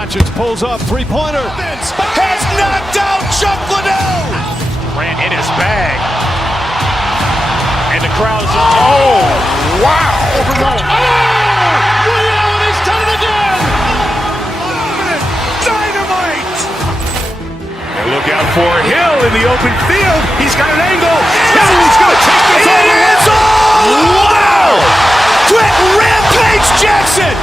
Doncic pulls up, three-pointer. Has knocked out Chuck Liddell. Ran in his bag. And the crowd's oh, wow. Ray Allen has done it again. Dynamite. And look out for Hill in the open field. He's got an angle. He's going to take this all the way. Wow. Quick Rampage Jackson.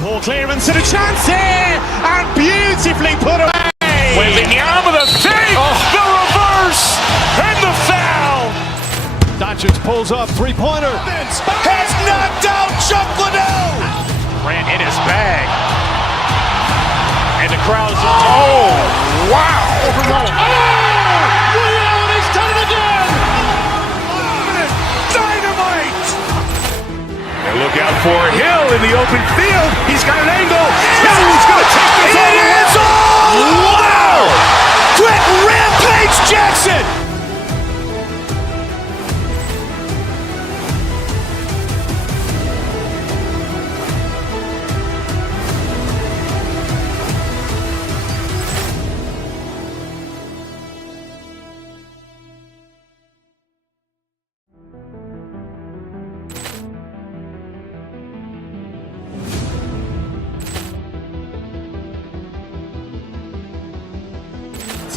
Poor clearance and a chance here, and beautifully put away. Wembanyama the fake, the reverse, and the foul. Doncic pulls up, three-pointer. Has knocked out Chuck Liddell. Ran in his bag. And the crowd's oh, wow. Ray Allen has done it again. Dynamite. And look out for Hill in the open field. He's got an angle. He's going to take this all the way. Wow. Quick Rampage Jackson.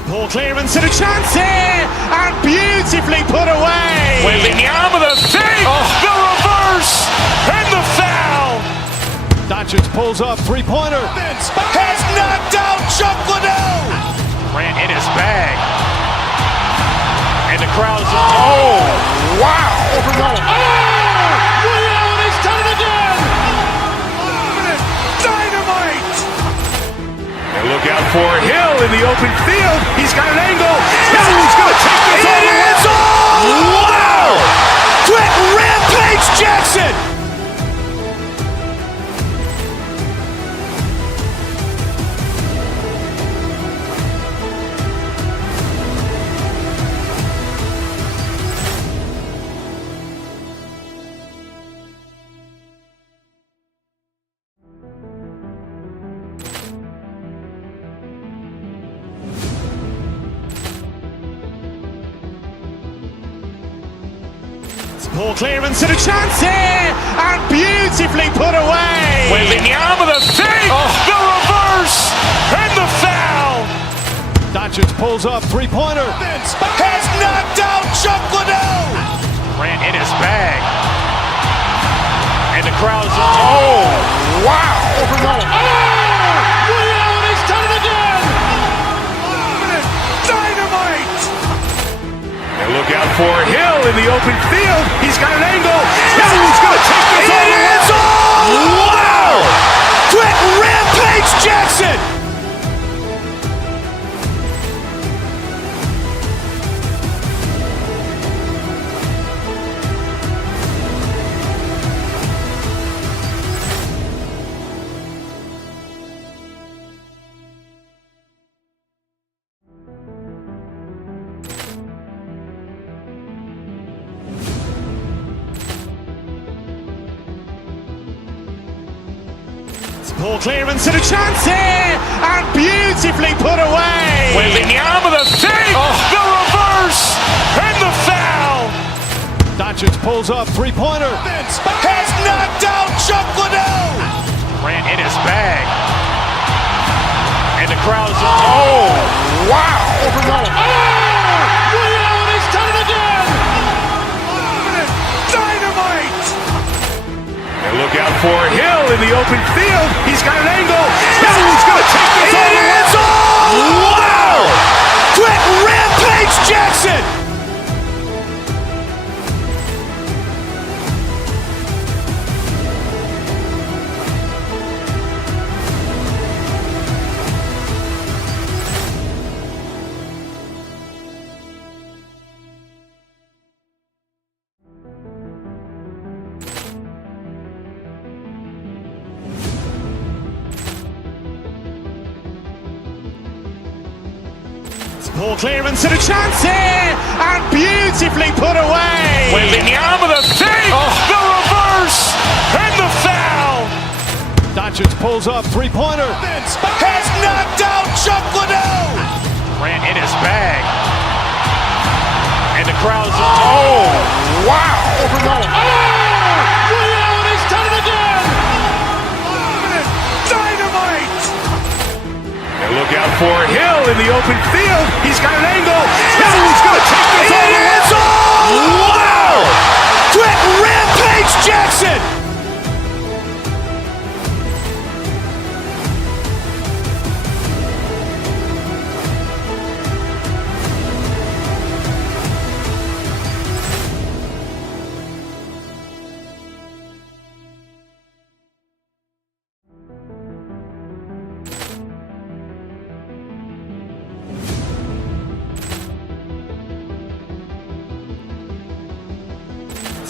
Poor clearance and a chance here, and beautifully put away. Wembanyama the fake, the reverse, and the foul. Doncic pulls up, three-pointer. Has knocked out Chuck Liddell. Ran in his bag. And the crowd's oh, wow. Ray Allen has done it again. Dynamite. And look out for Hill in the open field. He's got an angle. He's going to take this all the way. Wow. Quick Rampage Jackson. Poor clearance and a chance here, and beautifully put away. Wembanyama the fake, the reverse, and the foul. Doncic pulls up, three-pointer. Has knocked out Chuck Liddell. Ran in his bag. And the crowd's oh, wow. Ray Allen has done it again. Dynamite. And look out for Hill in the open field. He's got an angle. He's going to take this all the way. Wow. Quick Rampage Jackson. Poor clearance and a chance here, and beautifully put away. Wembanyama the fake, the reverse, and the foul. Doncic pulls up, three-pointer. Has knocked out Chuck Liddell. Ran in his bag. And the crowd's oh, wow. Ray Allen has done it again. Dynamite. And look out for Hill in the open field. He's got an angle. He's going to take this all the way. Wow. Quick Rampage Jackson. Ball clearance and a chance here, and beautifully put away. Wembanyama with a fake, the reverse, and the foul. Doncic pulls up, three-pointer. Has knocked out Chuck Liddell. Grant in his bag. And the crowd's, oh, wow. Ray Allen has done it again. Dynamite. And look out for Hill in the open field. He's got an angle. Hill's going to take this all the way. Wow. Quick Rampage Jackson.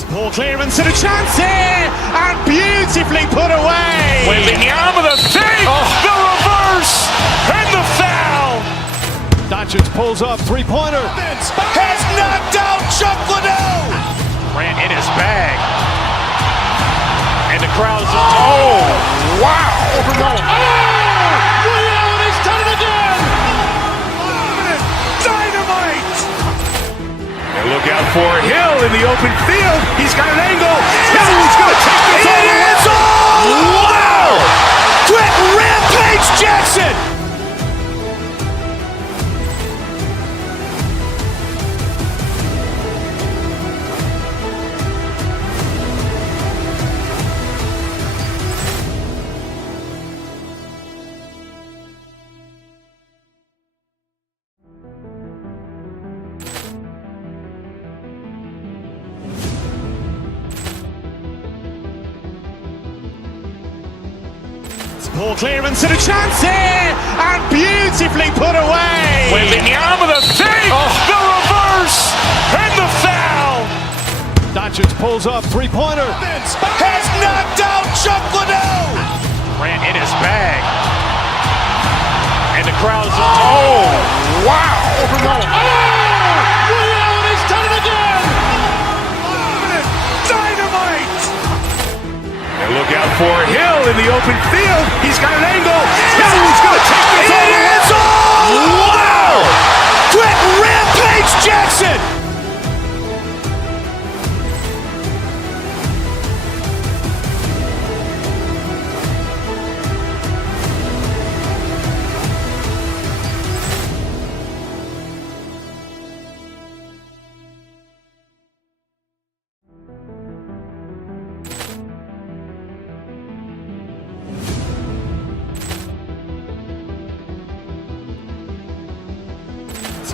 Ball clearance and a chance here, and beautifully put away. Wembanyama with a fake, the reverse, and the foul. Doncic pulls up, three-pointer. Has knocked out Chuck Liddell. Grant in his bag. And the crowd's, oh, wow. Ray Allen has done it again. Dynamite. And look out for Hill in the open field. He's got an angle. Hill's going to take this all the way. Wow. Quick Rampage Jackson. Ball clearance and a chance here, and beautifully put away. Wembanyama with a fake, the reverse, and the foul. Doncic pulls up, three-pointer. Has knocked out Chuck Liddell. Grant in his bag. And the crowd's, oh, wow. Ray Allen has done it again. Dynamite. And look out for Hill in the open field. He's got an angle. Hill's going to take this all the way. Wow. Quick Rampage Jackson.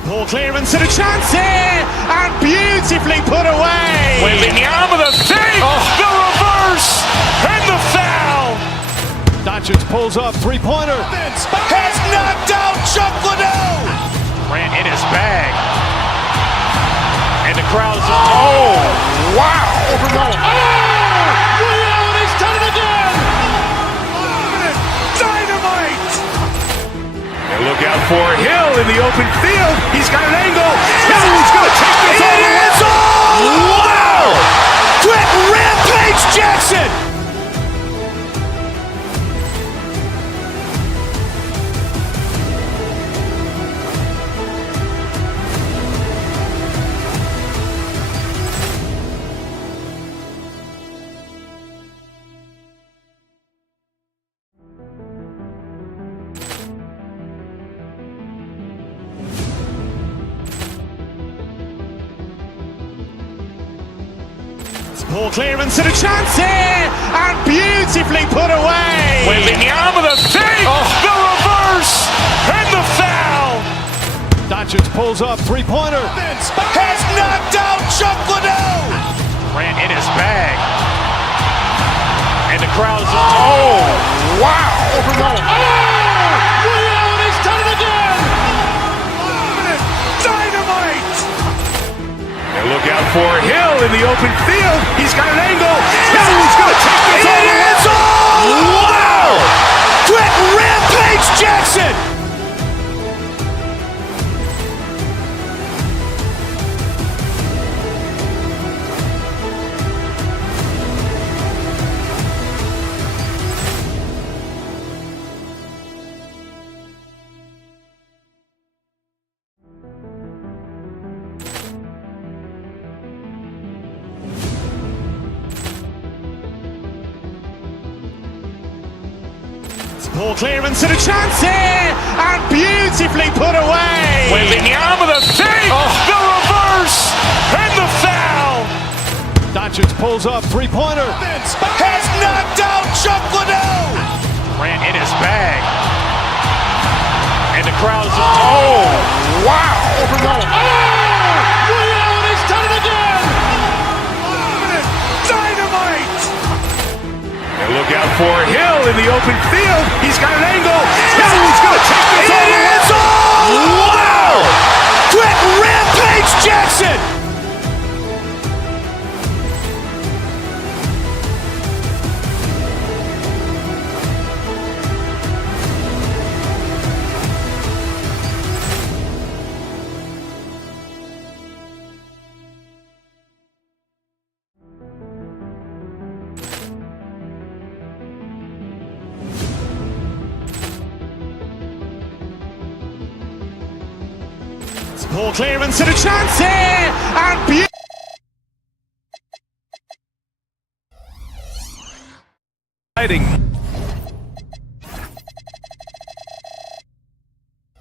Ball clearance and a chance here, and beautifully put away. Wembanyama with a fake, the reverse, and the foul. Doncic pulls up, three-pointer. Has knocked out Chuck Liddell. Grant in his bag. And the crowd's, oh, wow. Ray Allen has done it again. Dynamite. And look out for Hill in the open field. He's got an angle. Hill's going to take this all the way. Wow. Quick Rampage Jackson. Ball clearance and a chance here, and beautifully put away. Wembanyama with a fake, the reverse, and the foul. Doncic pulls up, three-pointer. Has knocked out Chuck Liddell. Grant in his bag. And the crowd's, oh, wow. Ray Allen has done it again. Dynamite. And look out for Hill in the open field. He's got an angle. Hill's going to take this all the way. Wow. Quick Rampage Jackson. Ball clearance and a chance here, and beautifully put away. Waving the arm of the fake, the reverse, and the foul. Doncic pulls up, three-pointer. Has knocked out Chuck Liddell. Ran in his bag. And the crowd's oh, wow. He's done it again. Dynamite. And look out for Hill in the open field. He's got an angle. Now he's going to take this all the way. It's all. Wow. Quick Rampage Jackson. Ball clearance and a chance here, and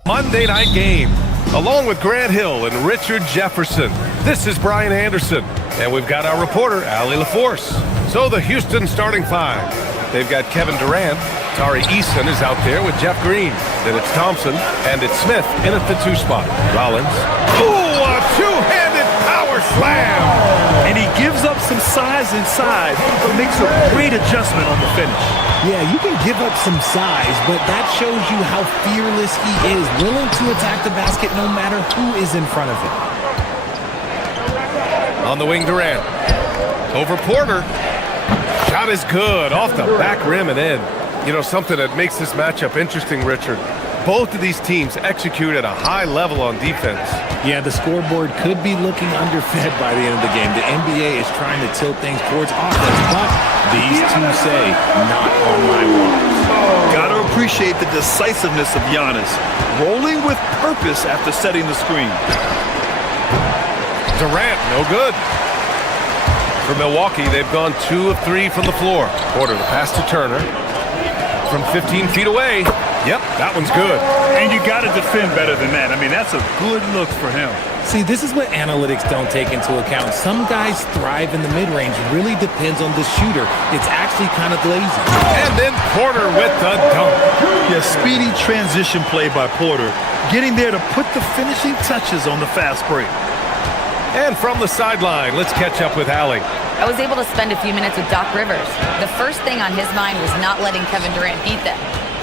Monday night game, along with Grant Hill and Richard Jefferson. This is Brian Anderson, and we've got our reporter, Allie LaForce. So the Houston starting five. They've got Kevin Durant. Tari Eason is out there with Jeff Green. Then it's Thompson, and it's Smith in at the two spot. Rollins. Ooh, a two-handed power slam! And he gives up some size inside, but makes a great adjustment on the finish. Yeah, you can give up some size, but that shows you how fearless he is, willing to attack the basket no matter who is in front of him. On the wing, Durant. Over Porter. Shot is good, off the back rim and in. You know, something that makes this matchup interesting, Richard. Both of these teams execute at a high level on defense. Yeah, the scoreboard could be looking underfed by the end of the game. The NBA is trying to tilt things towards offense, but these two say, not on my watch. Gotta appreciate the decisiveness of Giannis, rolling with purpose after setting the screen. Durant, no good. For Milwaukee, they've gone 2 of 3 from the floor. Porter, the pass to Turner. From 15 feet away. Yep, that one's good. And you gotta defend better than that. I mean, that's a good look for him. See, this is what analytics don't take into account. Some guys thrive in the mid-range. Really depends on the shooter. It's actually kind of lazy. And then Porter with the dunk. Yeah, speedy transition play by Porter, getting there to put the finishing touches on the fast break. And from the sideline, let's catch up with Allie. I was able to spend a few minutes with Doc Rivers. The first thing on his mind was not letting Kevin Durant beat them.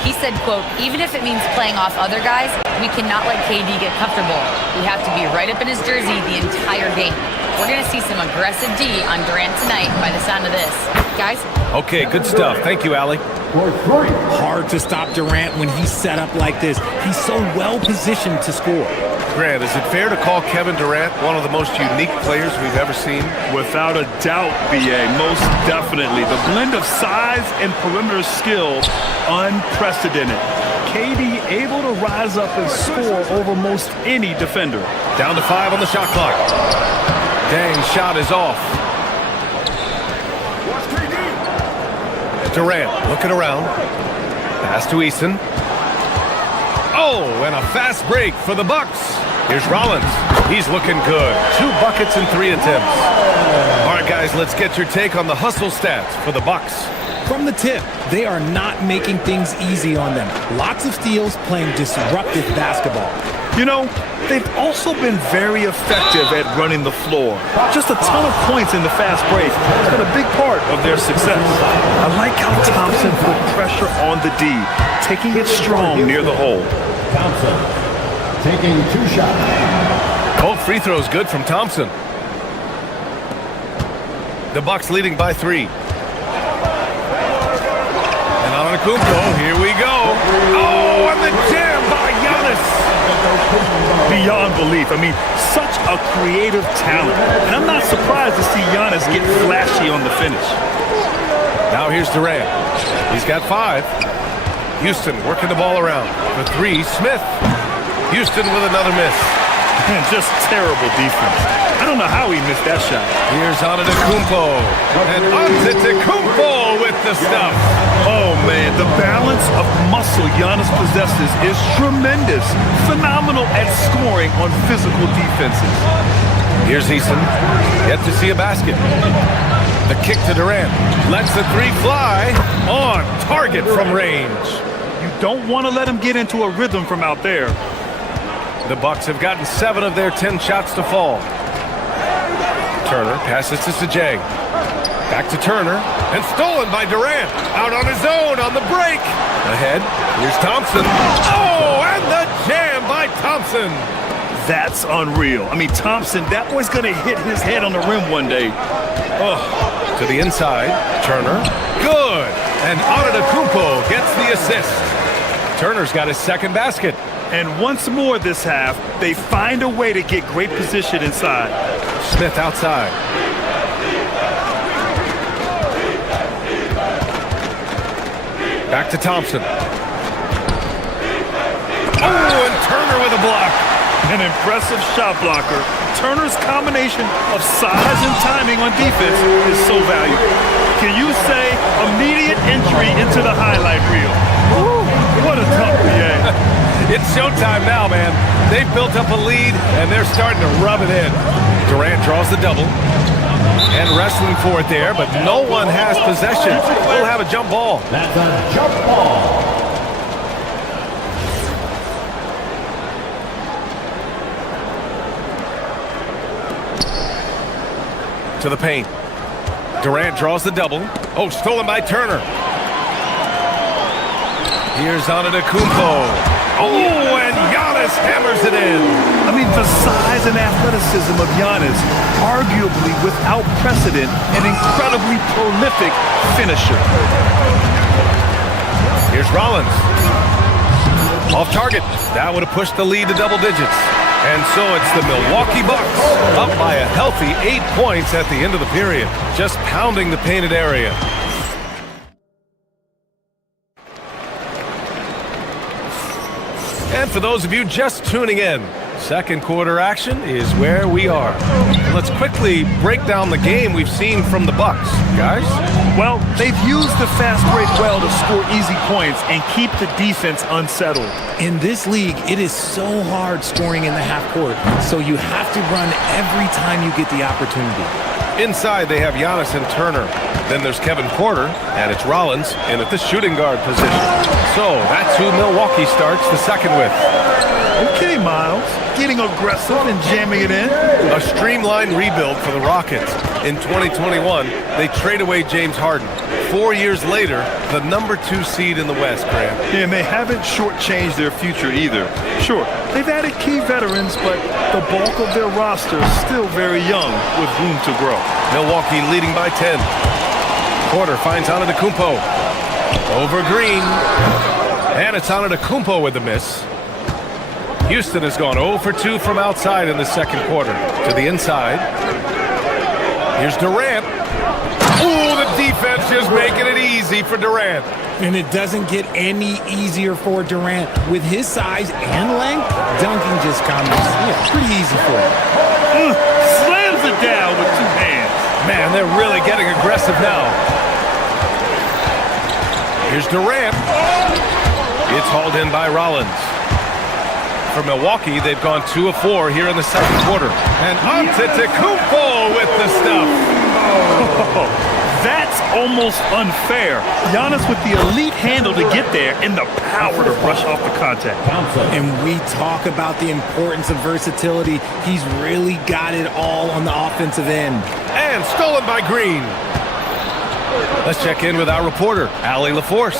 He said, quote, even if it means playing off other guys, we cannot let KD get comfortable. We have to be right up in his jersey the entire game. We're going to see some aggressive D on Durant tonight by the sound of this. Guys? Okay, good stuff. Thank you, Allie. Hard to stop Durant when he's set up like this. He's so well positioned to score. Grant, is it fair to call Kevin Durant one of the most unique players we've ever seen? Without a doubt, B.A., most definitely. The blend of size and perimeter skill, unprecedented. KD able to rise up and score over most any defender. Down to 5 on the shot clock. Dang, shot is off. Durant looking around. Pass to Eason. Oh, and a fast break for the Bucks. Here's Rollins. He's looking good. 2 buckets in 3 attempts. All right, guys, let's get your take on the hustle stats for the Bucks. From the tip, they are not making things easy on them. Lots of steals, playing disruptive basketball. You know, they've also been very effective at running the floor. Just a ton of points in the fast break has been a big part of their success. I like how Thompson put pressure on the D, taking it strong near the hole. Thompson taking 2 shots. Both free throws good from Thompson. The Bucks leading by 3. And Antetokounmpo, here we go. Oh, and the jam by Giannis. Beyond belief. I mean, such a creative talent. And I'm not surprised to see Giannis get flashy on the finish. Now here's Durant. He's got 5. Houston working the ball around. For 3, Smith. Houston with another miss. Man, just terrible defense. I don't know how he missed that shot. Here's Antetokounmpo. And Antetokounmpo with the stuff. Oh, man, the balance of muscle Giannis possesses is tremendous. Phenomenal at scoring on physical defenses. Here's Eason. Yet to see a basket. The kick to Durant. Lets the three fly. On target from range. You don't want to let him get into a rhythm from out there. The Bucks have gotten 7 of their 10 shots to fall. Turner passes to Sajay. Back to Turner. And stolen by Durant. Out on his own on the break. Ahead. Here's Thompson. Oh, and the jam by Thompson. That's unreal. I mean, Thompson, that boy's going to hit his head on the rim one day. Oh, to the inside. Turner. Good. And Antetokounmpo gets the assist. Turner's got his second basket. And once more this half, they find a way to get great position inside. Smith outside. Back to Thompson. Oh, and Turner with a block. An impressive shot blocker. Turner's combination of size and timing on defense is so valuable. Can you say immediate entry into the highlight reel? Woo, what a tough PA. It's showtime now, man. They've built up a lead, and they're starting to rub it in. Durant draws the double. And wrestling for it there, but no one has possession. We'll have a jump ball. That's a jump ball. To the paint. Durant draws the double. Oh, stolen by Turner. Here's Antetokounmpo. Oh, and Giannis hammers it in. I mean, the size and athleticism of Giannis, arguably without precedent, an incredibly prolific finisher. Here's Rollins. Off target. That would have pushed the lead to double digits. And so it's the Milwaukee Bucks up by a healthy 8 points at the end of the period, just pounding the painted area. And for those of you just tuning in, second quarter action is where we are. Let's quickly break down the game we've seen from the Bucks, guys. Well, they've used the fast break well to score easy points and keep the defense unsettled. In this league, it is so hard scoring in the half court, so you have to run every time you get the opportunity. Inside, they have Giannis and Turner. Then there's Kevin Porter, and it's Rollins in at the shooting guard position. So that's who Milwaukee starts the second with. Okay, Miles. Getting aggressive and jamming it in. A streamlined rebuild for the Rockets. In 2021, they trade away James Harden. 4 years later, the number 2 seed in the West, Grant. Yeah, and they haven't shortchanged their future either. Sure, they've added key veterans, but the bulk of their roster is still very young with room to grow. Milwaukee leading by 10. Porter finds Antetokounmpo. Over Green. And it's Antetokounmpo with the miss. Houston has gone 0 for 2 from outside in the second quarter. To the inside. Here's Durant. Ooh, the defense just making it easy for Durant. And it doesn't get any easier for Durant. With his size and length, dunking just comes pretty easy for him. Slams it down with 2 hands. Man, they're really getting aggressive now. Here's Durant. It's hauled in by Rollins. For Milwaukee, they've gone 2 of 4 here in the second quarter. And Antetokounmpo with the stuff. Oh, that's almost unfair. Giannis with the elite handle to get there and the power to rush off the contact. And we talk about the importance of versatility. He's really got it all on the offensive end. And stolen by Green. Let's check in with our reporter, Allie LaForce.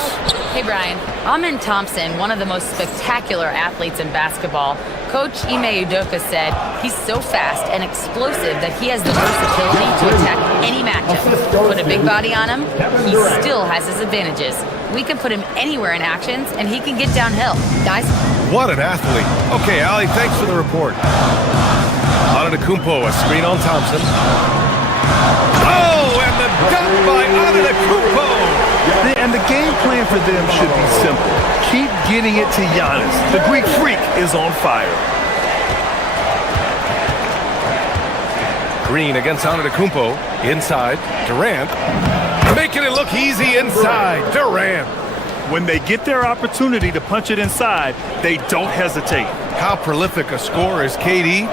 Hey, Brian. Amen Thompson, one of the most spectacular athletes in basketball. Coach Ime Udoka said he's so fast and explosive that he has the versatility to attack any matchup. Put a big body on him, he still has his advantages. We can put him anywhere in actions, and he can get downhill. Guys? What an athlete. Okay, Allie, thanks for the report. Antetokounmpo, a screen on Thompson. Oh, and the dunk by Antetokounmpo. And the game plan for them should be simple. Keep getting it to Giannis. The Greek freak is on fire. Green against Antetokounmpo. Inside, Durant. Making it look easy inside. Durant. When they get their opportunity to punch it inside, they don't hesitate. How prolific a scorer is KD?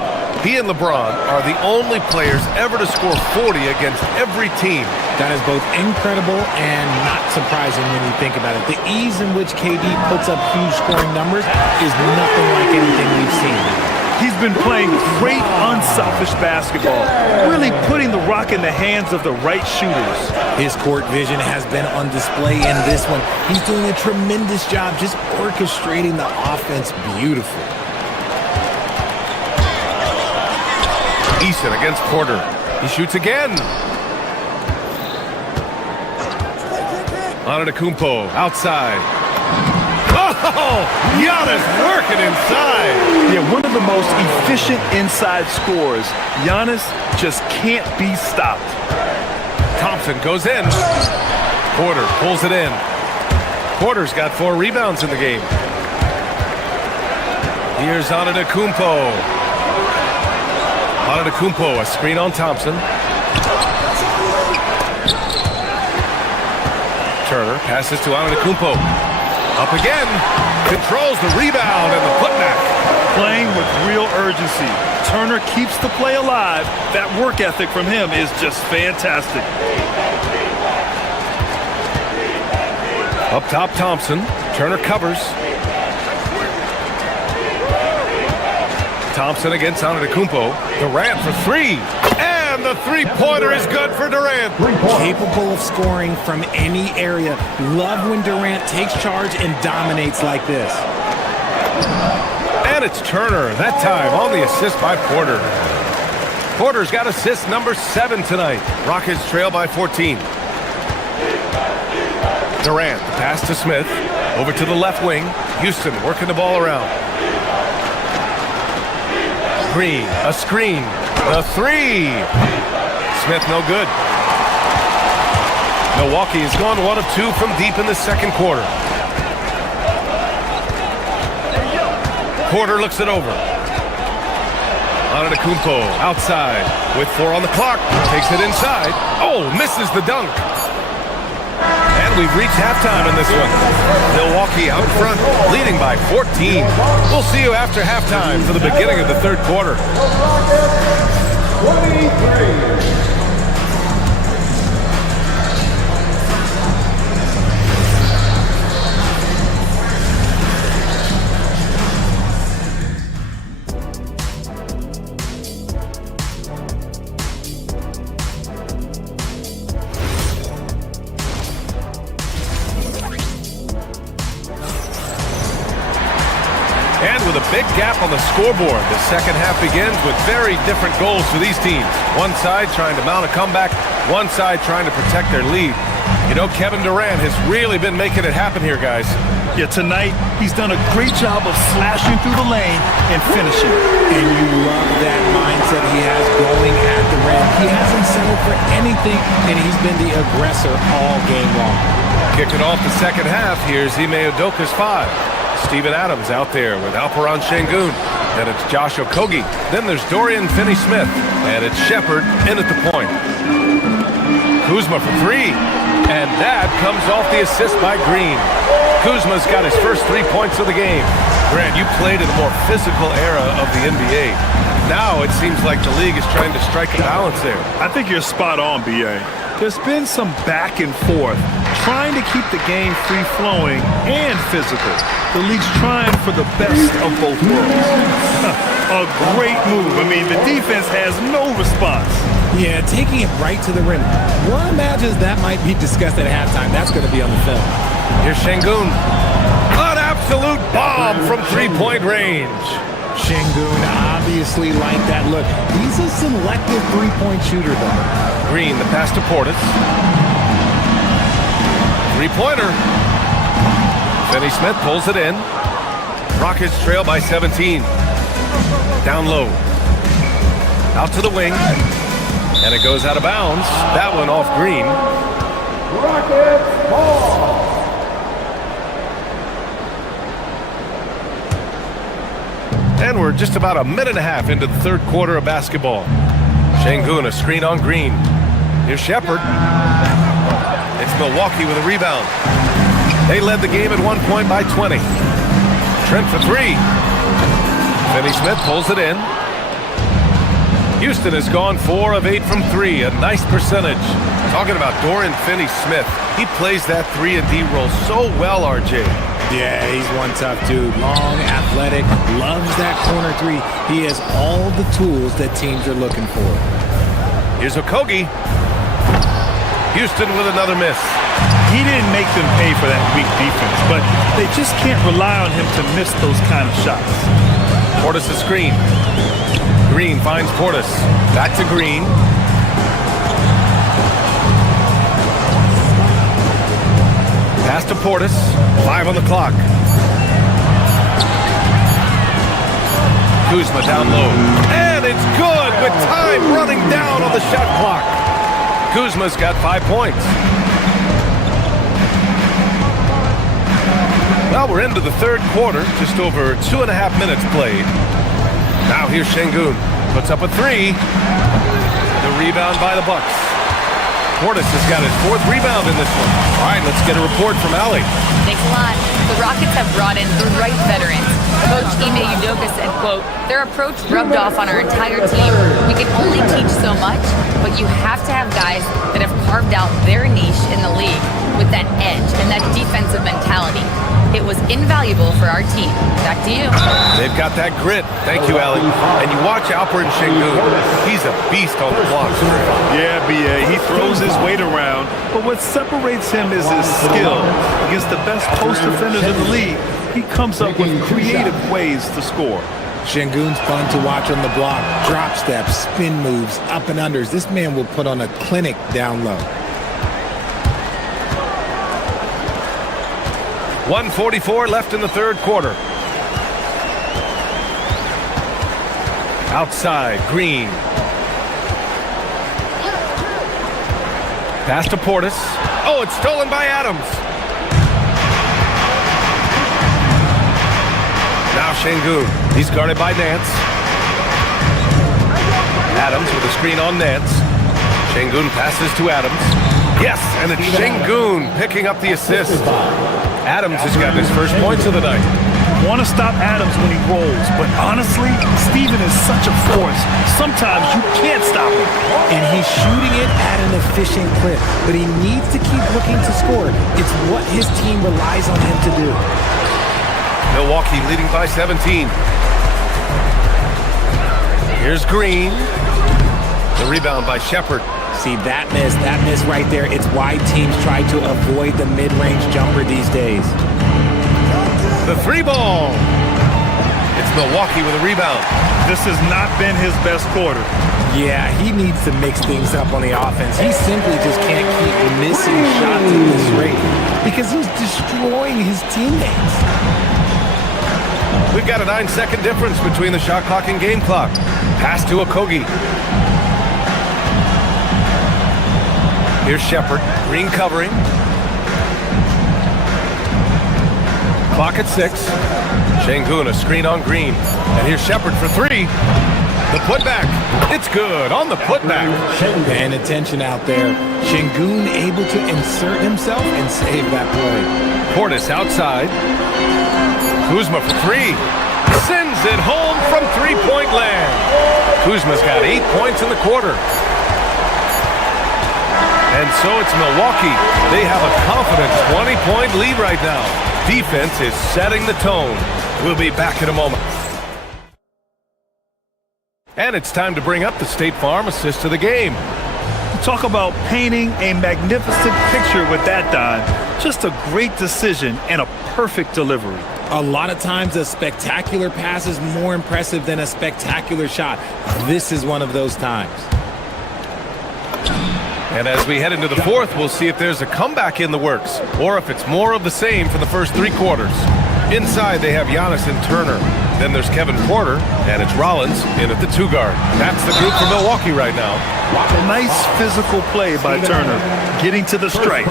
He and LeBron are the only players ever to score 40 against every team. That is both incredible and not surprising when you think about it. The ease in which KD puts up huge scoring numbers is nothing like anything we've seen. He's been playing great, unselfish basketball, really putting the rock in the hands of the right shooters. His court vision has been on display in this one. He's doing a tremendous job just orchestrating the offense beautifully. Eason against Porter. He shoots again. Antetokounmpo outside. Oh, Giannis working inside. Yeah, one of the most efficient inside scorers. Giannis just can't be stopped. Thompson goes in. Porter pulls it in. Porter's got 4 rebounds in the game. Here's Antetokounmpo. Antetokounmpo, a screen on Thompson. Turner passes to Antetokounmpo. Up again. Controls the rebound and the putback. Playing with real urgency. Turner keeps the play alive. That work ethic from him is just fantastic. Up top, Thompson. Turner covers. Thompson against Antetokounmpo. Durant for 3. And the three-pointer is good for Durant. Capable of scoring from any area. Love when Durant takes charge and dominates like this. And it's Turner, that time on the assist by Porter. Porter's got assist number 7 tonight. Rockets trail by 14. Durant, the pass to Smith. Over to the left wing. Houston working the ball around. Green, a screen. The 3. Smith no good. Milwaukee has gone 1 of 2 from deep in the second quarter. Porter looks it over. Antetokounmpo outside with 4 on the clock. Takes it inside. Oh, misses the dunk. And we've reached halftime in this one. Milwaukee out front, leading by 14. We'll see you after halftime for the beginning of the third quarter. 23. And with a big gap on the scoreboard, the second half begins with very different goals for these teams. One side trying to mount a comeback, one side trying to protect their lead. You know, Kevin Durant has really been making it happen here, guys. Yeah, tonight he's done a great job of slashing through the lane and finishing. And you love that mindset he has going at the rim. He hasn't settled for anything, and he's been the aggressor all game long. Kicking off the second half, here's Ime Udoka's 5. Steven Adams out there with Alperen Şengün. Then it's Josh Okogie. Then there's Dorian Finney-Smith. And it's Shepherd in at the point. Kuzma for 3. And that comes off the assist by Green. Kuzma's got his first 3 points of the game. Grant, you played in a more physical era of the NBA. Now it seems like the league is trying to strike a balance there. I think you're spot on, B.A. There's been some back and forth, trying to keep the game free-flowing and physical. The league's trying for the best of both worlds. A great move. I mean, the defense has no response. Yeah, taking it right to the rim. One imagines that might be discussed at halftime. That's going to be on the film. Here's Şengün. An absolute bomb from three-point range. Şengün obviously like that look. He's a selective three-point shooter, though. Green, the pass to Portis. Three-pointer. Finney-Smith pulls it in. Rockets trail by 17. Down low. Out to the wing. And it goes out of bounds. That one off Green. Rockets ball. And we're just about a minute and a half into the third quarter of basketball. Şengün, a screen on Green. Here's Shepherd. It's Milwaukee with a rebound. They led the game at one point by 20. Trent for three. Finney-Smith pulls it in. Houston has gone 4 of 8 from 3, a nice percentage. Talking about Dorian Finney-Smith, he plays that 3 and D role so well, RJ. Yeah, he's one tough dude. Long, athletic, loves that corner 3. He has all the tools that teams are looking for. Here's Okogie. Houston with another miss. He didn't make them pay for that weak defense, but they just can't rely on him to miss those kind of shots. Portis a screen. Green finds Portis. Back to Green. Pass to Portis. 5 on the clock. Kuzma down low. And it's good with time running down on the shot clock. Kuzma's got 5 points. Well, we're into the third quarter. Just over 2.5 minutes played. Now here's Şengün. Puts up a 3. The rebound by the Bucks. Portis has got his 4th rebound in this one. All right, let's get a report from Allie. Thanks a lot. The Rockets have brought in the right veterans. Coach Ime Udoka said, quote, their approach rubbed off on our entire team. We can only teach so much, but you have to have guys that have carved out their niche in the league with that edge and that defensive mentality. It was invaluable for our team. Back to you. They've got that grit. Thank you, Allie. And you watch Alperen Şengün. He's a beast on the block. Yeah, B.A. He throws his weight around, but what separates him is his skill. Against the best post defenders in the league, he comes up with creative ways to score. Şengün's fun to watch on the block. Drop steps, spin moves, up and unders. This man will put on a clinic down low. 1:44 left in the third quarter. Outside, Green. Pass to Portis. Oh, it's stolen by Adams. Now Şengün. He's guarded by Nance. Adams with a screen on Nance. Şengün passes to Adams. Yes, and it's Şengün picking up the assist. Adams has got his first points of the night. Want to stop Adams when he rolls, but honestly, Steven is such a force. Sometimes you can't stop him. And he's shooting it at an efficient clip, but he needs to keep looking to score. It's what his team relies on him to do. Milwaukee leading by 17. Here's Green. The rebound by Shepherd. See, that miss right there, it's why teams try to avoid the mid-range jumper these days. The 3 ball. It's Milwaukee with a rebound. This has not been his best quarter. Yeah, he needs to mix things up on the offense. He simply just can't keep missing shots at this rate because he's destroying his teammates. We've got a 9-second difference between the shot clock and game clock. Pass to Okogie. Here's Shepherd. Green covering. Clock at 6. Şengün, a screen on Green. And here's Shepherd for 3. The putback. It's good on the putback. Paying attention out there. Şengün able to insert himself and save that play. Portis outside. Kuzma for 3. Sends it home from three-point land. Kuzma's got 8 points in the quarter. And so it's Milwaukee. They have a confident 20-point lead right now. Defense is setting the tone. We'll be back in a moment. And it's time to bring up the State Farm assist of the game. Talk about painting a magnificent picture with that dime. Just a great decision and a perfect delivery. A lot of times a spectacular pass is more impressive than a spectacular shot. This is one of those times. And as we head into the fourth, we'll see if there's a comeback in the works or if it's more of the same for the first 3 quarters. Inside, they have Giannis and Turner. Then there's Kevin Porter, and it's Rollins in at the 2 guard. That's the group for Milwaukee right now. Nice physical play by Turner, getting to the stripe.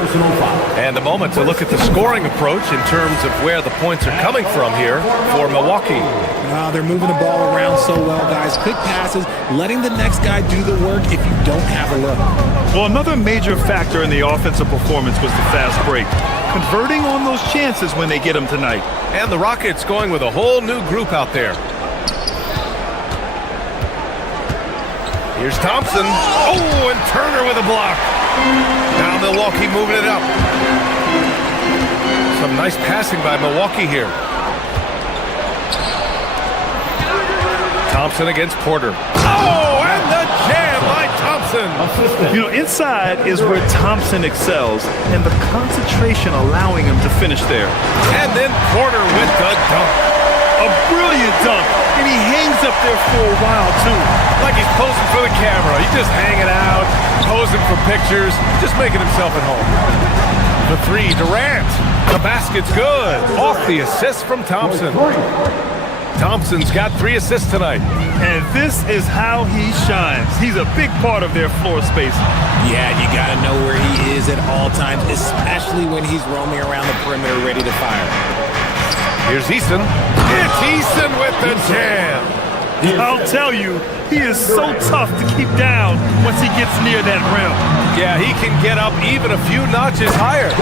And a moment to look at the scoring approach in terms of where the points are coming from here for Milwaukee. They're moving the ball around so well, guys. Quick passes, letting the next guy do the work if you don't have a look. Well, another major factor in the offensive performance was the fast break. Converting on those chances when they get them tonight. And the Rockets going with a whole new group out there. Here's Thompson. Oh, and Turner with a block. Now Milwaukee moving it up. Some nice passing by Milwaukee here. Thompson against Porter. Oh, and the jam by Thompson. You know, inside is where Thompson excels, and the concentration allowing him to finish there. And then Porter with the dunk. A brilliant dunk, and he hangs up there for a while, too. Like he's posing for the camera. He's just hanging out, posing for pictures, just making himself at home. The 3, Durant. The basket's good. Off the assist from Thompson. Thompson's got 3 assists tonight. And this is how he shines. He's a big part of their floor space. Yeah, you got to know where he is at all times, especially when he's roaming around the perimeter ready to fire. Here's Eason. It's Eason with the jam. I'll tell you, he is so tough to keep down once he gets near that rim. Yeah, he can get up even a few notches higher.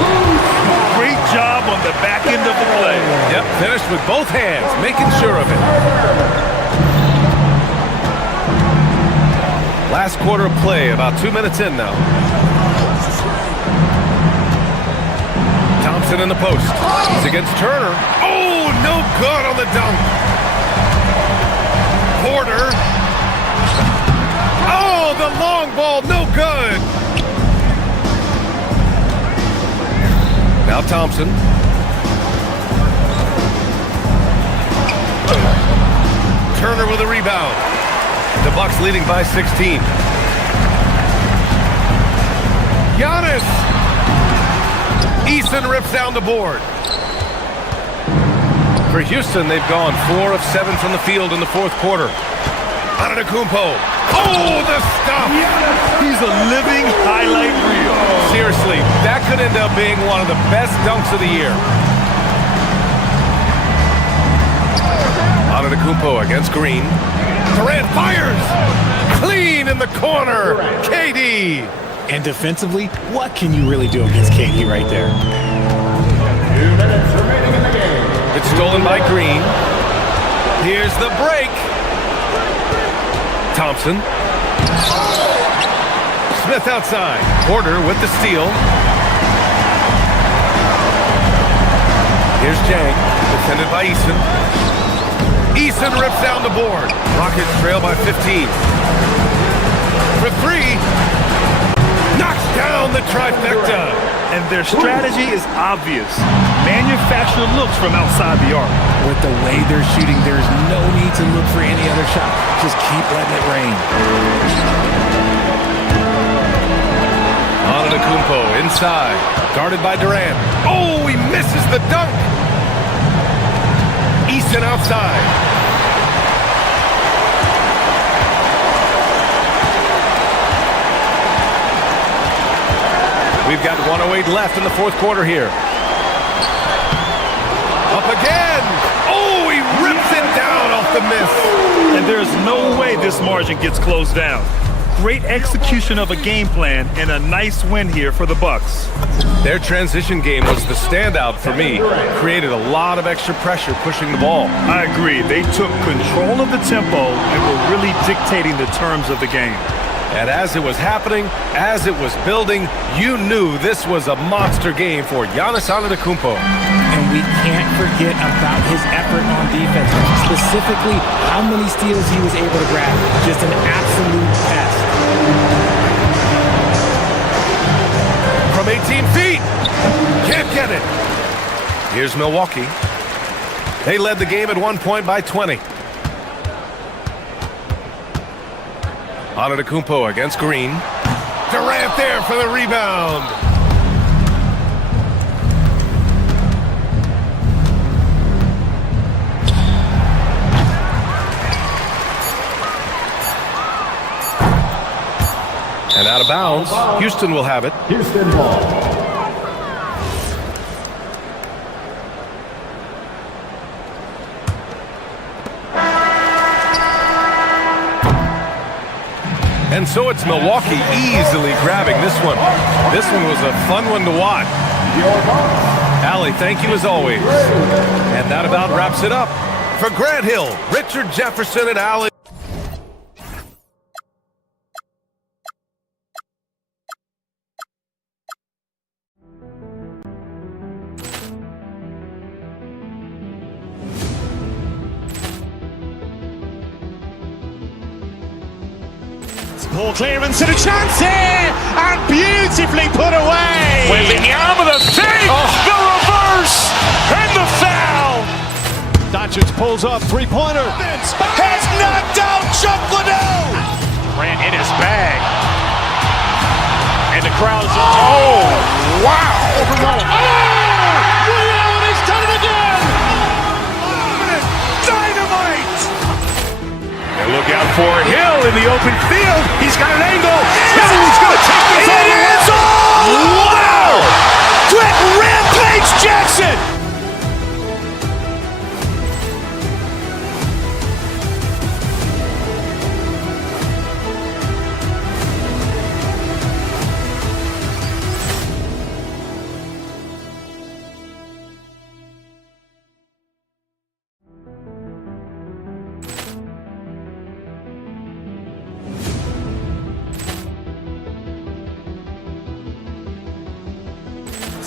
Great job on the back end of the play. Yep, finished with both hands, making sure of it. Last quarter of play, about 2 minutes in now. Thompson in the post. He's against Turner. Oh, no good on the dunk. Porter. Oh, the long ball, no good. Now Thompson. Turner with a rebound. The Bucks leading by 16. Giannis. Eason rips down the board. For Houston, they've gone 4 of 7 from the field in the 4th quarter. Antetokounmpo. Oh, the stop! He's a living highlight reel. Seriously, that could end up being one of the best dunks of the year. Antetokounmpo against Green. Durant fires! Clean in the corner! KD! And defensively, what can you really do against KD right there? 2 minutes remaining in the game. It's stolen by Green. Here's the break. Thompson. Smith outside. Porter with the steal. Here's Jang, defended by Eason. Eason rips down the board. Rockets trail by 15. For 3. Knocks down the trifecta. And their strategy is obvious. Manufacture looks from outside the arc. With the way they're shooting, there's no need to look for any other shot. Just keep letting it rain. Antetokounmpo inside, guarded by Durant. Oh, he misses the dunk. Eason outside. We've got 1:08 left in the 4th quarter here. Up again. Oh, he rips it down off the miss. And there's no way this margin gets closed down. Great execution of a game plan and a nice win here for the Bucks. Their transition game was the standout for me. Created a lot of extra pressure pushing the ball. I agree. They took control of the tempo and were really dictating the terms of the game. And as it was happening, as it was building, you knew this was a monster game for Giannis Antetokounmpo. And we can't forget about his effort on defense, specifically how many steals he was able to grab. Just an absolute pest. From 18 feet, can't get it. Here's Milwaukee. They led the game at one point by 20. Antetokounmpo against Green. Durant there for the rebound. And out of bounds. Houston will have it. Houston ball. And so it's Milwaukee easily grabbing this one. This one was a fun one to watch. Allie, thank you as always. And that about wraps it up. For Grant Hill, Richard Jefferson, and Allie. Ball clearance and a chance here, and beautifully put away. Wembanyama with a fake, the reverse, and the foul. Doncic pulls up, three-pointer. Has knocked out Chuck Liddell. Grant in his bag. And the crowd is, oh, wow. Ray Allen, he's done it again. Dynamite. And look out for Hill in the open field. He's got an angle. He's going to take this all the way. Wow! Quick Rampage Jackson.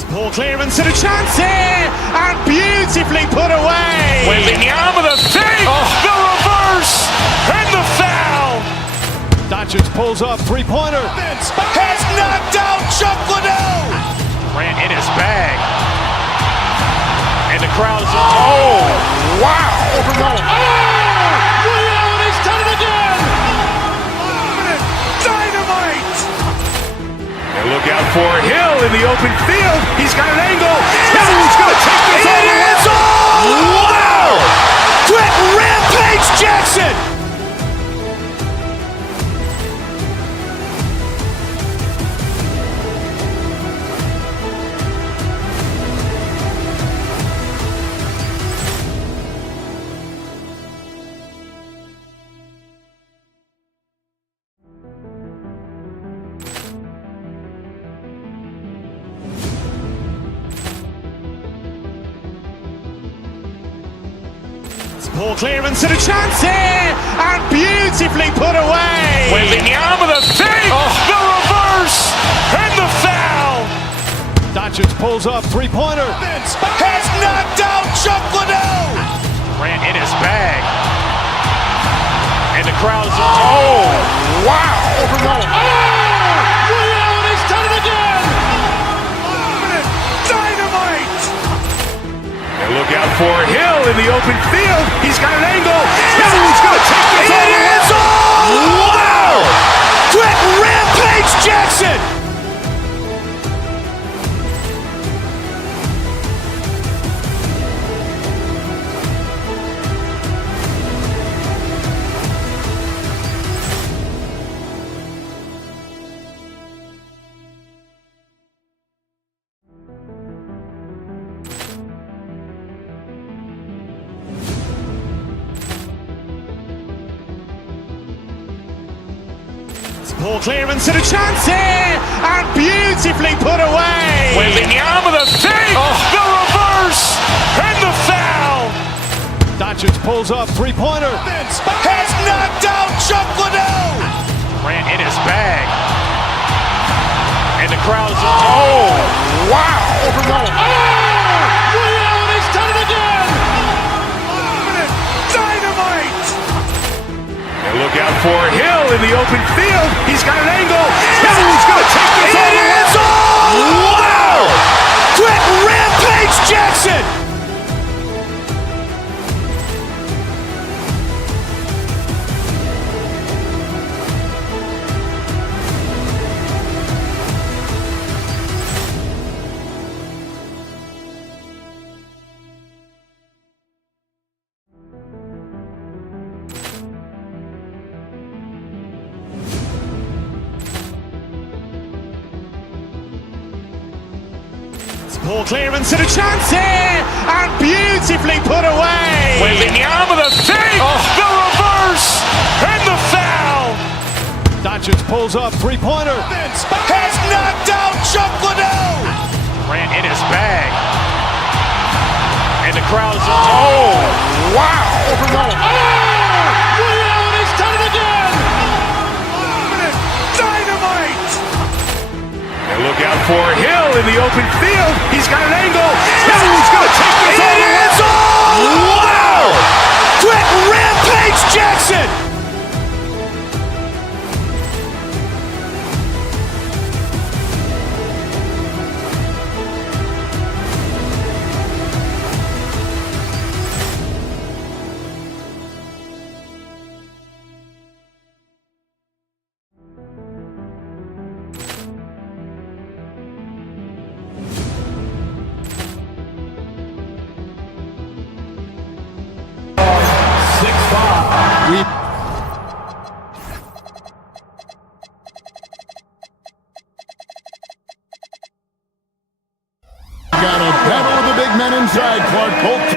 Ball clearance and a chance here, and beautifully put away. Wembanyama with a fake, the reverse, and the foul. Doncic pulls up, three-pointer. Has knocked out Chuck Liddell. Grant in his bag. And the crowd is, oh, wow. Ray Allen, he's done it again. Dynamite. And look out for Hill in the open field. He's got an angle. He's going to take this all the way. Wow! Quick Rampage Jackson. Ball clearance and a chance here, and beautifully put away. Wembanyama with a fake, the reverse, and the foul. Doncic pulls up, three-pointer. Has knocked out Chuck Liddell. Grant in his bag. And the crowd is, oh, wow. Ray Allen, he's done it again. Dynamite. And look out for Hill in the open field. He's got an angle. He's going to take this all the way. Wow! Quick Rampage Jackson. Ball clearance and a chance here, and beautifully put away. Wembanyama with a fake, the reverse, and the foul. Doncic pulls up, three-pointer. Has knocked out Chuck Liddell. Grant in his bag. And the crowd is, oh, wow. Ray Allen, he's done it again. Dynamite. And look out for Hill in the open field. He's got an angle. He's going to take this all the way. Wow! Quick Rampage Jackson. Ball clearance and a chance here, and beautifully put away. Wembanyama the fake, the reverse, and the foul. Doncic pulls up, three-pointer. Has knocked out Chuck Liddell. Durant in his bag. And the crowd is, oh, wow. He's done it again. Dynamite. And look out for Hill in the open field. He's got an angle. Hill's going to take this all the way. Wow. Quick rampage Jackson. Got a battle with the big men inside. Clark Bolt.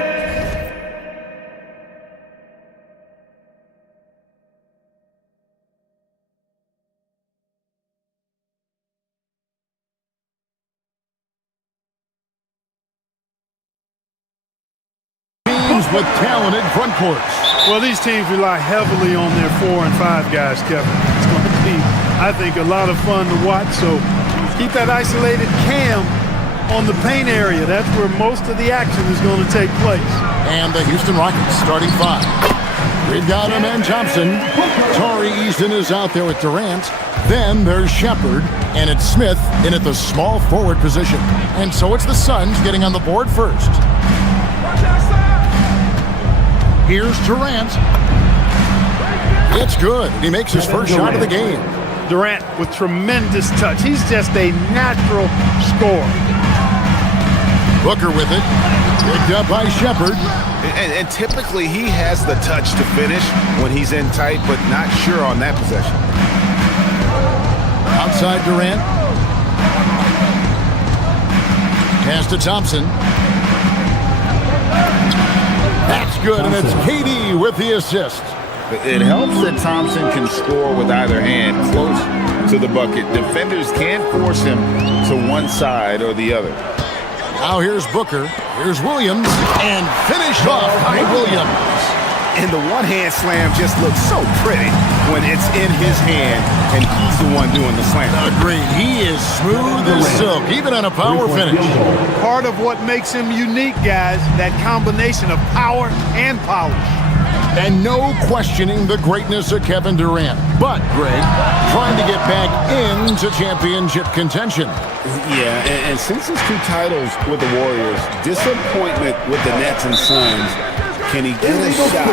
With talented front courts. Well, these teams rely heavily on their 4 and 5 guys, Kevin. It's going to be, I think, a lot of fun to watch. So keep that isolated cam on the paint area. That's where most of the action is going to take place. And the Houston Rockets starting 5. We've got him and Thompson. Torrey Easton is out there with Durant. Then there's Shepard, and it's Smith in at the small forward position. And so it's the Suns getting on the board first. Here's Durant. It's good. He makes his first shot of the game. Durant with tremendous touch. He's just a natural scorer. Booker with it. Picked up by Shepard. And typically he has the touch to finish when he's in tight, but not sure on that possession. Outside Durant. Pass to Thompson. That's good, and it's KD with the assist. It helps that Thompson can score with either hand close to the bucket. Defenders can't force him to one side or the other. Now here's Booker. Here's Williams, and finished off by Williams. And the one-hand slam just looks so pretty when it's in his hand and he's the one doing the slam. Agreed. He is smooth as silk, even on a power finish. Part of what makes him unique, guys, that combination of power and polish. And no questioning the greatness of Kevin Durant. But, Greg, trying to get back into championship contention. Yeah, and since his 2 titles with the Warriors, disappointment with the Nets and Suns, can he get a shot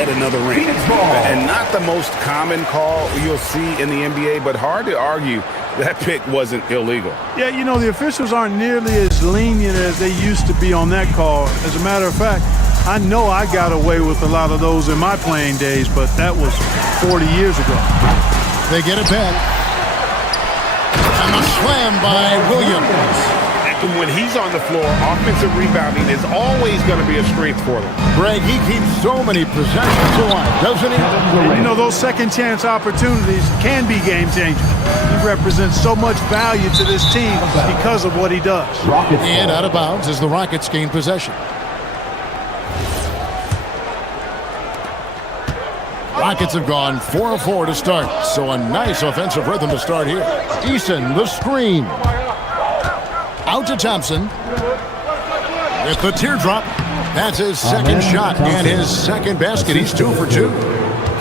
at another ring? And not the most common call you'll see in the NBA, but hard to argue that pick wasn't illegal. Yeah, you know, the officials aren't nearly as lenient as they used to be on that call. As a matter of fact, I know I got away with a lot of those in my playing days, but that was 40 years ago. They get it back. And a slam by Williams. And when he's on the floor, offensive rebounding is always going to be a strength for them. Greg, he keeps so many possessions alive, doesn't he? You know, those second chance opportunities can be game changers. He represents so much value to this team because of what he does. And out of bounds as the Rockets gain possession. Rockets have gone 4 of 4 to start, so a nice offensive rhythm to start here. Eason, the screen. Out to Thompson. With the teardrop. That's his second shot and his second basket. He's 2 for 2.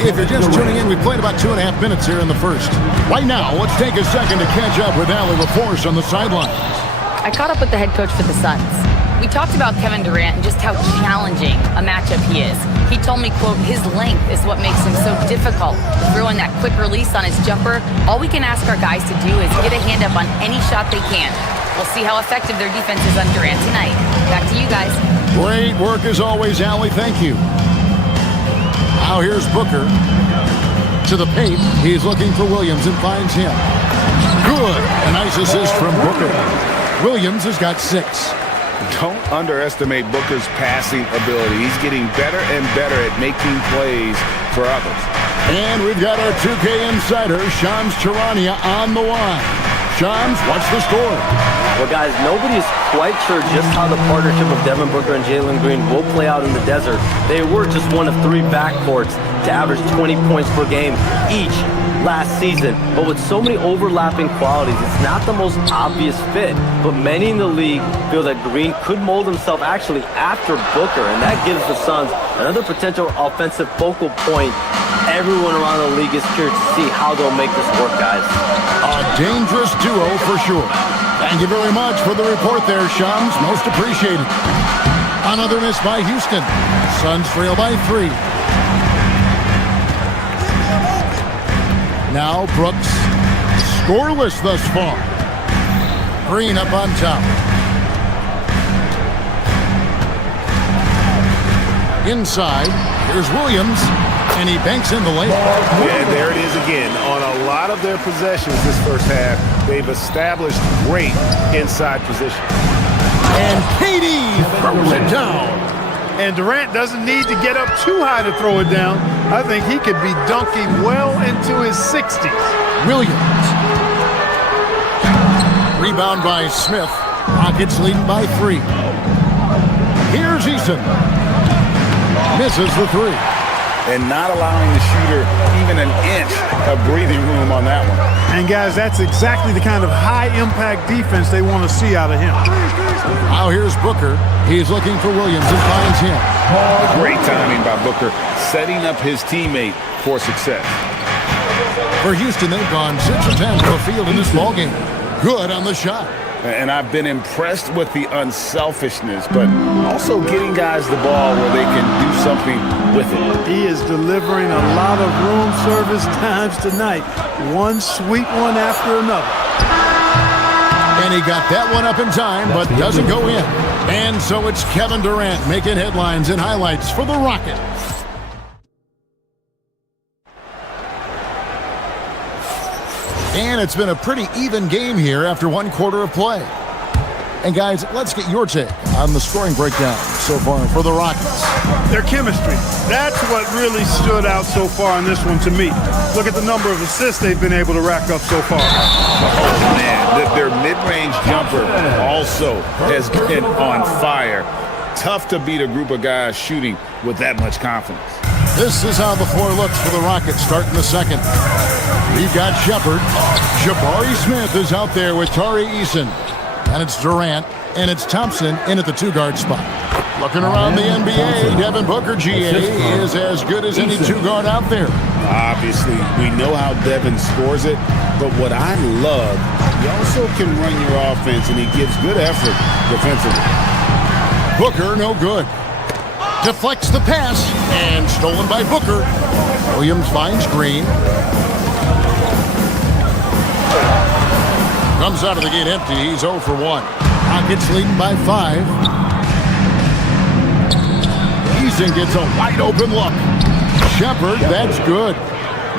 If you're just tuning in, we played about 2.5 minutes here in the first. Right now, let's take a second to catch up with Allie LaForce on the sidelines. I caught up with the head coach for the Suns. We talked about Kevin Durant and just how challenging a matchup he is. He told me, quote, his length is what makes him so difficult. Throwing that quick release on his jumper, all we can ask our guys to do is get a hand up on any shot they can. We'll see how effective their defense is on Durant tonight. Back to you guys. Great work as always, Allie. Thank you. Now here's Booker. To the paint. He's looking for Williams and finds him. Good. A nice assist from Booker. Williams has got 6. Don't underestimate Booker's passing ability. He's getting better and better at making plays for others. And we've got our 2K insider, Shams Charania, on the line. Shams, what's the score? Well, guys, nobody is quite sure just how the partnership of Devin Booker and Jalen Green will play out in the desert. They were just one of 3 backcourts to average 20 points per game each last season. But with so many overlapping qualities, it's not the most obvious fit. But many in the league feel that Green could mold himself actually after Booker, and that gives the Suns another potential offensive focal point. Everyone around the league is curious to see how they'll make this work, guys. A dangerous duo for sure. Thank you very much for the report there, Shams. Most appreciated. Another miss by Houston. Suns trail by 3. Now Brooks, scoreless thus far. Green up on top. Inside, here's Williams, and he banks in the lane. And there it is again. On a lot of their possessions this first half, they've established great inside position. And KD throws it down. And Durant doesn't need to get up too high to throw it down. I think he could be dunking well into his 60s. Williams. Rebound by Smith. Rockets leading by 3. Here's Eason. Misses the 3. And not allowing the shooter even an inch of breathing room on that one. And guys, that's exactly the kind of high-impact defense they want to see out of him. Now here's Booker. He's looking for Williams and finds him. Great timing by Booker, setting up his teammate for success. For Houston, they've gone 6 of 10 from the field in this ballgame. Good on the shot. And I've been impressed with the unselfishness, but also getting guys the ball where they can do something with it. He is delivering a lot of room service times tonight. One sweet one after another. And he got that one up in time, but doesn't go in. And so it's Kevin Durant making headlines and highlights for the Rockets. And it's been a pretty even game here after 1 quarter of play. And guys, let's get your take on the scoring breakdown so far for the Rockets. Their chemistry. That's what really stood out so far in this one to me. Look at the number of assists they've been able to rack up so far. Oh, man, their mid-range jumper also has been on fire. Tough to beat a group of guys shooting with that much confidence. This is how the floor looks for the Rockets starting the second. We've got Shepard. Jabari Smith is out there with Tari Eason. And it's Durant, and it's Thompson in at the 2-guard spot. Looking around the NBA, Devin Booker, GA, is as good as any 2-guard out there. Obviously, we know how Devin scores it, but what I love, he also can run your offense, and he gives good effort defensively. Booker, no good. Deflects the pass, and stolen by Booker. Williams finds Green. Comes out of the gate empty. He's 0 for 1. Rockets leading by 5. Eason gets a wide open look. Shepard, that's good.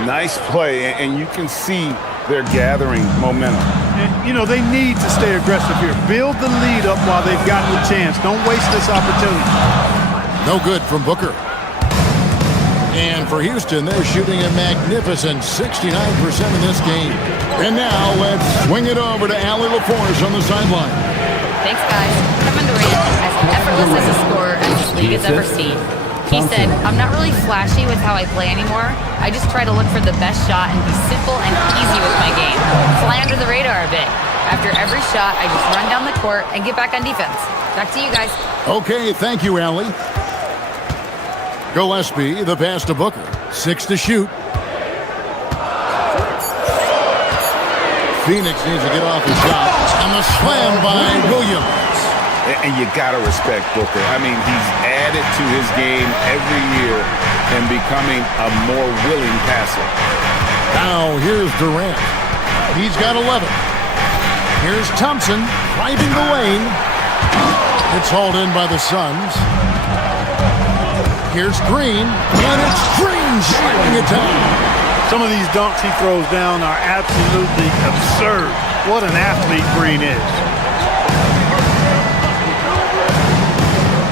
Nice play, and you can see they're gathering momentum. And, you know, they need to stay aggressive here. Build the lead up while they've got the chance. Don't waste this opportunity. No good from Booker. And for Houston, they're shooting a magnificent 69% in this game. And now let's swing it over to Allie LaForce on the sideline. Thanks, guys. Kevin Durant, as effortless as a scorer as this league has ever seen. He said, "I'm not really flashy with how I play anymore. I just try to look for the best shot and be simple and easy with my game. Fly under the radar a bit. After every shot, I just run down the court and get back on defense." Back to you guys. Okay, thank you, Allie. Gillespie, the pass to Booker. 6 to shoot. Phoenix needs to get off the shot. And the slam by Williams. And you got to respect Booker. I mean, he's added to his game every year and becoming a more willing passer. Now here's Durant. He's got 11. Here's Thompson driving the lane. It's hauled in by the Suns. Here's Green, and it's Green sliding it down. Some of these dunks he throws down are absolutely absurd. What an athlete Green is.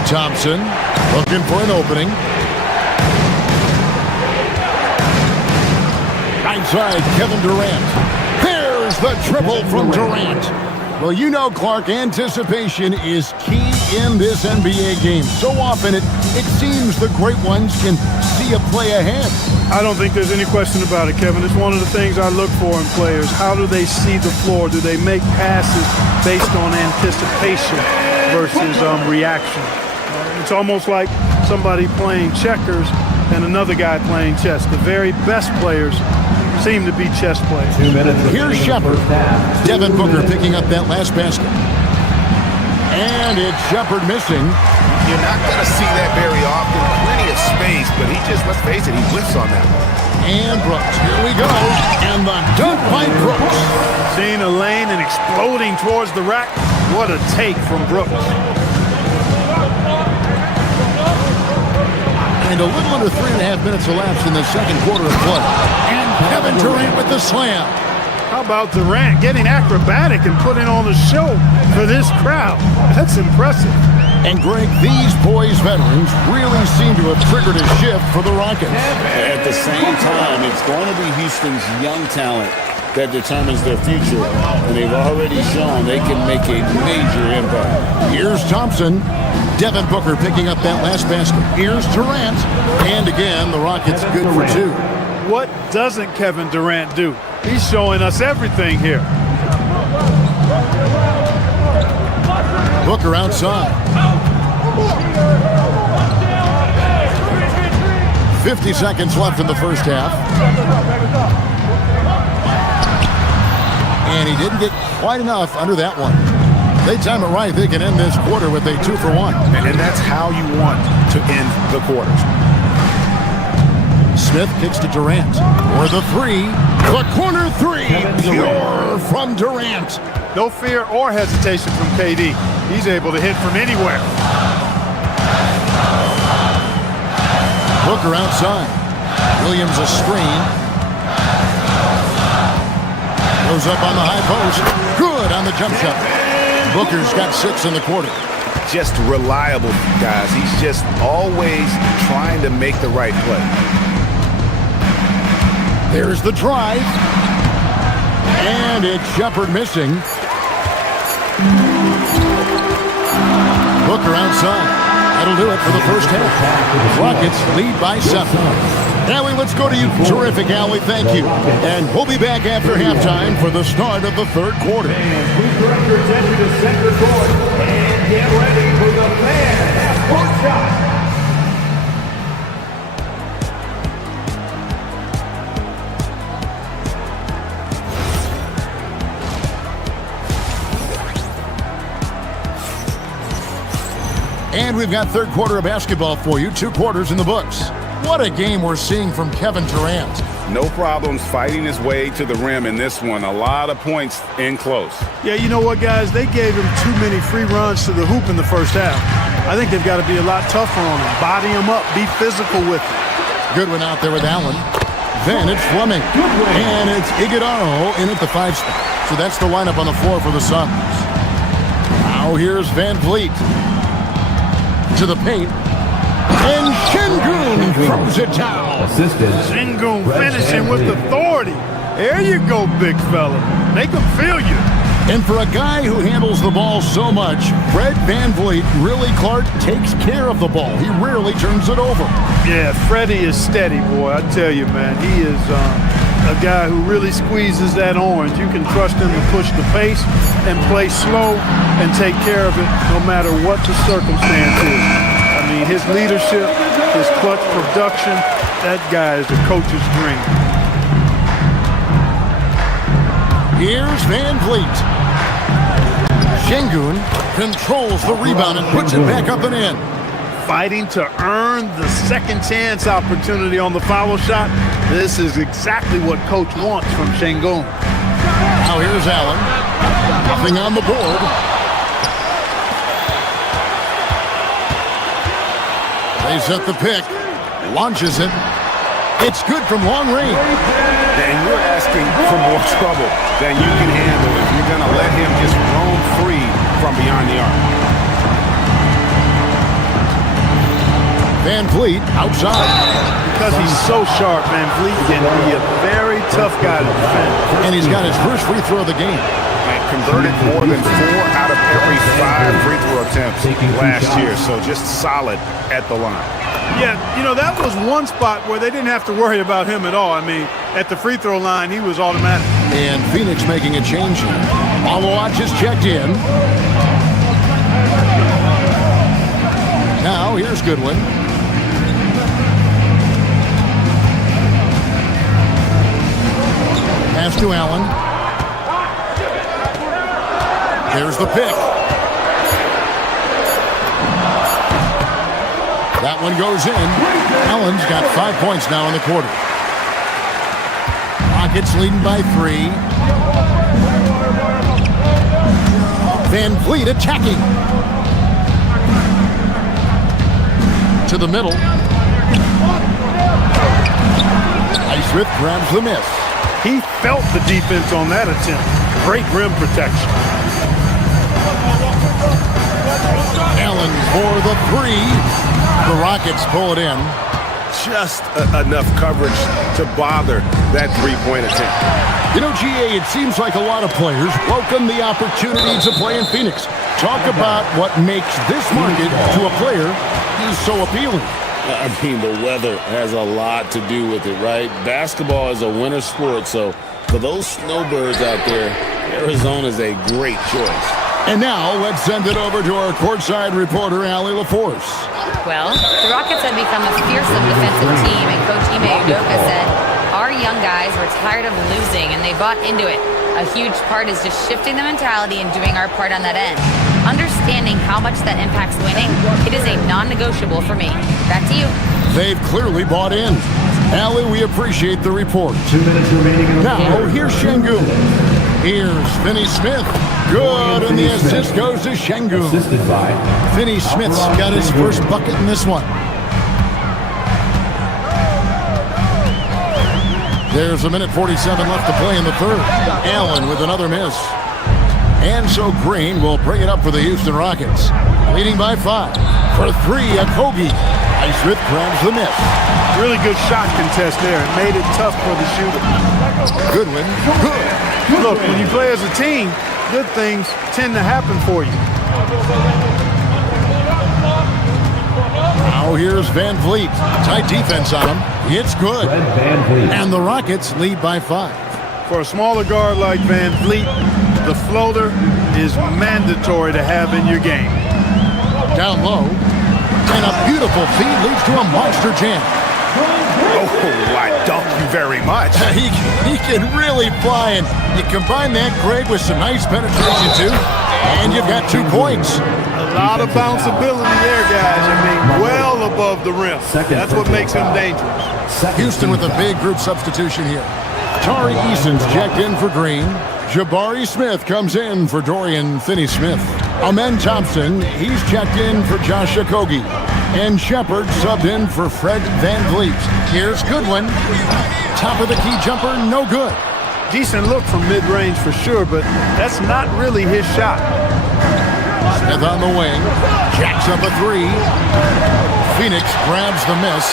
Thompson looking for an opening. Right side, Kevin Durant. There's the triple from Durant. Well, you know, Clark, anticipation is key in this NBA game. So often it seems the great ones can see a play ahead. I don't think there's any question about it, Kevin. It's one of the things I look for in players. How do they see the floor? Do they make passes based on anticipation versus reaction? It's almost like somebody playing checkers and another guy playing chess. The very best players seem to be chess players. 2 minutes. Here's Shepard. Devin Booker picking up that last basket. And it's Shepard missing. You're not going to see that very often. Plenty of space, but he just, let's face it, he whiffs on that. And Brooks, here we go. And the dunk by Brooks. Seeing a lane and exploding towards the rack. What a take from Brooks. And a little under 3.5 minutes elapsed in the second quarter of play. And Kevin Durant with the slam. How about Durant getting acrobatic and putting on a show for this crowd? That's impressive. And Greg, these boys veterans really seem to have triggered a shift for the Rockets. At the same time, it's going to be Houston's young talent that determines their future. And they've already shown they can make a major impact. Here's Thompson. Devin Booker picking up that last basket. Here's Durant. And again, the Rockets good for two. What doesn't Kevin Durant do? He's showing us everything here. Booker outside. 50 seconds left in the first half. And he didn't get quite enough under that one. They time it right, they can end this quarter with a 2-for-1. And that's how you want to end the quarters. Smith kicks to Durant. For the three. The corner three. Pure from Durant. No fear or hesitation from KD. He's able to hit from anywhere. Booker outside. Williams a screen. Goes up on the high post. Good on the jump shot. Booker's got 6 in the quarter. Just reliable, guys. He's just always trying to make the right play. There's the drive. And it's Shepard missing. Booker outside. That'll do it for the first half. Rockets lead by 7. Allie, let's go to you. Terrific, Allie. Thank you. And we'll be back after halftime for the start of the third quarter. Please direct your attention to center court and get ready for the fan half-court shot. And we've got third quarter of basketball for you. 2 quarters in the books. What a game we're seeing from Kevin Durant. No problems fighting his way to the rim in this one. A lot of points in close. Yeah, you know what, guys? They gave him too many free runs to the hoop in the first half. I think they've got to be a lot tougher on him. Body him up. Be physical with him. Goodwin out there with Allen. Then it's Fleming. And it's Iguodala in at the 5 spot. So that's the lineup on the floor for the Suns. Now here's Van Vliet. To the paint. And Şengün throws it down. Şengün finishing with authority. There you go, big fella. Make them feel you. And for a guy who handles the ball so much, Fred Van Vliet really, Clark, takes care of the ball. He rarely turns it over. Yeah, Freddie is steady, boy. I tell you, man. He is a guy who really squeezes that orange. You can trust him to push the pace and play slow and take care of it no matter what the circumstance is. I mean, his leadership, his clutch production, that guy is a coach's dream. Here's Van Vliet. Şengün controls the rebound and puts it back up and in. Fighting to earn the second chance opportunity on the foul shot. This is exactly what coach wants from Şengün. Now here's Allen. Nothing on the board. They set the pick. Launches it. It's good from long range. And you're asking for more trouble than you can handle if you're going to let him just roam free from beyond the arc. Van Vliet outside. Because he's so sharp, Van Vliet can be a very tough guy to defend. And he's got his first free throw of the game. And converted more than 4 out of every 5 free throw attempts last year. So just solid at the line. Yeah, you know, that was one spot where they didn't have to worry about him at all. I mean, at the free throw line, he was automatic. And Phoenix making a change here. Malawat just checked in. Now, here's Goodwin. Pass to Allen. There's the pick. That one goes in. Allen's got 5 points now in the quarter. Rockets leading by 3. Van Vliet attacking. To the middle. Highsmith grabs the miss. He felt the defense on that attempt. Great rim protection. Allen for the 3. The Rockets pull it in. Just enough coverage to bother that 3-point attempt. You know, GA, it seems like a lot of players welcome the opportunity to play in Phoenix. Talk about what makes this market to a player is so appealing. I mean, the weather has a lot to do with it, right? Basketball is a winter sport, so for those snowbirds out there, Arizona is a great choice. And now, let's send it over to our courtside reporter, Allie LaForce. Well, the Rockets have become a fearsome defensive team, and Coach Ime Udoka said, our young guys were tired of losing, and they bought into it. A huge part is just shifting the mentality and doing our part on that end. Understanding how much that impacts winning, it is a non-negotiable for me. Back to you. They've clearly bought in. Allie, we appreciate the report. 2 minutes remaining in the Now, here's Şengün. Here's Finney-Smith. Good, and the assist goes to Şengün. Assisted by Finney-Smith's got his first bucket in this one. There's a minute 47 left to play in the third. Allen with another miss. And so Green will bring it up for the Houston Rockets. Leading by 5. For 3, Okogie. Highsmith grabs the miss. Really good shot contest there. It made it tough for the shooter. Goodwin. Good. Look, when you play as a team, good things tend to happen for you. Now here's Van Vliet. Tight defense on him. It's good. And the Rockets lead by 5. For a smaller guard like Van Vliet, the floater is mandatory to have in your game. Down low. And a beautiful feed leads to a monster jam. Oh, I dunk you very much. He can really fly, and you combine that, Greg, with some nice penetration, too, and you've got 2 points. A lot of bounceability there, guys. I mean, well above the rim. That's what makes him dangerous. Houston with a big group substitution here. Tari Eason's checked in for Green. Jabari Smith comes in for Dorian Finney-Smith. Amen Thompson, he's checked in for Josh Okogie. And Shepard subbed in for Fred Van Vliet. Here's Goodwin. Top of the key jumper, no good. Decent look from mid-range for sure, but that's not really his shot. Smith on the wing. Jacks up a 3. Phoenix grabs the miss.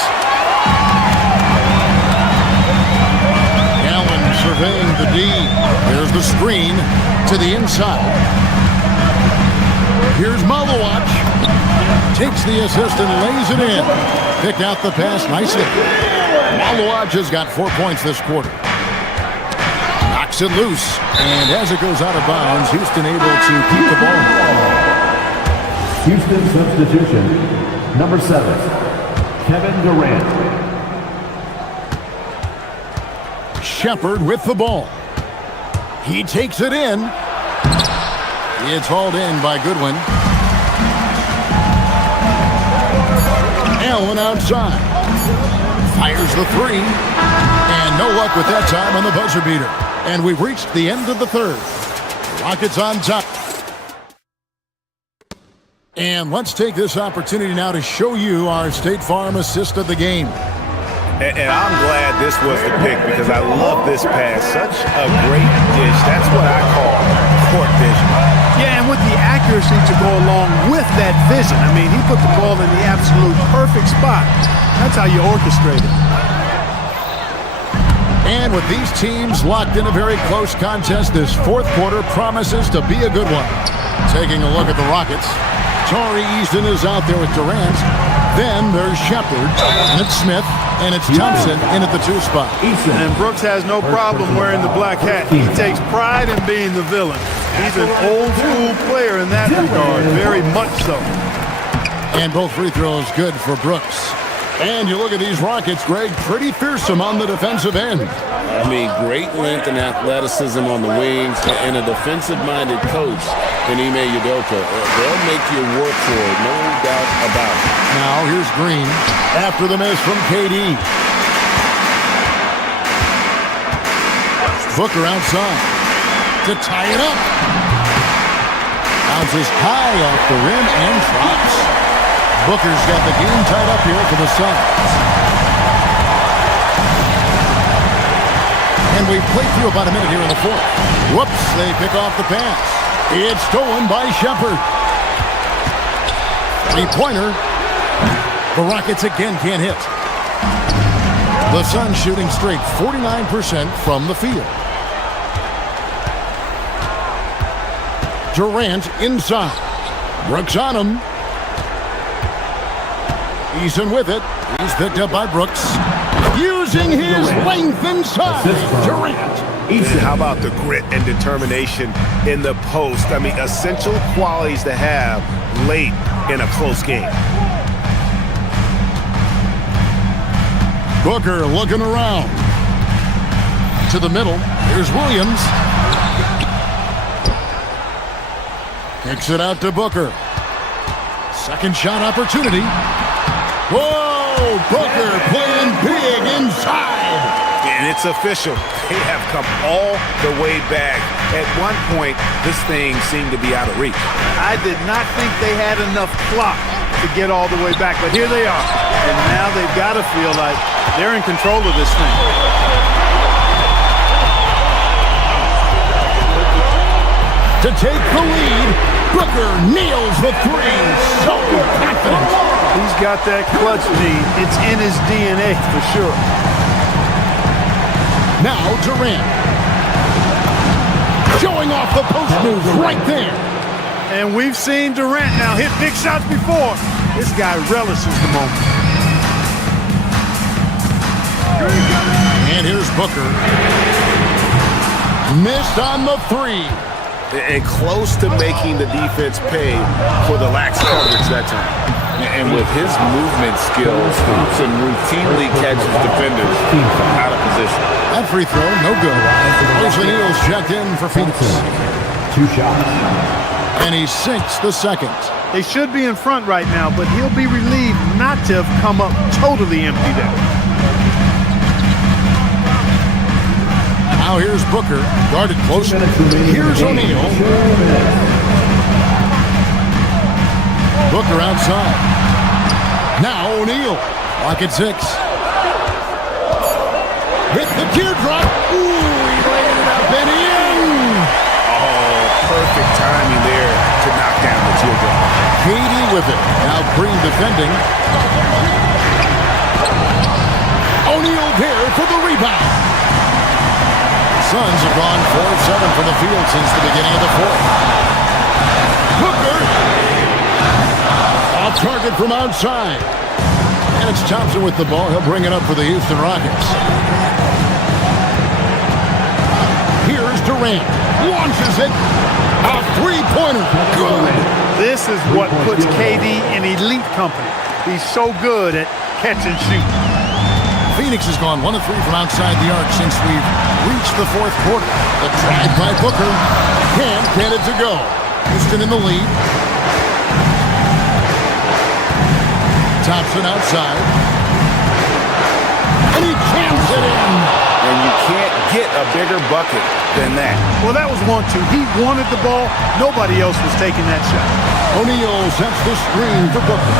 Allen surveying the D. There's the screen to the inside. Here's Malawat. Takes the assist and lays it in. Picked out the pass nicely. Malawat has got 4 points this quarter. Knocks it loose. And as it goes out of bounds, Houston able to keep the ball. Houston substitution. Number 7, Kevin Durant. Shepard with the ball. He takes it in. It's hauled in by Goodwin. Allen outside. Fires the 3. And no luck with that time on the buzzer beater. And we've reached the end of the third. Rockets on top. And let's take this opportunity now to show you our State Farm assist of the game. And I'm glad this was the pick because I love this pass. Such a great dish. That's what I call court vision. Yeah, and with the accuracy to go along with that vision. I mean, he put the ball in the absolute perfect spot. That's how you orchestrate it. And with these teams locked in a very close contest, this fourth quarter promises to be a good one. Taking a look at the Rockets, Torrey Easton is out there with Durant. Then there's Shepard, and it's Smith, and it's Thompson in at the 2 spot. And Brooks has no problem wearing the black hat. He takes pride in being the villain. He's an old school player in that regard, very much so. And both free throws good for Brooks. And you look at these Rockets, Greg, pretty fearsome on the defensive end. I mean, great length and athleticism on the wings, and a defensive-minded coach in Ime Udoka. They'll make you work for it, no doubt about it. Now here's Green after the miss from KD. Booker outside to tie it up. Bounces high off the rim and drops. Booker's got the game tied up here for the Suns. And we've played through about a minute here in the fourth. Whoops, they pick off the pass. It's stolen by Shepard. 3-pointer. The Rockets again can't hit. The Suns shooting straight 49% from the field. Durant inside. Brooks on him. Eason with it. He's picked up by Brooks. Using his length inside. Durant. How about the grit and determination in the post? I mean, essential qualities to have late in a close game. Booker looking around. To the middle. Here's Williams. Kicks it out to Booker. Second shot opportunity. Whoa! Booker playing big inside. And it's official. They have come all the way back. At one point, this thing seemed to be out of reach. I did not think they had enough clock to get all the way back, but here they are. And now they've got to feel like they're in control of this thing. To take the lead, Booker nails the 3. So confident. He's got that clutch gene. It's in his DNA for sure. Now Durant. Showing off the post move right there. And we've seen Durant now hit big shots before. This guy relishes the moment. And here's Booker. Missed on the 3. And close to making the defense pay for the lax coverage that time. And with his movement skills, Thompson routinely catches defenders out of position. That free throw, no good. Bruce O'Neal's checked in for Phoenix. 2 shots. And he sinks the second. They should be in front right now, but he'll be relieved not to have come up totally empty there. Now here's Booker, guarded close. Here's O'Neal. Booker outside. Now O'Neal. Lock at 6. Hit the teardrop. Ooh, he laid it up and in. Oh, perfect timing there to knock down the teardrop. KD with it. Now Green defending. O'Neal there for the rebound. Suns have gone 4 of 7 from the field since the beginning of the fourth. Booker. Off target from outside. And it's Thompson with the ball. He'll bring it up for the Houston Rockets. Here's Durant. Launches it. A 3-pointer. Good. This is what puts KD in elite company. He's so good at catch and shoot. Phoenix has gone 1 of 3 from outside the arc since we've reached the fourth quarter. The drive by Booker. Can't get it to go. Houston in the lead. Thompson outside. And he jams it in. And you can't get a bigger bucket than that. Well, that was 1-2. He wanted the ball. Nobody else was taking that shot. O'Neal sets the screen for Booker.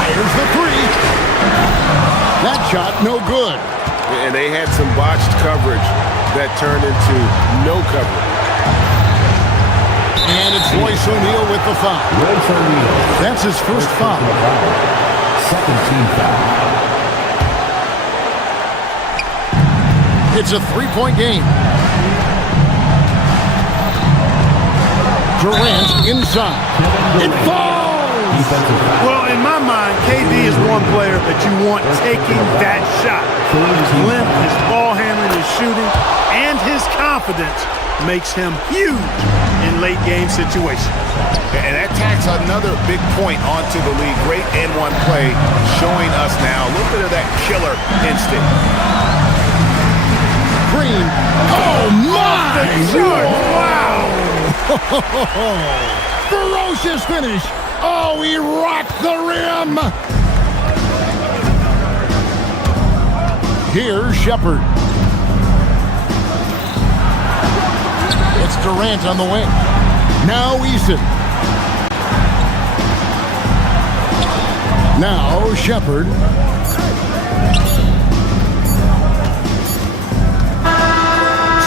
Fires the 3. That shot, no good. And they had some botched coverage that turned into no coverage. And it's Royce O'Neal with the foul. Royce O'Neal. That's his first foul. Second team foul. It's a three-point game. Durant inside. It falls! Well, in my mind, KD is one player that you want taking that shot. His length, his ball handling, his shooting, and his confidence makes him huge in late-game situations. And that tacks another big point onto the league. Great and-one play showing us now a little bit of that killer instinct. Green. Oh, my! Wow! Ferocious finish. Oh, he rocked the rim. Here's Shepard. It's Durant on the wing. Now Eason. Now Shepard.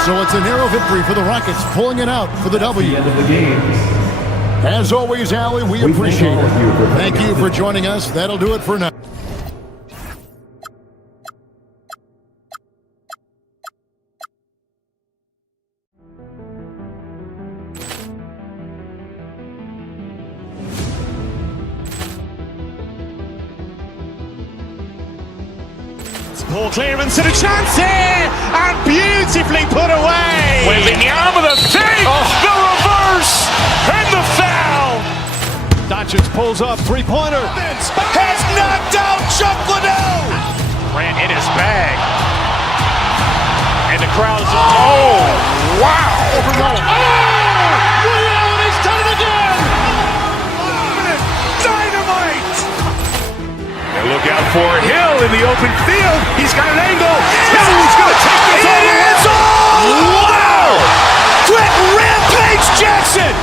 So it's a narrow victory for the Rockets, pulling it out for the W. At the end of the game. As always, Allie, we appreciate it. Thank you for joining us. That'll do it for now. Ball clearance and a chance here, and beautifully put away. Wembanyama the fake, the reverse, and the foul. Doncic pulls up, three-pointer. Has knocked out Chuck Liddell. Ran in his bag. And the crowd is, oh, wow. Liddell, he's done it again. Dynamite. And look out for Hill in the open field. He's got an angle. Hill's going to take this all the way. Wow. Quick rampage Jackson.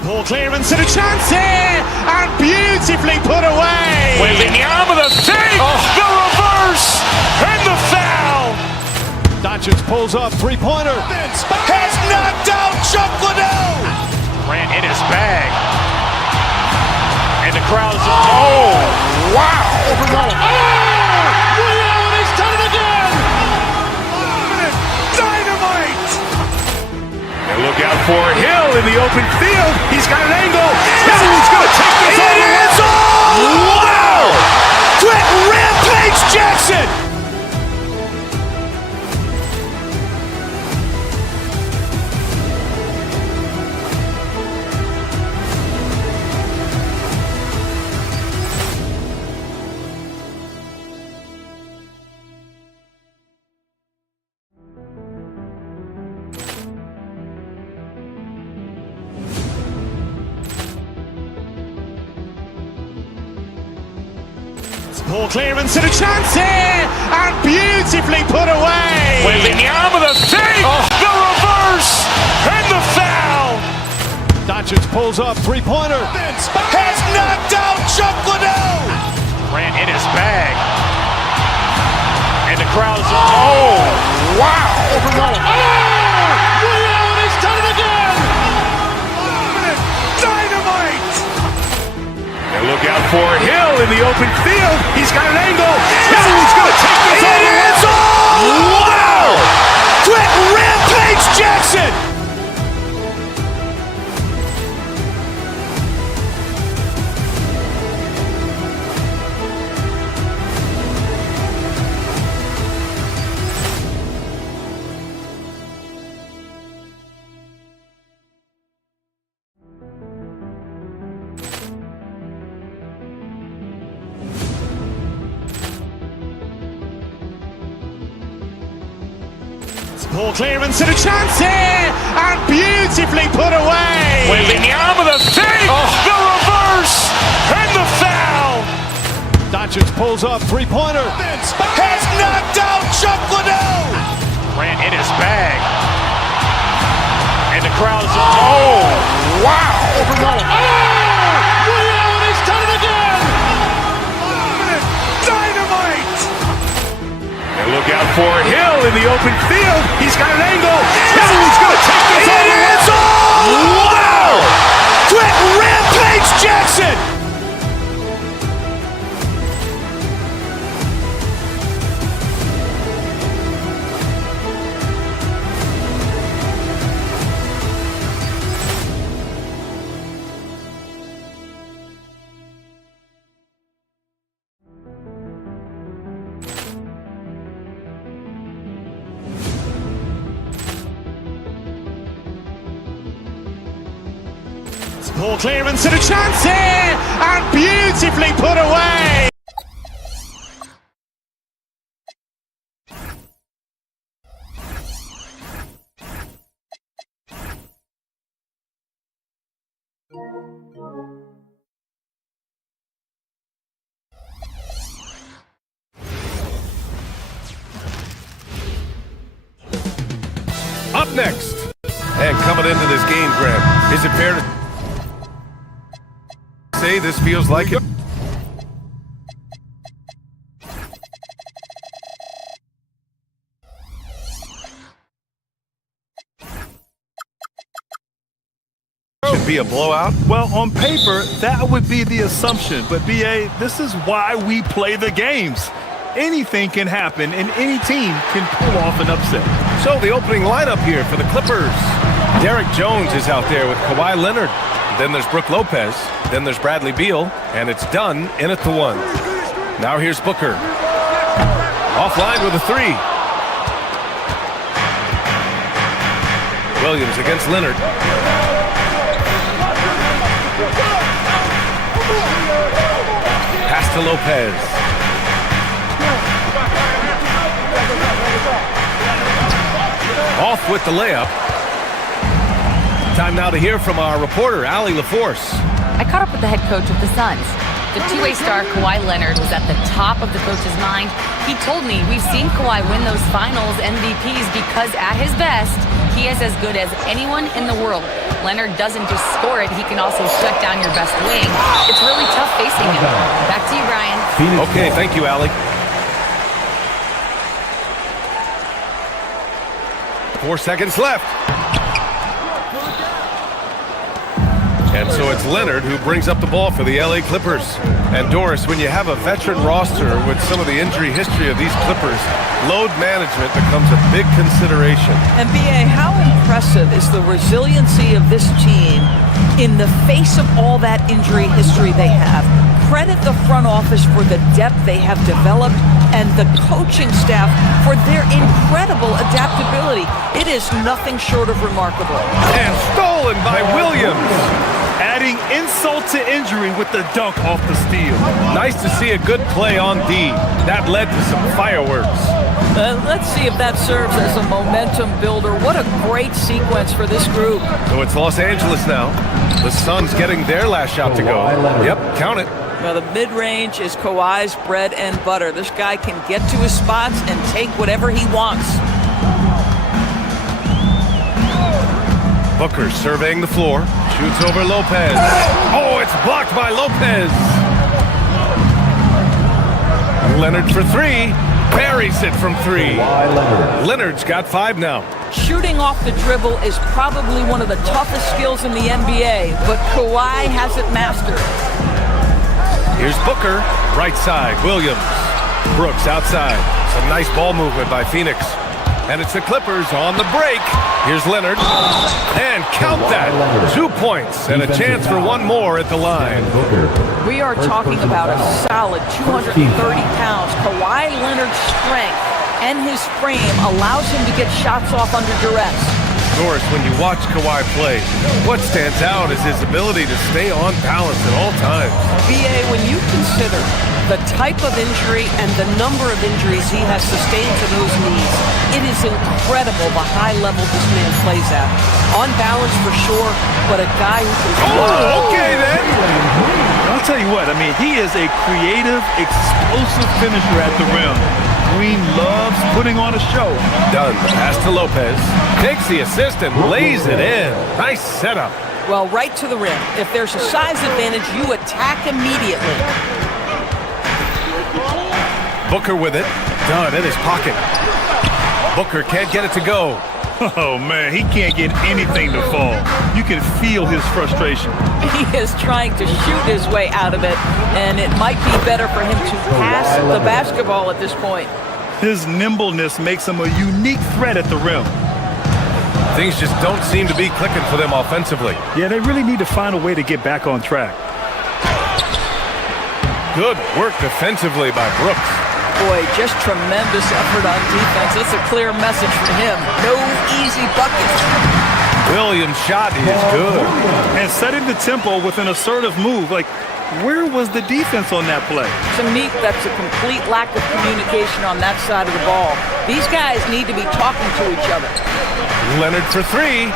Ball clearance and a chance here, and beautifully put away. Wembanyama the fake, the reverse, and the foul. Doncic pulls up, three-pointer. Has knocked out Chuck Liddell. Ran in his bag. And the crowd is, oh, wow. Liddell, he's done it again. Dynamite. And look out for Hill in the open field. He's got an angle. Hill's going to take this all the way. Wow. Quick rampage Jackson. Ball clearance and a chance here, and beautifully put away. Wembanyama the fake, the reverse, and the foul. Doncic pulls up, three-pointer. Has knocked out Chuck Liddell. Ran in his bag. And the crowd is, oh, wow. Liddell, he's done it again. Dynamite. And look out for Hill in the open field. He's got an angle. Hill's going to take this all the way. Wow. Quick rampage Jackson. Ball clearance and a chance here, and beautifully put away. Wembanyama the fake, the reverse, Doncic pulls up, three-pointer. Has knocked out Chuck Liddell. Grant in his bag. And the crowd's... Oh, wow! Ray Allen has done it again. Dynamite. And look out for Hill in the open field. He's got an angle. He's going to take this all the way. It's all! Wow! Quick Rampage Jackson. Ball clearance and a chance here, and beautifully put away. Up next, and coming into this game, Grant, is it fair to say this feels like it? Should be a blowout? Well, on paper, that would be the assumption. But, B.A., this is why we play the games. Anything can happen, and any team can pull off an upset. So the opening lineup here for the Clippers. Derek Jones is out there with Kawhi Leonard. Then there's Brook Lopez. Then there's Bradley Beal. And it's done in at the one. Now here's Booker. Offline with a three. Williams against Leonard. Pass to Lopez. Off with the layup. Time now to hear from our reporter, Allie LaForce. I caught up with the head coach of the Suns. The two-way star Kawhi Leonard was at the top of the coach's mind. He told me we've seen Kawhi win those finals MVPs because at his best, he is as good as anyone in the world. Leonard doesn't just score it, he can also shut down your best wing. It's really tough facing him. Back to you, Brian. Okay, thank you, Allie. 4 seconds left. And so it's Leonard who brings up the ball for the LA Clippers. And Doris, when you have a veteran roster with some of the injury history of these Clippers, load management becomes a big consideration. And B.A., how impressive is the resiliency of this team in the face of all that injury history they have? Credit the front office for the depth they have developed and the coaching staff for their incredible adaptability. It is nothing short of remarkable. And stolen by Williams. Adding insult to injury with the dunk off the steal. Nice to see a good play on D. That led to some fireworks. Let's see if that serves as a momentum builder. What a great sequence for this group. So it's Los Angeles now. The Suns getting their last shot to go. Yep, count it. Now the mid-range is Kawhi's bread and butter. This guy can get to his spots and take whatever he wants. Booker surveying the floor. Shoots over Lopez. Oh, it's blocked by Lopez. Leonard for three. Buries it from three. Leonard's got 5 now. Shooting off the dribble is probably one of the toughest skills in the NBA, but Kawhi has it mastered. Here's Booker, right side, Williams. Brooks outside. Some nice ball movement by Phoenix. And it's the Clippers on the break. Here's Leonard. And count that. 2 points and a chance for one more at the line. We are talking about a solid 230 pounds. Kawhi Leonard's strength and his frame allows him to get shots off under duress. Doris, when you watch Kawhi play, what stands out is his ability to stay on balance at all times. B.A., when you consider the type of injury and the number of injuries he has sustained to those knees, it is incredible the high level this man plays at. On balance for sure, but a guy who can... Oh, okay then! I'll tell you what, I mean, he is a creative, explosive finisher at the rim. Green loves putting on a show. Dunn, pass to Lopez. Takes the assist and lays it in. Nice setup. Well, right to the rim. If there's a size advantage, you attack immediately. Booker with it. Dunn in his pocket. Booker can't get it to go. Oh, man, he can't get anything to fall. You can feel his frustration. He is trying to shoot his way out of it, and it might be better for him to pass the basketball at this point. His nimbleness makes him a unique threat at the rim. Things just don't seem to be clicking for them offensively. Yeah, they really need to find a way to get back on track. Good work defensively by Brooks. Boy, just tremendous effort on defense. That's a clear message from him. No easy buckets. Williams' shot is good. And setting the tempo with an assertive move. Like, where was the defense on that play? To me, that's a complete lack of communication on that side of the ball. These guys need to be talking to each other. Leonard for three.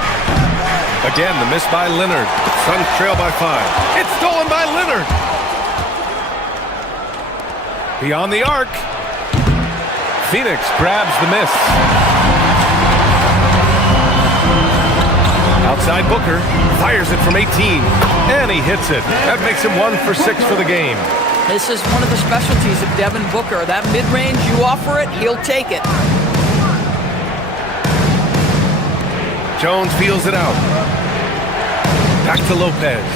Again, the miss by Leonard. Suns trail by 5. It's stolen by Leonard. Beyond the arc. Phoenix grabs the miss. Outside Booker. Fires it from 18. And he hits it. That makes him 1 for 6 for the game. This is one of the specialties of Devin Booker. That mid-range, you offer it, he'll take it. Jones feels it out. Back to Lopez.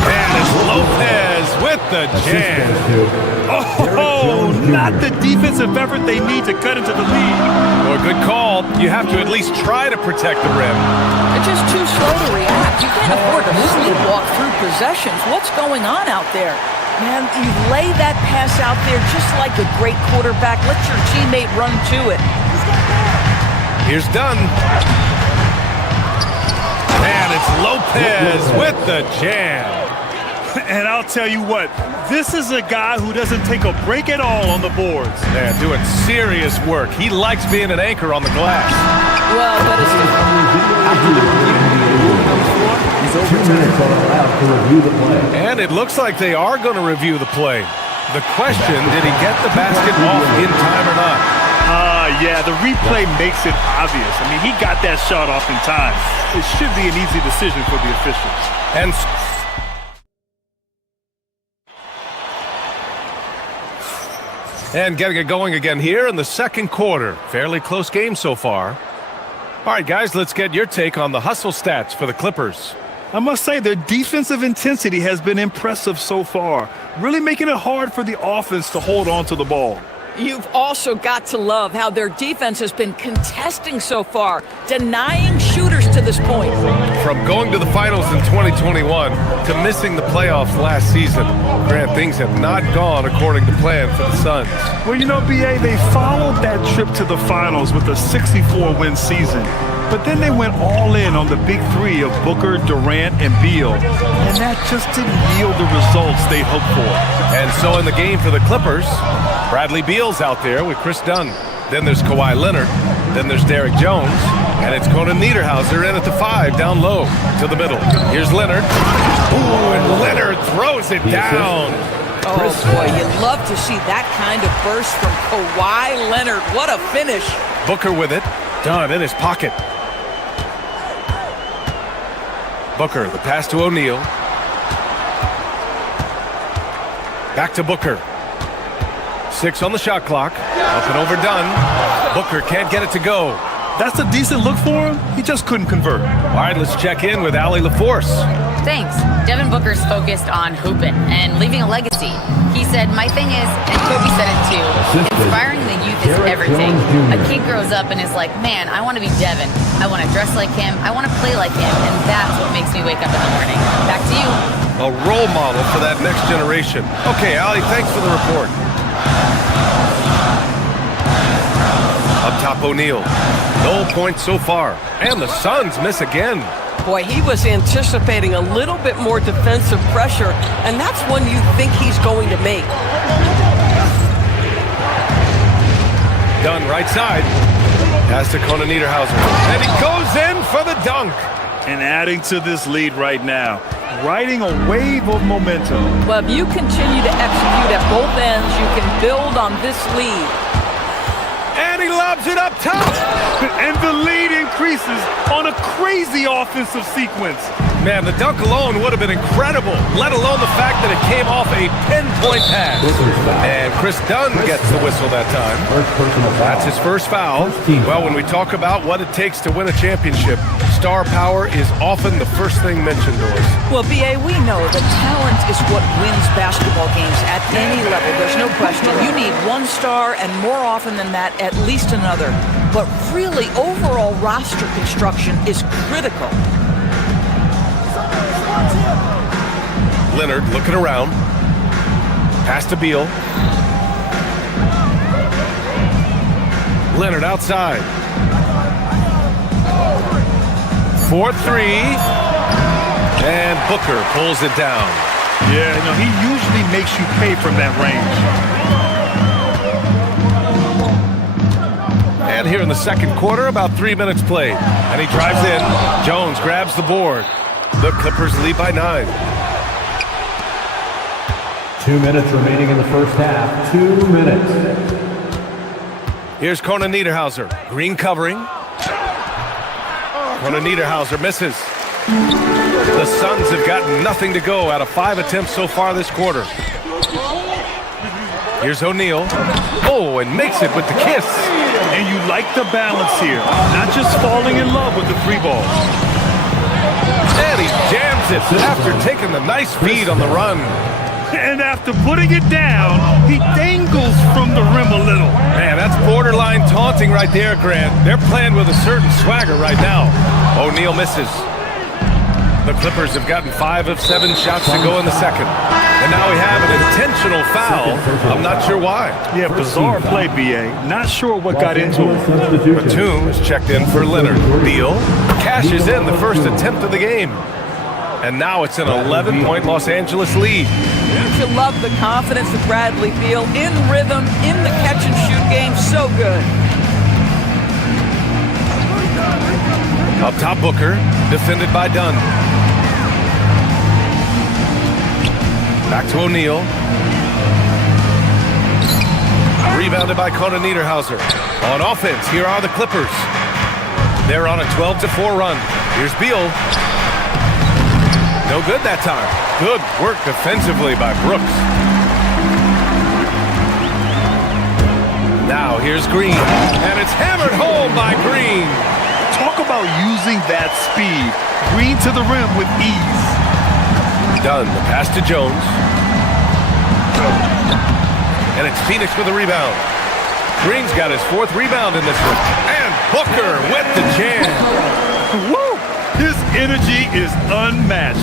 And it's Lopez with the jam. Oh, not the defensive effort they need to cut into the lead. Well, good call. You have to at least try to protect the rim. They're just too slow to react. You can't afford to sleepwalk through possessions. What's going on out there? Man, you lay that pass out there just like a great quarterback. Let your teammate run to it. Here's Dunn. And it's Lopez with the jam. And I'll tell you what, this is a guy who doesn't take a break at all on the boards. Man, doing serious work. He likes being an anchor on the glass. Well, that is And it looks like they are going to review the play. The question, did he get the basket off in time or not? Yeah, the replay makes it obvious. I mean, he got that shot off in time. It should be an easy decision for the officials. And getting it going again here in the second quarter. Fairly close game so far. All right, guys, let's get your take on the hustle stats for the Clippers. I must say, their defensive intensity has been impressive so far, really making it hard for the offense to hold on to the ball. You've also got to love how their defense has been contesting so far, denying shooters to this point. From going to the finals in 2021 to missing the playoffs last season, Grant, things have not gone according to plan for the Suns. Well, you know, B.A., they followed that trip to the finals with a 64-win season. But then they went all in on the big three of Booker, Durant, and Beal. And that just didn't yield the results they hoped for. And so in the game for the Clippers, Bradley Beal's out there with Chris Dunn. Then there's Kawhi Leonard. Then there's Derek Jones. And it's Conan Niederhauser in at the 5, down low to the middle. Here's Leonard. Ooh, and Leonard throws it down. Oh, boy, you'd love to see that kind of burst from Kawhi Leonard. What a finish. Booker with it. Dunn in his pocket. Booker, the pass to O'Neal. Back to Booker. 6 on the shot clock. Up and over Dunn. Booker can't get it to go. That's a decent look for him. He just couldn't convert. All right, let's check in with Allie LaForce. Thanks. Devin Booker's focused on hooping and leaving a legacy. He said, my thing is, and Kobe said it too, inspiring the youth is everything. A kid grows up and is like, man, I want to be Devin. I want to dress like him. I want to play like him. And that's what makes me wake up in the morning. Back to you. A role model for that next generation. Okay, Allie, thanks for the report. Up top, O'Neal. No points so far. And the Suns miss again. Boy, he was anticipating a little bit more defensive pressure, and that's one you think he's going to make. Dunn, right side. Pass to Conan Niederhauser. And he goes in for the dunk. And adding to this lead right now, riding a wave of momentum. Well, if you continue to execute at both ends, you can build on this lead. And he lobs it up top. And the lead increases on a crazy offensive sequence. Man, the dunk alone would have been incredible, let alone the fact that it came off a pinpoint pass. And Chris Dunn gets the whistle that time. That's his first foul. Well, when we talk about what it takes to win a championship, star power is often the first thing mentioned to us. Well, B.A., we know that talent is what wins basketball games at any level. There's no question. You need one star, and more often than that, at least another. But really, overall roster construction is critical. Leonard looking around. Pass to Beal. Leonard outside. 4-3. And Booker pulls it down. Yeah, he usually makes you pay from that range. And here in the second quarter, about 3 minutes played. And he drives in. Jones grabs the board. The Clippers lead by 9. 2 minutes remaining in the first half. 2 minutes. Here's Conan Niederhauser. Green covering. Conan Niederhauser misses. The Suns have gotten nothing to go out of 5 attempts so far this quarter. Here's O'Neal. Oh, and makes it with the kiss. And you like the balance here. Not just falling in love with the 3-ball. And he jams it after taking the nice feed on the run. And after putting it down, he dangles from the rim a little. Man, that's borderline taunting right there, Grant. They're playing with a certain swagger right now. O'Neal misses. The Clippers have gotten 5 of 7 shots to go in the second. And now we have an intentional foul. I'm not sure why. Yeah, bizarre play, B.A. Not sure what got into him. Batum is checked in for Leonard. Beal cashes in the first attempt of the game. And now it's an 11-point Los Angeles lead. Don't you love the confidence of Bradley Beal? In rhythm, in the catch-and-shoot game, so good. Up top, Booker, defended by Dunn. Back to O'Neal. Rebounded by Conan Niederhauser. On offense, here are the Clippers. They're on a 12-4 run. Here's Beal. No good that time. Good work defensively by Brooks. Now here's Green. And it's hammered home by Green. Talk about using that speed. Green to the rim with ease. Done. The pass to Jones. And it's Phoenix with a rebound. Green's got his 4th rebound in this one. And Booker with the jam. Woo! His energy is unmatched.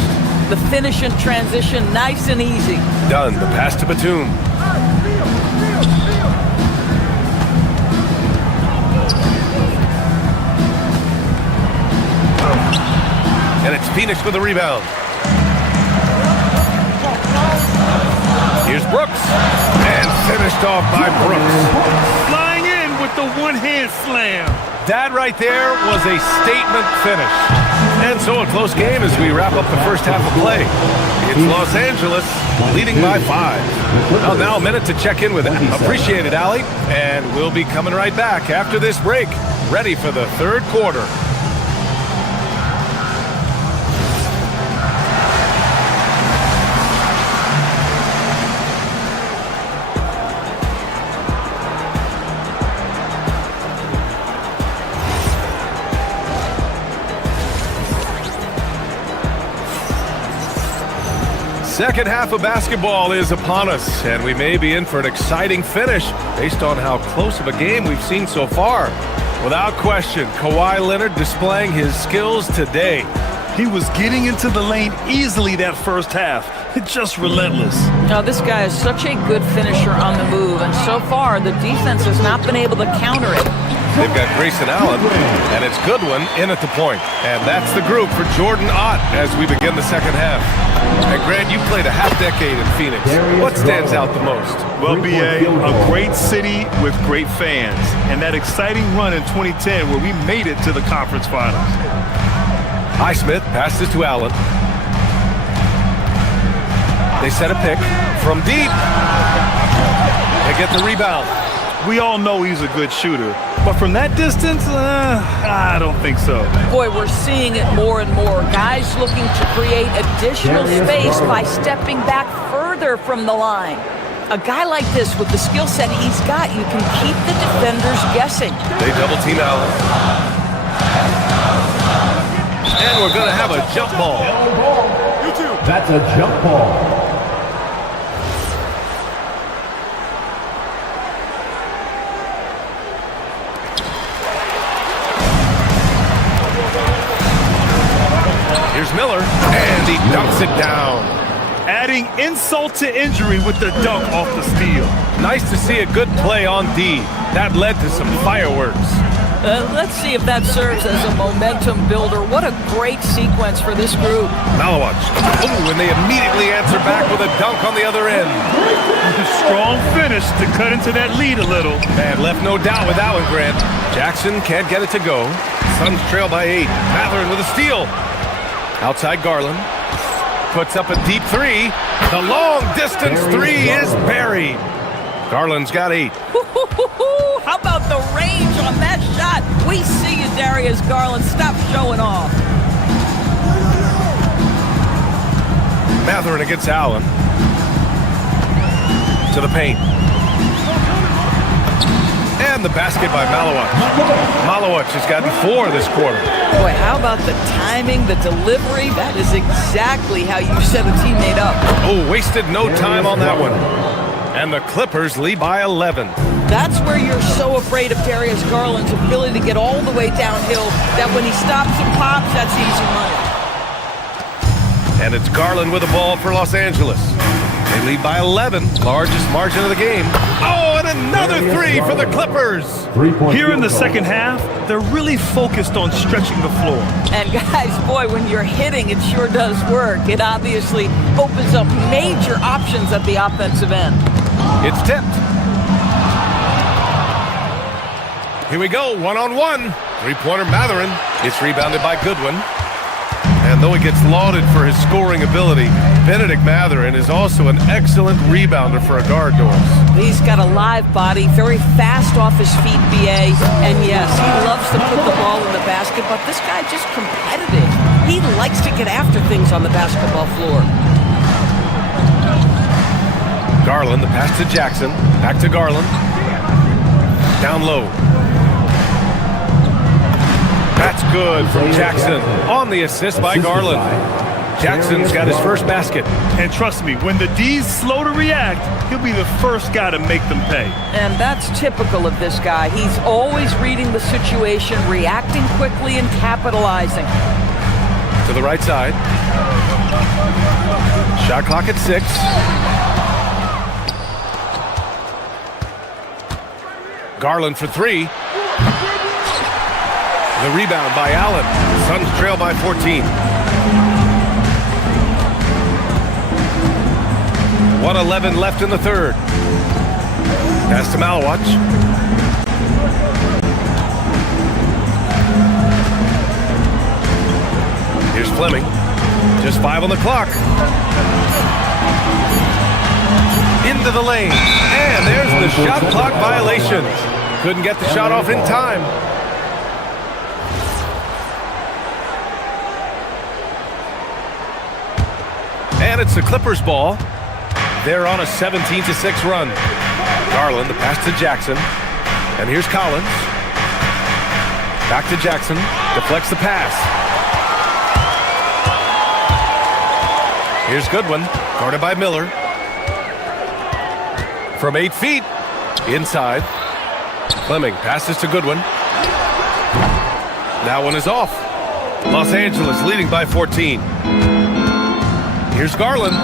The finish and transition, nice and easy. Done. The pass to Batum. And it's Phoenix with a rebound. Here's Brooks. And finished off by Brooks. Flying in with the one-hand slam. That right there was a statement finish. And so a close game as we wrap up the first half of play. It's Los Angeles leading by 5. Well, now a minute to check in with Appreciate it, Allie. And we'll be coming right back after this break, ready for the third quarter. Second half of basketball is upon us, and we may be in for an exciting finish based on how close of a game we've seen so far. Without question, Kawhi Leonard displaying his skills today. He was getting into the lane easily that first half. Just relentless. Now, this guy is such a good finisher on the move, and so far the defense has not been able to counter it. They've got Grayson Allen, and it's Goodwin in at the point. And that's the group for Jordan Ott as we begin the second half. And Grant, you played a half-decade in Phoenix. What stands out the most? Well, B.A., a great city with great fans. And that exciting run in 2010 where we made it to the conference finals. Highsmith passes to Allen. They set a pick from deep. They get the rebound. We all know he's a good shooter, but from that distance, I don't think so. Boy, we're seeing it more and more. Guys looking to create additional space by stepping back further from the line. A guy like this, with the skill set he's got, you can keep the defenders guessing. They double team Allen. And we're going to have a jump ball. That's a jump ball. Here's Miller, and he dunks it down. Adding insult to injury with the dunk off the steal. Nice to see a good play on D. That led to some fireworks. Let's see if that serves as a momentum builder. What a great sequence for this group. Malawach. Oh, and they immediately answer back with a dunk on the other end. Strong finish to cut into that lead a little. Man, left no doubt with that one, Grant. Jackson can't get it to go. Suns trail by 8. Matherin with a steal. Outside Garland. Puts up a deep three. The long distance three is buried. Garland's got 8. How about the range on that shot? We see you, Darius Garland. Stop showing off. Matherin against Allen. To the paint. And the basket by Malawach. Malawach has gotten 4 this quarter. Boy, how about the timing, the delivery? That is exactly how you set a teammate up. Oh, wasted no time on that one. And the Clippers lead by 11. That's where you're so afraid of Darius Garland's ability to get all the way downhill, that when he stops and pops, that's easy money. And it's Garland with the ball for Los Angeles. They lead by 11, largest margin of the game. Oh, and another 3 for the Clippers. Here in the second half, they're really focused on stretching the floor. And guys, boy, when you're hitting, it sure does work. It obviously opens up major options at the offensive end. It's tipped. Here we go, one-on-one. Three-pointer Matherin. It's rebounded by Goodwin. And though he gets lauded for his scoring ability, Benedict Matherin is also an excellent rebounder for a guard, Doris. He's got a live body, very fast off his feet, B.A. And yes, he loves to put the ball in the basket, but this guy just competitive. He likes to get after things on the basketball floor. Garland, the pass to Jackson. Back to Garland. Down low. That's good from Jackson on the assist by Garland. Jackson's got his first basket. And trust me, when the D's slow to react, he'll be the first guy to make them pay. And that's typical of this guy. He's always reading the situation, reacting quickly and capitalizing. To the right side. Shot clock at 6. Garland for 3. The rebound by Allen. Suns trail by 14. 1:11 left in the third. Pass to Malawach. Here's Fleming. Just 5 on the clock. Into the lane. And there's the shot clock violation. Couldn't get the shot off in time. And it's the Clippers' ball. They're on a 17-6 run. Garland, the pass to Jackson. And here's Collins. Back to Jackson. Deflects the pass. Here's Goodwin, guarded by Miller. From 8 feet. Inside. Fleming passes to Goodwin. That one is off. Los Angeles leading by 14. Here's Garland.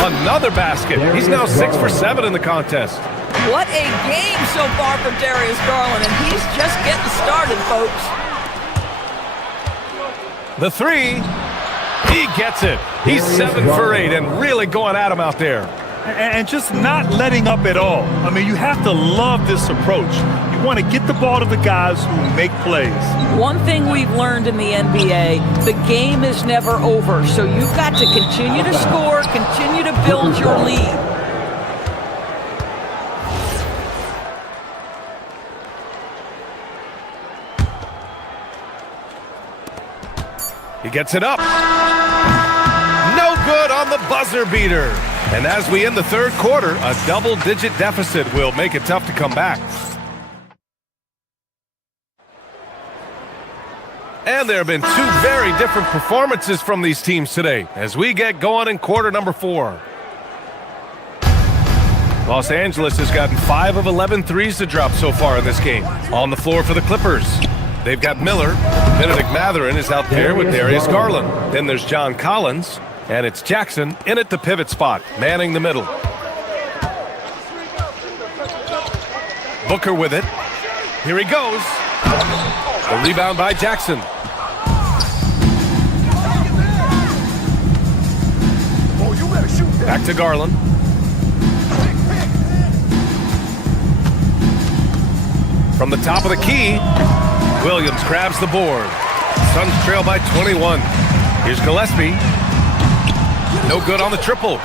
Another basket. He's now 6 for 7 in the contest. What a game so far for Darius Garland, and he's just getting started, folks. The 3. He gets it. He's 7 for 8 and really going at him out there. And just not letting up at all. I mean, you have to love this approach. You You want to get the ball to the guys who make plays. One thing we've learned in the NBA, the game is never over. So you've got to continue to score, continue to build your lead. He gets it up. No good on the buzzer beater. And as we end the third quarter, a double-digit deficit will make it tough to come back. And there have been two very different performances from these teams today as we get going in quarter number 4. Los Angeles has gotten 5 of 11 threes to drop so far in this game. On the floor for the Clippers, they've got Miller. Benedict Mathurin is out there with Darius Garland. Then there's John Collins, and it's Jackson in at the pivot spot, manning the middle. Booker with it. Here he goes. The rebound by Jackson. Back to Garland. From the top of the key, Williams grabs the board. Suns trail by 21. Here's Gillespie. No good on the triple.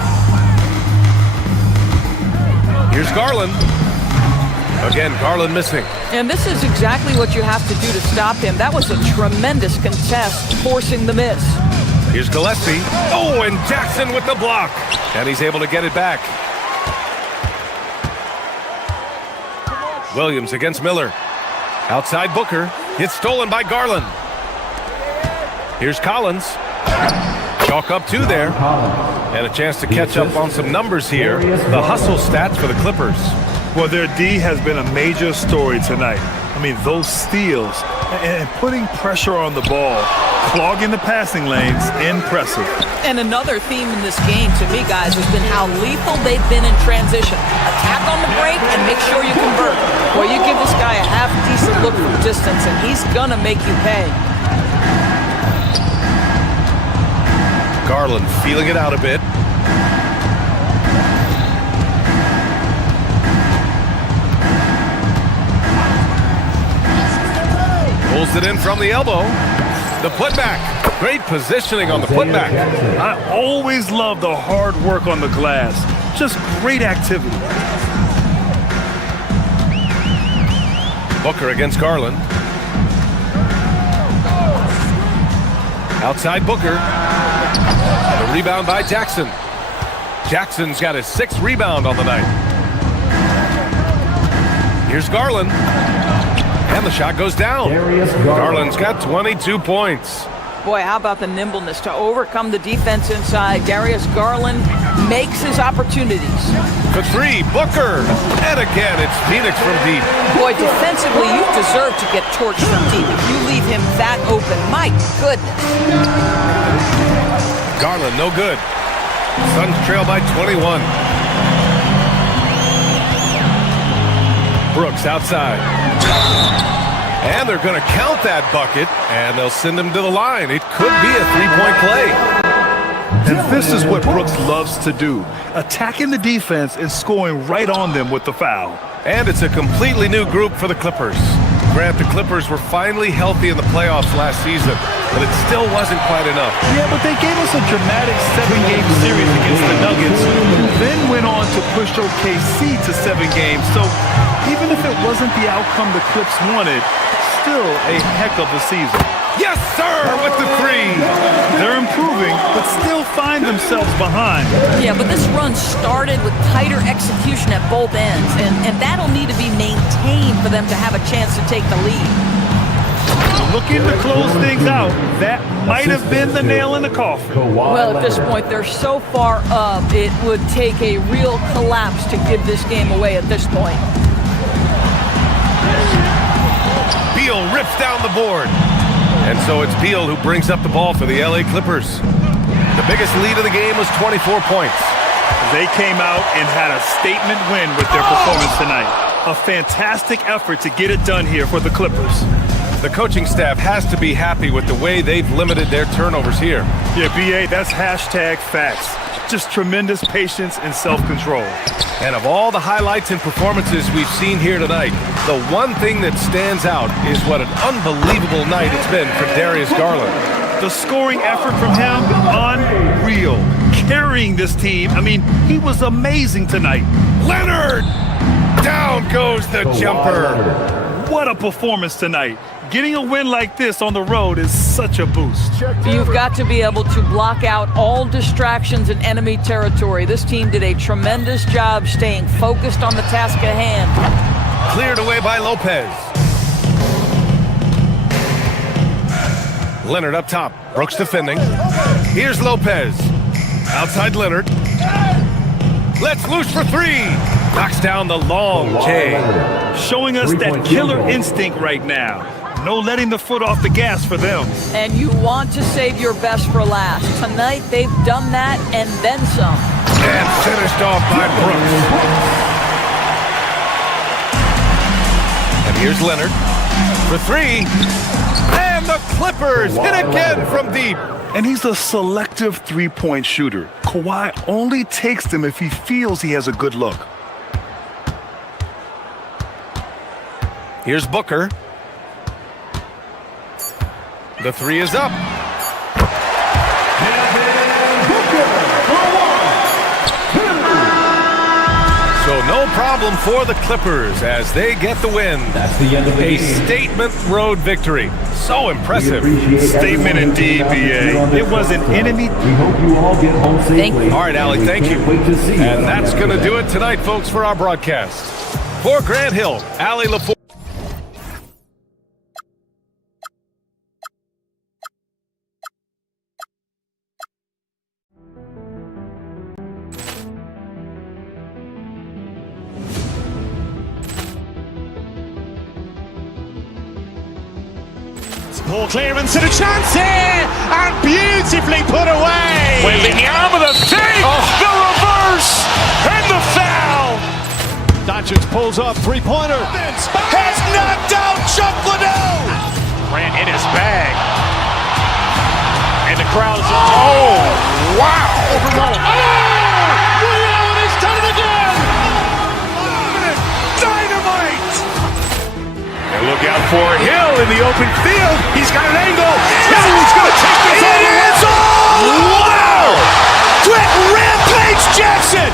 Here's Garland. Again, Garland missing. And this is exactly what you have to do to stop him. That was a tremendous contest, forcing the miss. Here's Gillespie. Oh, and Jackson with the block. And he's able to get it back. Williams against Miller. Outside Booker. It's stolen by Garland. Here's Collins. Chalk up 2 there. And a chance to catch up on some numbers here. The hustle stats for the Clippers. Well, their D has been a major story tonight. I mean, those steals and putting pressure on the ball, clogging the passing lanes, impressive. And another theme in this game to me, guys, has been how lethal they've been in transition. Attack on the break and make sure you convert. Well, you give this guy a half-decent look from distance, and he's going to make you pay. Garland feeling it out a bit. Pulls it in from the elbow. The putback. Great positioning on the putback. I always love the hard work on the glass. Just great activity. Booker against Garland. Outside Booker. The rebound by Jackson. Jackson's got his 6th rebound on the night. Here's Garland. And the shot goes down. Garland's got 22 points. Boy, how about the nimbleness to overcome the defense inside. Darius Garland makes his opportunities. For 3, Booker. And again, it's Phoenix from deep. Boy, defensively, you deserve to get torched from deep. If you leave him that open, my goodness. Garland, no good. Suns trail by 21. Brooks outside. And they're going to count that bucket, and they'll send him to the line. It could be a 3-point play. And this is what Brooks loves to do, attacking the defense and scoring right on them with the foul. And it's a completely new group for the Clippers. Grant, the Clippers were finally healthy in the playoffs last season, but it still wasn't quite enough. Yeah, but they gave us a dramatic 7-game series against the Nuggets, who then went on to push OKC to 7 games. So even if it wasn't the outcome the Clips wanted, still a heck of a season. Yes, sir, with the 3. They're improving, but still find themselves behind. Yeah, but this run started with tighter execution at both ends, and that'll need to be maintained for them to have a chance to take the lead. Looking to close things out, that might have been the nail in the coffin. Well, at this point, they're so far up, it would take a real collapse to give this game away at this point. Beal rips down the board. And so it's Beal who brings up the ball for the LA Clippers. The biggest lead of the game was 24 points. They came out and had a statement win with their performance tonight. A fantastic effort to get it done here for the Clippers. The coaching staff has to be happy with the way they've limited their turnovers here. Yeah, BA, that's hashtag facts. Just tremendous patience and self-control. And of all the highlights and performances we've seen here tonight, the one thing that stands out is what an unbelievable night it's been for Darius Garland. The scoring effort from him, unreal. Carrying this team, I mean, he was amazing tonight. Leonard! Down goes the jumper. What a performance tonight. Getting a win like this on the road is such a boost. You've got to be able to block out all distractions in enemy territory. This team did a tremendous job staying focused on the task at hand. Cleared away by Lopez. Leonard up top. Brooks defending. Here's Lopez. Outside Leonard. Let's loose for three. Knocks down the long J. Showing us that killer instinct right now. No letting the foot off the gas for them. And you want to save your best for last. Tonight, they've done that and then some. And finished off by Brooks. And here's Leonard for three. And the Clippers hit again from deep. And he's a selective three-point shooter. Kawhi only takes them if he feels he has a good look. Here's Booker. The three is up. So no problem for the Clippers as they get the win. That's the end of the A game. statement road victory. So impressive. Statement indeed, BA. It was an enemy. We hope you all get home safely. Thank you. All right, Allie, thank you. Can't wait to see you. And that's going to do it tonight, folks, for our broadcast. For Grant Hill, Allie LaForce. Ball clearance and a chance here, and beautifully put away. Waving the arm of the fake, the reverse, and the foul. Doncic pulls up, three-pointer. Has knocked out Chuck Liddell. Grant in his bag. And the crowd is, oh, wow. Rio, he's done it again. Dynamite. And look out for Hill in the open field. He's got an angle. Hill's going to take this all the way. Wow. Quick rampage Jackson.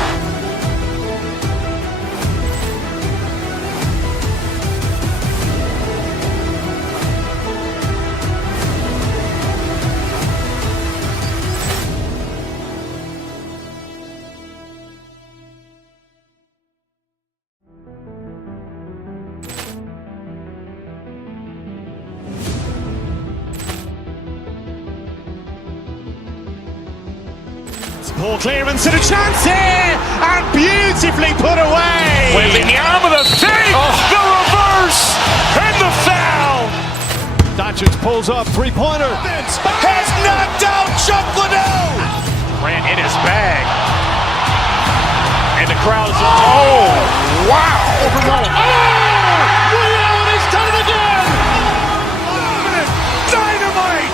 Ball clearance and a chance here, and beautifully put away. Waving the arm of the fake, the reverse, and the foul. Doncic pulls up, three-pointer. Has knocked out Chuck Liddell. Grant in his bag. And the crowd is, oh, wow. Rio, he's done it again. Dynamite.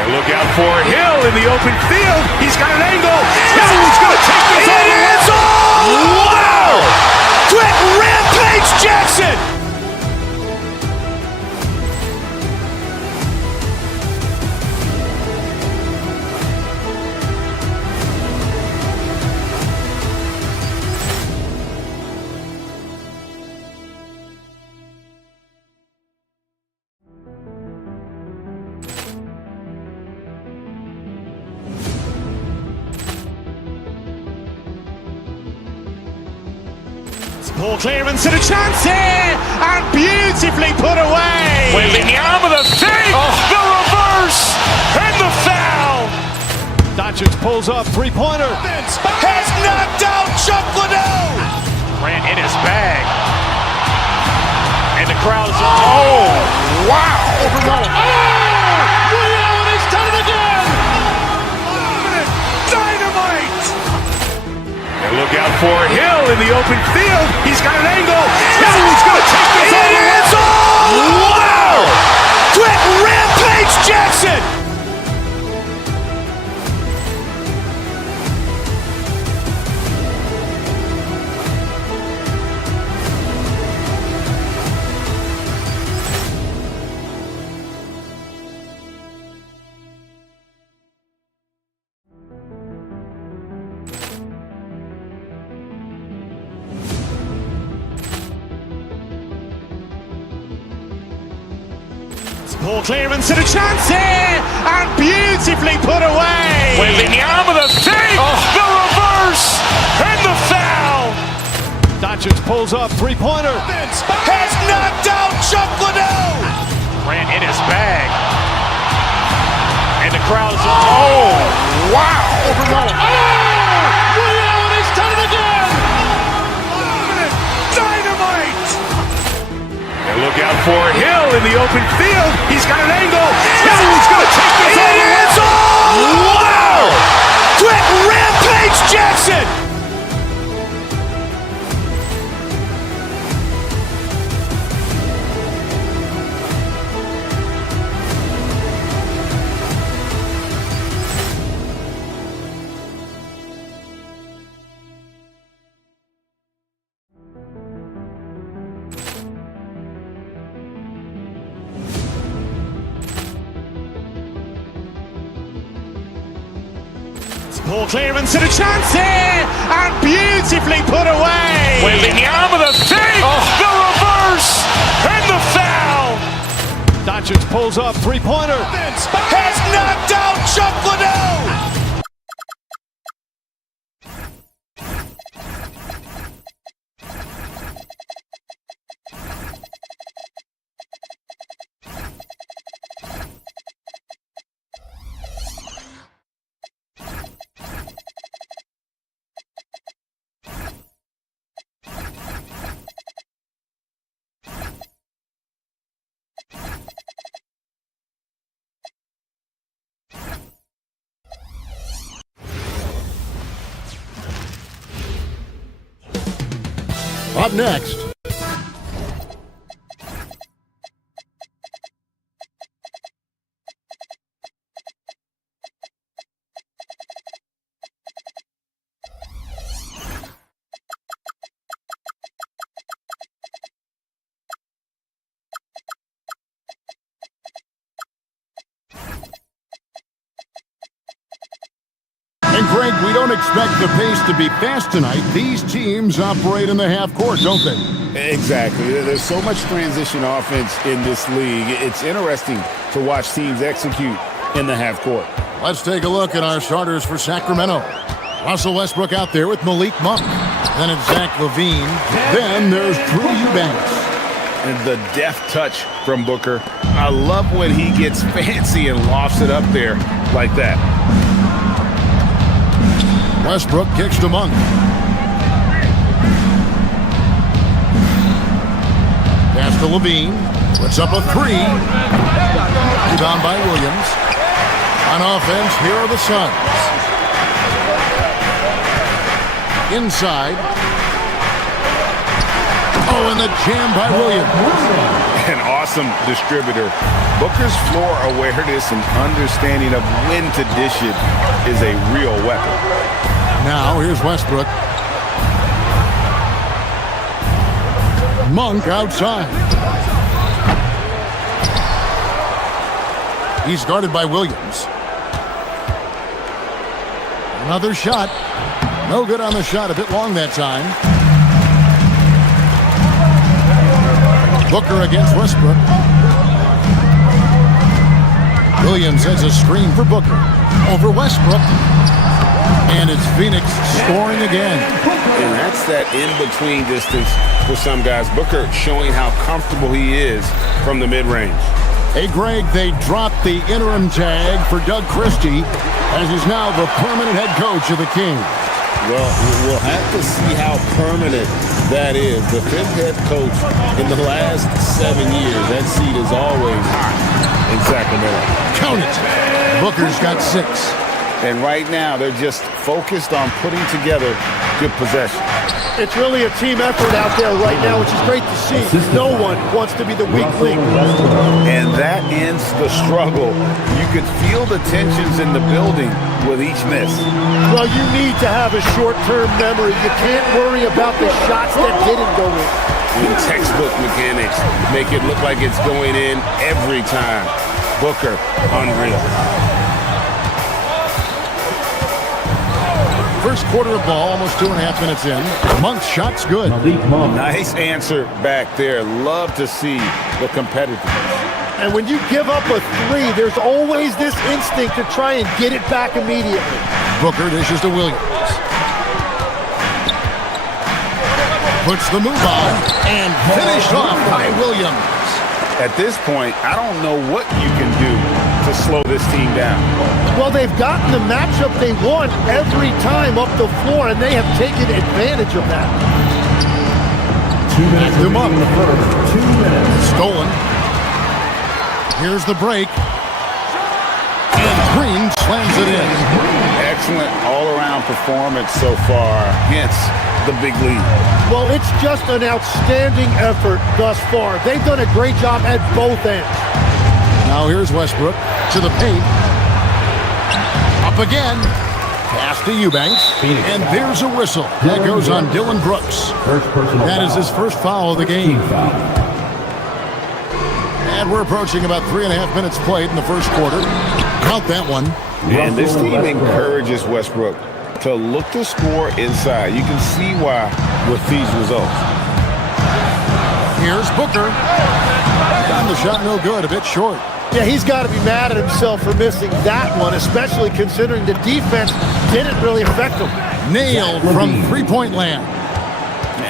And look out for Hill in the open field. He's got an angle. Hill's going to take this all the way. Wow. Quick rampage Jackson. Ball clearance and a chance here, and beautifully put away. Waving the arm of the fake, the reverse, and the foul. Doncic pulls up, three-pointer. Has knocked out Chuck Liddell. Grant in his bag. And the crowd is, oh, wow. Rio, he's done it again. Dynamite. And look out for Hill in the open field. He's got an angle. Hill's going to take this all the way. Wow. Jackson! Poor clearance and a chance here, and beautifully put away. With the arm of the thing, the reverse, and the foul. Doncic pulls up, three-pointer. Has knocked out Chuck Liddell. Ran in his bag. And the crowd is, oh, wow. Liddell has done it again. Dynamite. And look out for Hill in the open field. He's got an angle. Hill's going to take this all the way. Wow! Quick rampage Jackson! Poor clearance and a chance here, and beautifully put away. With the arm of the thing, the reverse, and the foul. Doncic pulls up, three-pointer. Has knocked out Chuck Liddell. Up next, and Greg, we don't expect the pace to be fast tonight. These teams operate in the half court, don't they? Exactly. There's so much transition offense in this league. It's interesting to watch teams execute in the half court. Let's take a look at our starters for Sacramento. Russell Westbrook out there with Malik Monk. Then it's Zach LaVine. Then there's Drew Eubanks. And the deft touch from Booker. I love when he gets fancy and lofts it up there like that. Westbrook kicks to Monk. Pass to LaVine. Puts up a three. Rebound by Williams. On offense, here are the Suns. Inside. Oh, and the jam by Williams. An awesome distributor. Booker's floor awareness and understanding of when to dish it is a real weapon. Now, here's Westbrook. Monk outside. He's guarded by Williams. Another shot. No good on the shot. A bit long that time. Booker against Westbrook. Williams has a screen for Booker. Over Westbrook. And it's Phoenix scoring again. And that's that in-between distance for some guys. Booker showing how comfortable he is from the mid-range. Hey, Greg, they dropped the interim tag for Doug Christie, as he's now the permanent head coach of the Kings. Well, we'll have to see how permanent that is. The fifth head coach in the last 7 years. That seat is always hot in Sacramento. Count it. Booker's got 6. And right now, they're just focused on putting together good possession. It's really a team effort out there right now, which is great to see. No one wants to be the weak link. And that ends the struggle. You could feel the tensions in the building with each miss. Well, you need to have a short-term memory. You can't worry about the shots that didn't go in. When textbook mechanics make it look like it's going in every time. Booker, unreal. First quarter of ball, almost 2.5 minutes in. Monk's shot's good. Nice answer back there. Love to see the competitiveness. And when you give up a three, there's always this instinct to try and get it back immediately. Booker dishes to Williams. Puts the move on and finished off by Williams. At this point, I don't know what you can do to slow this team down. Well, they've gotten the matchup they want every time up the floor, and they have taken advantage of that. 2 minutes in the first. 2 minutes. Stolen. Here's the break. And Green slams it in. Excellent all-around performance so far, hence the big lead. Well, it's just an outstanding effort thus far. They've done a great job at both ends. Now here's Westbrook to the paint. Up again. Pass to Eubanks. And there's a whistle. That goes on Dylan Brooks. That is his first foul of the game. And we're approaching about 3.5 minutes played in the first quarter. Count that one. And this team encourages Westbrook to look to score inside. You can see why with these results. Here's Booker. And the shot no good, a bit short. Yeah, he's got to be mad at himself for missing that one, especially considering the defense didn't really affect him. Nailed from three-point land.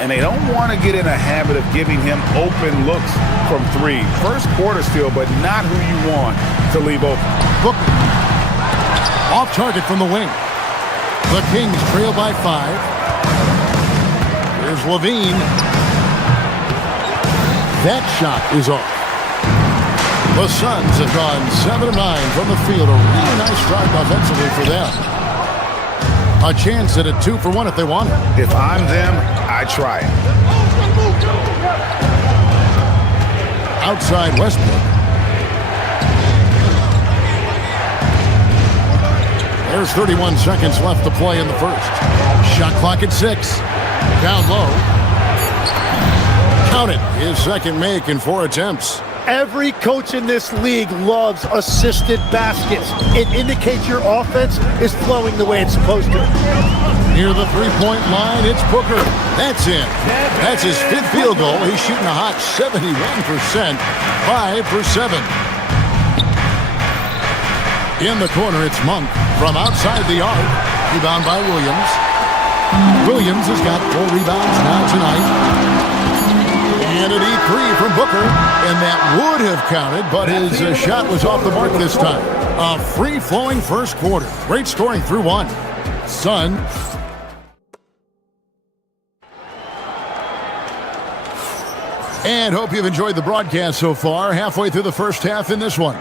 And they don't want to get in a habit of giving him open looks from three. First quarter still, but not who you want to leave open. Booker. Off target from the wing. The Kings trail by 5. Here's Levine. That shot is off. The Suns have gone 7 of 9 from the field. A really nice drive offensively for them. A chance at a 2 for 1 if they want it. If I'm them, I try it. Outside Westbrook. There's 31 seconds left to play in the first. Shot clock at 6. Down low. Count it. His second make in 4 attempts. Every coach in this league loves assisted baskets. It indicates your offense is flowing the way it's supposed to. Near the three-point line, it's Booker. That's in. That's his 5th field goal. He's shooting a hot 71%. 5 for 7. In the corner, it's Monk. From outside the arc, rebound by Williams. Williams has got 4 rebounds now tonight. And an E3 from Booker, and that would have counted, but his shot was off the mark this time. A free-flowing first quarter. Great scoring through 1. Sun. And hope you've enjoyed the broadcast so far. Halfway through the first half in this one.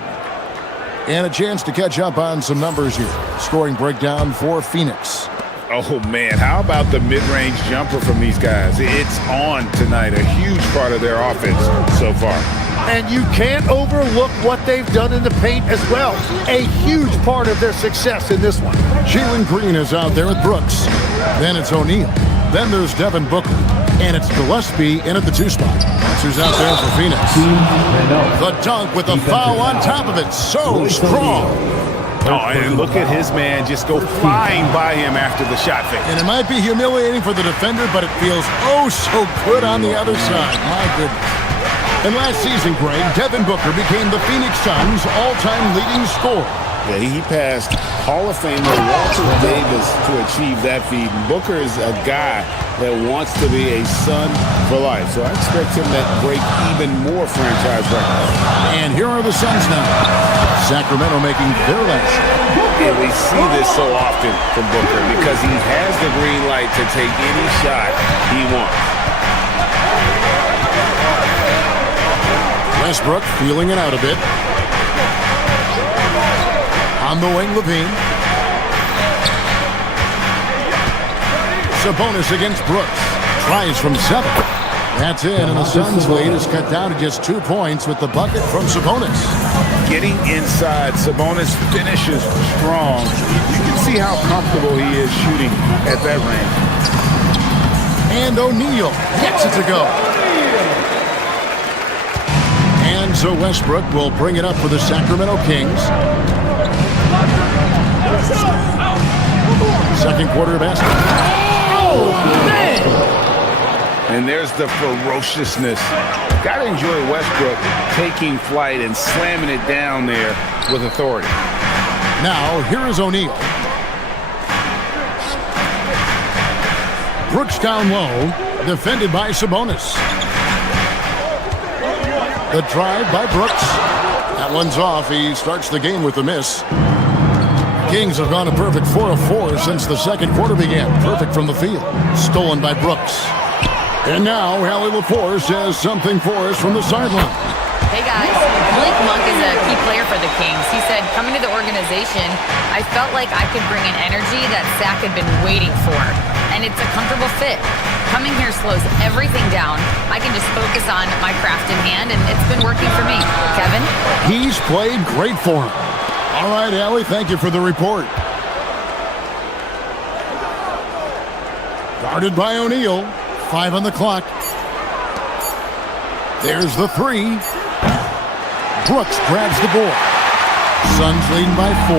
And a chance to catch up on some numbers here. Scoring breakdown for Phoenix. Oh, man, how about the mid-range jumper from these guys? It's on tonight, a huge part of their offense so far. And you can't overlook what they've done in the paint as well. A huge part of their success in this one. Jalen Green is out there with Brooks. Then it's O'Neal. Then there's Devin Booker. And it's Gillespie in at the 2 spot. Answers out there for Phoenix. The dunk with a foul on top of it. So strong. Oh, and look at his man just go flying by him after the shot fake. And it might be humiliating for the defender, but it feels oh so good on the other side. My goodness. And last season, Greg, Devin Booker became the Phoenix Suns' all-time leading scorer. Yeah, he passed Hall of Famer Walter Davis to achieve that feat. And Booker is a guy that wants to be a Sun for life. So I expect him to break even more franchise records. And here are the Suns now. Sacramento making their last shot. And we see this so often from Booker because he has the green light to take any shot he wants. Westbrook feeling it out a bit. On the wing, Levine. Sabonis against Brooks. tries from 7. That's in, and the Suns' lead is cut down to just 2 points with the bucket from Sabonis. Getting inside, Sabonis finishes strong. You can see how comfortable he is shooting at that range. And O'Neal gets it to go. And so Westbrook will bring it up for the Sacramento Kings. Second quarter basketball. Oh, man! And there's the ferociousness. Got to enjoy Westbrook taking flight and slamming it down there with authority. Now, here is O'Neal. Brooks down low, defended by Sabonis. The drive by Brooks. That one's off. He starts the game with a miss. Kings have gone a perfect 4 of 4 since the second quarter began. Perfect from the field. Stolen by Brooks. And now, Allie LaForce has something for us from the sideline. Hey guys, Malik Monk is a key player for the Kings. He said, coming to the organization, I felt like I could bring an energy that Sac had been waiting for. And it's a comfortable fit. Coming here slows everything down. I can just focus on my craft in hand, and it's been working for me. Kevin? He's played great for him. All right, Allie, thank you for the report. Guarded by O'Neal. 5 on the clock. There's the 3. Brooks grabs the board. Suns leading by 4.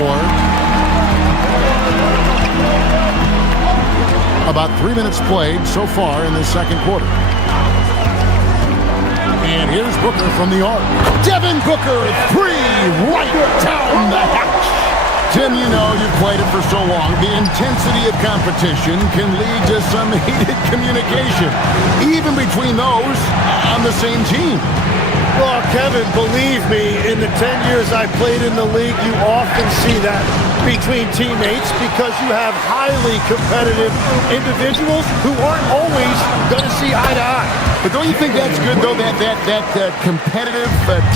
About 3 minutes played so far in the second quarter. And here's Booker from the arc. Devin Booker, 3, right down the hatch. Tim, you know, you've played it for so long. The intensity of competition can lead to some heated communication, even between those on the same team. Well, Kevin, believe me, in the 10 years I played in the league, you often see that between teammates because you have highly competitive individuals who aren't always going to see eye to eye. But don't you think that's good, though, that competitive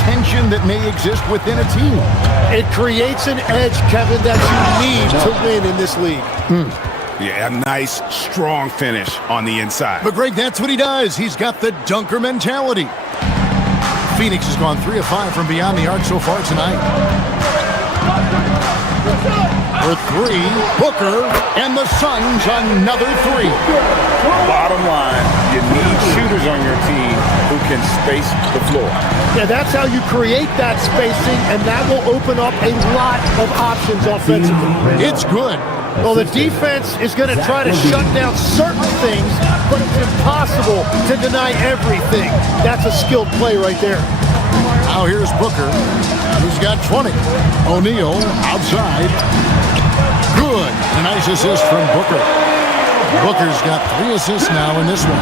tension that may exist within a team? It creates an edge, Kevin, that you need to win in this league. Yeah, a nice, strong finish on the inside. But, Greg, that's what he does. He's got the dunker mentality. Phoenix has gone 3 of 5 from beyond the arc so far tonight. For 3, Booker, and the Suns another 3. Bottom line, you need shooters on your team who can space the floor. Yeah, that's how you create that spacing, and that will open up a lot of options offensively. It's good. Well, the defense is going to try to shut down certain things, but it's impossible to deny everything. That's a skilled play right there. Now here's Booker. He's got 20. O'Neal outside. Good. A nice assist from Booker. Booker's got 3 assists now in this one.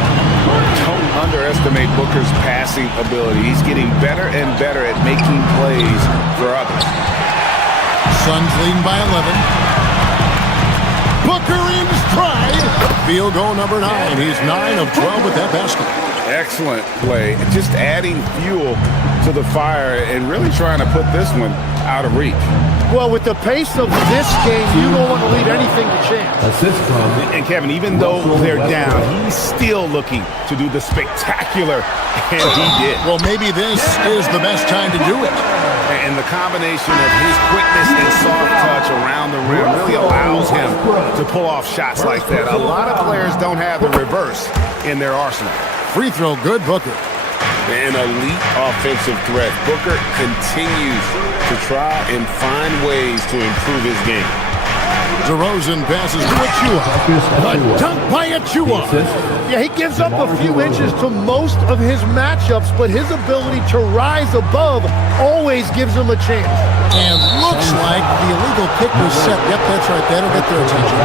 Don't underestimate Booker's passing ability. He's getting better and better at making plays for others. Suns leading by 11. Booker in stride. Field goal number 9. He's 9 of 12 with that basket. Excellent play. Just adding fuel to the fire and really trying to put this one out of reach. Well, with the pace of this game, you don't want to leave anything to chance. And Kevin, even though they're down, he's still looking to do the spectacular, and he did. Well, maybe this is the best time to do it. And the combination of his quickness and soft touch around the rim really allows him to pull off shots like that. A lot of players don't have the reverse in their arsenal. Free throw, good, Booker. An elite offensive threat. Booker continues to try and find ways to improve his game. DeRozan passes to Achua. The dunk by Achua. Yeah, he gives up a few inches to most of his matchups, but his ability to rise above always gives him a chance. And looks like the illegal kick was set. Yep, that's right. That'll get their attention.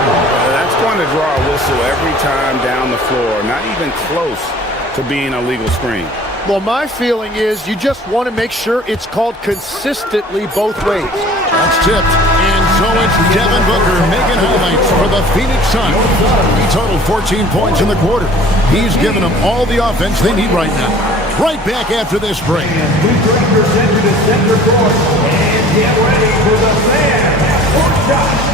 That's going to draw a whistle every time down the floor. Not even close to being a legal screen. Well, my feeling is you just want to make sure it's called consistently both ways. That's tipped. And so it's Devin Booker making highlights for the Phoenix Suns. He totaled 14 points in the quarter. He's given them all the offense they need right now. Right back after this break. Please bring your center to center court and get ready for the fan court shot.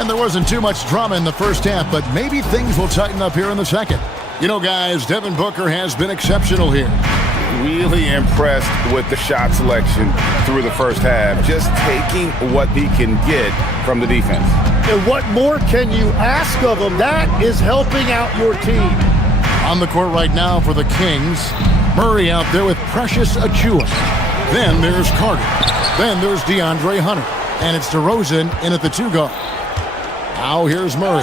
And there wasn't too much drama in the first half, but maybe things will tighten up here in the second. You know, guys, Devin Booker has been exceptional here. Really impressed with the shot selection through the first half. Just taking what he can get from the defense. And what more can you ask of him? That is helping out your team. On the court right now for the Kings, Murray out there with Precious Achiuwa. Then there's Carter. Then there's DeAndre Hunter. And it's DeRozan in at the 2 guard. Now here's Murray.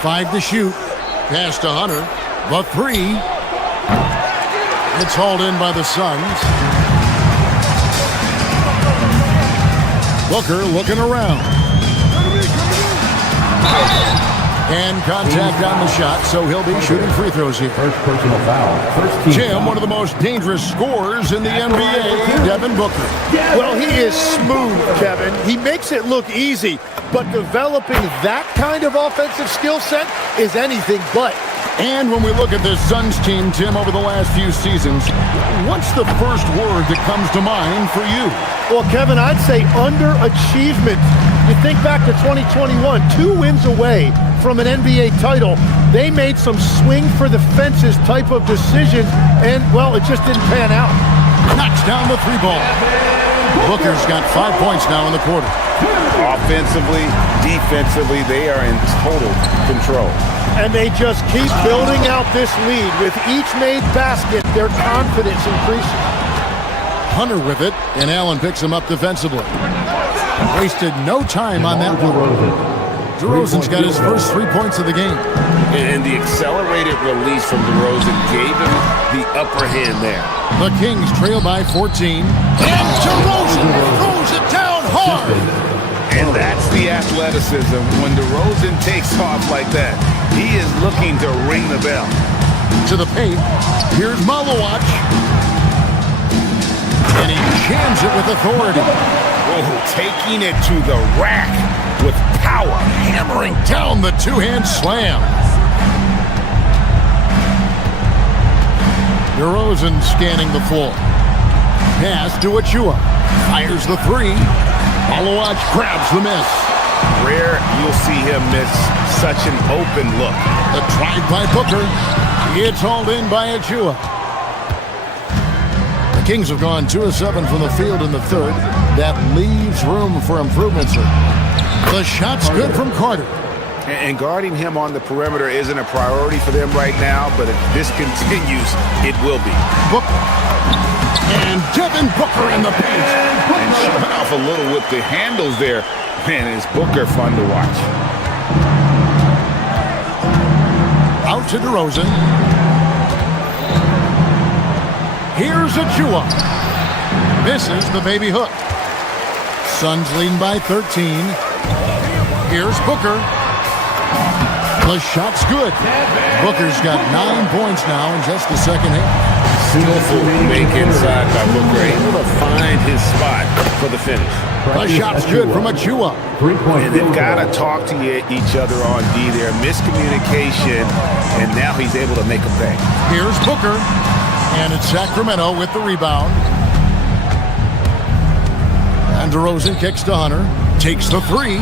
5 to shoot. Pass to Hunter. The 3. It's hauled in by the Suns. Booker looking around. And contact on the shot, so he'll be shooting free throws here. First personal foul. Jim, one of the most dangerous scorers in the NBA, Devin Booker. Well, he is smooth, Kevin. He makes it look easy, but developing that kind of offensive skill set is anything but. And when we look at this Suns team, Tim, over the last few seasons, what's the first word that comes to mind for you? Well, Kevin, I'd say underachievement. You think back to 2021, 2 wins away from an NBA title. They made some swing for the fences type of decisions, and, well, it just didn't pan out. Knocks down the 3 ball. Booker's got 5 points now in the quarter. Offensively, defensively, they are in total control. And they just keep building out this lead. With each made basket, their confidence increases. Hunter with it, and Allen picks him up defensively. Wasted no time on that one. DeRozan's got his first 3 points of the game. And the accelerated release from DeRozan gave him the upper hand there. The Kings trail by 14. And DeRozan throws it down hard. And that's the athleticism. When DeRozan takes off like that, he is looking to ring the bell. To the paint. Here's Malawach. And he jams it with authority. Oh, taking it to the rack with power. Hammering down the 2-hand slam. DeRozan scanning the floor. Pass to Achiuwa. Fires the 3. Malawach grabs the miss. Rare you'll see him miss such an open look. The drive by Booker. It's hauled in by Achiuwa. The Kings have gone 2 of 7 from the field in the third. That leaves room for improvements. The shot's good from Carter. And guarding him on the perimeter isn't a priority for them right now, but if this continues, it will be. Booker. And Devin Booker in the paint. And showing off a little with the handles there. Man, is Booker fun to watch. Out to DeRozan. Here's Achiuwa. Misses the baby hook. Suns leading by 13. Here's Booker. The shot's good. Booker's got 9 points now in just the second half. Skillful make inside by Booker, able to find his spot for the finish. The shot's good from Achiuwa. And they've got to talk to each other on D there. Miscommunication, and now he's able to make a pay. Here's Booker, and it's Sacramento with the rebound. And DeRozan kicks to Hunter, takes the 3,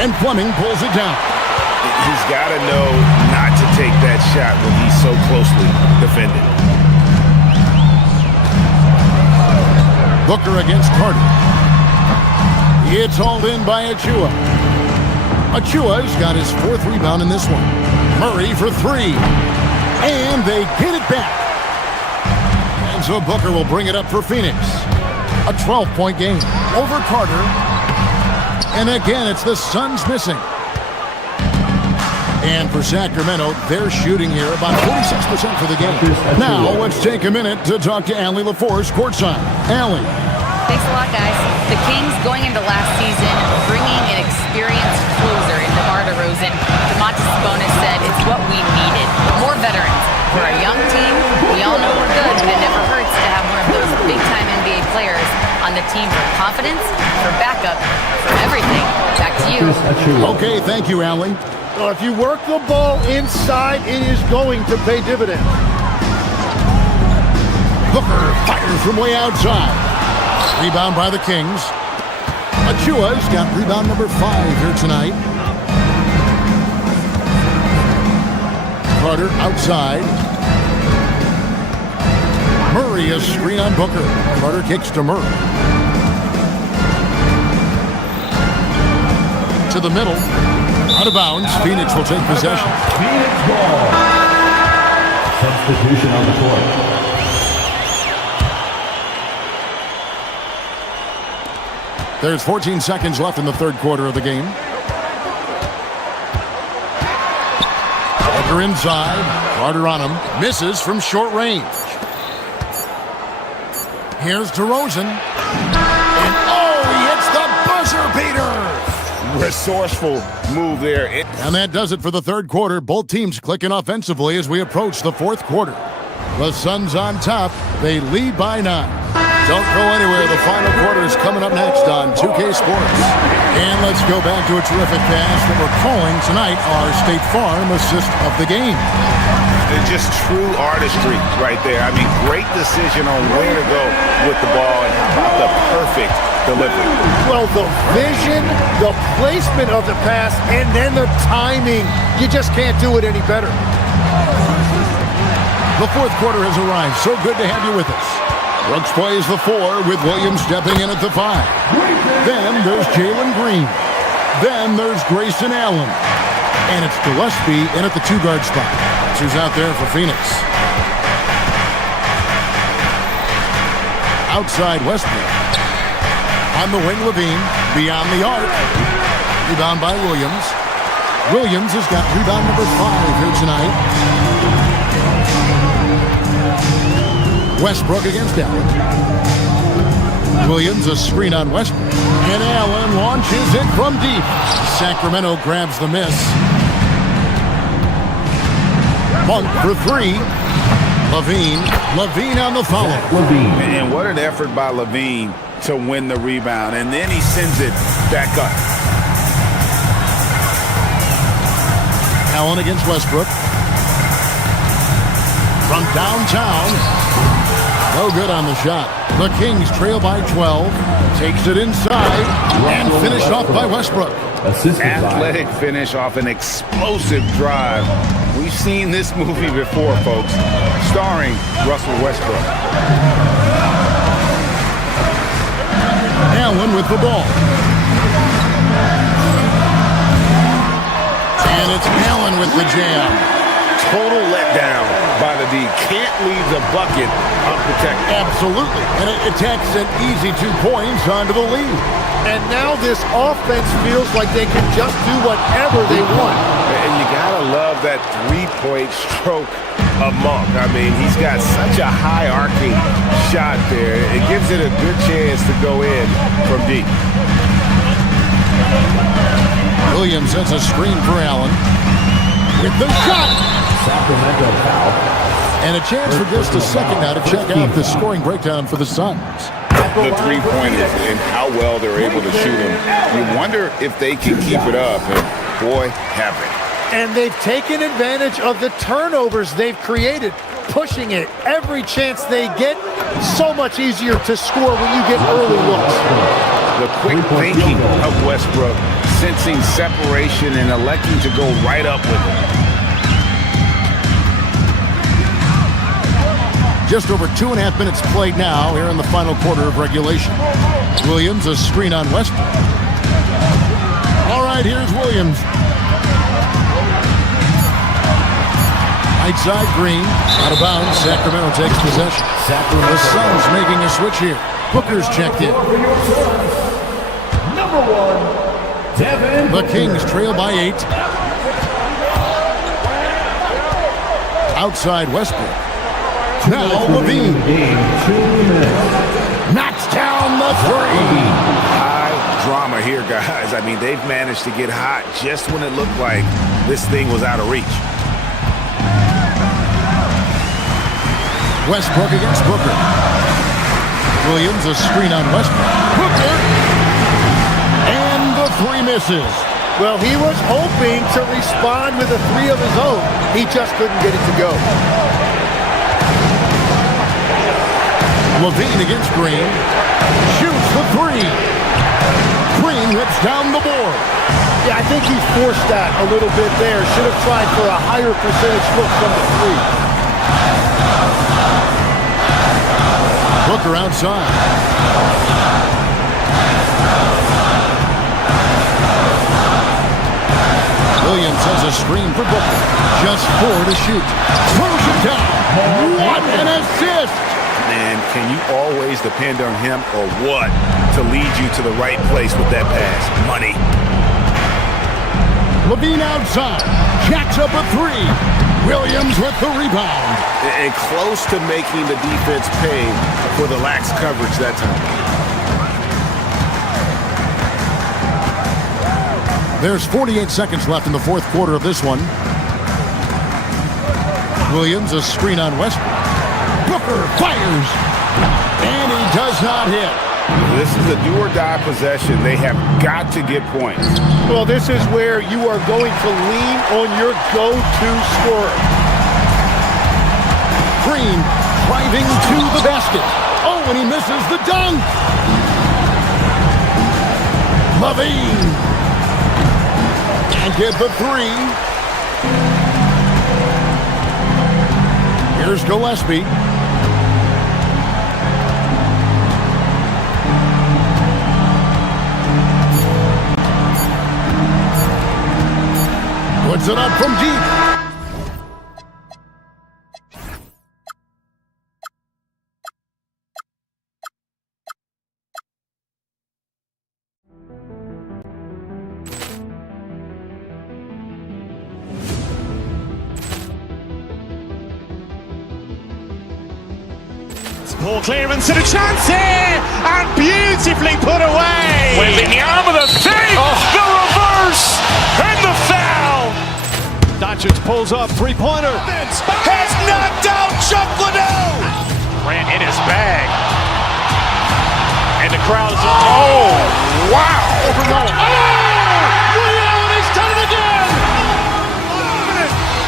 and Fleming pulls it down. He's got to know not to take that shot when he's so closely defended. Booker against Carter. It's hauled in by Achiuwa. Achiuwa's got his 4th rebound in this one. Murray for 3. And they get it back. And so Booker will bring it up for Phoenix. A 12-point game over Carter. And again, it's the Suns missing. And for Sacramento, they're shooting here about 46% for the game. Now, let's take a minute to talk to Allie LaForce courtside. Allie. Thanks a lot, guys. The Kings going into last season, bringing an experienced closer in DeMar DeRozan. Domantas Sabonis said it's what we needed. More veterans. For a young team, we all know we're good, but it never hurts to have one of those big-time NBA players on the team for confidence, for backup, for everything. Back to you. Okay, thank you, Allie. Well, if you work the ball inside, it is going to pay dividends. Booker fires from way outside. Rebound by the Kings. Achua's got rebound number 5 here tonight. Carter outside. Murray a screen on Booker. Carter kicks to Murray. To the middle. Out of bounds. Phoenix will take possession. Phoenix ball. Substitution on the court. There's 14 seconds left in the third quarter of the game. Booker inside. Carter on him. Misses from short range. Here's DeRozan. And he hits the buzzer beater. Resourceful move there. And that does it for the third quarter. Both teams clicking offensively as we approach the fourth quarter. The Suns on top. They lead by 9. Don't go anywhere. The final quarter is coming up next on 2K Sports. And let's go back to a terrific pass that we're calling tonight our State Farm assist of the game. It's just true artistry right there. I mean, great decision on where to go with the ball, and how about the perfect delivery. Well, the vision, the placement of the pass, and then the timing. You just can't do it any better. The fourth quarter has arrived. So good to have you with us. Brooks plays the 4 with Williams stepping in at the 5. Then there's Jalen Green. Then there's Grayson Allen. And it's Gillespie in at the 2-guard spot. Who's out there for Phoenix. Outside Westbrook. On the wing, Levine. Beyond the arc. Rebound by Williams. Williams has got rebound number 5 here tonight. Westbrook against Allen. Williams a screen on Westbrook. And Allen launches it from deep. Sacramento grabs the miss. Monk for 3. Levine on the follow. And what an effort by Levine to win the rebound. And then he sends it back up. Allen against Westbrook. From downtown. No good on the shot. The Kings trail by 12. Takes it inside. And finished off by Westbrook. Athletic finish off an explosive drive. We've seen this movie before, folks. Starring Russell Westbrook. Allen with the ball. And it's Allen with the jam. Total letdown by the D. Can't leave the bucket unprotected. Absolutely. And it takes an easy 2 points onto the lead. And now this offense feels like they can just do whatever they want. And you gotta love that 3-point stroke of Monk. I mean, he's got such a high arcing shot there. It gives it a good chance to go in from deep. Williams sets a screen for Allen. With the shot. Sacramento foul. And a chance for just a second now to check out the scoring breakdown for the Suns. The 3-pointers and how well they're able to shoot them. You wonder if they can keep it up, and boy, have they. And they've taken advantage of the turnovers they've created, pushing it every chance they get. So much easier to score when you get early looks. The quick thinking of Westbrook, sensing separation and electing to go right up with it. Just over 2.5 minutes played now here in the final quarter of regulation. Williams a screen on Westbrook. All right, here's Williams. Right side, Green. Out of bounds. Sacramento takes possession. The Suns making a switch here. Booker's checked in. Number 1, Devin. The Kings trail by 8. Outside Westbrook. Now Levine. Knocks down the 3. High drama here, guys. I mean, they've managed to get hot just when it looked like this thing was out of reach. Westbrook against Booker. Williams a screen on Westbrook. Booker. And the 3 misses. Well, he was hoping to respond with a 3 of his own. He just couldn't get it to go. Levine against Green. Shoots the 3. rips down the board. Yeah, I think he forced that a little bit there. Should have tried for a higher percentage look from the three. Booker outside. Williams has a screen for Booker. Just 4 to shoot. Throws it down. What an assist! Man, can you always depend on him or what to lead you to the right place with that pass? Money. Levine outside. Jacks up a 3. Williams with the rebound. And close to making the defense pay for the lax coverage that time. There's 48 seconds left in the fourth quarter of this one. Williams, a screen on Westbrook. Booker fires. And he does not hit. This is a do-or-die possession. They have got to get points. Well, this is where you are going to lean on your go-to scorer. Green driving to the basket. Oh, and he misses the dunk. Levine. And get the 3. Here's Gillespie. Puts it up from deep. Ball clearance and a chance here, and beautifully put away. Wembanyama with a save, the reverse, and the foul. Doncic pulls up, three-pointer. Has knocked out Chuck Liddell. Ran in his bag. And the crowd is, oh, wow. He's done it again.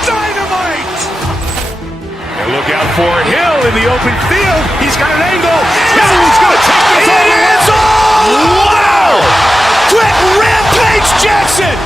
Dynamite. And look out for Hill in the open field. He's got an angle. Hill's going to take this all the way. Wow! Quick rampage Jackson.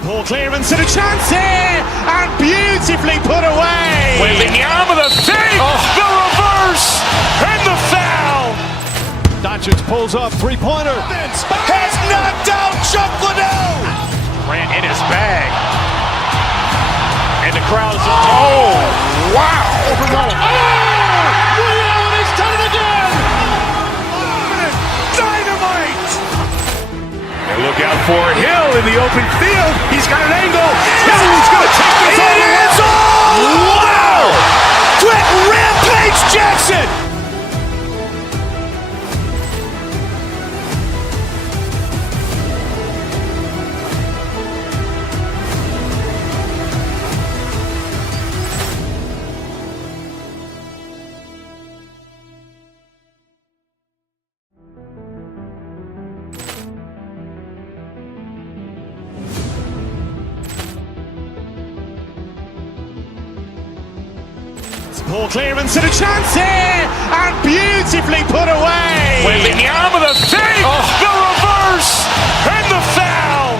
Ball clearance and a chance here, and beautifully put away. Wembanyama with a save, the reverse, and the foul. Doncic pulls up, three-pointer. Has knocked out Chuck Liddell. Ran in his bag. And the crowd is, oh, wow. He's done it again. Dynamite. And look out for Hill in the open field. He's got an angle. Hill's going to take this all the way. Wow! Quick rampage Jackson. Ball clearance and a chance here, and beautifully put away. Wembanyama with a save, the reverse, and the foul.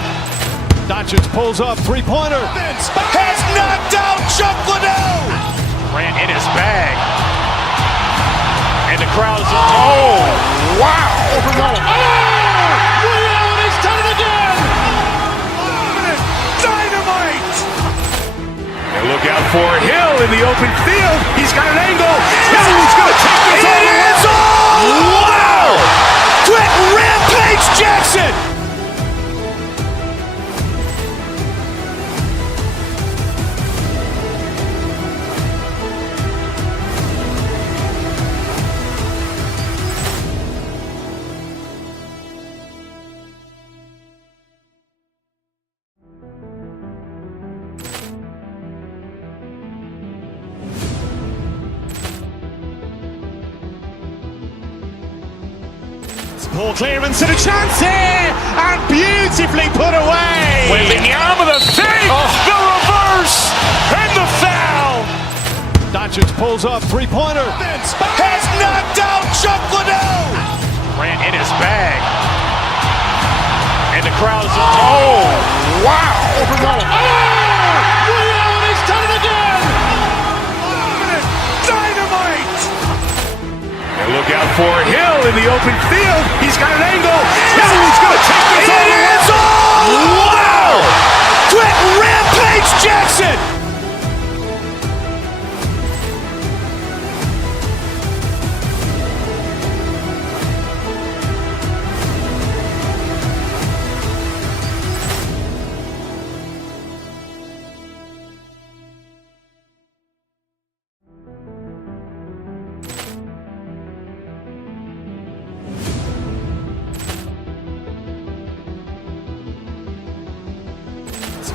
Doncic pulls up, three-pointer. Has knocked out Chuck Liddell. Ran in his bag. And the crowd is, oh, wow. He's done it again. Dynamite. And look out for Hill in the open field. He's got an angle. Hill's going to take this all the way. Wow! Quick rampage Jackson. Ball clearance and a chance here, and beautifully put away. Wembanyama the save, the reverse, and the foul. Doncic pulls up, three-pointer. Has knocked out Chuck Liddell. Grant in his bag. And the crowd is, oh, wow. Ray Allen has done it again. Dynamite. And look out for Hill in the open field. He's got an angle. He's going to take this all the way. Wow. Quick rampage Jackson.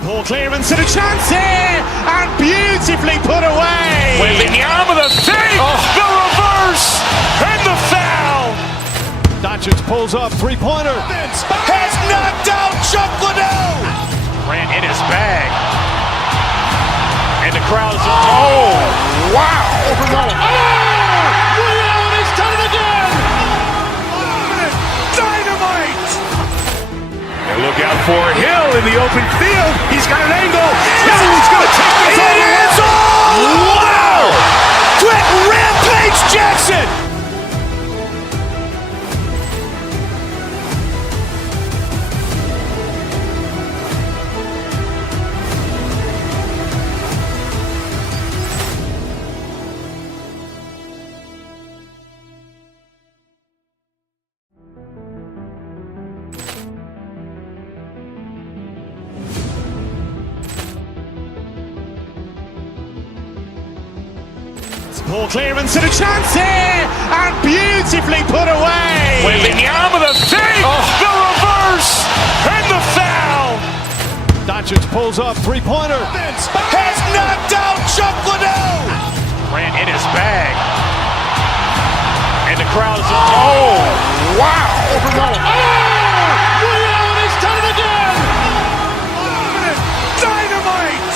Ball clearance and a chance here, and beautifully put away. Wembanyama the save, the reverse, and the foul. Doncic pulls up, three-pointer. Has knocked out Chuck Liddell. Grant in his bag. And the crowd is, oh, wow. Ray Allen has done it again. Dynamite. And look out for Hill in the open field. He's got an angle. He's going to take this all the way. Wow. Quick rampage Jackson. Ball clearance and a chance here, and beautifully put away. Wembanyama the save, the reverse, and the foul. Doncic pulls up, three-pointer. Has knocked out Chuck Liddell. Grant in his bag. And the crowd is, oh, wow. Ray Allen has done it again. Dynamite.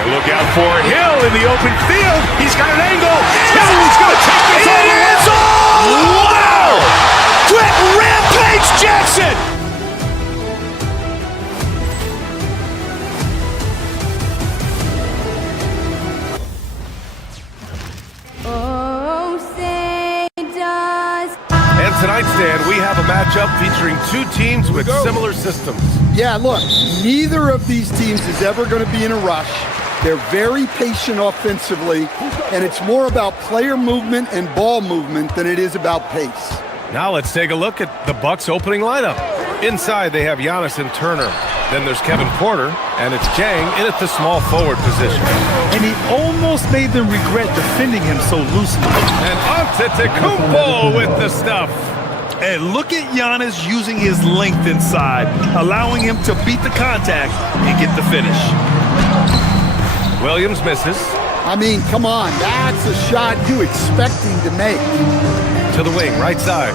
And look out for Hill in the open field. He's got an angle. He's going to take this all the way. Wow. Quick rampage Jackson. And tonight, Stan, we have a matchup featuring two teams with similar systems. Yeah, look, neither of these teams is ever going to be in a rush. They're very patient offensively, and it's more about player movement and ball movement than it is about pace. Now let's take a look at the Bucks' opening lineup. Inside, they have Giannis and Turner. Then there's Kevin Porter, and it's Jang in at the small forward position. And he almost made them regret defending him so loosely. And Antetokounmpo with the stuff. And look at Giannis using his length inside, allowing him to beat the contact and get the finish. Williams misses. I mean, come on, that's a shot you expect him to make. To the wing, right side.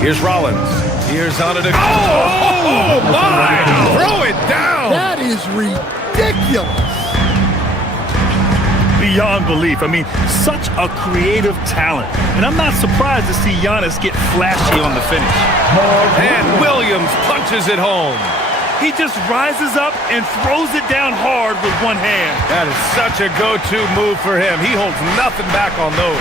Here's Rollins. Here's Antetokounmpo. Oh, my! Throw it down! That is ridiculous. Beyond belief. I mean, such a creative talent. And I'm not surprised to see Giannis get flashy on the finish. And Williams punches it home. He just rises up and throws it down hard with one hand. That is such a go-to move for him. He holds nothing back on those.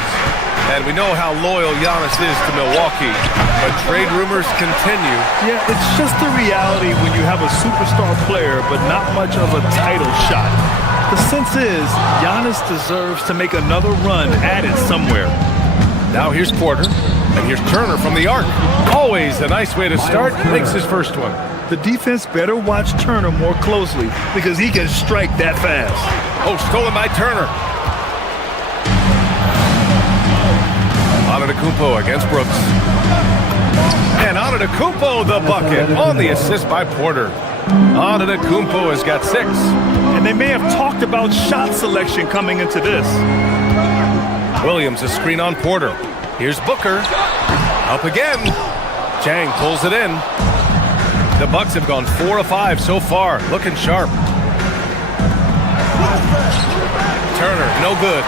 And we know how loyal Giannis is to Milwaukee. But trade rumors continue. Yeah, it's just the reality when you have a superstar player but not much of a title shot. The sense is, Giannis deserves to make another run at it somewhere. Now here's Porter, and here's Turner from the arc. Always a nice way to start. Makes his first one. The defense better watch Turner more closely because he can strike that fast. Oh, stolen by Turner. Antetokounmpo against Brooks. And Antetokounmpo the bucket on the assist by Porter. Antetokounmpo has got 6. And they may have talked about shot selection coming into this. Williams, a screen on Porter. Here's Booker. Up again. Chang pulls it in. The Bucks have gone 4 of 5 so far. Looking sharp. Turner, no good.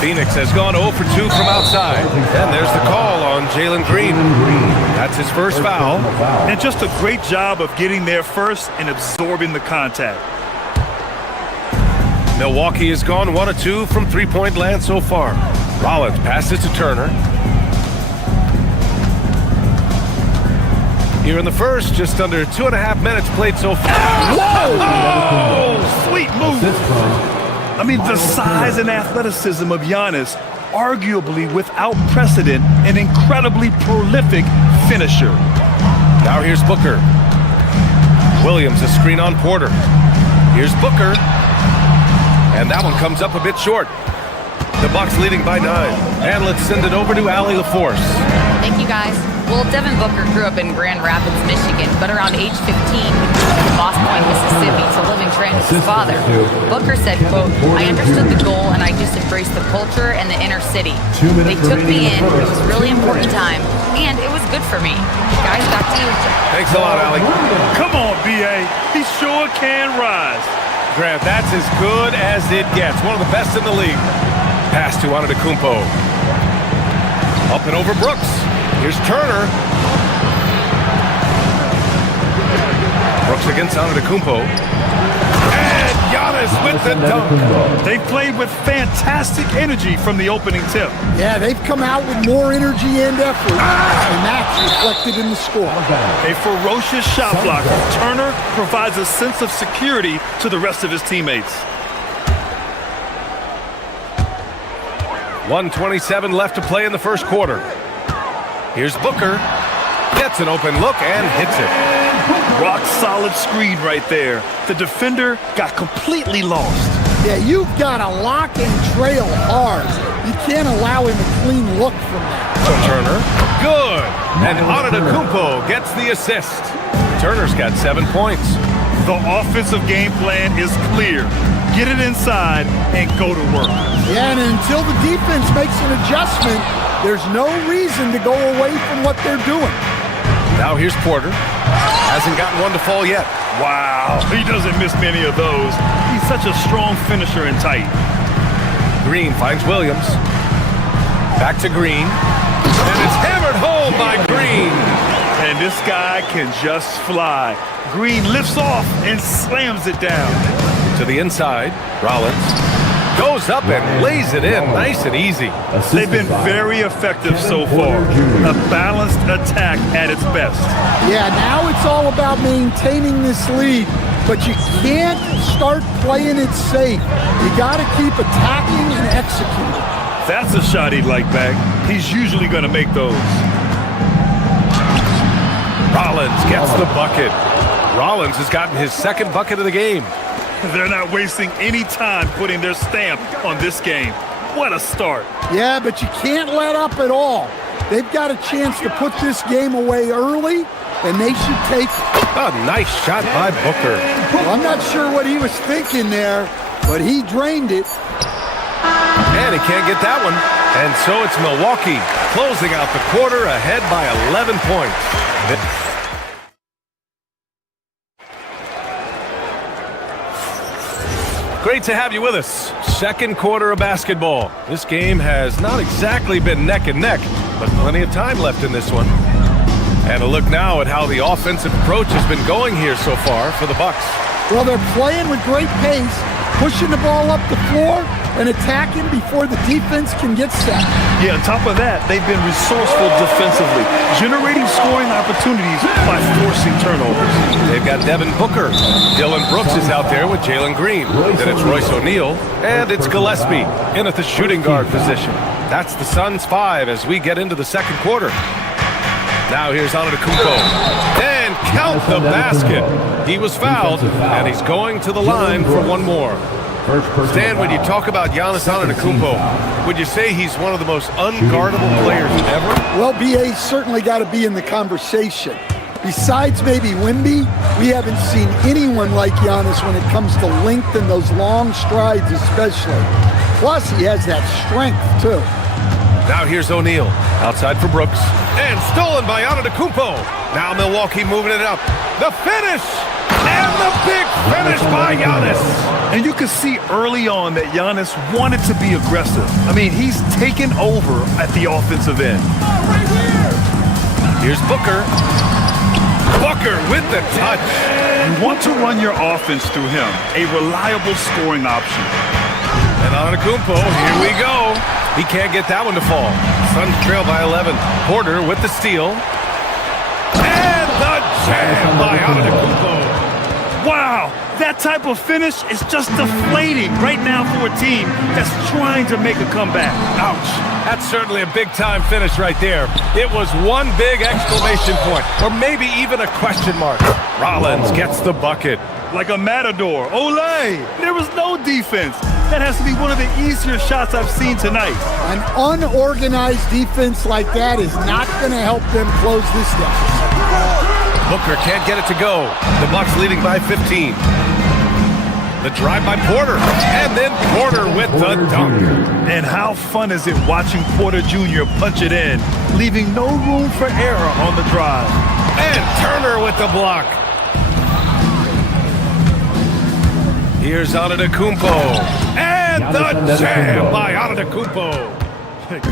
Phoenix has gone 0 for 2 from outside. And there's the call on Jalen Green. That's his first foul. And just a great job of getting there first and absorbing the contact. Milwaukee has gone 1 of 2 from three-point land so far. Rollins passes to Turner. Here in the first, just under 2.5 minutes played so far. Whoa! Oh, sweet move. I mean, the size and athleticism of Giannis, arguably without precedent, an incredibly prolific finisher. Now here's Booker. Williams, a screen on Porter. Here's Booker. And that one comes up a bit short. The Bucks leading by 9. And let's send it over to Allie LaForce. Thank you, guys. Well, Devin Booker grew up in Grand Rapids, Michigan, but around age 15, he moved to Boss Point, Mississippi to live and train with his father. Booker said, quote, "I understood the goal and I just embraced the culture and the inner city. They took me in, it was a really important time, and it was good for me." Guys, back to you. Thanks a lot, Allie. Come on, B.A. He sure can rise. Grant, that's as good as it gets. One of the best in the league. Pass to Antetokounmpo. Up and over Brooks. Here's Turner. Brooks against Antetokounmpo. And Giannis with the dunk. They played with fantastic energy from the opening tip. Yeah, they've come out with more energy and effort, and that's reflected in the score. A ferocious shot blocker. Turner provides a sense of security to the rest of his teammates. 1:27 left to play in the first quarter. Here's Booker. Gets an open look and hits it. Rock solid screen right there. The defender got completely lost. Yeah, you've got to lock and trail hard. You can't allow him a clean look from that. Turner. Good. And Antetokounmpo gets the assist. Turner's got 7 points. The offensive game plan is clear. Get it inside and go to work. Yeah, and until the defense makes an adjustment, there's no reason to go away from what they're doing. Now here's Porter. Hasn't gotten one to fall yet. Wow, he doesn't miss many of those. He's such a strong finisher and tight. Green finds Williams. Back to Green. And it's hammered home by Green. And this guy can just fly. Green lifts off and slams it down. To the inside, Rollins goes up and lays it in nice and easy. They've been very effective so far. A balanced attack at its best. Yeah, now it's all about maintaining this lead, but you can't start playing it safe. You got to keep attacking and executing. That's a shot he'd like back. He's usually going to make those. Rollins gets the bucket. Rollins has gotten his second bucket of the game. They're not wasting any time putting their stamp on this game. What a start. Yeah, but you can't let up at all. They've got a chance to put this game away early, and they should take it. A nice shot by Booker. Well, I'm not sure what he was thinking there, but he drained it. And he can't get that one. And so it's Milwaukee closing out the quarter ahead by 11 points. Great to have you with us. Second quarter of basketball. This game has not exactly been neck and neck, but plenty of time left in this one. And a look now at how the offensive approach has been going here so far for the Bucks. Well, they're playing with great pace, pushing the ball up the floor and attacking before the defense can get set. Yeah, on top of that, they've been resourceful defensively, generating scoring opportunities by forcing turnovers. They've got Devin Booker. Dylan Brooks is out there with Jalen Green. Then it's Royce O'Neal, and it's Gillespie in at the shooting guard position. That's the Suns' 5 as we get into the second quarter. Now here's Antetokounmpo. And count the basket. He was fouled, and he's going to the line for one more. Stan, when you talk about Giannis Antetokounmpo, would you say he's one of the most unguardable players ever? Well, BA's certainly got to be in the conversation. Besides maybe Wemby, we haven't seen anyone like Giannis when it comes to length and those long strides especially. Plus, he has that strength, too. Now here's O'Neal. Outside for Brooks. And stolen by Antetokounmpo. Now Milwaukee moving it up. The finish! And the big finish by Giannis. And you could see early on that Giannis wanted to be aggressive. I mean, he's taken over at the offensive end. Here's Booker. Booker with the touch. You want to run your offense through him, a reliable scoring option. And Antetokounmpo, here we go. He can't get that one to fall. Suns trail by 11. Porter with the steal. And the jam by Antetokounmpo. Wow, that type of finish is just deflating right now for a team that's trying to make a comeback. Ouch. That's certainly a big-time finish right there. It was one big exclamation point, or maybe even a question mark. Rollins gets the bucket. Like a matador. Olé! There was no defense. That has to be one of the easier shots I've seen tonight. An unorganized defense like that is not going to help them close this deficit. Booker can't get it to go. The Bucks leading by 15. The drive by Porter, and then Porter with the dunk. And how fun is it watching Porter Jr. punch it in, leaving no room for error on the drive. And Turner with the block. Here's Antetokounmpo. And the jam by Antetokounmpo.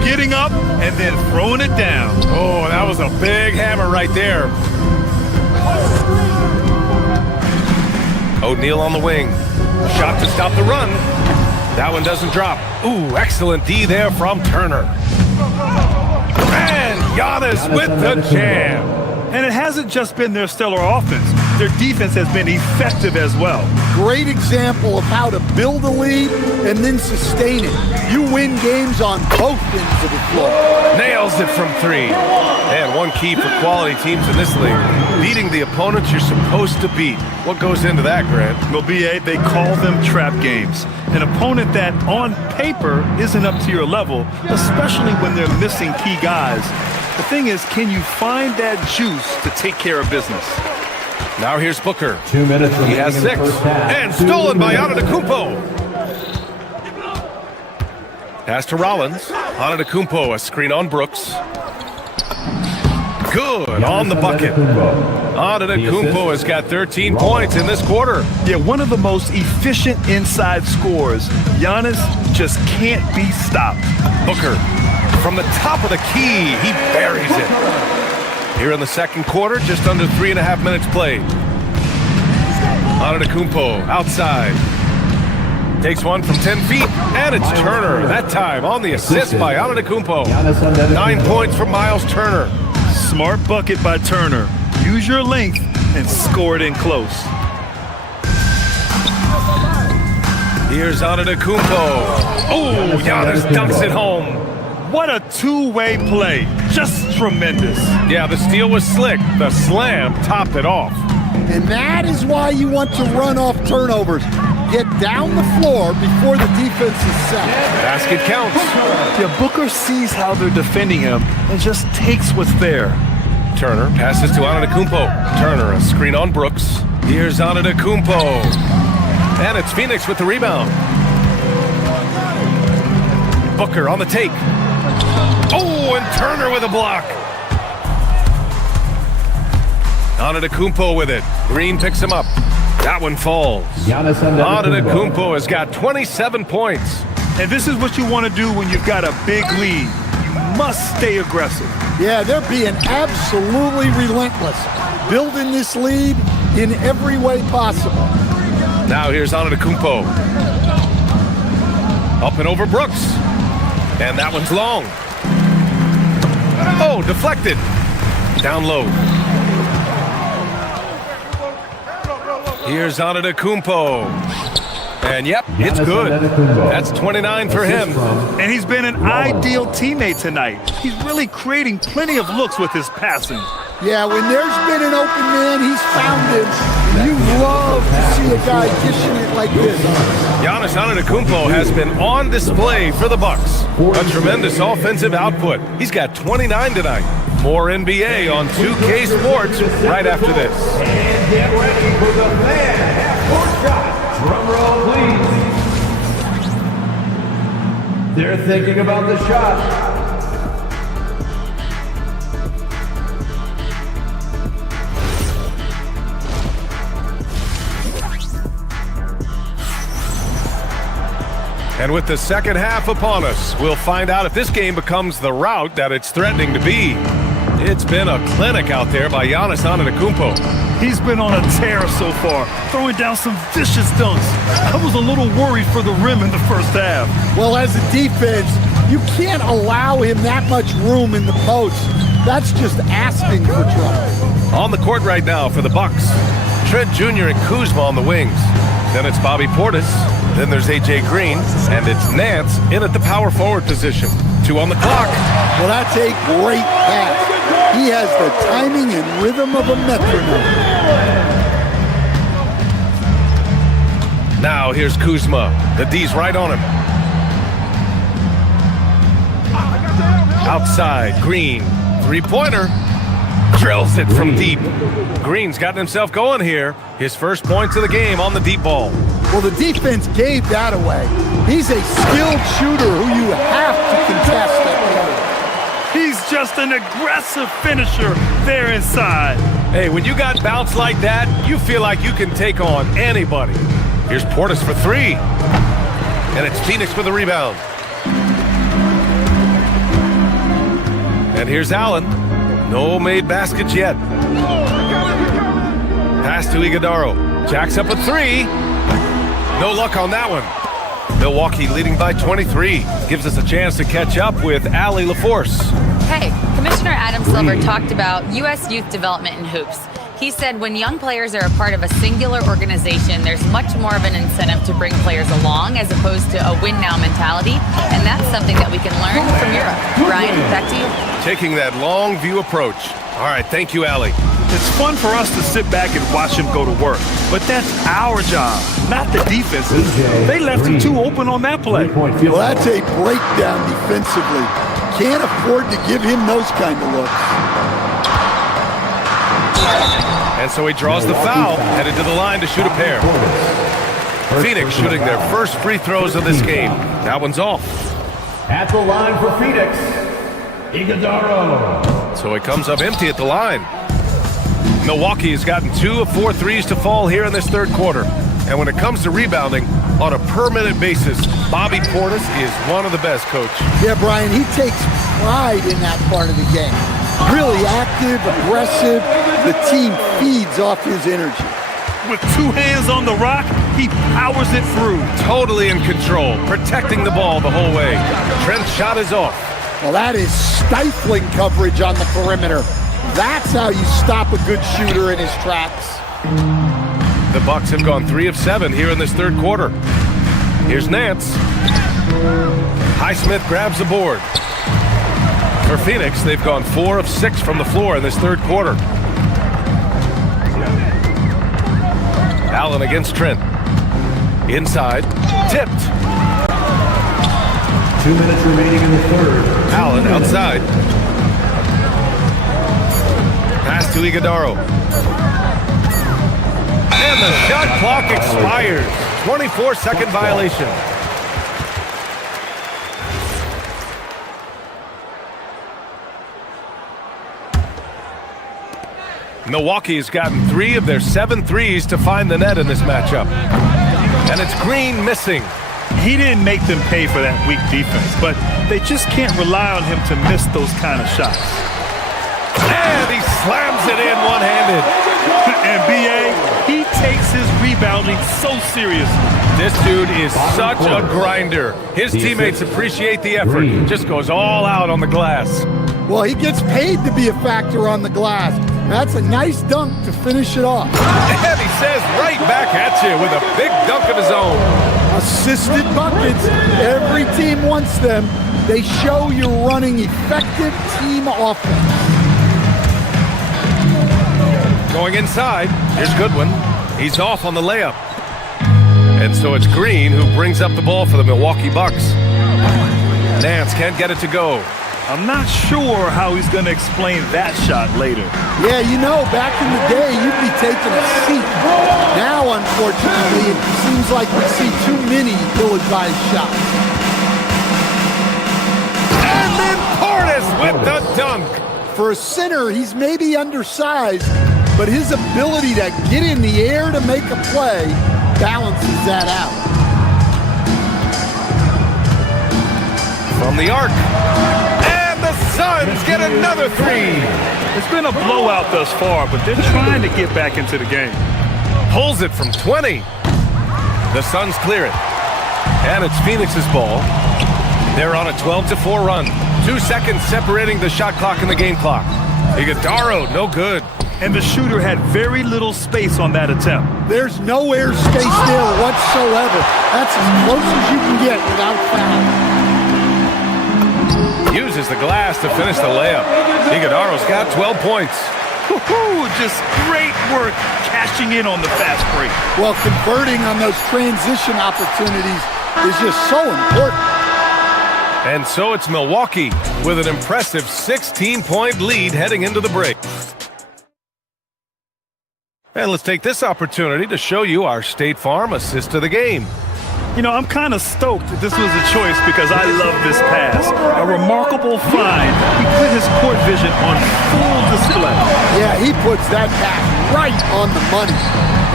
Getting up and then throwing it down. Oh, that was a big hammer right there. O'Neal on the wing. Shot to stop the run. That one doesn't drop. Ooh, excellent D there from Turner. And Giannis with the jam. And it hasn't just been their stellar offense. Their defense has been effective as well. Great example of how to build a lead and then sustain it. You win games on both ends of the floor. Nails it from three. And one key for quality teams in this league, beating the opponents you're supposed to beat. What goes into that, Grant? Well, B.A., they call them trap games. An opponent that, on paper, isn't up to your level, especially when they're missing key guys. The thing is, can you find that juice to take care of business? Now here's Booker. 2 minutes He has 6. And stolen by Antetokounmpo. Pass to Rollins. Antetokounmpo, a screen on Brooks. Good on the bucket. Antetokounmpo has got 13 points in this quarter. Yeah, one of the most efficient inside scorers. Giannis just can't be stopped. Booker, from the top of the key, he buries it. Here in the second quarter, just under 3.5 minutes played. Antetokounmpo outside. Takes one from 10 feet, and it's Turner. That time on the assist by Antetokounmpo. 9 points from Miles Turner. Smart bucket by Turner. Use your length and score it in close. Here's Antetokounmpo. Oh, Giannis dunks it home. What a two-way play. Just tremendous. Yeah, the steal was slick. The slam topped it off. And that is why you want to run off turnovers. Get down the floor before the defense is set. Basket counts. Yeah, Booker sees how they're defending him and just takes what's there. Turner passes to Antetokounmpo. Turner, a screen on Brooks. Here's Antetokounmpo. And it's Phoenix with the rebound. Booker on the take. Oh, and Turner with a block. Antetokounmpo with it. Green picks him up. That one falls. Antetokounmpo has got 27 points. And this is what you want to do when you've got a big lead. You must stay aggressive. Yeah, they're being absolutely relentless. Building this lead in every way possible. Now here's Antetokounmpo. Up and over Brooks. And that one's long. Oh, deflected. Down low. Here's Antetokounmpo. And yep, it's good. That's 29 for him. And he's been an ideal teammate tonight. He's really creating plenty of looks with his passing. Yeah, when there's been an open man, he's found him. And you love to see a guy dishing it like this. Giannis Antetokounmpo has been on display for the Bucks. A tremendous offensive output. He's got 29 tonight. More NBA on 2K Sports right after this. And get ready for the fan half-court shot. Drum roll, please. They're thinking about the shot. And with the second half upon us, we'll find out if this game becomes the rout that it's threatening to be. It's been a clinic out there by Giannis Antetokounmpo. He's been on a tear so far, throwing down some vicious dunks. I was a little worried for the rim in the first half. Well, as a defense, you can't allow him that much room in the post. That's just asking for trouble. On the court right now for the Bucks, Trent Jr. and Kuzma on the wings. Then it's Bobby Portis. Then there's A.J. Green. And it's Nance in at the power forward position. 2 on the clock. Well, that's a great pass. He has the timing and rhythm of a metronome. Now here's Kuzma. The D's right on him. Outside, Green. 3-pointer. Drills it from deep. Green's gotten himself going here. His first points of the game on the deep ball. Well, the defense gave that away. He's a skilled shooter who you have to contest that play. He's just an aggressive finisher there inside. Hey, when you got bounce like that, you feel like you can take on anybody. Here's Portis for 3. And it's Phoenix with the rebound. And here's Allen. No made baskets yet. Pass to Iguodaro. Jacks up a 3. No luck on that one. Milwaukee leading by 23. Gives us a chance to catch up with Allie LaForce. Hey, Commissioner Adam Silver talked about U.S. youth development in hoops. He said when young players are a part of a singular organization, there's much more of an incentive to bring players along as opposed to a win-now mentality, and that's something that we can learn from Europe. Brian, back to you. Taking that long view approach. All right, thank you, Allie. It's fun for us to sit back and watch him go to work, but that's our job, not the defense's. They left him too open on that play. Well, that's a breakdown defensively. Can't afford to give him those kind of looks. And so he draws the foul, headed to the line to shoot a pair. Phoenix shooting their first free throws of this game. That one's off. At the line for Phoenix, Iguodaro. So he comes up empty at the line. Milwaukee has gotten 2 of 4 threes to fall here in this third quarter. And when it comes to rebounding, on a per-minute basis, Bobby Portis is one of the best, Coach. Yeah, Brian, he takes pride in that part of the game. Really active, aggressive. The team feeds off his energy. With 2 hands on the rock, he powers it through. Totally in control, protecting the ball the whole way. Trent's shot is off. Well, that is stifling coverage on the perimeter. That's how you stop a good shooter in his tracks. The Bucks have gone 3 of 7 here in this third quarter. Here's Nance. Highsmith grabs the board. For Phoenix, they've gone 4 of 6 from the floor in this third quarter. Allen against Trent. Inside. Tipped. 2 minutes remaining in the third. Allen outside. Pass to Iguodaro. And the shot clock expires. 24-second violation. Milwaukee has gotten 3 of their 7 threes to find the net in this matchup. And it's Green missing. He didn't make them pay for that weak defense, but they just can't rely on him to miss those kind of shots. And he slams it in one-handed. And B.A., he takes his rebounding so seriously. This dude is such a grinder. His teammates appreciate the effort. Just goes all out on the glass. Well, he gets paid to be a factor on the glass. That's a nice dunk to finish it off. And he says right back at you with a big dunk of his own. Assisted buckets. Every team wants them. They show you're running effective team offense. Going inside, here's Goodwin. He's off on the layup. And so it's Green who brings up the ball for the Milwaukee Bucks. Nance can't get it to go. I'm not sure how he's going to explain that shot later. Yeah, you know, back in the day, you'd be taking a seat. Now, unfortunately, it seems like we see too many ill-advised shots. with the dunk. For a center, he's maybe undersized, but his ability to get in the air to make a play balances that out. From the arc. And the Suns get another three. It's been a blowout thus far, but they're trying to get back into the game. Pulls it from 20. The Suns clear it. And it's Phoenix's ball. They're on a 12-4 run. 2 seconds separating the shot clock and the game clock. Iguodala, no good. And the shooter had very little space on that attempt. There's no air space there whatsoever. That's as close as you can get without foul. Uses the glass to finish the layup. Iguodala's got 12 points. Woohoo! Just great work cashing in on the fast break. Well, converting on those transition opportunities is just so important. And so it's Milwaukee with an impressive 16-point lead heading into the break. And let's take this opportunity to show you our State Farm assist to the game. You know, I'm kind of stoked that this was a choice because I love this pass. A remarkable find. He put his court vision on full display. Yeah, he puts that pass right on the money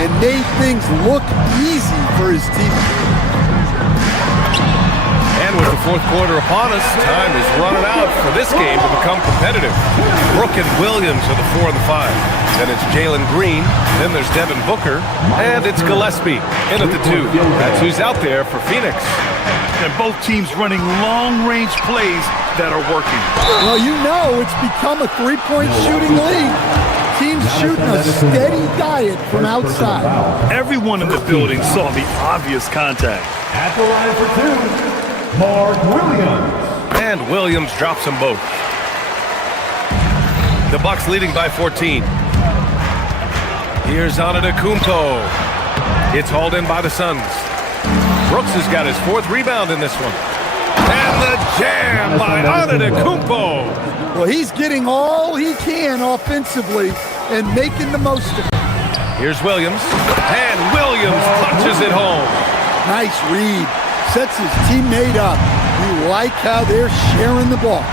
and made things look easy for his team. And with the fourth quarter upon us, time is running out for this game to become competitive. Brook and Williams are the 4 and the 5. Then it's Jalen Green. Then there's Devin Booker. And it's Gillespie in at the 2. That's who's out there for Phoenix. And both teams running long-range plays that are working. Well, you know it's become a three-point shooting league. Teams shooting a steady diet from outside. Everyone in the building saw the obvious contact. At the line for 2. Mark Williams. And Williams drops them both. The Bucks leading by 14. Here's Antetokounmpo. It's hauled in by the Suns. Brooks has got his 4th rebound in this one. And the jam by Antetokounmpo. Well, he's getting all he can offensively and making the most of it. Here's Williams. And Williams punches it home. Nice read. Sets his teammate up. You like how they're sharing the ball.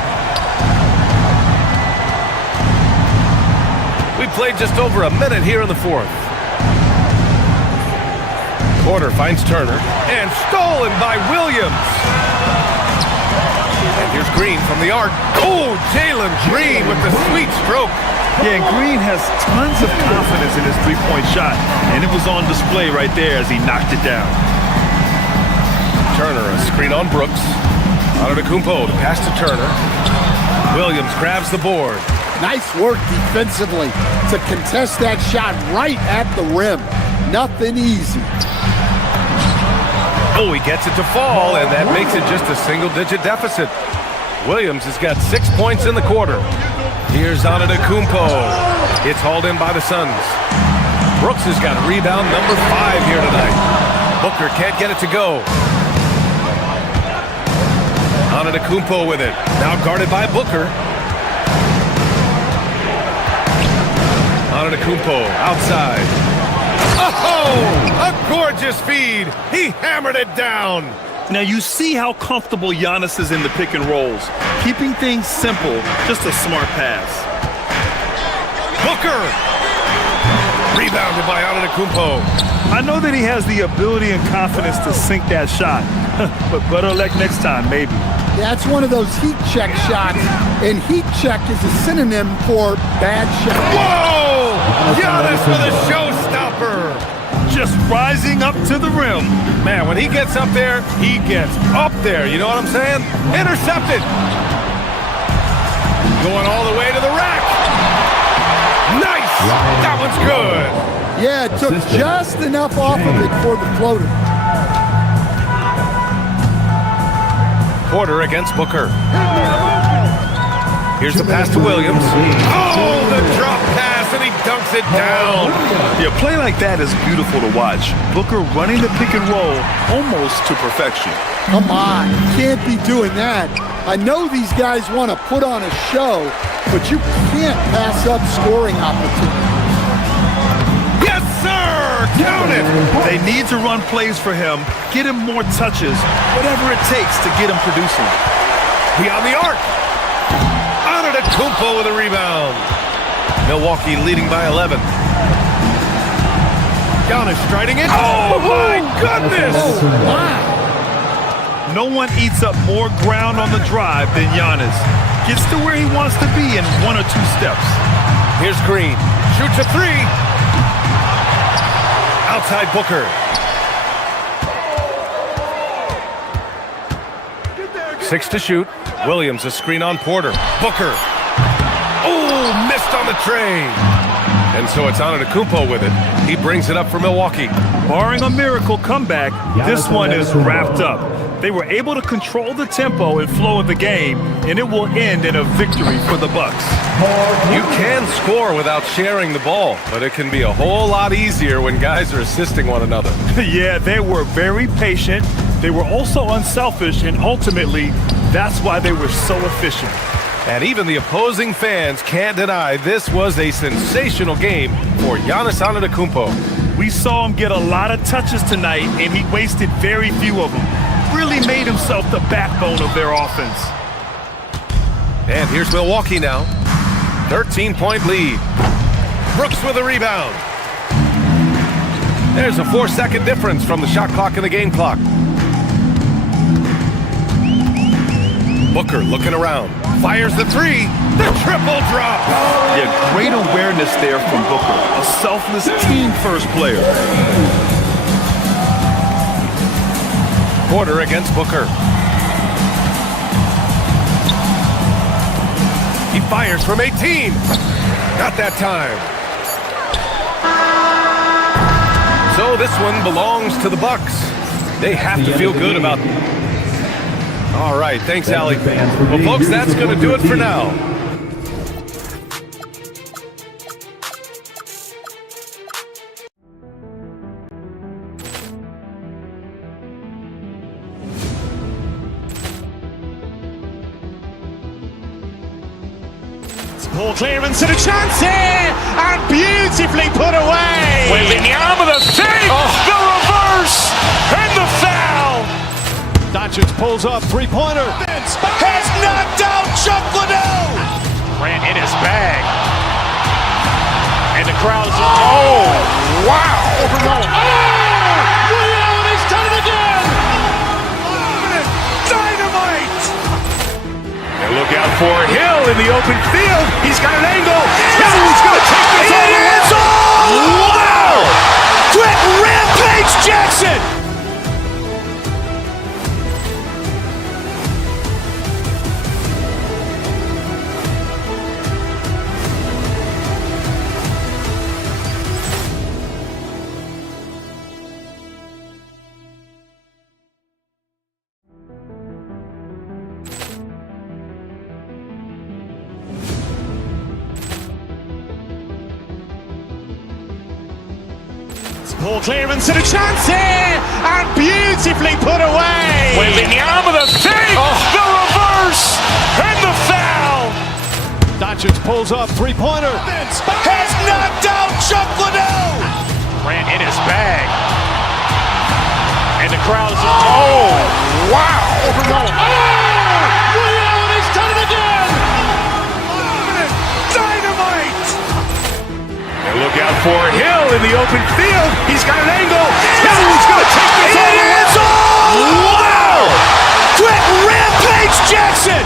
We played just over a minute here in the 4th. Porter finds Turner. And stolen by Williams. And here's Green from the arc. Oh, Jalen Green with the sweet stroke. Yeah, and Green has tons of confidence in his three-point shot. And it was on display right there as he knocked it down. Turner, a screen on Brooks. Antetokounmpo, the pass to Turner. Williams grabs the board. Nice work defensively to contest that shot right at the rim. Nothing easy. Oh, he gets it to fall, and that makes it just a single-digit deficit. Williams has got 6 points in the quarter. Here's Antetokounmpo. It's hauled in by the Suns. Brooks has got rebound number 5 here tonight. Booker can't get it to go. Antetokounmpo with it. Now guarded by Booker. Antetokounmpo outside. Oh! A gorgeous feed. He hammered it down. Now you see how comfortable Giannis is in the pick and rolls. Keeping things simple, just a smart pass. Booker! Rebounded by Antetokounmpo. I know that he has the ability and confidence to sink that shot. But better luck next time, maybe. Yeah, it's one of those heat check shots, and heat check is a synonym for bad shot. Whoa! Giannis with a showstopper! Just rising up to the rim. Man, when he gets up there, he gets up there. You know what I'm saying? Intercepted! Going all the way to the rack. Nice! That one's good. Yeah, it took just enough off of it for the floater. Porter against Booker. Here's the pass to Williams. Oh, the drop pass, and he dunks it down. Yeah, a play like that is beautiful to watch. Booker running the pick and roll almost to perfection. Come on, you can't be doing that. I know these guys want to put on a show, but you can't pass up scoring opportunities. Yes, sir! Count it! They need to run plays for him, get him more touches, whatever it takes to get him producing. Beyond the arc. Antetokounmpo with a rebound. Milwaukee leading by 11. Giannis striding in. Oh, my goodness! Wow. No one eats up more ground on the drive than Giannis. Gets to where he wants to be in 1 or 2 steps. Here's Green. Shoots a three. Outside Booker. Six to shoot. Williams a screen on Porter. Booker. Oh, missed on the tray. And so it's Antetokounmpo with it. He brings it up for Milwaukee. Barring a miracle comeback, this one is wrapped up. They were able to control the tempo and flow of the game, and it will end in a victory for the Bucks. You can score without sharing the ball, but it can be a whole lot easier when guys are assisting one another. Yeah, they were very patient. They were also unselfish, and ultimately, that's why they were so efficient. And even the opposing fans can't deny this was a sensational game for Giannis Antetokounmpo. We saw him get a lot of touches tonight, and he wasted very few of them. Really made himself the backbone of their offense. And here's Milwaukee now. 13-point lead. Brooks with a rebound. There's a 4-second difference from the shot clock and the game clock. Booker looking around. Fires the three. The triple drop. Yeah, great awareness there from Booker. A selfless team-first player. Porter against Booker. He fires from 18. Not that time. So this one belongs to the Bucks. They have to feel good about it. All right, thanks, Allie. Well, folks, that's going to do it for now. Ball clearance and a chance here, and beautifully put away. With Wembanyama the save, the reverse, and the foul. Doncic pulls up, three-pointer. Has knocked out Chuck Liddell. Ran in his bag. And the crowd is, oh, wow. Ray Allen has done it again. Dynamite. And look out for Hill in the open field. He's got an angle. Hill's going to take this all the way. Wow. Quick rampage Jackson. Ball clearance and a chance here, and beautifully put away. Wembanyama the save, the reverse, and the foul. Doncic pulls up, three-pointer. Has knocked out Chuck Liddell. Ran in his bag. And the crowd is, oh, wow. Ray Allen has done it again. Dynamite. And look out for Hill in the open field. He's got an angle. Hill's going to take this all the way. Wow. Quick rampage Jackson.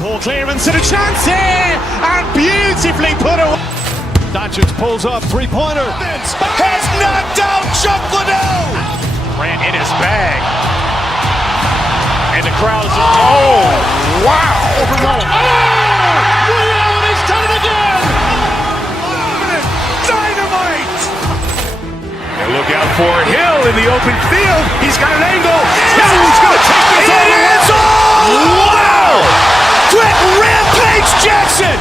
Ball clearance and a chance here, and beautifully put away. Doncic pulls up, three-pointer. Has knocked out Chuck Liddell. Ran in his bag. And the crowd is, oh, wow. Ray Allen has done it again. Dynamite. And look out for Hill in the open field. He's got an angle. Hill's going to take this all the way. Wow. Quick rampage Jackson.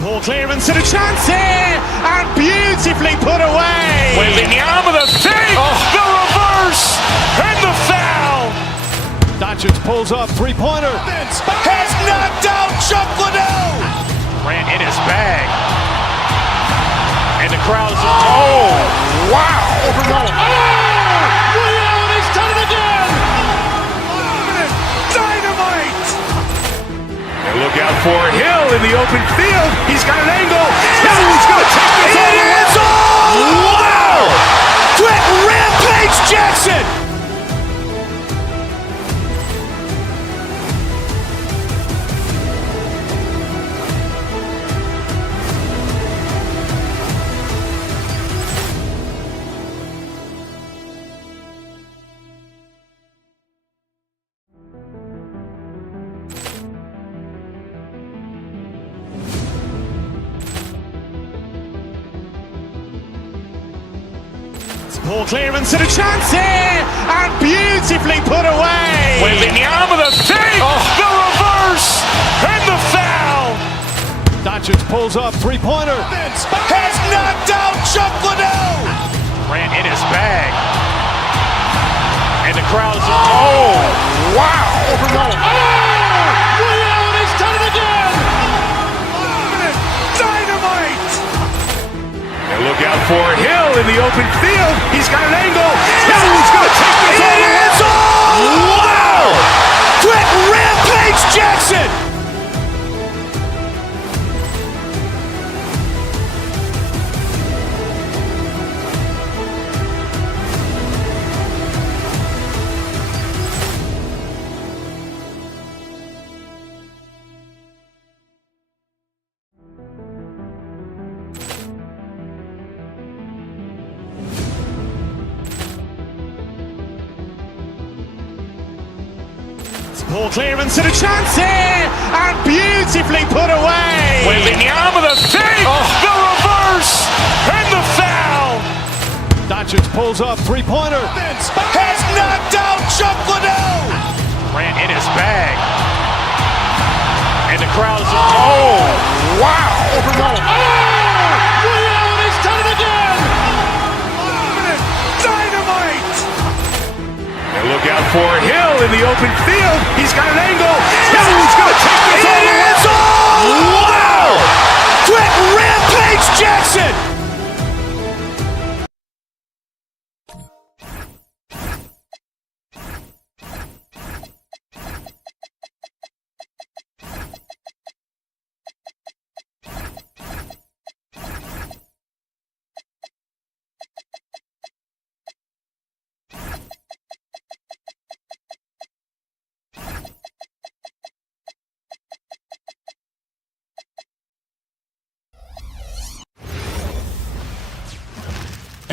Ball clearance and a chance here, and beautifully put away. Wembanyama the save, the reverse, and the foul. Doncic pulls up, three-pointer. Has knocked out Chuck Liddell. Ran in his bag. And the crowd's wow. He's done it again. Dynamite. And look out for Hill in the open field. He's got an angle. He's going to take this all the way. Wow. Quick rampage Jackson. Ball clearance and a chance here, and beautifully put away. Wembanyama the save, the reverse, and the foul. Doncic pulls up, three-pointer. Has knocked out Chuck Liddell. Ran in his bag. And the crowd's wow. He's done it again. Dynamite. And look out for Hill in the open field. He's got an angle. He's going to take this all the way. Wow. Quick rampage Jackson. Ball clearance and a chance here, and beautifully put away. Wembanyama the save, the reverse, and the foul. Doncic pulls up, three-pointer. Has knocked out Chuck Liddell. Ran in his bag. And the crowd's wow. He's done it again. Dynamite. And look out for Hill in the open field. He's got an angle. He's going to take this all the way. Wow. Quick rampage Jackson.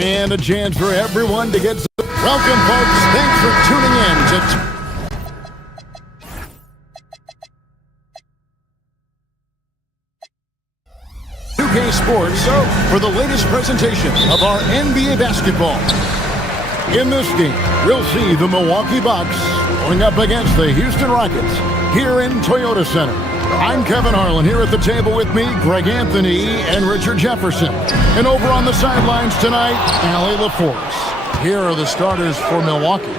And a chance for everyone to get some. Welcome, folks. Thanks for tuning in to 2K Sports for the latest presentation of our NBA basketball. In this game, we'll see the Milwaukee Bucks going up against the Houston Rockets here in Toyota Center. I'm Kevin Harlan. Here at the table with me, Greg Anthony and Richard Jefferson. And over on the sidelines tonight, Allie LaForce. Here are the starters for Milwaukee.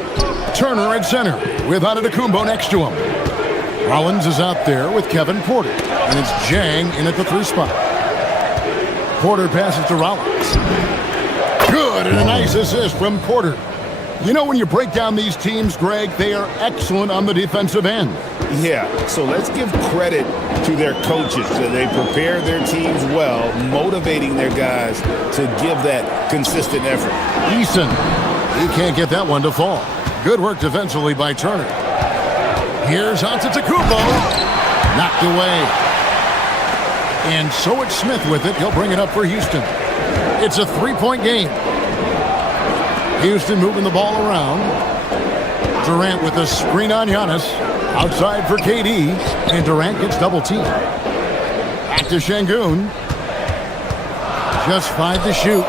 Turner at center with Antetokounmpo next to him. Rollins is out there with Kevin Porter. And it's Jang in at the 3 spot. Porter passes to Rollins. Good, and a nice assist from Porter. You know, when you break down these teams, Greg, they are excellent on the defensive end. Yeah, so let's give credit to their coaches. They prepare their teams well, motivating their guys to give that consistent effort. Eason, he can't get that one to fall. Good work defensively by Turner. Here's Antetokounmpo. Knocked away. And so it's Smith with it. He'll bring it up for Houston. It's a 3-point game. Houston moving the ball around. Durant with a screen on Giannis. Outside for KD. And Durant gets double teamed. Back to Şengün. Just 5 to shoot.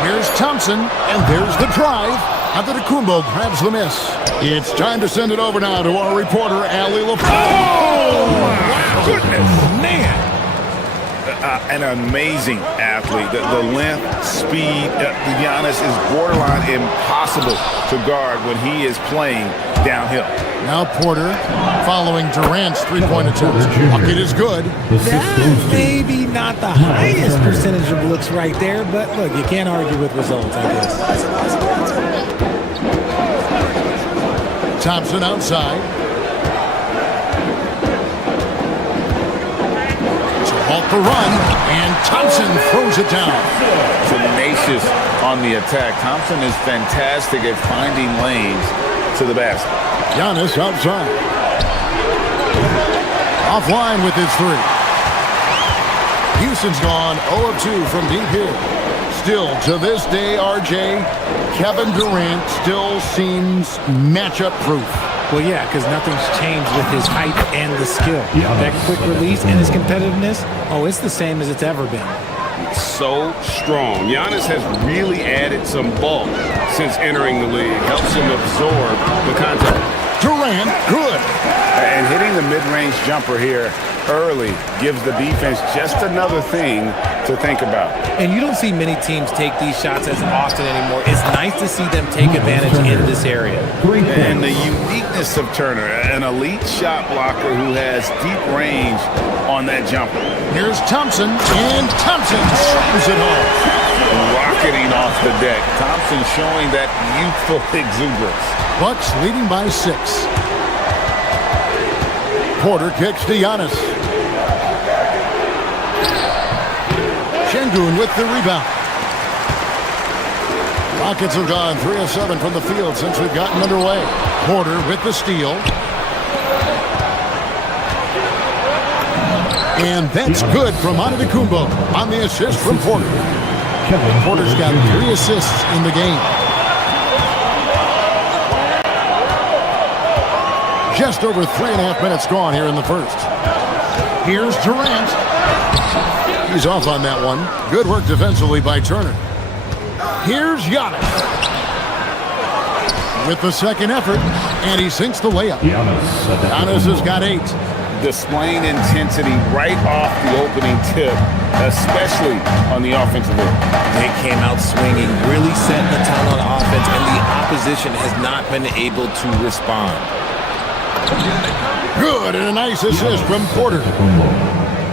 Here's Thompson. And there's the drive. Antetokounmpo grabs the miss. It's time to send it over now to our reporter, Allie LaForce. Oh, my goodness, man. an amazing athlete. The length, speed, Giannis is borderline impossible to guard when he is playing downhill. Now Porter following Durant's three-point attempt. Bucket is good. That maybe not the highest percentage of looks right there, but look, you can't argue with results, I guess. Thompson outside. To halt the run, and Thompson throws it down. Tenacious on the attack. Thompson is fantastic at finding lanes to the basket. Giannis outside. Offline with his three. Houston's gone 0 of 2 from deep here. Still, to this day, RJ, Kevin Durant still seems matchup proof. Well, yeah, because nothing's changed with his height and the skill. That quick release and his competitiveness, oh, it's the same as it's ever been. So strong. Giannis has really added some bulk since entering the league. Helps him absorb the contact. Durant, good. And hitting the mid-range jumper here early gives the defense just another thing to think about. And you don't see many teams take these shots as often anymore. It's nice to see them take advantage in this area. And the uniqueness of Turner, an elite shot blocker who has deep range on that jumper. Here's Thompson, and Thompson slams it home. Rocketing off the deck. Thompson showing that youthful exuberance. Bucks leading by 6. Porter kicks to Giannis. Şengün with the rebound. Rockets have gone 3 of 7 from the field since we've gotten underway. Porter with the steal. And that's good from Antetokounmpo on the assist from Porter. Porter's got 3 assists in the game. Just over 3.5 minutes gone here in the first. Here's Durant. He's off on that one. Good work defensively by Turner. Here's Giannis. With the second effort, and he sinks the layup. Giannis has got 8. Displaying intensity right off the opening tip, especially on the offensive end. They came out swinging, really setting the tone on offense, and the opposition has not been able to respond. Good, and a nice assist from Porter.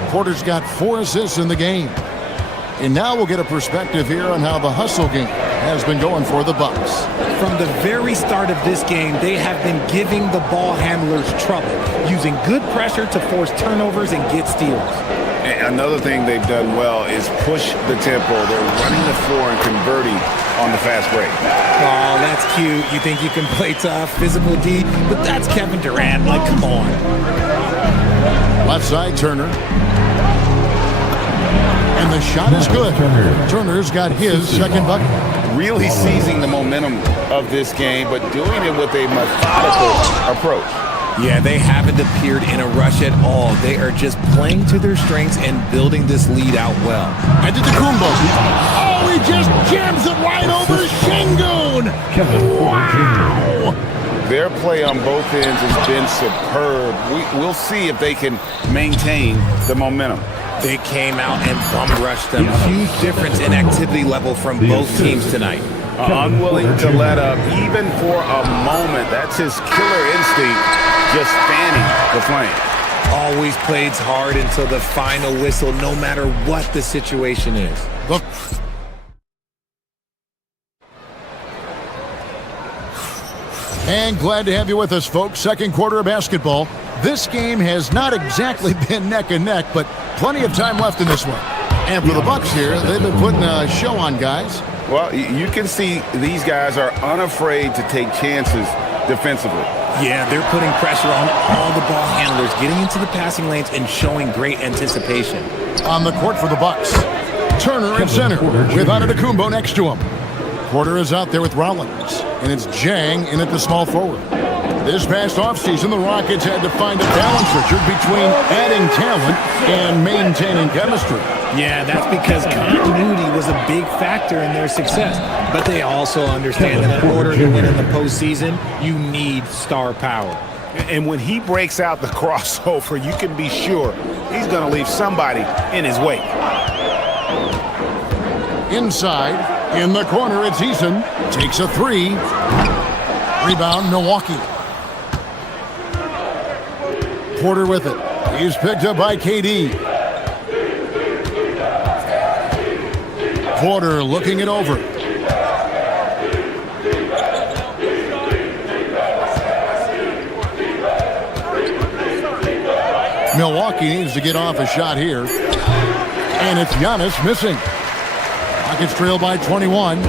Porter's got 4 assists in the game. And now we'll get a perspective here on how the hustle game has been going for the Bucks. From the very start of this game, they have been giving the ball handlers trouble, using good pressure to force turnovers and get steals. And another thing they've done well is push the tempo. They're running the floor and converting on the fast break. Oh, that's cute. You think you can play tough, physical D, but that's Kevin Durant. Like, come on. Left side, Turner. And the shot is good. Turner's got his second bucket. Really seizing the momentum of this game, but doing it with a methodical approach. Yeah, they haven't appeared in a rush at all. They are just playing to their strengths and building this lead out well. Antetokounmpo. Oh, he just jams it right over Şengün. Wow. Their play on both ends has been superb. We'll see if they can maintain the momentum. They came out and bum rushed them. Huge difference in activity level from both teams tonight. Unwilling to let up even for a moment. That's his killer instinct, just fanning the flame. Always plays hard until the final whistle, no matter what the situation is. Look. And glad to have you with us, folks. Second quarter of basketball. This game has not exactly been neck and neck, but plenty of time left in this one. And for the Bucks here, they've been putting a show on, guys. Well, you can see these guys are unafraid to take chances defensively. Yeah, they're putting pressure on all the ball handlers, getting into the passing lanes and showing great anticipation. On the court for the Bucks, Turner at center with Antetokounmpo next to him. Porter is out there with Rollins, and it's Jang in at the small forward. This past offseason, the Rockets had to find a balance, Richard, between adding talent and maintaining chemistry. Yeah, that's because continuity was a big factor in their success. But they also understand that in order to win in the postseason, you need star power. And when he breaks out the crossover, you can be sure he's going to leave somebody in his wake. Inside, in the corner, it's Eason. Takes a three. Rebound, Milwaukee. Porter with it. He's picked up by KD. Porter looking it over. Milwaukee needs to get off a shot here. And it's Giannis missing. Rockets trail by 21.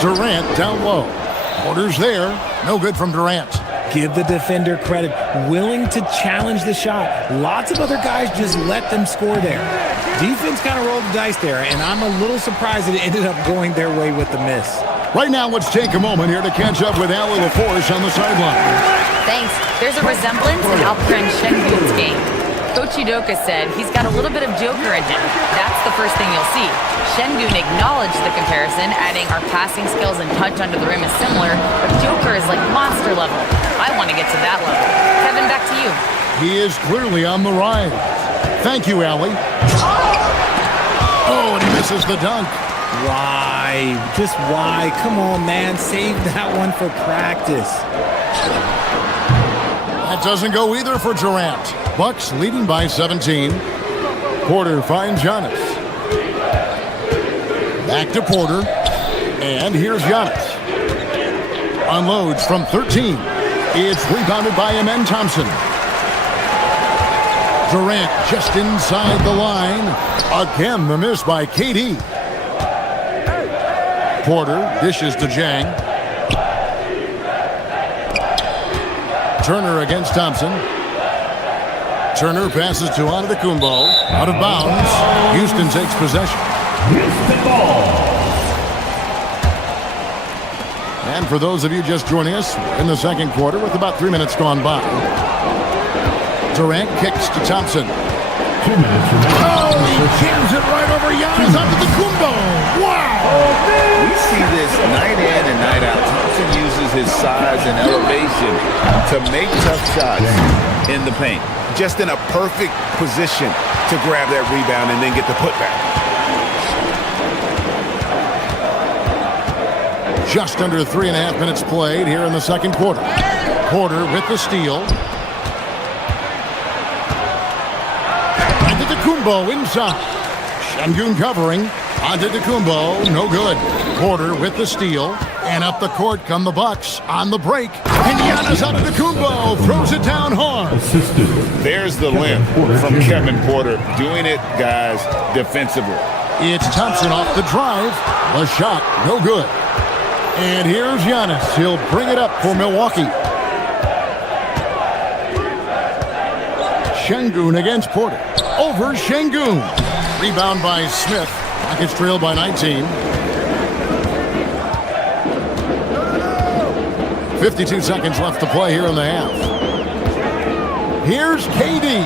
Durant down low. Porter's there. No good from Durant. Give the defender credit. Willing to challenge the shot. Lots of other guys just let them score there. Defense kind of rolled the dice there, and I'm a little surprised that it ended up going their way with the miss. Right now, let's take a moment here to catch up with Allie LaForce on the sideline. Thanks. There's a resemblance in Alperen Şengün's game. Coach Udoka said he's got a little bit of Joker in him. That's the first thing you'll see. Şengün acknowledged the comparison, adding our passing skills and touch under the rim is similar, but Joker is like monster level. I want to get to that level. Kevin, back to you. He is clearly on the rise. Thank you, Allie. Oh, and he misses the dunk. Why? Just why? Come on, man. Save that one for practice. That doesn't go either for Durant. Bucks leading by 17. Porter finds Giannis. Back to Porter. And here's Giannis. Unloads from 13. It's rebounded by Amen Thompson. Durant just inside the line. Again, the miss by KD. Porter dishes to Jang. Turner against Thompson. Turner passes to Antetokounmpo. Out of bounds. Houston takes possession. Houston ball. And for those of you just joining us, in the second quarter with about 3 minutes gone by. Durant kicks to Thompson. 2 minutes remaining. Oh, he jams it right over Giannis Antetokounmpo. Wow! We see this night in and night out. Thompson uses his size and elevation to make tough shots in the paint. Just in a perfect position to grab that rebound and then get the putback. Just under 3.5 minutes played here in the second quarter. Porter with the steal. Antetokounmpo inside. Şengün covering. Antetokounmpo, no good. Porter with the steal. And up the court come the Bucks on the break. And Giannis Antetokounmpo throws it down hard. There's the limp from Kevin Porter. Doing it, guys, defensively. It's Thompson off the drive. A shot, no good. And here's Giannis. He'll bring it up for Milwaukee. Şengün against Porter. Over Şengün. Rebound by Smith. Rockets trail by 19. 52 seconds left to play here in the half. Here's KD.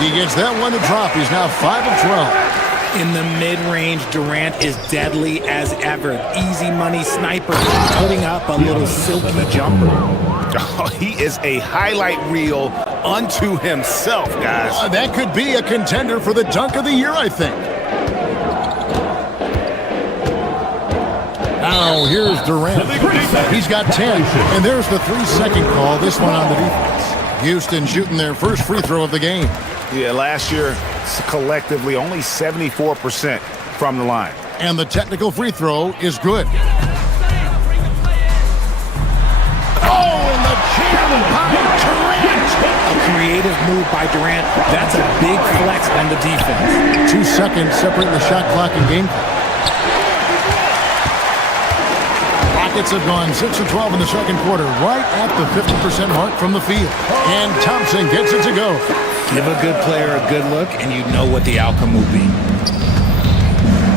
He gets that one to drop. He's now 5 of 12. In the mid-range, Durant is deadly as ever. Easy money sniper, putting up a little silky jumper. Oh, he is a highlight reel unto himself, guys. That could be a contender for the dunk of the year, I think. Now, here's Durant. He's got 10. And there's the 3-second call, this one on the defense. Houston shooting their first free throw of the game. Yeah, last year, collectively, only 74% from the line. And the technical free throw is good. Oh, and the jam by Durant! A creative move by Durant. That's a big flex on the defense. 2 seconds separating the shot clock and game clock. Rockets have gone 6 of 12 in the second quarter, right at the 50% mark from the field. And Thompson gets it to go. Give a good player a good look, and you know what the outcome will be.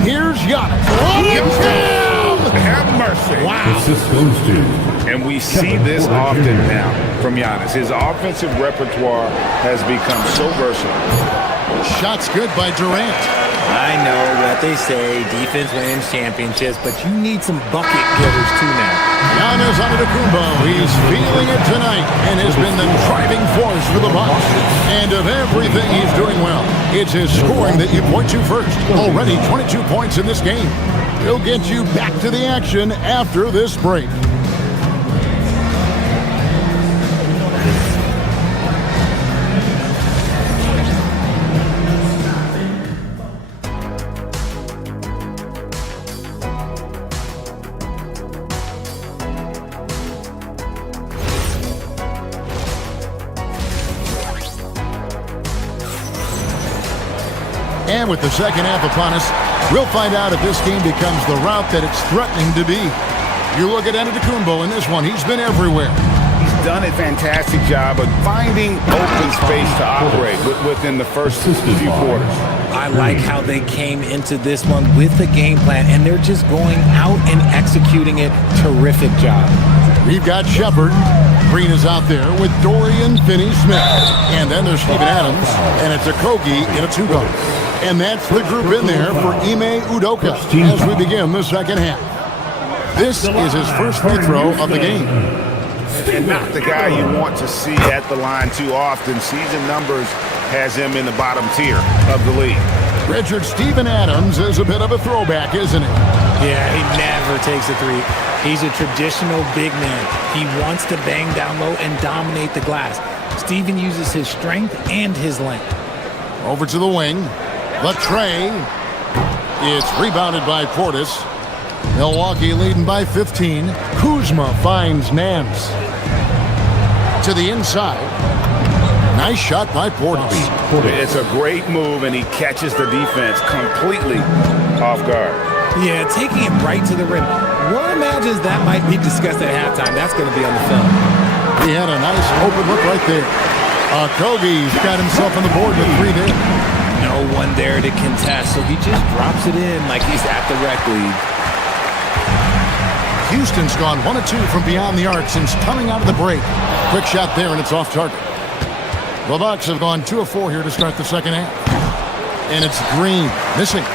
Here's Giannis. Oh, have mercy. Wow. Assist goes to. And we see this often now from Giannis. His offensive repertoire has become so versatile. Shots good by Durant. I know what what they say, defense wins championships, but you need some bucket getters too now. Giannis Antetokounmpo, he's feeling it tonight and has been the driving force for the Bucks. And of everything he's doing well, it's his scoring that you point to first. Already 22 points in this game. He'll get you back to the action after this break. And with the second half upon us, we'll find out if this game becomes the route that it's threatening to be. You look at Antetokounmpo in this one, he's been everywhere. He's done a fantastic job of finding open space to operate within the first few quarters. I like how they came into this one with the game plan, and they're just going out and executing it. Terrific job. We've got Shepard. Green is out there with Dorian Finney-Smith. And then there's Steven Adams, and it's a Kogi in a two-guard. And that's the group in there for Ime Udoka as we begin the second half. This is his first free throw of the game. And not the guy you want to see at the line too often. Season numbers has him in the bottom tier of the league. Richard, Steven Adams is a bit of a throwback, isn't he? Yeah, he never takes a three. He's a traditional big man. He wants to bang down low and dominate the glass. Steven uses his strength and his length. Over to the wing. Latre. It's rebounded by Portis. Milwaukee leading by 15. Kuzma finds Nance. To the inside. Nice shot by Portis. It's a great move, and he catches the defense completely off guard. Yeah, taking it right to the rim. One imagines that might be discussed at halftime. That's going to be on the film. He had a nice open look right there. Kogi's got himself on the board with 3 there. No one there to contest, so he just drops it in like he's at the rec league. Houston's gone 1 of 2 from beyond the arc since coming out of the break. Quick shot there, and it's off target. The Bucks have gone 2 of 4 here to start the second half. And it's Green missing.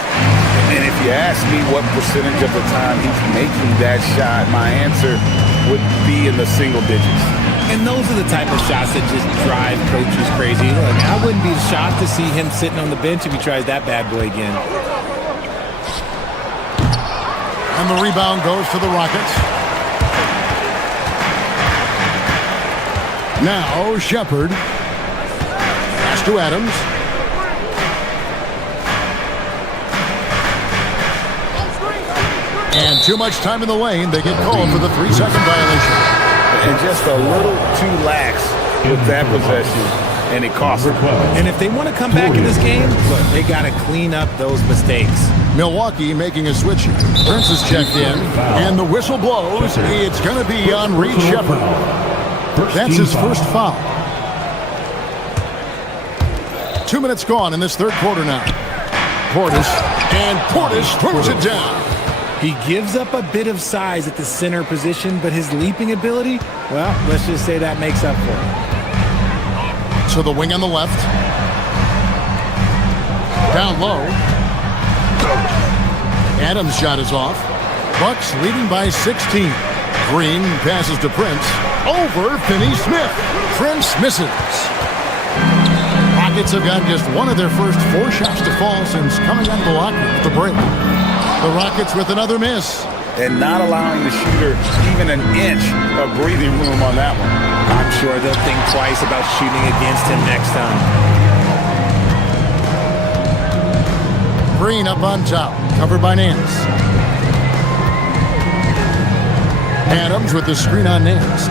And if you ask me what percentage of the time he's making that shot, my answer would be in the single digits. And those are the type of shots that just drive coaches crazy. Look, I wouldn't be shocked to see him sitting on the bench if he tries that bad boy again. And the rebound goes to the Rockets. Now Shepard. Pass to Adams. And too much time in the lane. They get called for the 3-second violation. And just a little too lax with that possession, and it cost them. And if they want to come back in this game, look, they got to clean up those mistakes. Milwaukee making a switch here. Prince is checked in, and the whistle blows. It's going to be on Reed Shepard. That's his first foul. 2 minutes gone in this third quarter now. Portis throws it down. He gives up a bit of size at the center position, but his leaping ability, well, let's just say that makes up for it. To the wing on the left. Down low. Adams' shot is off. Bucks leading by 16. Green passes to Prince. Over Finney-Smith. Prince misses. Rockets have got just one of their first 4 shots to fall since coming out of the locker room at the break. The Rockets with another miss. And not allowing the shooter even an inch of breathing room on that one. I'm sure they'll think twice about shooting against him next time. Green up on top, covered by Nance. Adams with the screen on Nance.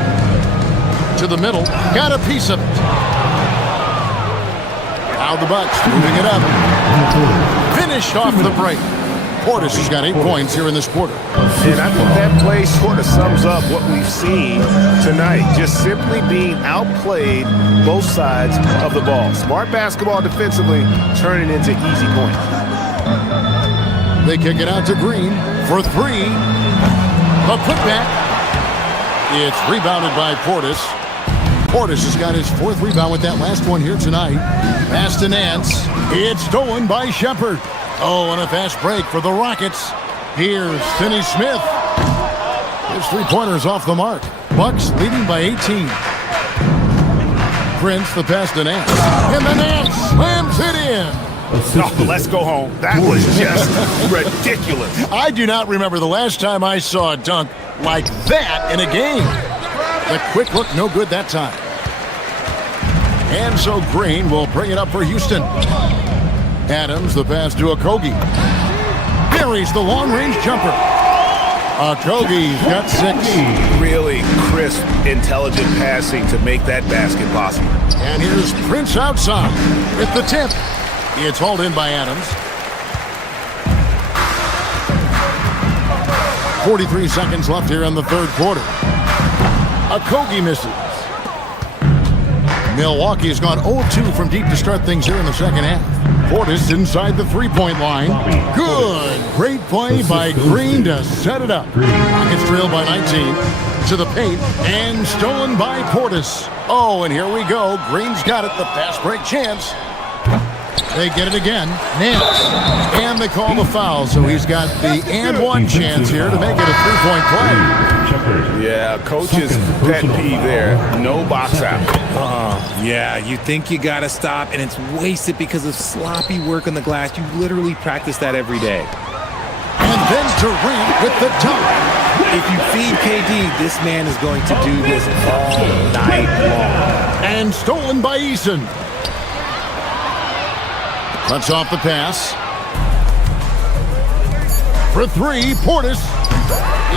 To the middle, got a piece of it. Now the Bucks moving it up. Finished off the break. Portis has got 8 points here in this quarter. And I think that play sort of sums up what we've seen tonight. Just simply being outplayed both sides of the ball. Smart basketball defensively, turning into easy points. They kick it out to Green for 3. The putback. It's rebounded by Portis. Portis has got his 4th rebound with that last one here tonight. Pass to Nance. It's stolen by Shepard. Oh, and a fast break for the Rockets. Here's Finney Smith. His three-pointer's off the mark. Bucks leading by 18. Prince, the pass to Nance. And the Nance slams it in. Oh, let's go home. That was just ridiculous. I do not remember the last time I saw a dunk like that in a game. The quick look, no good that time. And so Green will bring it up for Houston. Adams, the pass to Okogie. Buries the long-range jumper. Okogie's got 6. Really crisp, intelligent passing to make that basket possible. And here's Prince outside with the tip. It's hauled in by Adams. 43 seconds left here in the third quarter. Okogie misses. Milwaukee has gone 0-2 from deep to start things here in the second half. Portis inside the three-point line. Good. Great play by Green to set it up. Rockets trail by 19 to the paint and stolen by Portis. Oh, and here we go. Green's got it. The fast break chance. They get it again. Nance. And they call the foul, so he's got the and one chance here to make it a three-point play. Yeah, coach's pet peeve there. No box out. Yeah, you think you got to stop, and it's wasted because of sloppy work on the glass. You literally practice that every day. And then Durant with the dunk. If you feed KD, this man is going to do this all night long. And stolen by Eason. Cuts off the pass. For 3, Portis.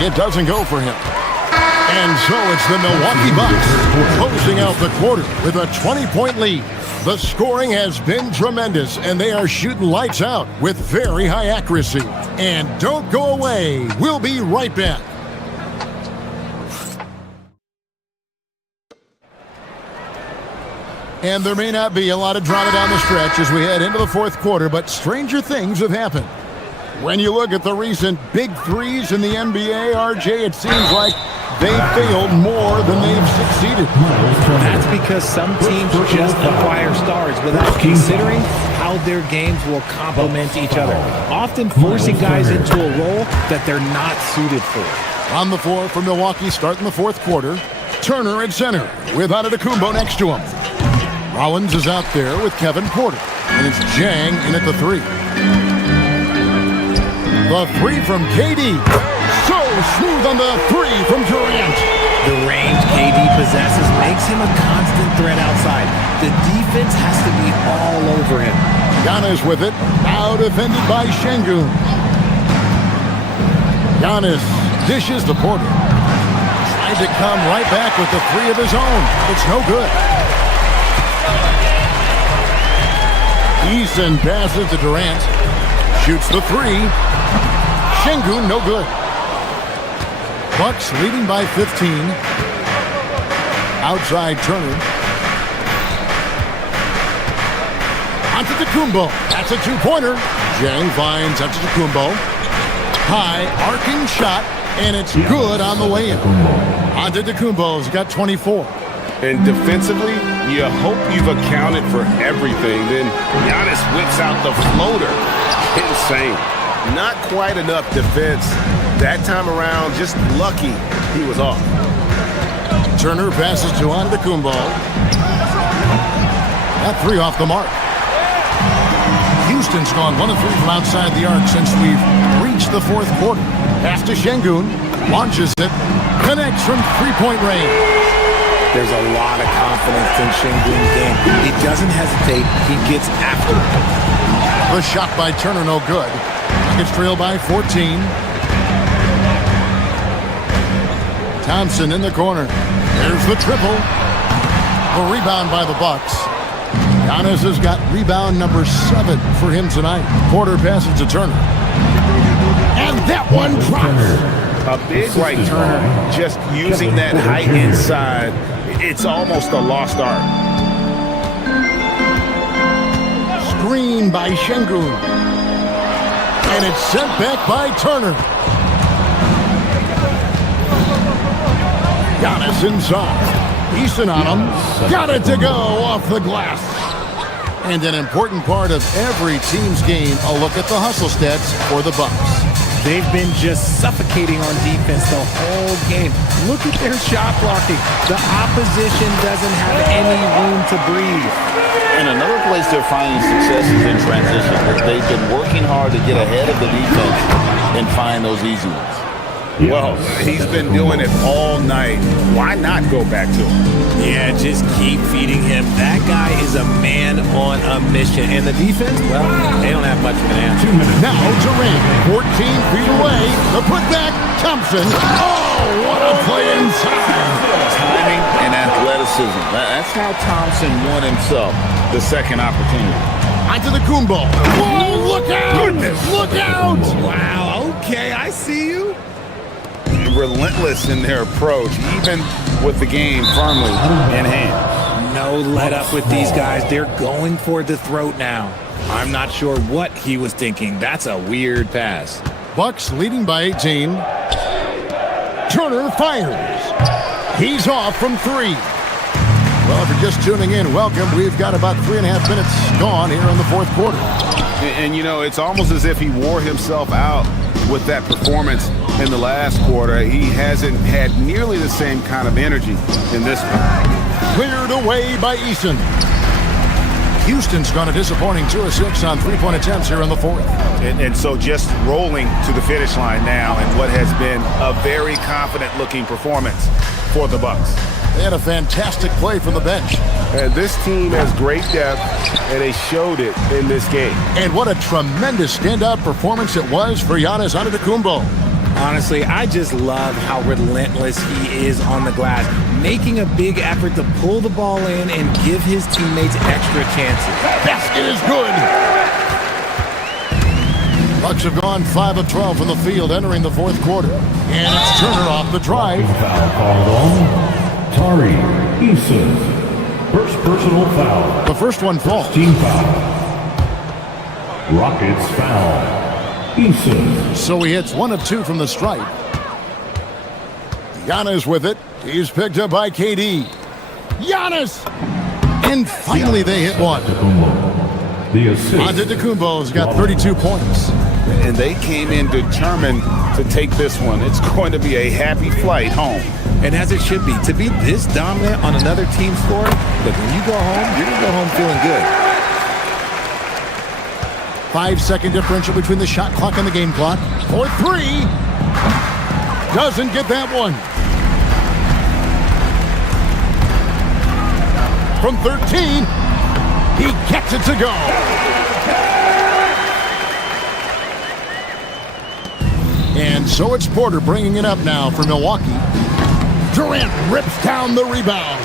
It doesn't go for him. And so it's the Milwaukee Bucks closing out the quarter with a 20-point lead. The scoring has been tremendous, and they are shooting lights out with very high accuracy. And don't go away. We'll be right back. And there may not be a lot of drama down the stretch as we head into the fourth quarter, but stranger things have happened. When you look at the recent big threes in the NBA, RJ, it seems like they've failed more than they've succeeded. That's because some teams just acquire stars without considering how their games will complement each other, often forcing guys into a role that they're not suited for. On the floor for Milwaukee starting the fourth quarter, Turner at center with Antetokounmpo next to him. Rollins is out there with Kevin Porter, and it's Jang in at the 3. The 3 from KD. So smooth on the 3 from Durant. The range KD possesses makes him a constant threat outside. The defense has to be all over him. Giannis with it, now defended by Şengün. Giannis dishes to Porter. Tried to come right back with the 3 of his own. It's no good. Eason passes to Durant. Shoots the 3. Şengün, no good. Bucks leading by 15. Outside Turner. Antetokounmpo. That's a two-pointer. Jang finds Antetokounmpo. High arcing shot, and it's good on the way in. Antetokounmpo's got 24. And defensively, you hope you've accounted for everything. Then Giannis whips out the floater. Insane. Not quite enough defense. That time around, just lucky he was off. Turner passes to Antetokounmpo. That 3 off the mark. Houston's gone 1 of 3 from outside the arc since we've reached the fourth quarter. Pass to Şengün. Launches it. Connects from three-point range. There's a lot of confidence in Şengün's game. He doesn't hesitate. He gets after it. The shot by Turner, no good. It's trailed by 14. Thompson in the corner. There's the triple. A rebound by the Bucks. Giannis has got rebound number 7 for him tonight. Porter passes to Turner. And that one drops. A big like Turner, just using that height inside, it's almost a lost art. Screen by Şengün. And it's sent back by Turner. Giannis inside. Eason on him. Got it to go off the glass. And an important part of every team's game, a look at the hustle stats for the Bucks. They've been just suffocating on defense the whole game. Look at their shot blocking. The opposition doesn't have any room to breathe. And another place they're finding success is in transition. They've been working hard to get ahead of the defense and find those easy ones. Well, he's been doing it all night. Why not go back to him? Yeah, just keep feeding him. That guy is a man on a mission. And the defense, well, they don't have much of an answer. Now Durant, 14 feet away. The putback, Thompson. Oh, what a play inside. Timing and athleticism. That's how Thompson won himself the second opportunity. Onto the Kumbo. Whoa, look out! Goodness. Look out! Wow, okay, I see you. Relentless in their approach, even with the game firmly in hand. No let up with these guys. They're going for the throat now. I'm not sure what he was thinking. That's a weird pass. Bucks leading by 18. Turner fires. He's off from 3. Well, if you're just tuning in, welcome. We've got about 3.5 minutes gone here in the fourth quarter. And you know, it's almost as if he wore himself out with that performance in the last quarter. He hasn't had nearly the same kind of energy in this one. Cleared away by Eason. Houston's gone a disappointing 2 of 6 on 3-point attempts here in the fourth. And so just rolling to the finish line now in what has been a very confident-looking performance for the Bucks. They had a fantastic play from the bench. And this team has great depth, and they showed it in this game. And what a tremendous standout performance it was for Giannis Antetokounmpo. Honestly, I just love how relentless he is on the glass, making a big effort to pull the ball in and give his teammates extra chances. Basket is good. Bucks have gone 5 of 12 from the field entering the fourth quarter. And it's Turner off the drive. Foul called on Tari Eason. First personal foul. The first one falls. Team foul. Rockets foul. Eason. So he hits 1 of 2 from the stripe. Giannis with it. He's picked up by KD. Giannis! And finally they hit one. The assist. Antetokounmpo's got 32 points. And they came in determined to take this one. It's going to be a happy flight home. And as it should be, to be this dominant on another team's floor, look, when you go home, you're going to go home feeling good. 5-second differential between the shot clock and the game clock. For 3. Doesn't get that one. From 13, he gets it to go. And so it's Porter bringing it up now for Milwaukee. Durant rips down the rebound.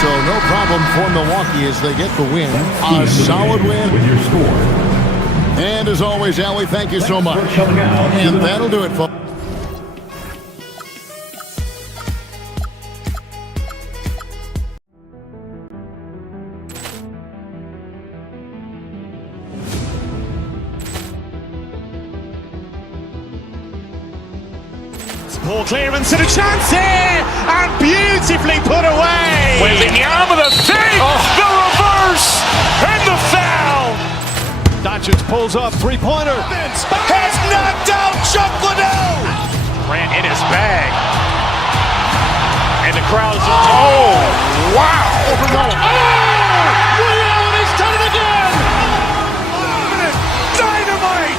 So no problem for Milwaukee as they get the win. A solid win. With your score. And as always, Allie, thank you so much. And that'll do it, folks. Ball clearance and a chance here, and beautifully put away. Wembanyama the fake, the reverse, and the foul. Doncic pulls up, three-pointer. Has knocked out Chuck Liddell. Ran in his bag, and the crowd is. Oh, wow! Reality's done it again. Dynamite.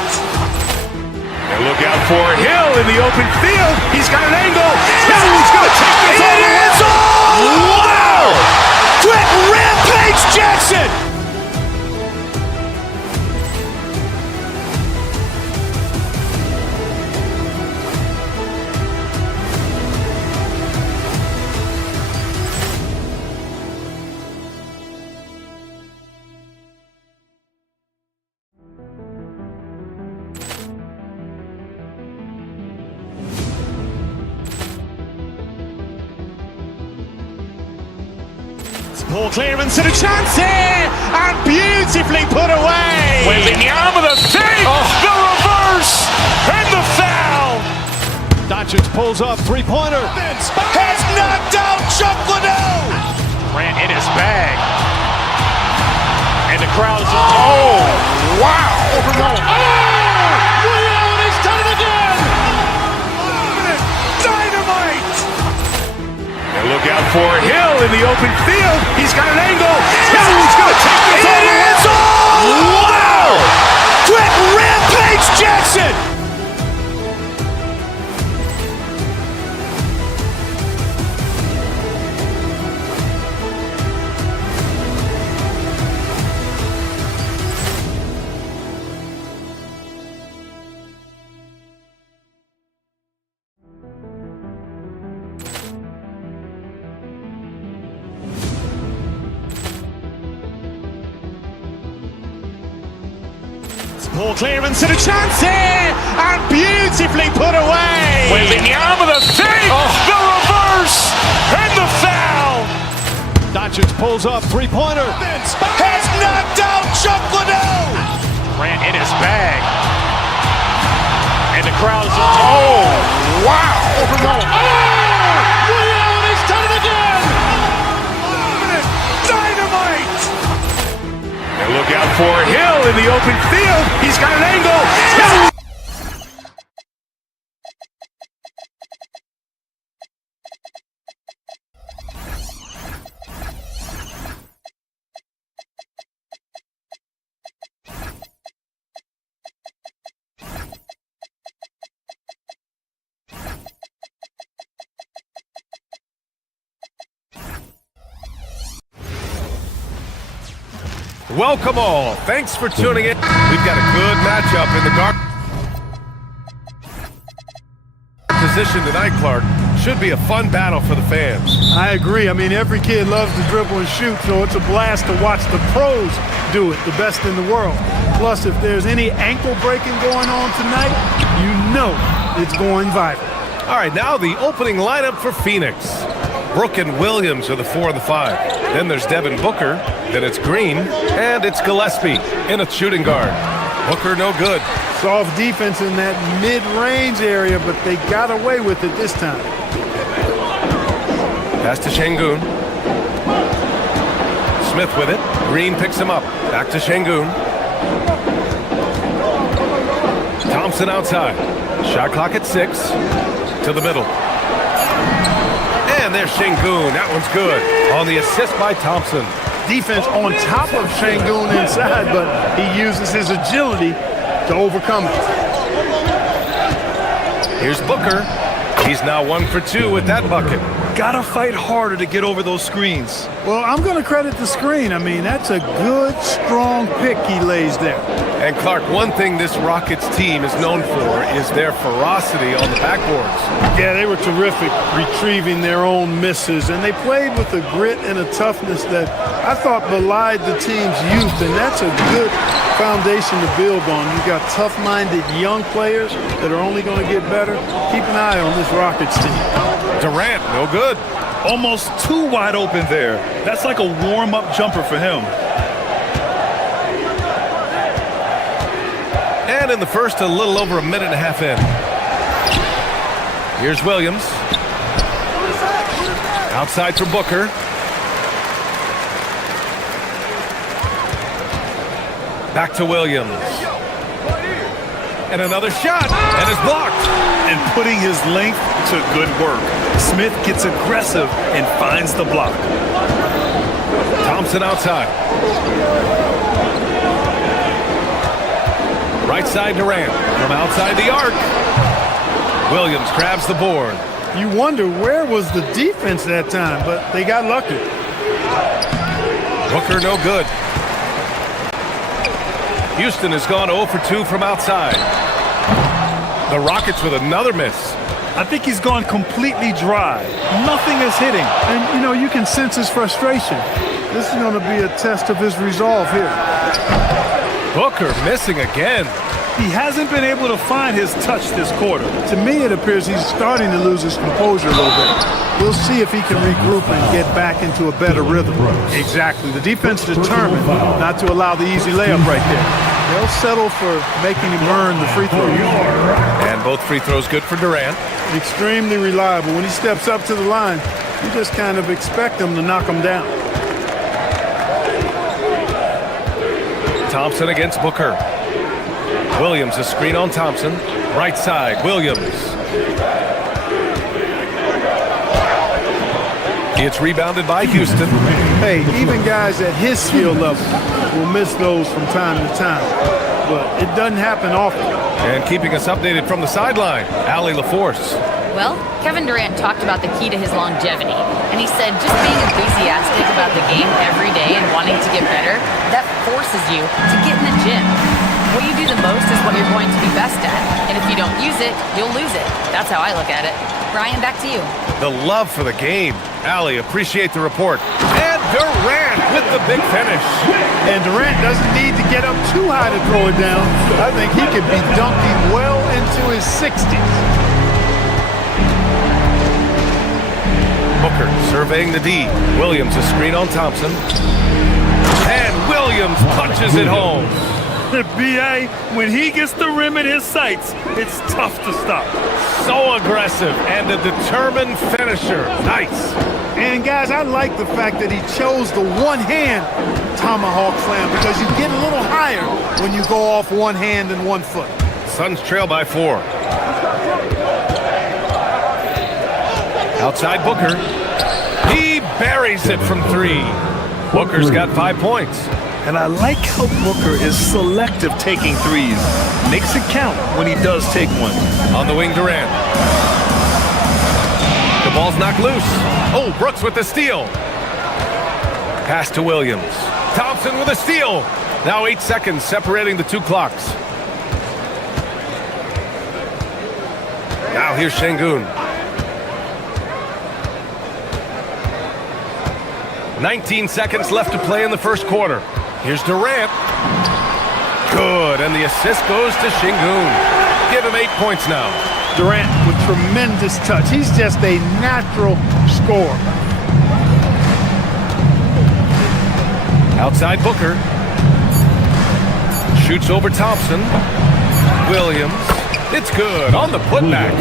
And look out for Hill in the open field. He's got an angle. He's going to take this all the way. Wow! Quick rampage Jackson. Ball clearance and a chance here, and beautifully put away. Wembanyama the fake, the reverse, Doncic pulls up, three-pointer. Has knocked out Chuck Liddell. Grant in his bag. And the crowd is... Oh, wow. Overrun. Oh! Williams, he's done it again! Dynamite! And look out for Hill in the open field. He's got an angle. He's going to take this all the way. Wow! Quick Rampage Jackson! Ball clearance and a chance here, and beautifully put away. Wembanyama the save, the reverse, and the foul. Doncic pulls up, three-pointer. Has knocked out Chuck Liddell. Grant in his bag. And the crowd is... Oh, wow. Overrun. Oh! Williams, he's done it again! Dynamite! And look out for Hill in the open field. He's got an angle. Welcome all. Thanks for tuning in. We've got a good matchup in the guard position tonight, Clark. Should be a fun battle for the fans. I agree. I mean, every kid loves to dribble and shoot, so it's a blast to watch the pros do it, the best in the world. Plus, if there's any ankle breaking going on tonight, you know it's going viral. All right, now the opening lineup for Phoenix. Brooke and Williams are the 4 and the 5. Then there's Devin Booker. Then it's Green. And it's Gillespie in a shooting guard. Booker no good. Soft defense in that mid-range area, but they got away with it this time. Pass to Şengün. Smith with it. Green picks him up. Back to Şengün. Thompson outside. Shot clock at 6. To the middle. And there's Şengün. That one's good. On the assist by Thompson. Defense on top of Şengün inside, but he uses his agility to overcome it. Here's Booker. He's now 1 for 2 with that bucket. Gotta fight harder to get over those screens. Well, I'm going to credit the screen. I mean, that's a good, strong pick he lays there. And Clark, one thing this Rockets team is known for is their ferocity on the backboards. Yeah, they were terrific retrieving their own misses, and they played with a grit and a toughness that I thought belied the team's youth, and that's a good foundation to build on. You've got tough-minded young players that are only going to get better. Keep an eye on this Rockets team. Durant, no good. Almost too wide open there. That's like a warm-up jumper for him. And in the first, a little over a minute and a half in. Here's Williams. Outside for Booker. Back to Williams. And another shot. And it's blocked. And putting his length to good work. Smith gets aggressive and finds the block. Thompson outside. Right side Durant from outside the arc. Williams grabs the board. You wonder where was the defense that time, but they got lucky. Booker no good. Houston has gone 0 for 2 from outside. The Rockets with another miss. I think he's gone completely dry. Nothing is hitting. And, you know, you can sense his frustration. This is going to be a test of his resolve here. Booker missing again. He hasn't been able to find his touch this quarter. To me, it appears he's starting to lose his composure a little bit. We'll see if he can regroup and get back into a better rhythm. Exactly. The defense determined not to allow the easy layup right there. They'll settle for making him earn the free throw. And both free throws good for Durant. Extremely reliable. When he steps up to the line, you just kind of expect him to knock him down. Thompson against Booker. Williams, a screen on Thompson. Right side, Williams. It's rebounded by Houston. Hey, even guys at his skill level will miss those from time to time, but it doesn't happen often. And keeping us updated from the sideline, Allie LaForce. Well, Kevin Durant talked about the key to his longevity, and he said just being enthusiastic about the game every day and wanting to get better, that forces you to get in the gym. What you do the most is what you're going to be best at, and if you don't use it, you'll lose it. That's how I look at it. Brian, back to you. The love for the game. Allie, appreciate the report. And Durant with the big finish. And Durant doesn't need to get up too high to throw it down. I think he could be dunking well into his 60s. Booker surveying the D. Williams, a screen on Thompson. And Williams punches it home. B.A., when he gets the rim in his sights, it's tough to stop. So aggressive and a determined finisher. Nice. And guys, I like the fact that he chose the one-hand tomahawk slam because you get a little higher when you go off one hand and 1 foot. Suns trail by 4. Outside Booker. He buries it from 3. Booker's got 5 points. And I like how Booker is selective taking threes. Makes it count when he does take one. On the wing, Durant. The ball's knocked loose. Oh, Brooks with the steal. Pass to Williams. Thompson with a steal. Now 8 seconds separating the 2 clocks. Now here's Şengün. 19 seconds left to play in the first quarter. Here's Durant. Good, and the assist goes to Şengün. Give him 8 points now. Durant with tremendous touch. He's just a natural scorer. Outside Booker. Shoots over Thompson. Williams. It's good on the putback.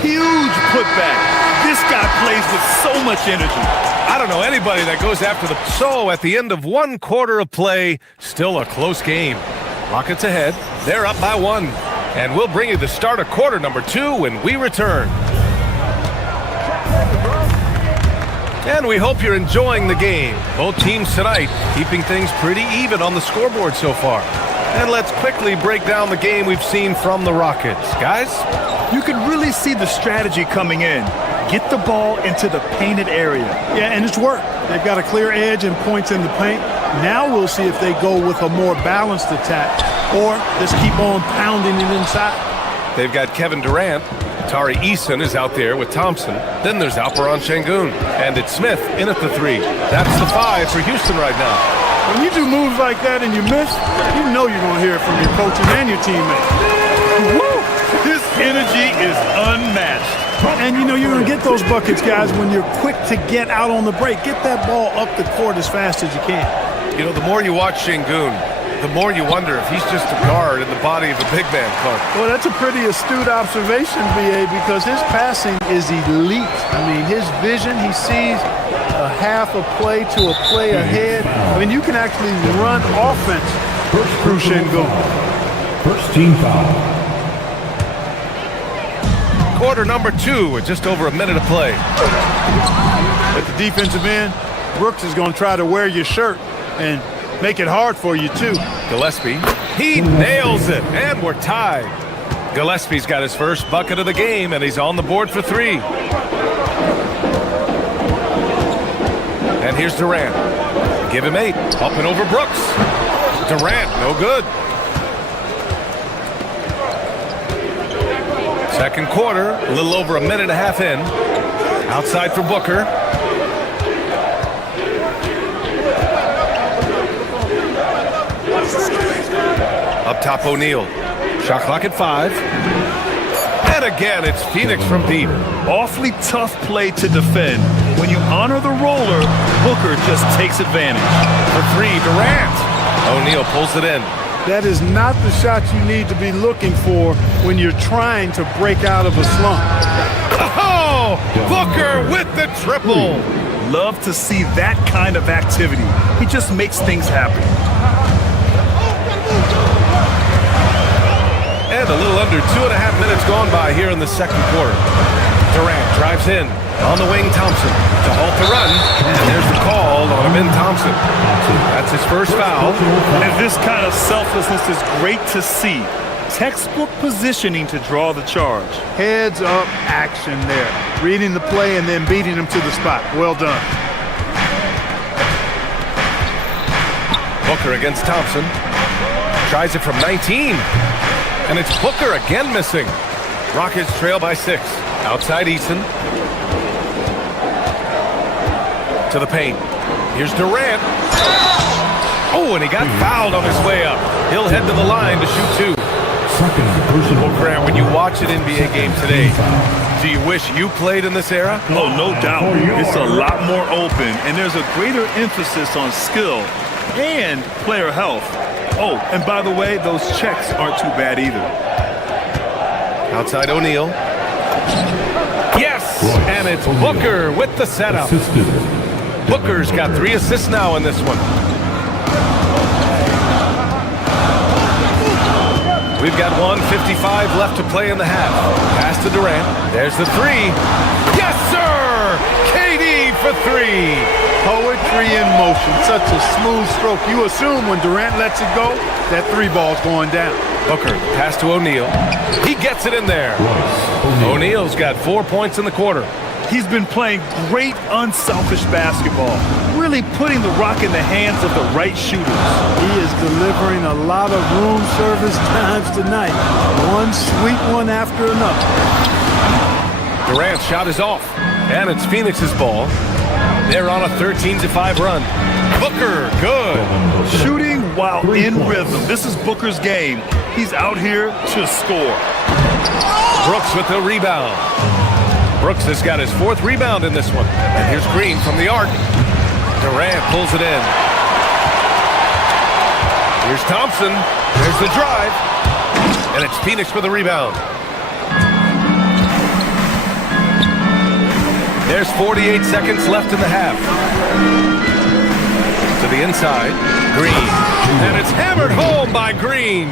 Huge putback. This guy plays with so much energy. I don't know anybody that goes after the... So at the end of 1 quarter of play, still a close game. Rockets ahead. They're up by 1. And we'll bring you the start of quarter number 2 when we return. And we hope you're enjoying the game. Both teams tonight keeping things pretty even on the scoreboard so far. And let's quickly break down the game we've seen from the Rockets. Guys? You can really see the strategy coming in. Get the ball into the painted area. Yeah, and it's worked. They've got a clear edge and points in the paint. Now we'll see if they go with a more balanced attack or just keep on pounding it inside. They've got Kevin Durant. Tari Eason is out there with Thompson. Then there's Alperen Şengün. And it's Smith in at the 3. That's the 5 for Houston right now. When you do moves like that and you miss, you know you're going to hear it from your coaches and your teammates. Woo! His energy is unmatched. And you know you're going to get those buckets, guys, when you're quick to get out on the break. Get that ball up the court as fast as you can. You know, the more you watch Şengün, the more you wonder if he's just a guard in the body of a big man, Clark. Well, that's a pretty astute observation, B.A., because his passing is elite. I mean, his vision, he sees a half a play to a play ahead. I mean, you can actually run offense through Şengün. First team foul. Quarter number 2 with just over a minute of play. At the defensive end, Brooks is going to try to wear your shirt and make it hard for you, too. Gillespie, he nails it, and we're tied. Gillespie's got his first bucket of the game, and he's on the board for 3. And here's Durant. Give him 8. Up and over Brooks. Durant, no good. Second quarter, a little over a minute and a half in. Outside for Booker. Up top, O'Neal. Shot clock at 5. And again, it's Phoenix from deep. Awfully tough play to defend. When you honor the roller, Booker just takes advantage. For 3, Durant. O'Neal pulls it in. That is not the shot you need to be looking for when you're trying to break out of a slump. Oh, Booker with the triple. Love to see that kind of activity. He just makes things happen. And a little under 2.5 minutes gone by here in the second quarter. Durant drives in. On the wing, Thompson to halt the run. And there's the call on Ben Thompson. That's his first foul. And this kind of selflessness is great to see. Textbook positioning to draw the charge. Heads up action there. Reading the play and then beating him to the spot. Well done. Booker against Thompson. Tries it from 19. And it's Booker again missing. Rockets trail by 6. Outside Eason. To the paint. Here's Durant. Oh, and he got fouled on his way up. He'll head to the line to shoot 2. Well, Grant, when you watch an NBA game today, do you wish you played in this era? Oh, no doubt. It's a lot more open, and there's a greater emphasis on skill and player health. Oh, and by the way, those checks aren't too bad either. Outside O'Neal. Yes! And it's Booker with the setup. Booker's got 3 assists now in this one. We've got 1:55 left to play in the half. Pass to Durant. There's the 3. Yes, sir! KD for 3. Poetry in motion. Such a smooth stroke. You assume when Durant lets it go, that 3 ball's going down. Booker, pass to O'Neal. He gets it in there. O'Neal's got 4 points in the quarter. He's been playing great unselfish basketball, really putting the rock in the hands of the right shooters. He is delivering a lot of room service times tonight. One sweet one after another. Durant's shot is off, and it's Phoenix's ball. They're on a 13-5 run. Booker, good. Shooting while in rhythm. This is Booker's game. He's out here to score. Brooks with the rebound. Brooks has got his 4th rebound in this one. And here's Green from the arc. Durant pulls it in. Here's Thompson. There's the drive. And it's Phoenix for the rebound. There's 48 seconds left in the half. To the inside. Green. And it's hammered home by Green.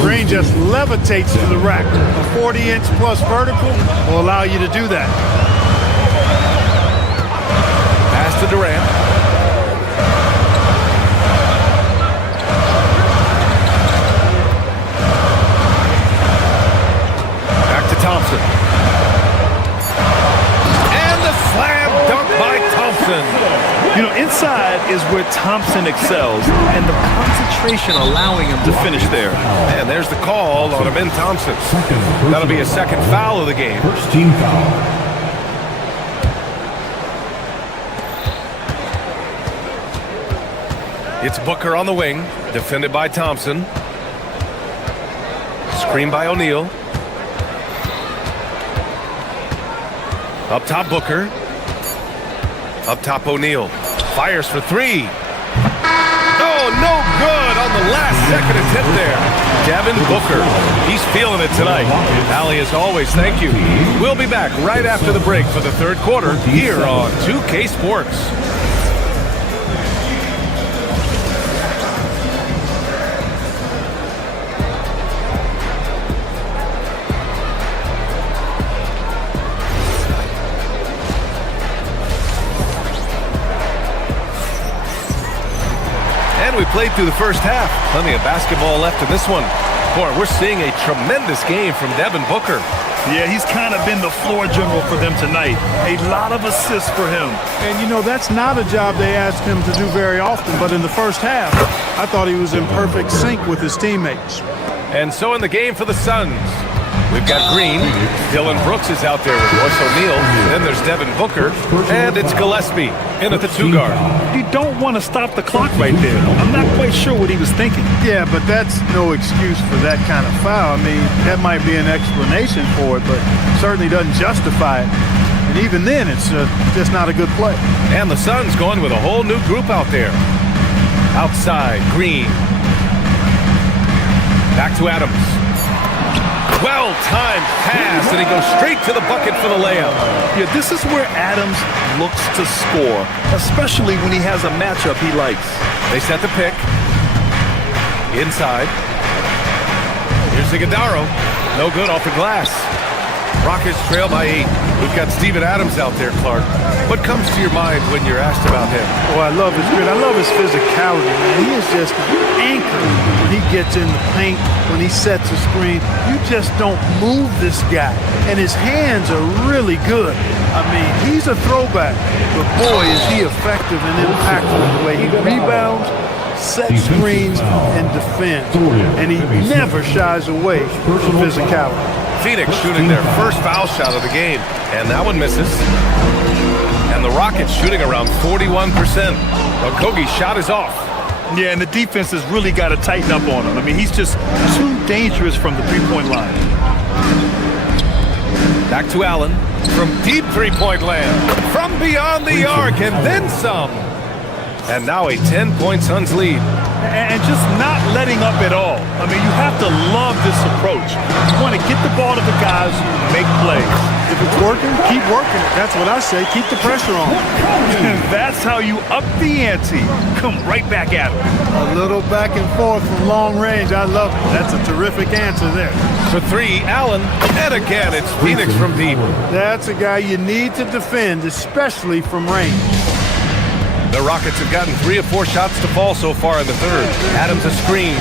Green just levitates to the rack. A 40-inch plus vertical will allow you to do that. Pass to Durant. Back to Thompson. And the slam dunk by Thompson. You know, inside is where Thompson excels, and the concentration allowing him to finish there. And there's the call on Ben Thompson. That'll be a second foul of the game. First team foul. It's Booker on the wing, defended by Thompson. Screen by O'Neal. Up top, Booker. Up top, O'Neal. Fires for 3. Oh, no good on the last second attempt there. Devin Booker. He's feeling it tonight. Allie, as always, thank you. We'll be back right after the break for the 3rd quarter here on 2K Sports. We played through the first half. Plenty of basketball left in this one. Boy, we're seeing a tremendous game from Devin Booker. Yeah, he's kind of been the floor general for them tonight. A lot of assists for him. And, you know, that's not a job they ask him to do very often. But in the first half, I thought he was in perfect sync with his teammates. And so in the game for the Suns, We've got Green. Dylan Brooks is out there with Royce O'Neal. Then there's Devin Booker. And it's Gillespie in at the 2 guard. You don't want to stop the clock right there. I'm not quite sure what he was thinking. Yeah, but that's no excuse for that kind of foul. I mean, that might be an explanation for it, but certainly doesn't justify it. And even then, it's just not a good play. And the Suns going with a whole new group out there. Outside, Green. Back to Adams. Well-timed pass, and he goes straight to the bucket for the layup. Yeah, this is where Adams looks to score, especially when he has a matchup he likes. They set the pick. Inside. Here's Iguodala. No good off the glass. Rockets trail by 8. We've got Steven Adams out there, Clark. What comes to your mind when you're asked about him? Oh, I love his grit. I love his physicality, man. He is just an anchor when he gets in the paint, when he sets a screen. You just don't move this guy. And his hands are really good. I mean, he's a throwback. But boy, is he effective and impactful the way he rebounds, sets screens, and defends. And he never shies away from physicality. Phoenix shooting their first foul shot of the game, and that one misses. And the Rockets shooting around 41%. Okogie's shot is off. Yeah, and the defense has really got to tighten up on him. I mean, he's just too dangerous from the three-point line. Back to Allen from deep three-point land, from beyond the arc, and then some. And now a 10-point Suns lead. And just not letting up at all. I mean, you have to love this approach. You want to get the ball to the guys who make plays. If it's working, keep working it. That's what I say. Keep the pressure on. And that's how you up the ante. Come right back at him. A little back and forth from long range. I love it. That's a terrific answer there. For 3, Allen. And again, it's Phoenix from deep. That's a guy you need to defend, especially from range. The Rockets have gotten 3 of 4 shots to fall so far in the third. Adams a screen.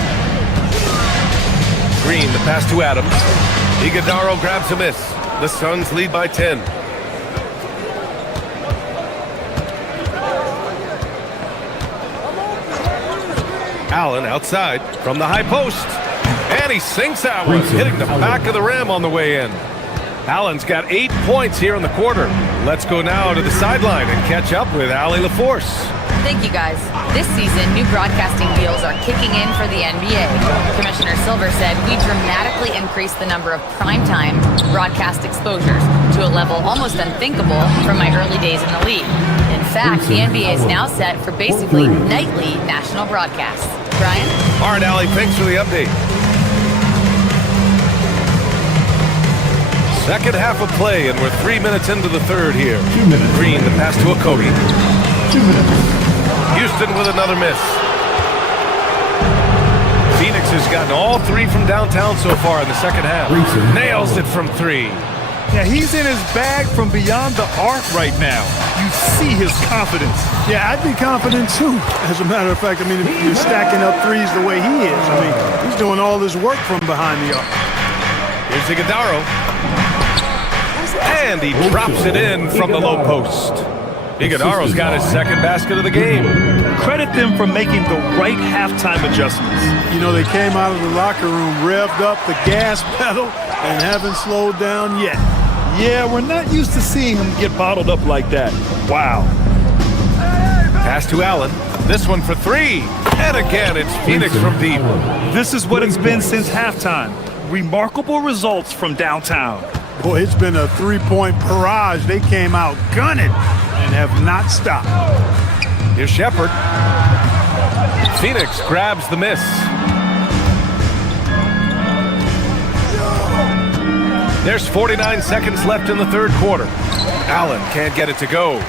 Green, the pass to Adams. Iguodala grabs a miss. The Suns lead by 10. Allen outside from the high post. And he sinks that one, hitting the back of the rim on the way in. Allen's got 8 points here in the quarter. Let's go now to the sideline and catch up with Allie LaForce. Thank you, guys. This season, new broadcasting deals are kicking in for the NBA. Commissioner Silver said we dramatically increased the number of primetime broadcast exposures to a level almost unthinkable from my early days in the league. In fact, the NBA is now set for basically nightly national broadcasts. Brian? All right, Allie, thanks for the update. Second half of play, and we're 3 minutes into the third here. 2 minutes. Green, the pass to Okogie. 2 minutes. Houston with another miss. Phoenix has gotten all 3 from downtown so far in the second half. Nails it from 3. Yeah, he's in his bag from beyond the arc right now. You see his confidence. Yeah, I'd be confident too. As a matter of fact, I mean, if you're stacking up threes the way he is, I mean, he's doing all his work from behind the arc. Here's Iguodala. And he drops it in from the low post. Iguodala's got his second basket of the game. Credit them for making the right halftime adjustments. You know, they came out of the locker room, revved up the gas pedal, and haven't slowed down yet. Yeah, we're not used to seeing him get bottled up like that. Wow. Pass to Allen. This one for 3. And again, it's Phoenix from deep. This is what it's been since halftime. Remarkable results from downtown. Boy, it's been a three-point barrage. They came out gunning and have not stopped. Here's Shepherd. Phoenix grabs the miss. There's 49 seconds left in the third quarter. Allen can't get it to go.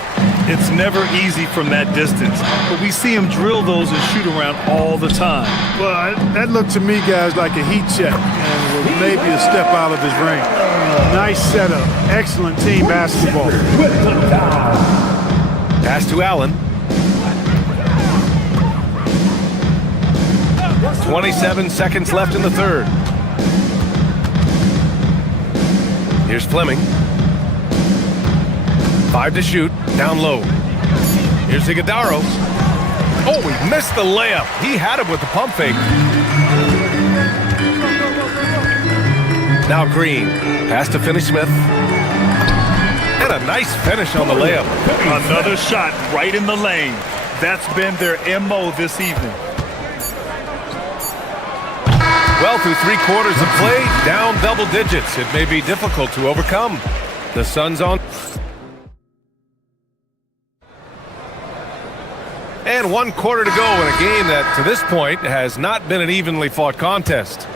It's never easy from that distance, but we see him drill those and shoot around all the time. Well, that looked to me, guys, like a heat check, and was maybe a step out of his range. Nice setup. Excellent team basketball. Pass to Allen. 27 seconds left in the third. Here's Fleming. 5 to shoot. Down low. Here's Iguodala. Oh, he missed the layup. He had him with the pump fake. Now Green. Pass to Finney-Smith. And a nice finish on the layup. Another shot right in the lane. That's been their MO this evening. Well, through 3/4 of play, down double digits. It may be difficult to overcome. The Suns on. And 1/4 to go in a game that, to this point, has not been an evenly fought contest.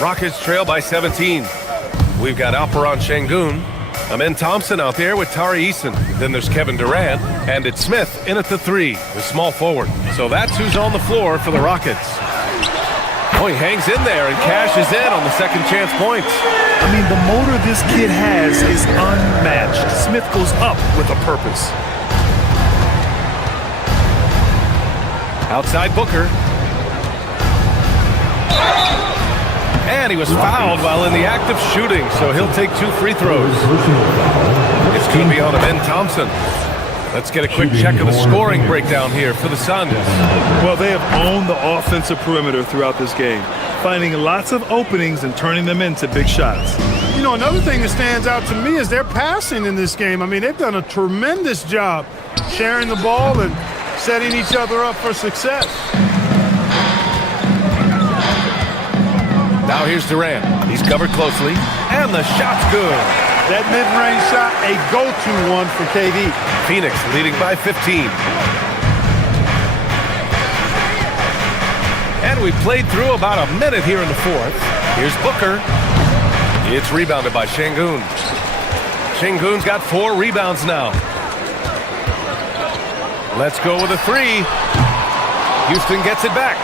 Rockets trail by 17. We've got Alperon Şengün. Amen Thompson out there with Tari Eason. Then there's Kevin Durant. And it's Smith in at the 3, the small forward. So that's who's on the floor for the Rockets. Oh, he hangs in there and cashes in on the second chance points. I mean, the motor this kid has is unmatched. Smith goes up with a purpose. Outside Booker. And he was fouled while in the act of shooting, so he'll take 2 free throws. It's going to be on Amen Thompson. Let's get a quick check of the scoring breakdown here for the Suns. Well, they have owned the offensive perimeter throughout this game, finding lots of openings and turning them into big shots. You know, another thing that stands out to me is their passing in this game. I mean, they've done a tremendous job sharing the ball and setting each other up for success. Now here's Durant. He's covered closely, and the shot's good. That mid-range shot, a go-to one for KD. Phoenix leading by 15. And we've played through about a minute here in the 4th. Here's Booker. It's rebounded by Şengün. Şengün's got 4 rebounds now. Let's go with a 3. Houston gets it back.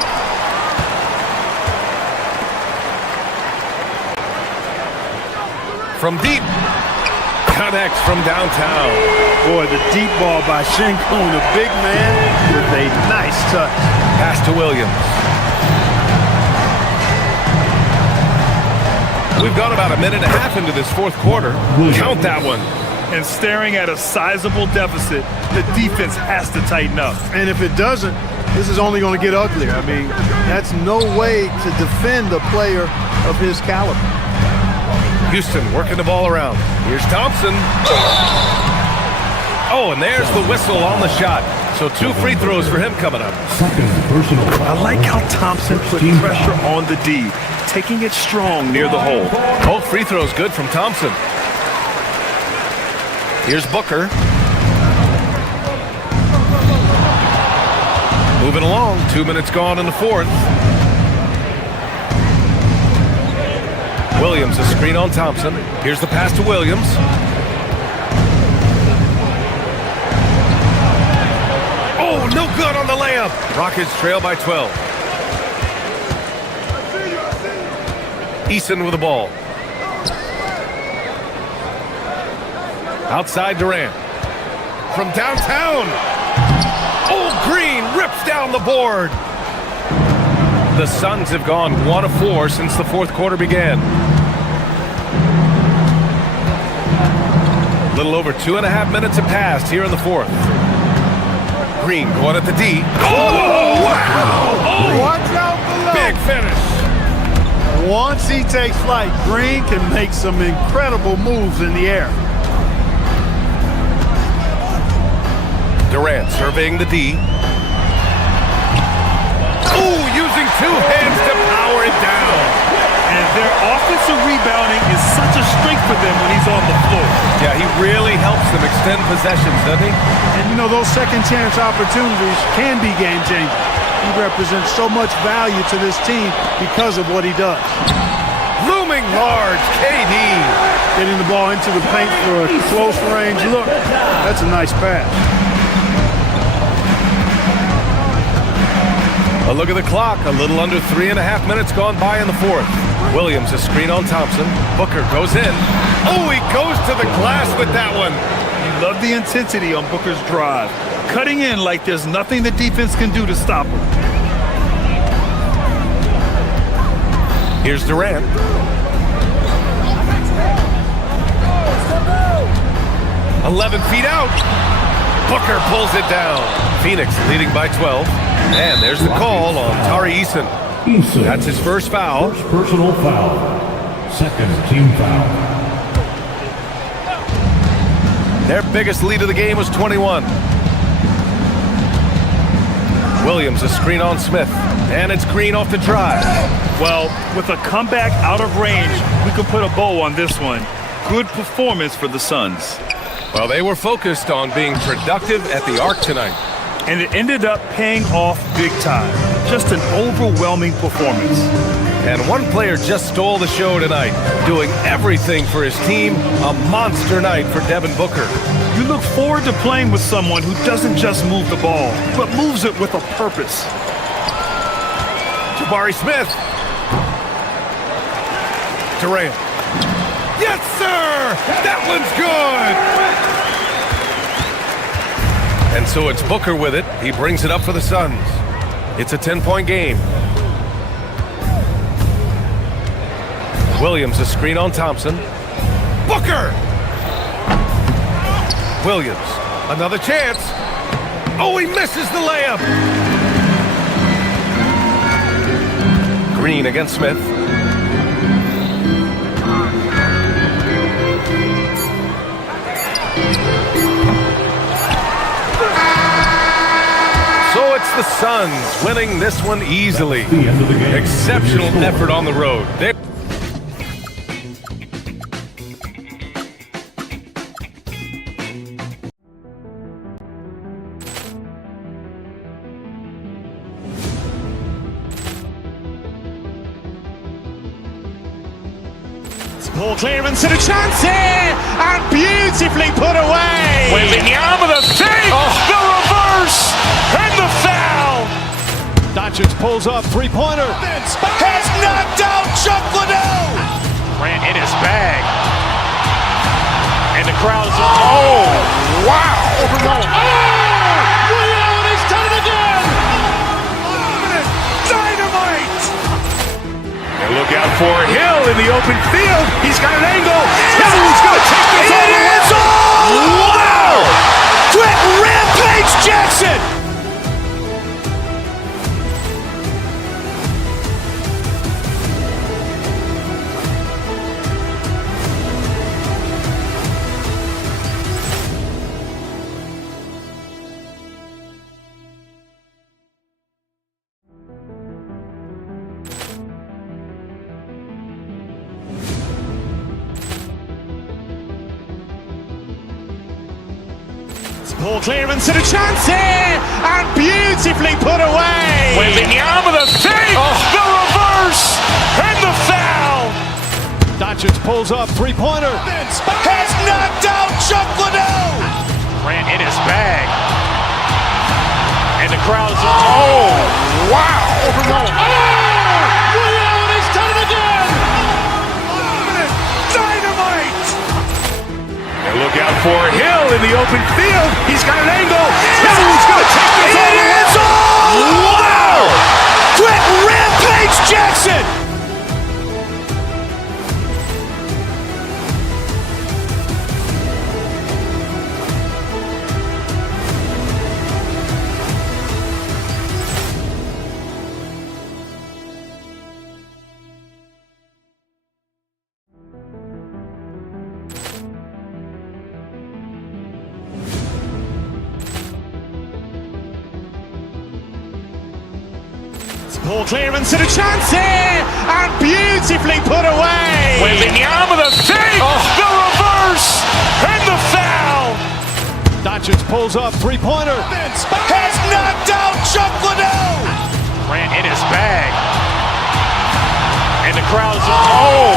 From deep. Connects from downtown. Boy, the deep ball by Şengün, a big man with a nice touch. Pass to Williams. We've gone about a minute and a half into this 4th quarter. Count that one. And staring at a sizable deficit, the defense has to tighten up. And if it doesn't, this is only going to get uglier. I mean, that's no way to defend a player of his caliber. Houston working the ball around. Here's Thompson. Oh, and there's the whistle on the shot. So 2 free throws for him coming up. I like how Thompson put pressure on the D, taking it strong near the hole. Both free throws good from Thompson. Here's Booker. Moving along. 2 minutes gone in the 4th. Williams, a screen on Thompson. Here's the pass to Williams. Oh, no good on the layup. Rockets trail by 12. Eason with the ball. Outside Durant. From downtown. Oh, Green rips down the board. The Suns have gone 1 of 4 since the 4th quarter began. A little over 2.5 minutes have passed here in the 4th. Green going at the D. Oh, wow! Oh, watch out below. Big finish. Once he takes flight, Green can make some incredible moves in the air. Durant surveying the D. Ooh, using 2 hands to power it down. And their offensive rebounding is such a strength for them when he's on the floor. Yeah, he really helps them extend possessions, doesn't he? And you know, those second chance opportunities can be game changing. He represents so much value to this team because of what he does. Looming large, KD. Getting the ball into the paint for a close range look. That's a nice pass. A look at the clock. A little under 3.5 minutes gone by in the 4th. Williams, a screen on Thompson. Booker goes in. Oh, he goes to the glass with that one. You love the intensity on Booker's drive. Cutting in like there's nothing the defense can do to stop him. Here's Durant. "11 feet out. Booker pulls it down. Phoenix leading by 12. And there's the call on Tari Eason. That's his first foul. First personal foul. Second team foul. Their biggest lead of the game was 21. Williams, a screen on Smith. And it's Green off the drive. Well, with a comeback out of range, we could put a bow on this one. Good performance for the Suns. Well, they were focused on being productive at the arc tonight. And it ended up paying off big time. Just an overwhelming performance. And one player just stole the show tonight, doing everything for his team. A monster night for Devin Booker. You look forward to playing with someone who doesn't just move the ball, but moves it with a purpose. Jabari Smith. Durant. Yes, sir! That one's good! And so it's Booker with it. He brings it up for the Suns. It's a 10-point game. Williams, a screen on Thompson. Booker! Williams, another chance. Oh, he misses the layup. Green against Smith. So it's the Suns winning this one easily. Exceptional effort on the road. Ball clearance and a chance here, and beautifully put away. Wembanyama the save, the reverse, and the foul. Doncic pulls up, three-pointer. Has knocked out Chuck Liddell. Ran in his bag. And the crowd is, oh, wow. Overrun. Oh, Ray Allen has done it again. Dynamite. And look out for Hill in the open field. He's got an angle. Hill's going to take this all the way. Wow. Quick Rampage Jackson. Ball clearance and a chance here, and beautifully put away. Wembanyama the save, the reverse, and the foul. Doncic pulls up, three-pointer. Has knocked out Chuck Liddell. Ran in his bag. And the crowd is, oh, wow. Overrun. Oh, Ray Allen has done it again. Dynamite. And look out for Hill in the open field. He's got an angle. Hill's going to take this all the way. Wow! Quick Rampage Jackson. Ball clearance and a chance here, and beautifully put away. Wembanyama the save, the reverse, and the foul. Doncic pulls up, three-pointer. Has knocked out Chuck Liddell. Ran in his bag. And the crowd is, oh,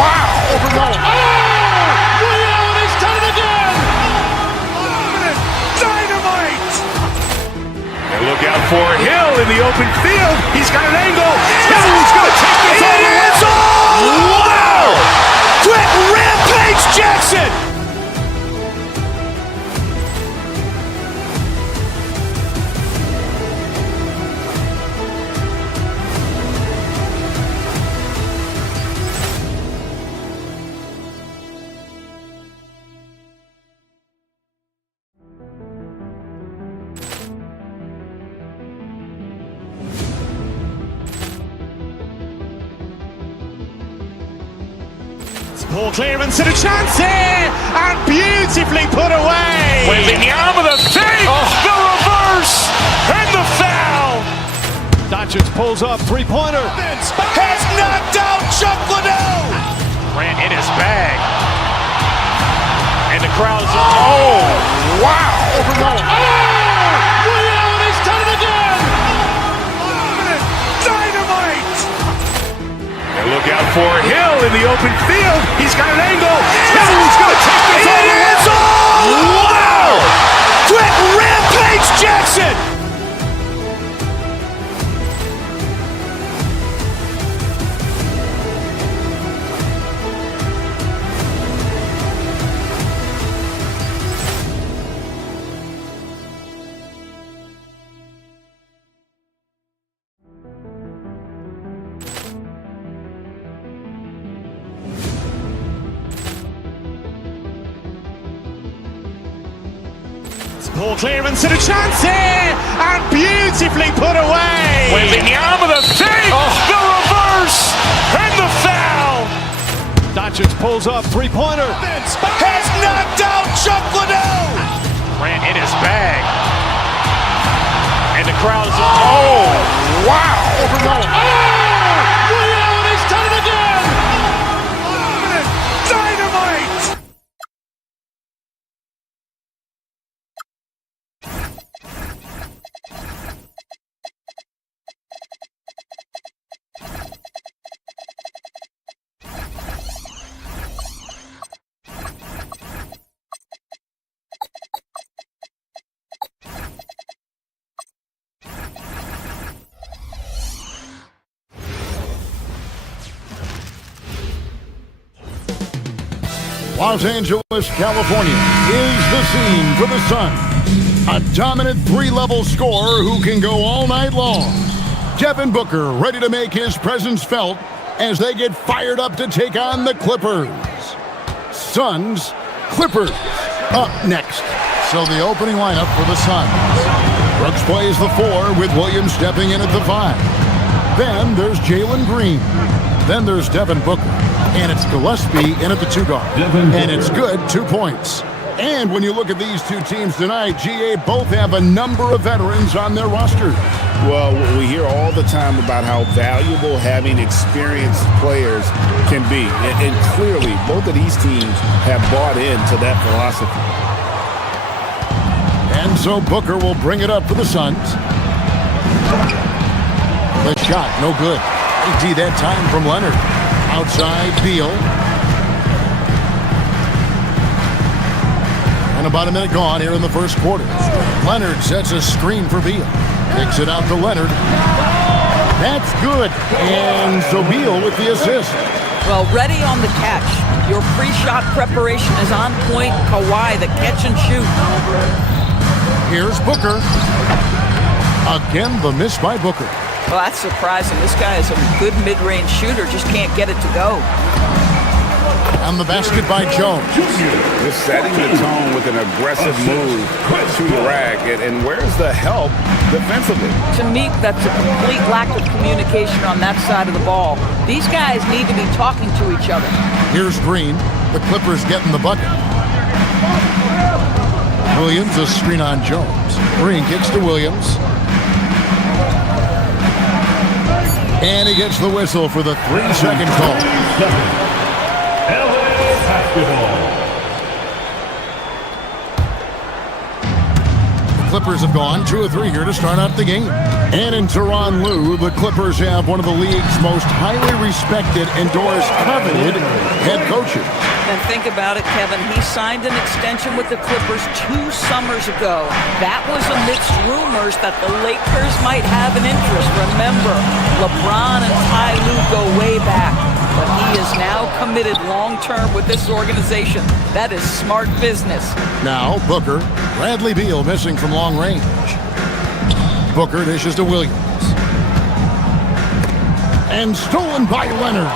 wow. Overrun. Oh, Ray Allen has done it again. Dynamite. And look out for Hill in the open field. He's got an angle. Hill's going to take this all the way. Wow! Quick Rampage Jackson. Ball clearance and a chance here, and beautifully put away. Wembanyama with a save, the reverse, and the foul. Doncic pulls up, three-pointer. Has knocked out Chuck Liddell. Grant in his bag. And the crowd is, oh, wow. Williams has done it again. Dynamite. And look out for Hill in the open field. He's got an angle. Hill's going to take this all the way. Wow. Quick Rampage Jackson. Ball clearance and a chance here, and beautifully put away. Wembanyama with a save, the reverse, and the foul. Doncic pulls up, three-pointer. Has knocked out Chuck Liddell. Grant in his bag. And the crowd is, oh, wow. Williams has done it again. Dynamite. Los Angeles, California is the scene for the Suns. A dominant three-level scorer who can go all night long. Devin Booker ready to make his presence felt as they get fired up to take on the Clippers. Suns, Clippers up next. So the opening lineup for the Suns. Brooks plays the 4 with Williams stepping in at the 5. Then there's Jalen Green. Then there's Devin Booker. And it's Gillespie in at the 2 guard. And it's good, 2 points. And when you look at these two teams tonight, GA both have a number of veterans on their roster. Well, we hear all the time about how valuable having experienced players can be. And clearly, both of these teams have bought into that philosophy. And so Booker will bring it up for the Suns. The shot, no good. AD that time from Leonard. Outside, Beal. And about a minute gone here in the first quarter. Leonard sets a screen for Beal. Kicks it out to Leonard. That's good. And so Beal with the assist. Well, ready on the catch. Your pre-shot preparation is on point. Kawhi, the catch and shoot. Here's Booker. Again, the miss by Booker. Well, that's surprising. This guy is a good mid-range shooter, just can't get it to go. On the basket by Jones. Just setting the tone with an aggressive move to the rack. And where's the help defensively? To me, that's a complete lack of communication on that side of the ball. These guys need to be talking to each other. Here's Green. The Clippers getting the bucket. Williams, a screen on Jones. Green kicks to Williams. And he gets the whistle for the 3-second call. The Clippers have gone 2 of 3 here to start out the game. And in Tyronn Lue, the Clippers have one of the league's most highly respected, endorsed, coveted head coaches. And think about it, Kevin. He signed an extension with the Clippers 2 summers ago. That was amidst rumors that the Lakers might have an interest. Remember, LeBron and Ty Lue go way back. But he is now committed long-term with this organization. That is smart business. Now, Booker. Bradley Beal missing from long range. Booker dishes to Williams. And stolen by Leonard.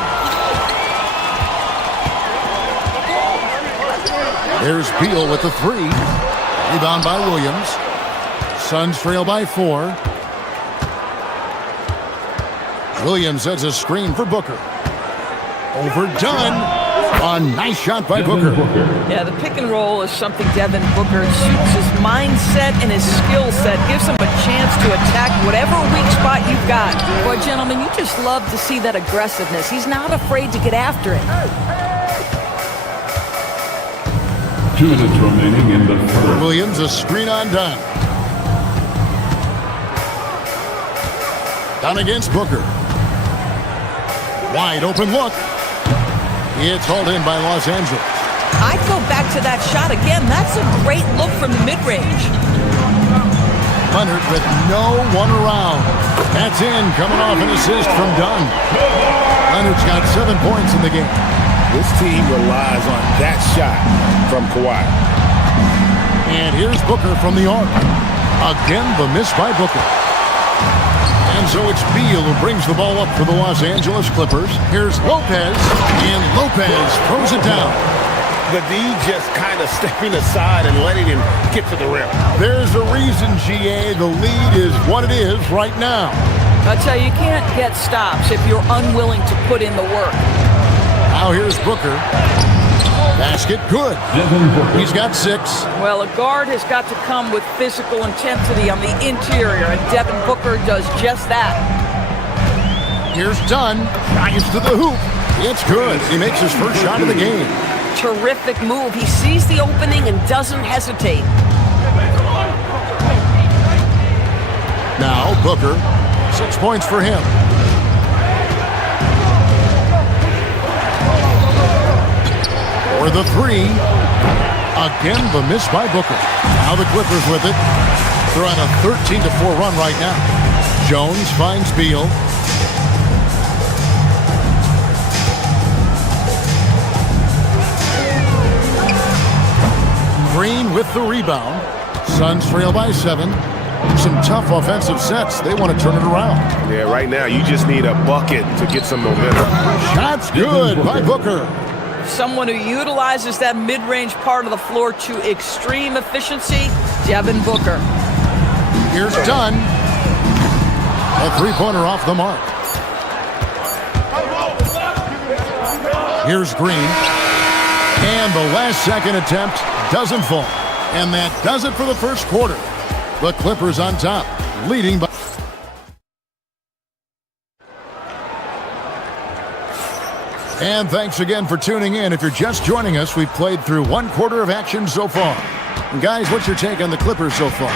There's Beal with the 3. Rebound by Williams. Suns trail by 4. Williams sets a screen for Booker. Overdone. A nice shot by Booker. Yeah, the pick and roll is something Devin Booker suits his mindset and his skill set, gives him a chance to attack whatever weak spot you've got. Boy, gentlemen, you just love to see that aggressiveness. He's not afraid to get after it. 2 minutes remaining in the first. Williams, a screen on Dunn. Dunn against Booker. Wide open look. It's hauled in by Los Angeles. I'd go back to that shot again. That's a great look from the mid-range. Leonard with no one around. That's in, coming off an assist from Dunn. Leonard's got 7 points in the game. This team relies on that shot from Kawhi. And here's Booker from the arc. Again, the miss by Booker. And so it's Beal who brings the ball up for the Los Angeles Clippers. Here's Lopez, and Lopez throws it down. The D just kind of stepping aside and letting him get to the rim. There's a reason, GA, the lead is what it is right now. I tell you, you can't get stops if you're unwilling to put in the work. Now here's Booker. Basket good. He's got 6. Well, a guard has got to come with physical intensity on the interior, and Devin Booker does just that. Here's Dunn. Drives to the hoop. It's good. He makes his first shot of the game. Terrific move. He sees the opening and doesn't hesitate. Now Booker. 6 points for him. For the 3. Again, the miss by Booker. Now the Clippers with it. They're on a 13-4 run right now. Jones finds Beal. Green with the rebound. Suns trail by 7. Some tough offensive sets. They want to turn it around. Yeah, right now you just need a bucket to get some momentum. Shots good by Booker. Someone who utilizes that mid-range part of the floor to extreme efficiency, Devin Booker. Here's Dunn. A three-pointer off the mark. Here's Green. And the last-second attempt doesn't fall. And that does it for the first quarter. The Clippers on top, leading by... And thanks again for tuning in. If you're just joining us, we've played through 1 quarter of action so far. And guys, what's your take on the Clippers so far?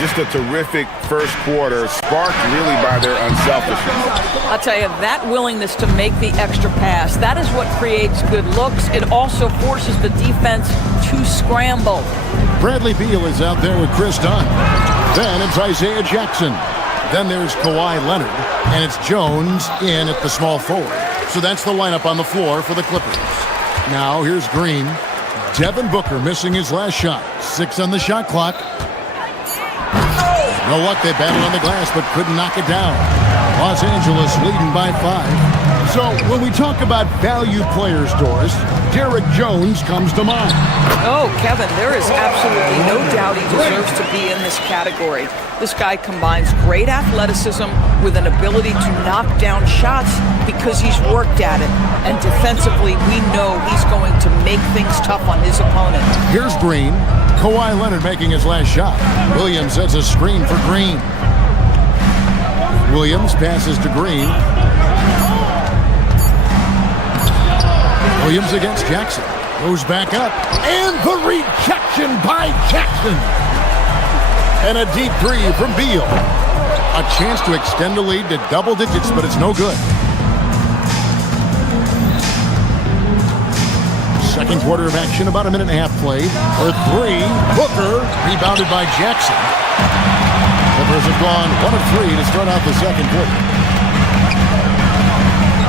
Just a terrific first quarter, sparked really by their unselfishness. I'll tell you, that willingness to make the extra pass, that is what creates good looks. It also forces the defense to scramble. Bradley Beal is out there with Chris Dunn. Then it's Isaiah Jackson. Then there's Kawhi Leonard. And it's Jones in at the small forward. So that's the lineup on the floor for the Clippers. Now here's Green. Devin Booker missing his last shot. 6 on the shot clock. No luck, they battled on the glass but couldn't knock it down. Los Angeles leading by 5. So when we talk about value players, Doris, Derek Jones comes to mind. Oh, Kevin, there is absolutely no doubt he deserves to be in this category. This guy combines great athleticism with an ability to knock down shots because he's worked at it. And defensively, we know he's going to make things tough on his opponent. Here's Green. Kawhi Leonard making his last shot. Williams sets a screen for Green. Williams passes to Green. Williams against Jackson. Goes back up. And the rejection by Jackson. And a deep 3 from Beal. A chance to extend the lead to double digits, but it's no good. Second quarter of action, about a minute and a half played. For 3, Booker, rebounded by Jackson. Clippers have gone 1 of 3 to start out the second quarter.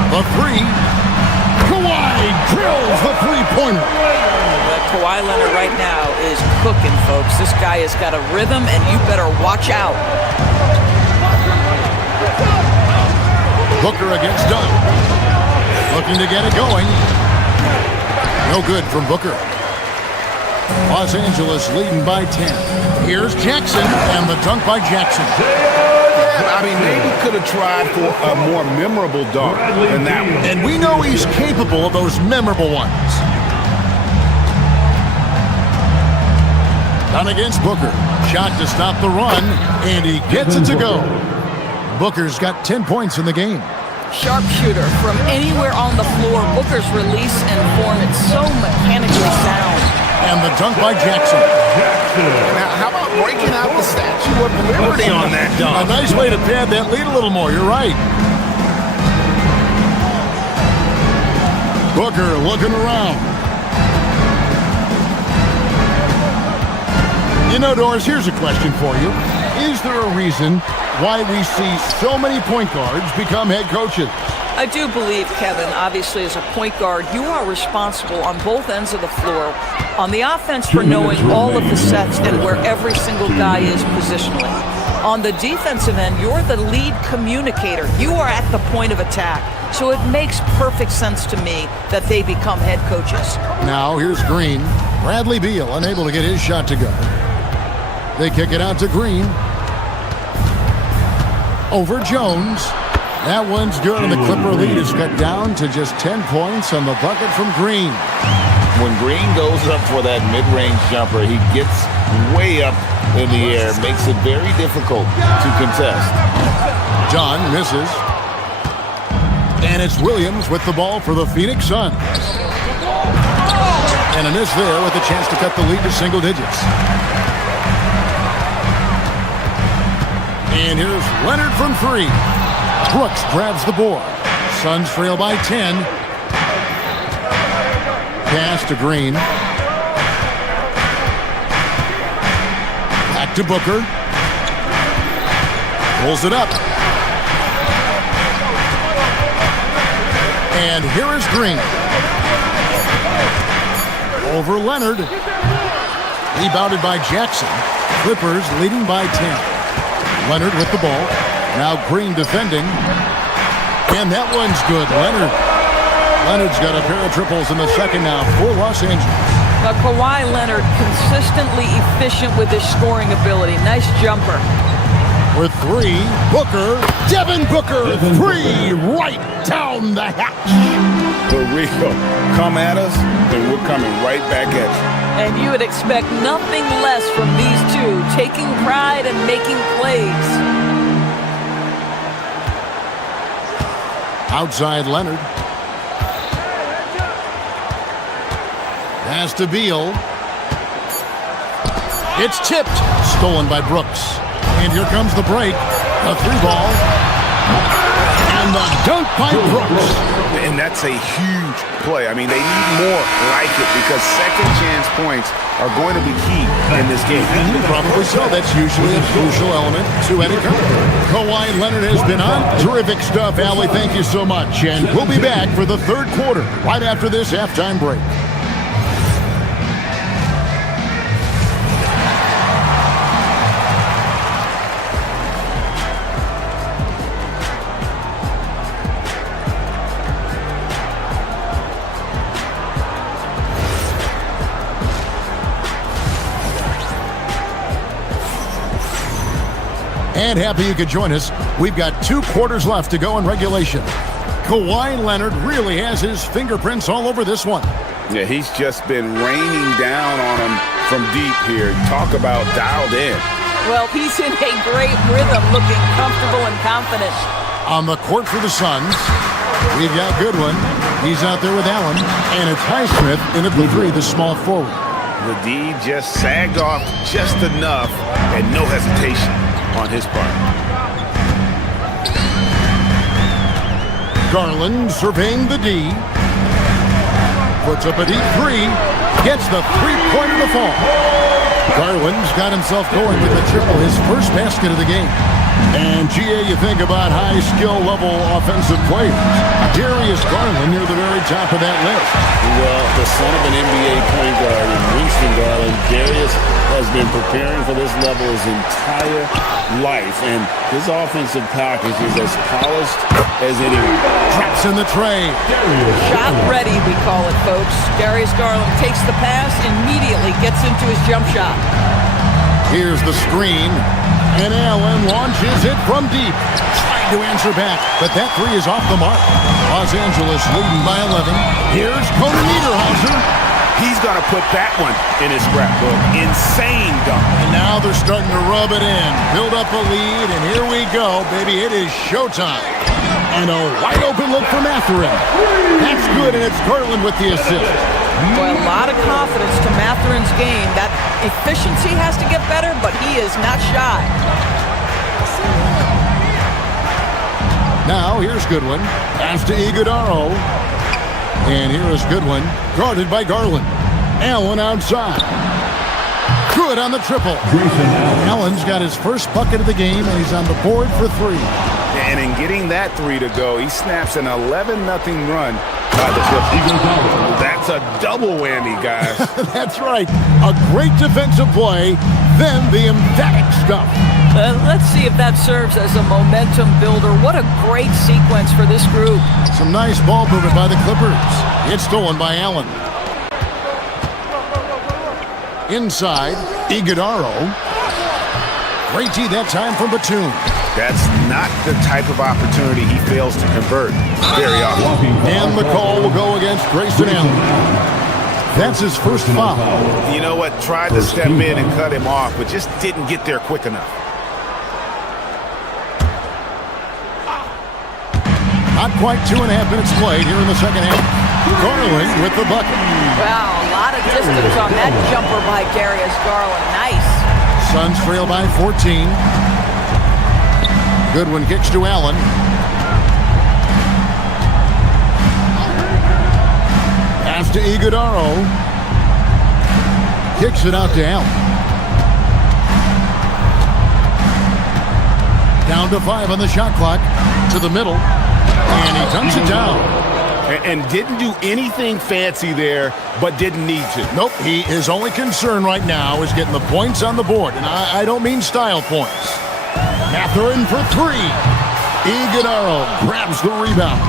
The 3, Kawhi drills the three-pointer. Kawhi Leonard right now is cooking, folks. This guy has got a rhythm, and you better watch out. Booker against Dunn. Looking to get it going. No good from Booker. Los Angeles leading by 10. Here's Jackson, and the dunk by Jackson. I mean, maybe could have tried for a more memorable dunk than that one. And we know he's capable of those memorable ones. Down against Booker. Shot to stop the run, and he gets it to go. Booker's got 10 points in the game. Sharpshooter from anywhere on the floor. Booker's release and form, it's so mechanically sound. And the dunk by Jackson. Now, how about breaking out the Statue of Liberty on that dunk? A nice way to pad that lead a little more. You're right. Booker looking around. You know, Doris, here's a question for you. Is there a reason why we see so many point guards become head coaches? I do believe, Kevin, obviously as a point guard, you are responsible on both ends of the floor. On the offense for knowing all of the sets and where every single guy is positionally. On the defensive end, you're the lead communicator. You are at the point of attack. So it makes perfect sense to me that they become head coaches. Now here's Green. Bradley Beal unable to get his shot to go. They kick it out to Green. Over Jones. That one's good, and the Clipper lead is cut down to just 10 points on the bucket from Green. When Green goes up for that mid-range jumper, he gets way up in the air, makes it very difficult to contest. John misses. And it's Williams with the ball for the Phoenix Suns. And a miss there with a chance to cut the lead to single digits. And here's Leonard from 3. Brooks grabs the board. Suns trail by 10. Pass to Green. Back to Booker. Pulls it up. And here is Green. Over Leonard. Rebounded by Jackson. Clippers leading by 10. Leonard with the ball. Now Green defending. And that one's good. Leonard's got a pair of triples in the second now for Los Angeles. Now Kawhi Leonard consistently efficient with his scoring ability. Nice jumper. With 3, Booker. Devin Booker. 3 right down the hatch. For real. Come at us, and we're coming right back at you. And you would expect nothing less from these two, taking pride and making plays. Outside Leonard. Pass to Beal. It's tipped. Stolen by Brooks. And here comes the break. A 3-ball. And the dunk by Brooks. And that's a huge play. I mean, they need more like it because second chance points are going to be key in this game. Probably so. That's usually a crucial element to any company. Kawhi Leonard has been on. Terrific stuff, Allie. Thank you so much. And we'll be back for the third quarter right after this halftime break. And happy you could join us. We've got 2 quarters left to go in regulation. Kawhi Leonard really has his fingerprints all over this one. Yeah, he's just been raining down on him from deep here. Talk about dialed in. Well, he's in a great rhythm, looking comfortable and confident. On the court for the Suns, we've got Goodwin. He's out there with Allen. And it's Highsmith in at the 3, the small forward. The D just sagged off just enough and no hesitation on his part. Garland surveying the D. Puts up a deep 3. Gets the 3-pointer to fall. Garland's got himself going with the triple, his first basket of the game. And, GA, you think about high skill level offensive players. Darius Garland near the very top of that list. Well, the son of an NBA point guard in Winston Garland, Darius has been preparing for this level his entire life, and his offensive package is as polished as anyone. Traps in the tray. Shot ready, we call it, folks. Darius Garland takes the pass, immediately gets into his jump shot. Here's the screen. And Allen launches it from deep. Trying to answer back, but that three is off the mark. Los Angeles leading by 11. Here's Conan Niederhauser. He's going to put that one in his scrapbook. Insane dunk. And now they're starting to rub it in. Build up a lead, and here we go, baby. It is showtime. And a wide open look for Mathurin. That's good, and it's Garland with the assist. Boy, a lot of confidence to Mathurin's game. That efficiency has to get better, but he is not shy. Now, here's Goodwin. Pass to Iguodaro. And here is Goodwin, guarded by Garland. Allen outside. Good on the triple. Allen's got his first bucket of the game, and he's on the board for three. And in getting that three to go, he snaps an 11-0 run by the Clippers. That's a double whammy, guys. That's right. A great defensive play, then the emphatic stuff. Let's see if that serves as a momentum builder. What a great sequence for this group. Some nice ball movement by the Clippers. It's stolen by Allen. Inside, Iguodaro. Great D that time from Batum. That's not the type of opportunity he fails to convert very often. And the call will go against Grayson Allen. That's his first foul. You know what? Tried to step in and cut him off, but just didn't get there quick enough. Not quite 2.5 minutes played here in the second half. Garland with the bucket. Wow, a lot of distance on that jumper by Darius Garland. Nice. Suns trail by 14. Goodwin kicks to Allen. Pass to Iguodaro. Kicks it out to Allen. Down to 5 on the shot clock. To the middle. And he dunks it down. And didn't do anything fancy there, but didn't need to. Nope, his only concern right now is getting the points on the board. And I don't mean style points. Mathurin for three. Iguodaro grabs the rebound.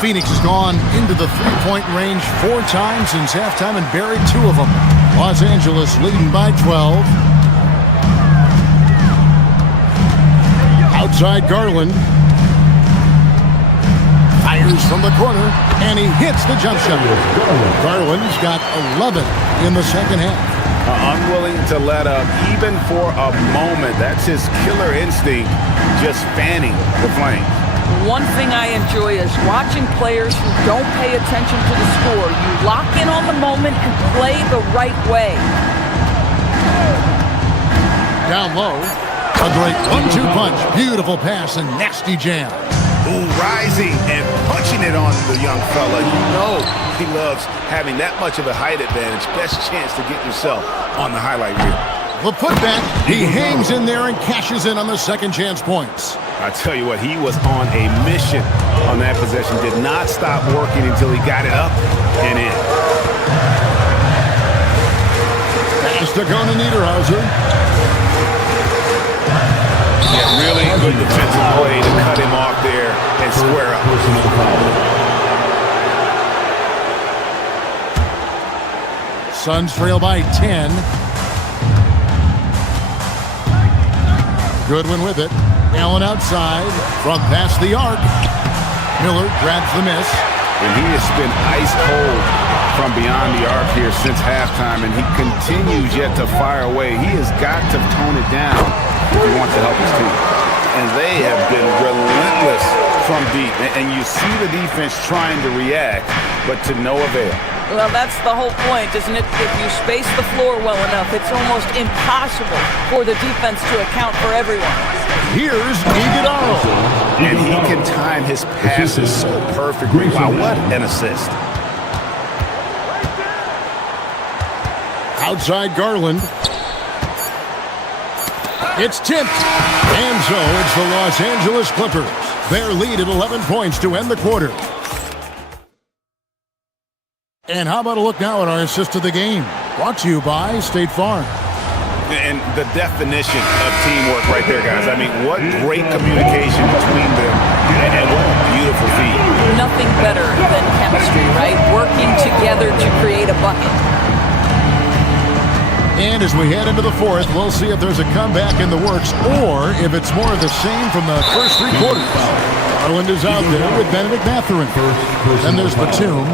Phoenix has gone into the three-point range 4 times since halftime and buried 2 of them. Los Angeles leading by 12. Outside Garland. Fires from the corner, and he hits the jump shot. Garland's got 11 in the second half. Unwilling to let up even for a moment. That's his killer instinct, just fanning the flame. One thing I enjoy is watching players who don't pay attention to the score. You lock in on the moment and play the right way. Down low, a great 1-2 punch. Beautiful pass and nasty jam. Ooh, rising and punching it on the young fella. You know he loves having that much of a height advantage. Best chance to get yourself on the highlight reel. The putback, he hangs in there and cashes in on the second chance points. I tell you what, he was on a mission on that possession. Did not stop working until he got it up and in. Pass to Conan Niederhauser. Yeah, really good defensive play to cut him off there and square up. Suns trail by 10. Goodwin with it. Allen outside. Front past the arc. Miller grabs the miss. And he has been ice cold from beyond the arc here since halftime, and he continues yet to fire away. He has got to tone it down if he wants to help his team. And they have been relentless from deep. And you see the defense trying to react, but to no avail. Well, that's the whole point, isn't it? If you space the floor well enough, it's almost impossible for the defense to account for everyone. Here's Iguodaro. And he can time his passes so perfectly. Wow, what an assist. Outside Garland. It's tipped. And so it's the Los Angeles Clippers. Their lead at 11 points to end the quarter. And how about a look now at our assist of the game? Brought to you by State Farm. And the definition of teamwork right there, guys. I mean, what great communication between them, and what a beautiful feat. Nothing better than chemistry, right? Working together to create a bucket. And as we head into the fourth, we'll see if there's a comeback in the works or if it's more of the same from the first three quarters. Garland is out there with Benedict Mathurin. Then there's Batum.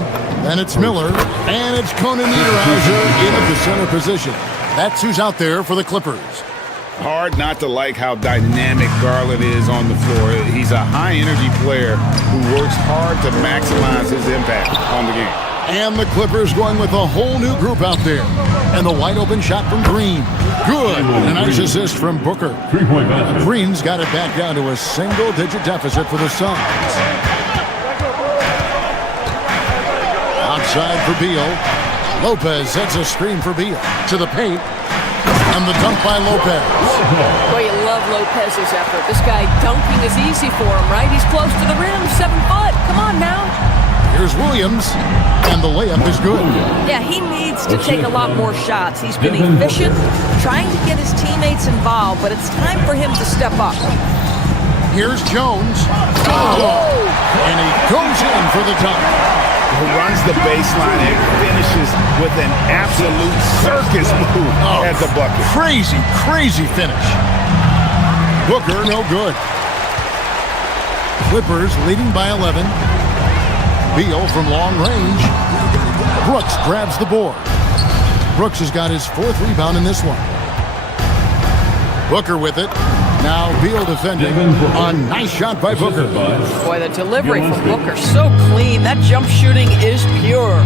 Then it's Miller. And it's Conan Niederhauser in at the center position. That's who's out there for the Clippers. Hard not to like how dynamic Garland is on the floor. He's a high-energy player who works hard to maximize his impact on the game. And the Clippers going with a whole new group out there. And the wide-open shot from Green. Good. And a nice assist from Booker. Green's got it back down to a single-digit deficit for the Suns. Outside for Beal. Lopez sets a screen for Beal. To the paint. And the dunk by Lopez. Boy, you love Lopez's effort. This guy dunking is easy for him, right? He's close to the rim, 7 foot. Come on now. Here's Williams, and the layup is good. Yeah, he needs to take a lot more shots. He's been efficient, trying to get his teammates involved, but it's time for him to step up. Here's Jones. Oh! And he goes in for the dunk. Who runs the baseline and finishes with an absolute circus move at the bucket. Crazy, crazy finish. Booker, no good. Clippers leading by 11. Beal from long range. Brooks grabs the board. Brooks has got his 4th rebound in this one. Booker with it. Now Beal defending. A nice shot by Booker. Boy, the delivery from Booker, so clean. That jump shooting is pure.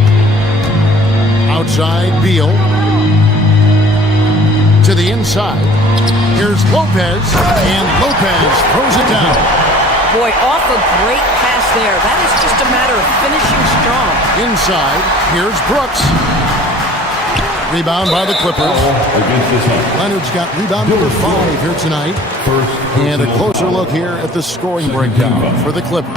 Outside, Beal. To the inside. Here's Lopez. And Lopez throws it down. Boy, off a great pass there. That is just a matter of finishing strong. Inside, here's Brooks. Rebound by the Clippers. Leonard's got rebound number 5 here tonight. And a closer look here at the scoring breakdown for the Clippers.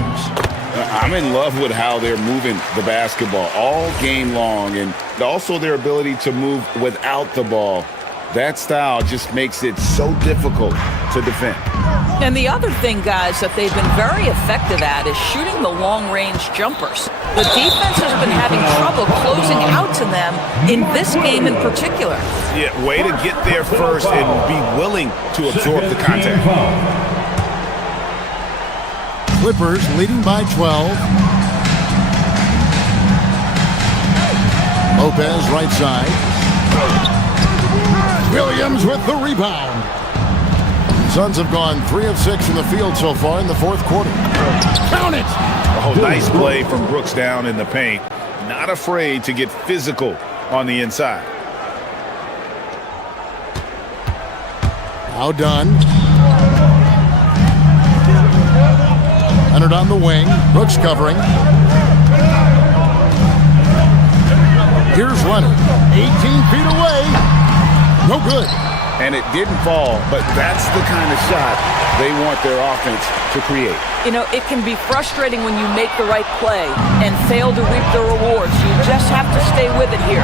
I'm in love with how they're moving the basketball all game long, and also their ability to move without the ball. That style just makes it so difficult to defend. And the other thing, guys, that they've been very effective at is shooting the long-range jumpers. The defense has been having trouble closing out to them in this game in particular. Yeah, way to get there first and be willing to absorb the contact. Clippers leading by 12. Lopez right side. Williams with the rebound. Suns have gone 3 of 6 from the field so far in the 4th quarter. Count it! Oh, nice play from Brooks down in the paint. Not afraid to get physical on the inside. Now done. Leonard on the wing. Brooks covering. Here's Leonard. 18 feet away. No good. And it didn't fall, but that's the kind of shot they want their offense to create. You know, it can be frustrating when you make the right play and fail to reap the rewards. You just have to stay with it here.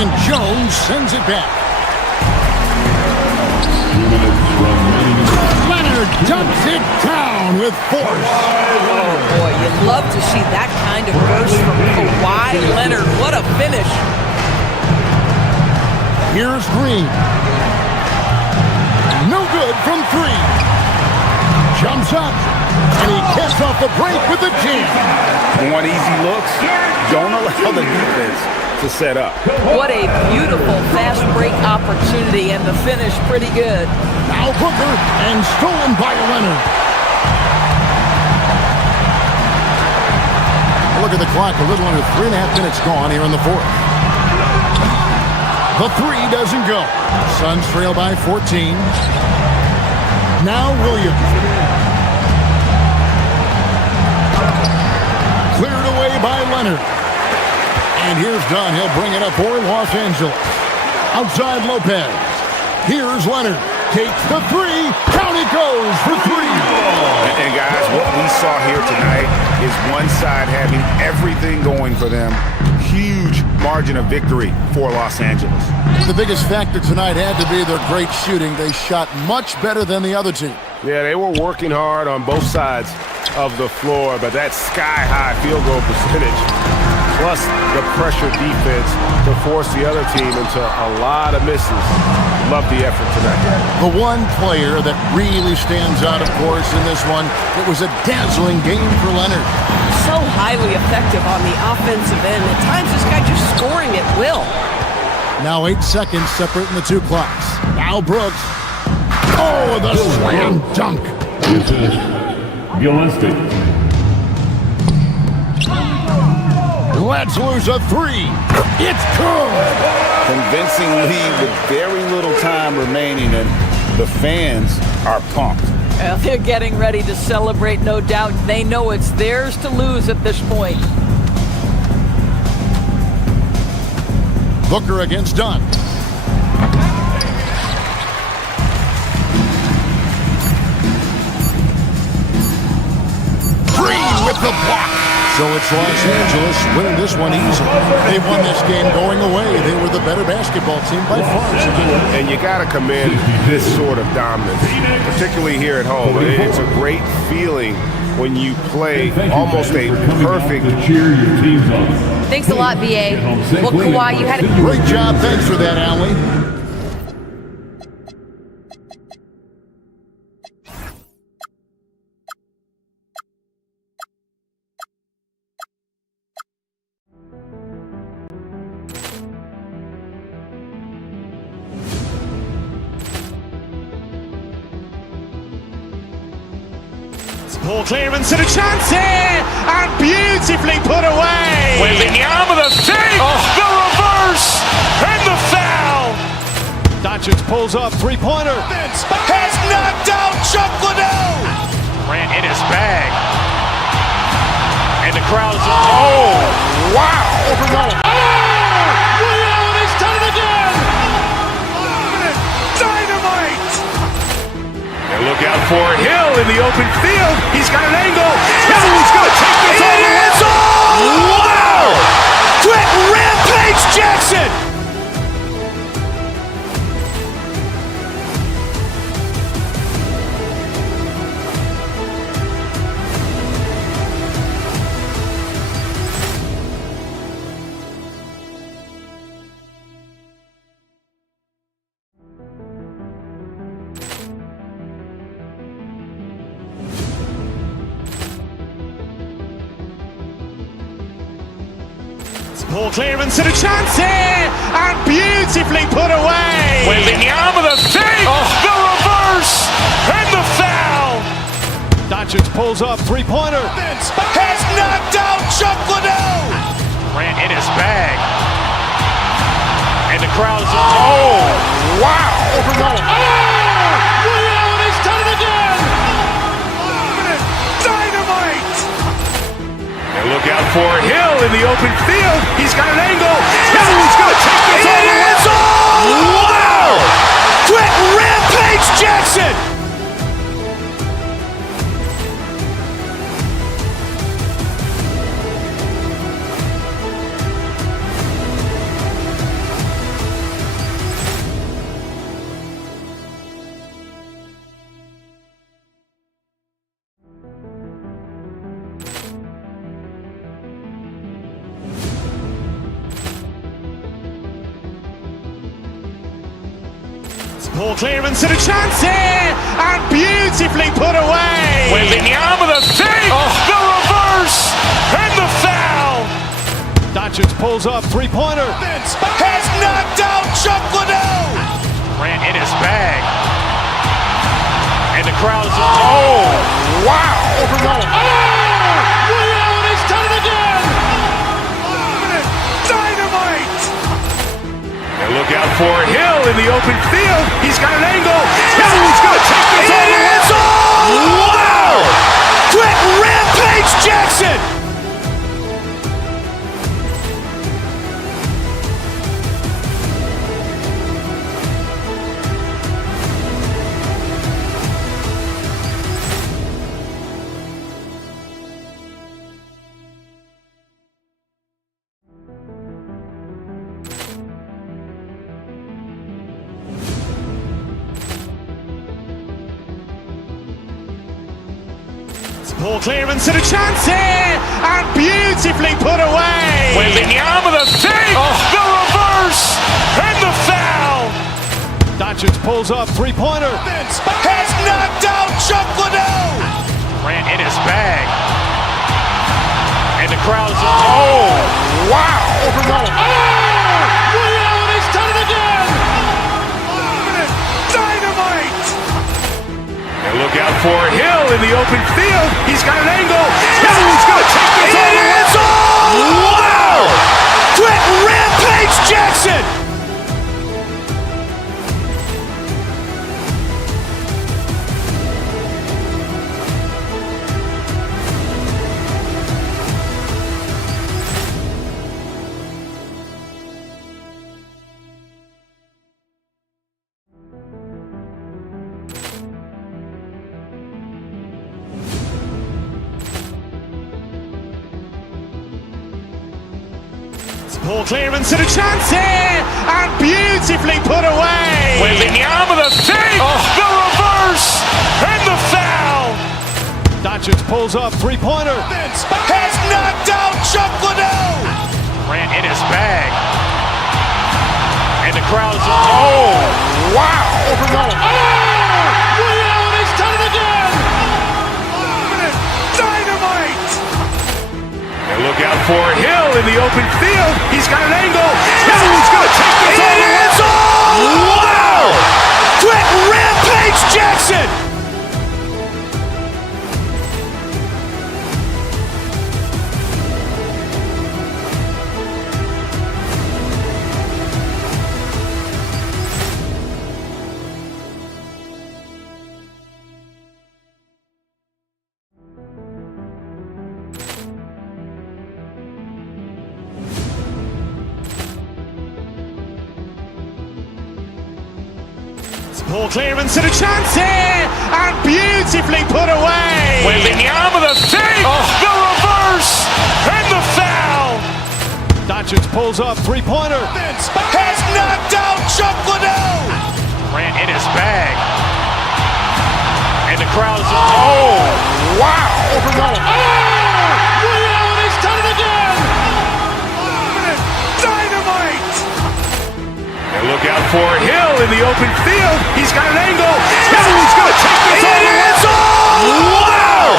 And Jones sends it back. Leonard dumps it down with force. Oh, boy, you'd love to see that kind of burst from Kawhi Leonard. What a finish. Here's Green. No good from 3. Jumps up. And he gets off the break with a jam. Want easy looks? Don't allow the defense to set up. What a beautiful fast break opportunity, and the finish pretty good. Now Booker, and stolen by Leonard. Look at the clock. A little under 3.5 minutes gone here in the 4th. The 3 doesn't go. Suns trail by 14. Now Williams. Cleared away by Leonard. And here's Dunn. He'll bring it up for Los Angeles. Outside Lopez. Here's Leonard. Takes the 3. Down it goes for 3. And guys, what we saw here tonight is one side having everything going for them. Huge margin of victory for Los Angeles. The biggest factor tonight had to be their great shooting. They shot much better than the other team. Yeah, they were working hard on both sides of the floor, but that sky-high field goal percentage plus the pressure defense to force the other team into a lot of misses. Love the effort tonight. The one player that really stands out, of course, in this one, it was a dazzling game for Leonard. So highly effective on the offensive end. At times, this guy just scoring at will. Now 8 seconds separating the two clocks. Now Brooks. Oh, the slam dunk. Gillespie. Let's lose a 3. It's good. Convincing lead with very little time remaining, and the fans are pumped. Well, they're getting ready to celebrate, no doubt. They know it's theirs to lose at this point. Booker against Dunn. Green with the block. So it's Los Angeles winning this one easily. They won this game going away. They were the better basketball team by far tonight. And you got to commend this sort of dominance, particularly here at home. It's a great feeling when you play almost a perfect. Thanks a lot, BA. Well, Kawhi, you had a great job. Thanks for that, Allie. Ball clearance and a chance here, and beautifully put away. Wembanyama the save, the reverse, and the foul. Doncic pulls up, three-pointer. Has knocked out Chuck Liddell. Ran in his bag. And the crowd is, oh, wow. Overrun. Liddell, and he's done it again. Dynamite. And look out for Hill in the open field. He's got an angle. Hill's going to take this all the way. Wow! Quick Rampage Jackson. Ball clearance and a chance here, and beautifully put away. Wembanyama the save, the reverse, and the foul. Doncic pulls up, three-pointer. Has knocked out Chuck Liddell. Ran in his bag. And the crowd is, oh, wow. Overrun. Liddell, and he's done it again. Dynamite. And look out for Hill in the open field. He's got an angle. Hill's going to take this all the way. Wow! Quick Rampage Jackson. Ball clearance and a chance here, and beautifully put away. Wembanyama the save, the reverse, and the foul. Doncic pulls up, three-pointer. Has knocked out Chuck Liddell. Ran in his bag. And the crowd is, oh, wow. Overrun. Liddell, and he's done it again. Dynamite. And look out for Hill in the open field. He's got an angle. Hill's going to take this all the way. Wow! Quick Rampage Jackson. Ball clearance and a chance here, and beautifully put away. Wembanyama with a save, the reverse, and the foul. Doncic pulls up, three-pointer. Has knocked out Chuck Liddell. Grant in his bag. And the crowd is... Oh, wow. He's done it again. Dynamite. And look out for Hill in the open field. He's got an angle. He's going to take this all the way. Wow. Quick Rampage Jackson. Ball clearance and a chance here, and beautifully put away. Wembanyama with a save, the reverse, and the foul. Doncic pulls up, three-pointer. Has knocked out Chuck Liddell. Grant in his bag. And the crowd is... Oh, wow. He's done it again. Dynamite. And look out for Hill in the open field. He's got an angle. He's going to take this all the way. Wow. Quick Rampage Jackson. Ball clearance and a chance here, and beautifully put away. Wembanyama with a save, the reverse, and the foul. Doncic pulls up, three-pointer. Has knocked out Chuck Liddell. Grant in his bag. And the crowd is... Oh, wow. He's done it again. Dynamite. And look out for Hill in the open field. He's got an angle. He's going to take this all the way. Wow.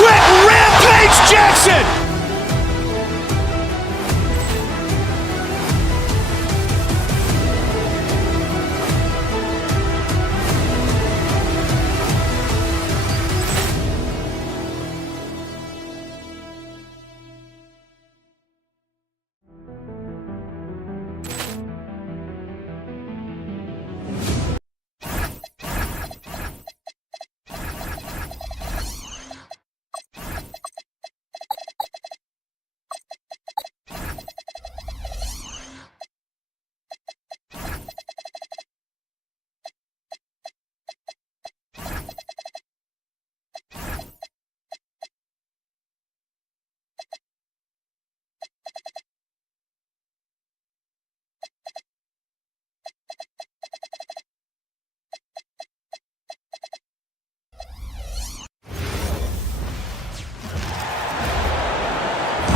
Quick Rampage Jackson.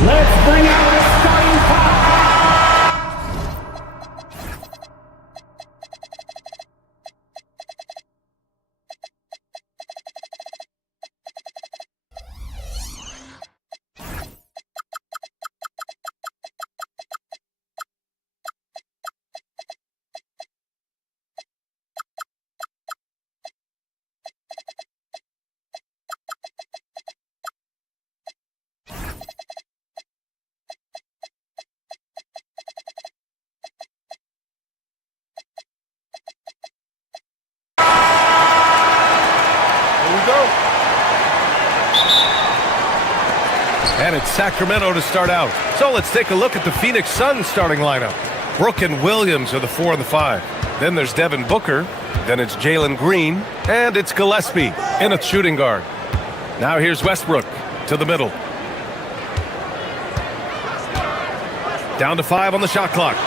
Let's bring out the starting five. And it's Sacramento to start out. So let's take a look at the Phoenix Suns starting lineup. Brooke and Williams are the 4 and the 5. Then there's Devin Booker. Then it's Jalen Green. And it's Gillespie in a shooting guard. Now here's Westbrook to the middle. Down to 5 on the shot clock.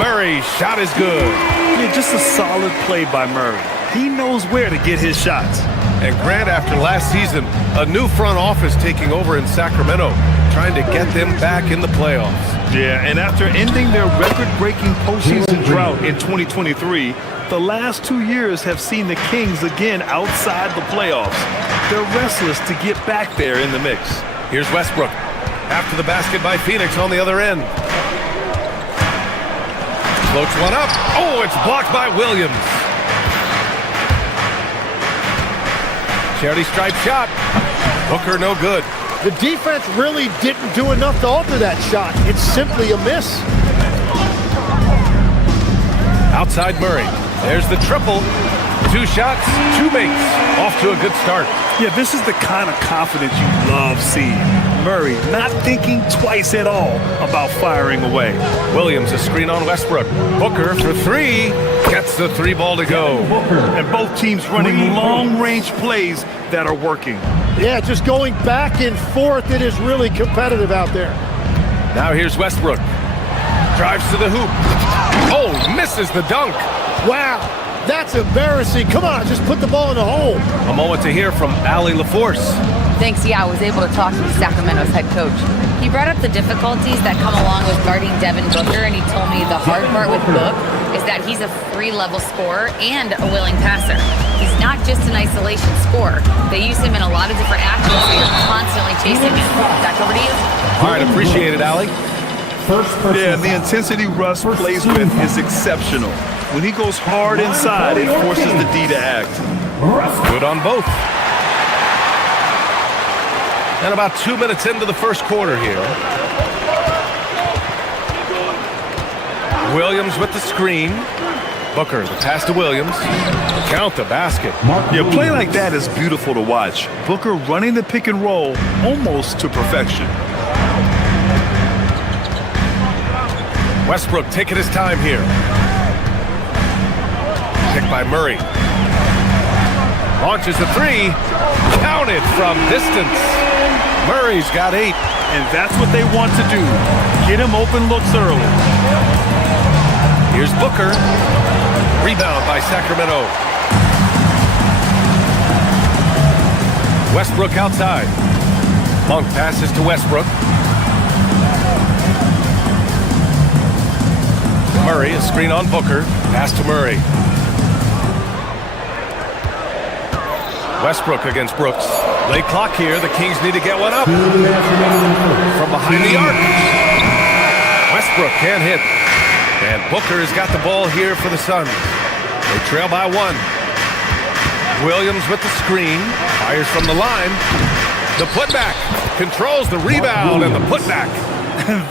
Murray, shot is good. Yeah, just a solid play by Murray. He knows where to get his shots. And Grant, after last season, a new front office taking over in Sacramento, trying to get them back in the playoffs. Yeah, and after ending their record-breaking postseason drought in 2023, the last 2 years have seen the Kings again outside the playoffs. They're restless to get back there in the mix. Here's Westbrook. After the basket by Phoenix on the other end. Floats one up. Oh, it's blocked by Williams. Charity stripe shot. Booker no good. The defense really didn't do enough to alter that shot. It's simply a miss. Outside Murray. There's the triple. 2 shots, 2 makes. Off to a good start. Yeah, this is the kind of confidence you love seeing. Murray not thinking twice at all about firing away. Williams a screen on Westbrook. Booker for 3. Gets the 3 ball to go. And both teams running long-range plays that are working. Yeah, just going back and forth. It is really competitive out there. Now here's Westbrook. Drives to the hoop. Oh, misses the dunk. Wow, that's embarrassing. Come on, just put the ball in the hole. A moment to hear from Allie LaForce. Thanks, yeah, I was able to talk to Sacramento's head coach. He brought up the difficulties that come along with guarding Devin Booker, and he told me the hard part with Book is that he's a 3-level scorer and a willing passer. He's not just an isolation scorer. They use him in a lot of different actions, so you're constantly chasing him. Back over to you. All right, appreciate it, Allie. Yeah, the intensity Russ plays with is exceptional. When he goes hard inside, it forces the D to act. Good on both. And about 2 minutes into the first quarter here. Williams with the screen. Booker, the pass to Williams. Count the basket. Yeah, play like that is beautiful to watch. Booker running the pick and roll almost to perfection. Westbrook taking his time here. Picked by Murray. Launches a 3. Counted from distance. Murray's got 8. And that's what they want to do. Get him open looks early. Here's Booker. Rebound by Sacramento. Westbrook outside. Monk passes to Westbrook. Murray, a screen on Booker. Pass to Murray. Westbrook against Brooks. Late clock here. The Kings need to get one up. From behind the arc. Westbrook can't hit. And Booker has got the ball here for the Suns. They trail by 1. Williams with the screen. Fires from the line. The putback. Controls the rebound and the putback.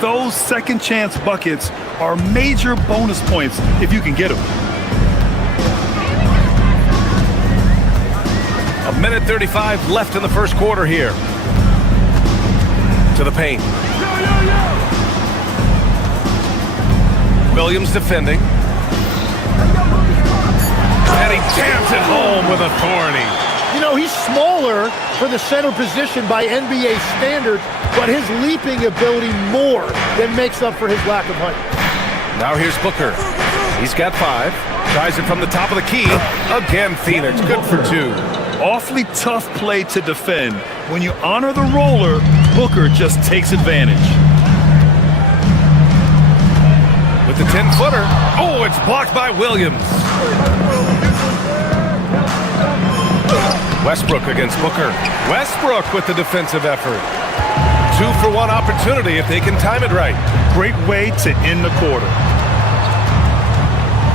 Those second chance buckets are major bonus points if you can get them. A minute 35 left in the first quarter here. To the paint. Williams defending. And he jams it home with authority. You know, he's smaller for the center position by NBA standards, but his leaping ability more than makes up for his lack of height. Now here's Booker. He's got 5. Tries it from the top of the key. Again, Phoenix. Good for 2. Awfully tough play to defend. When you honor the roller, Booker just takes advantage. With the 10-footer. Oh, it's blocked by Williams. Westbrook against Booker. Westbrook with the defensive effort. 2-for-1 opportunity if they can time it right. Great way to end the quarter.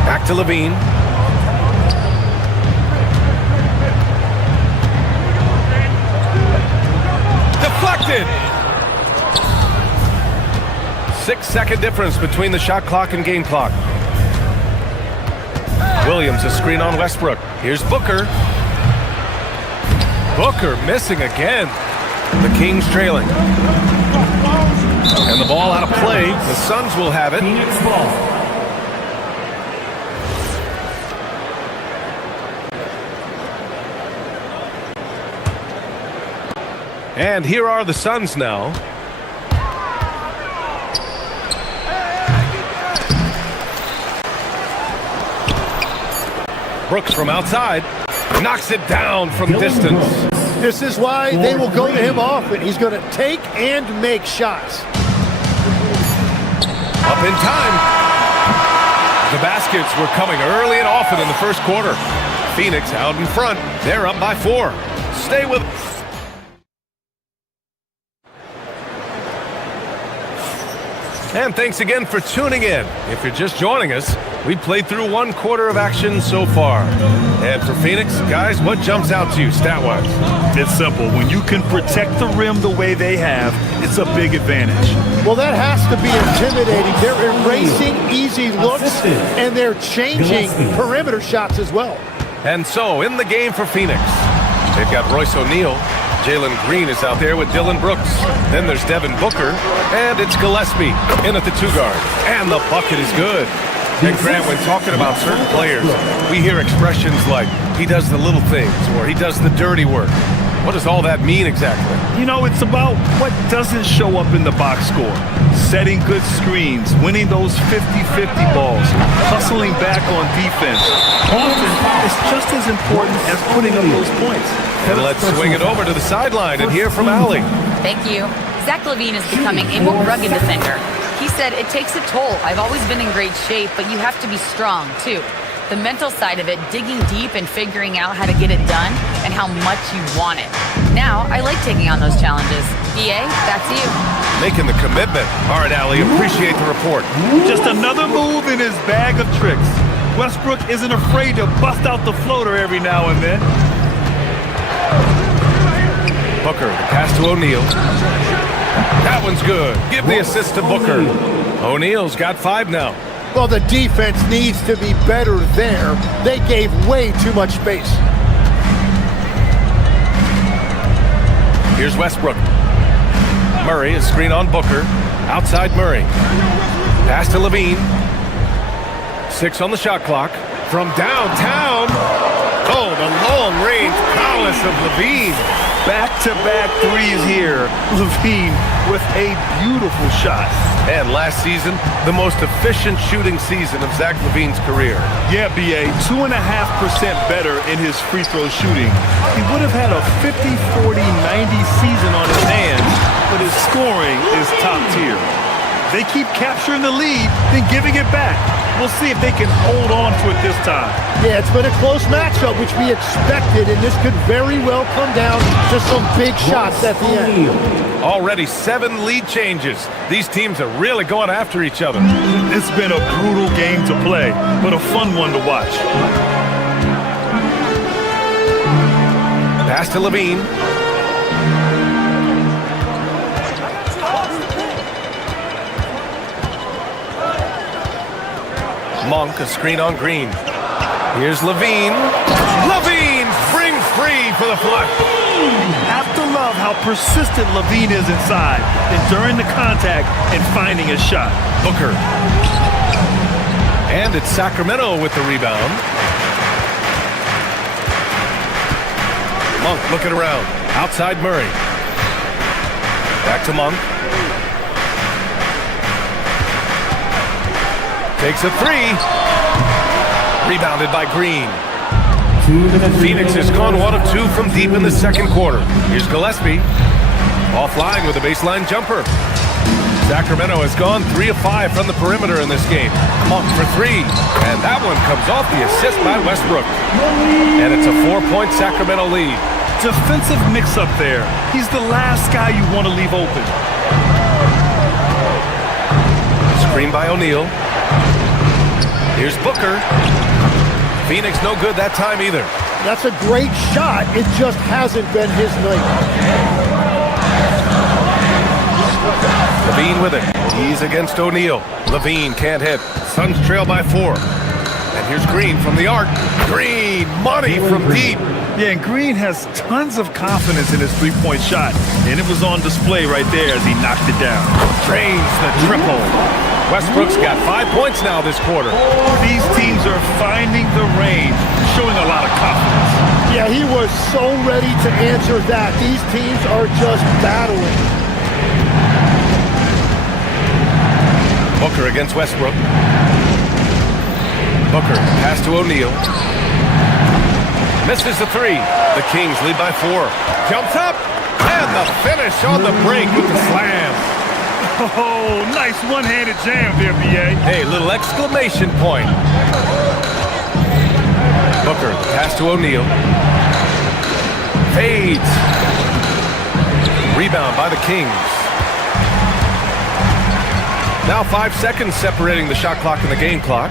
Back to Levine. Deflected. 6-second difference between the shot clock and game clock. Williams a screen on Westbrook. Here's Booker. Booker missing again. The Kings trailing. And the ball out of play. The Suns will have it. And here are the Suns now. Brooks from outside. knocks it down from distance. This is why they will go to him often. He's going to take and make shots. Up in time. The baskets were coming early and often in the first quarter. Phoenix out in front. They're up by 4. Stay with us. And thanks again for tuning in. If you're just joining us, we played through 1 quarter of action so far. And for Phoenix, guys, what jumps out to you stat-wise? It's simple. When you can protect the rim the way they have, it's a big advantage. Well, that has to be intimidating. They're erasing easy looks, and they're changing perimeter shots as well. And so, in the game for Phoenix, they've got Royce O'Neal. Jalen Green is out there with Dylan Brooks. Then there's Devin Booker, and it's Gillespie in at the 2 guard. And the bucket is good. And Grant, when talking about certain players, we hear expressions like, he does the little things, or he does the dirty work. What does all that mean exactly? You know, it's about what doesn't show up in the box score. Setting good screens, winning those 50-50 balls, hustling back on defense. Often, it's just as important as putting up those points. And let's swing it over to the sideline and hear from Allie. Thank you. Zach LaVine is becoming a more rugged defender. He said, it takes a toll. I've always been in great shape, but you have to be strong, too. The mental side of it, digging deep and figuring out how to get it done and how much you want it. Now, I like taking on those challenges. BA, back to you. Making the commitment. All right, Allie, appreciate the report. Just another move in his bag of tricks. Westbrook isn't afraid to bust out the floater every now and then. Booker, the pass to O'Neal. That one's good. Give the assist to Booker. O'Neal's got 5 now. Well, the defense needs to be better there. They gave way too much space. Here's Westbrook. Murray, a screen on Booker. Outside Murray. Pass to LaVine. 6 on the shot clock. From downtown. Oh, the long-range prowess of LaVine. Back-to-back threes here. LaVine with a beautiful shot. And last season, the most efficient shooting season of Zach LaVine's career. Yeah, BA, 2.5% better in his free throw shooting. He would have had a 50-40-90 season on his hands, but his scoring is top tier. They keep capturing the lead, then giving it back. We'll see if they can hold on to it this time. Yeah, it's been a close matchup, which we expected, and this could very well come down to some big shots at the end. Already 7 lead changes. These teams are really going after each other. It's been a brutal game to play, but a fun one to watch. Pass to LaVine. Monk, a screen on Green. Here's LaVine. LaVine, spring free for the flush. Have to love how persistent LaVine is inside, enduring the contact and finding a shot. Booker. And it's Sacramento with the rebound. Monk looking around. Outside Murray. Back to Monk. Takes a 3. Rebounded by Green. Phoenix has gone 1 of 2 from deep in the second quarter. Here's Gillespie. Offline with a baseline jumper. Sacramento has gone 3 of 5 from the perimeter in this game. Monk for 3. And that one comes off the assist by Westbrook. And it's a 4-point Sacramento lead. Defensive mix-up there. He's the last guy you want to leave open. Screen by O'Neal. Here's Booker. Phoenix no good that time either. That's a great shot. It just hasn't been his night. LaVine with it. He's against O'Neal. LaVine can't hit. Suns trail by 4. And here's Green from the arc. Green, money from deep. Yeah, and Green has tons of confidence in his three-point shot. And it was on display right there as he knocked it down. Drains the triple. Westbrook's got 5 points now this quarter. These teams are finding the range, showing a lot of confidence. Yeah, he was so ready to answer that. These teams are just battling. Booker against Westbrook. Booker, pass to O'Neal. Misses the three. The Kings lead by 4. Jumps up. And the finish on the break with the slam. Oh, nice one-handed jam there, B.A. Hey, little exclamation point. Booker, pass to O'Neal. Fades. Rebound by the Kings. Now 5 seconds separating the shot clock and the game clock.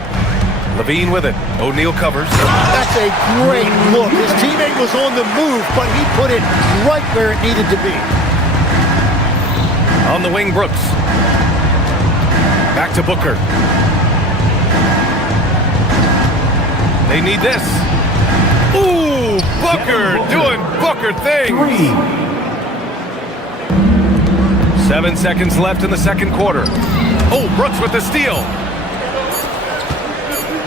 Levine with it. O'Neal covers. That's a great look. His teammate was on the move, but he put it right where it needed to be. On the wing, Brooks. Back to Booker. They need this. Ooh, Booker doing Booker things. 7 seconds left in the second quarter. Oh, Brooks with the steal.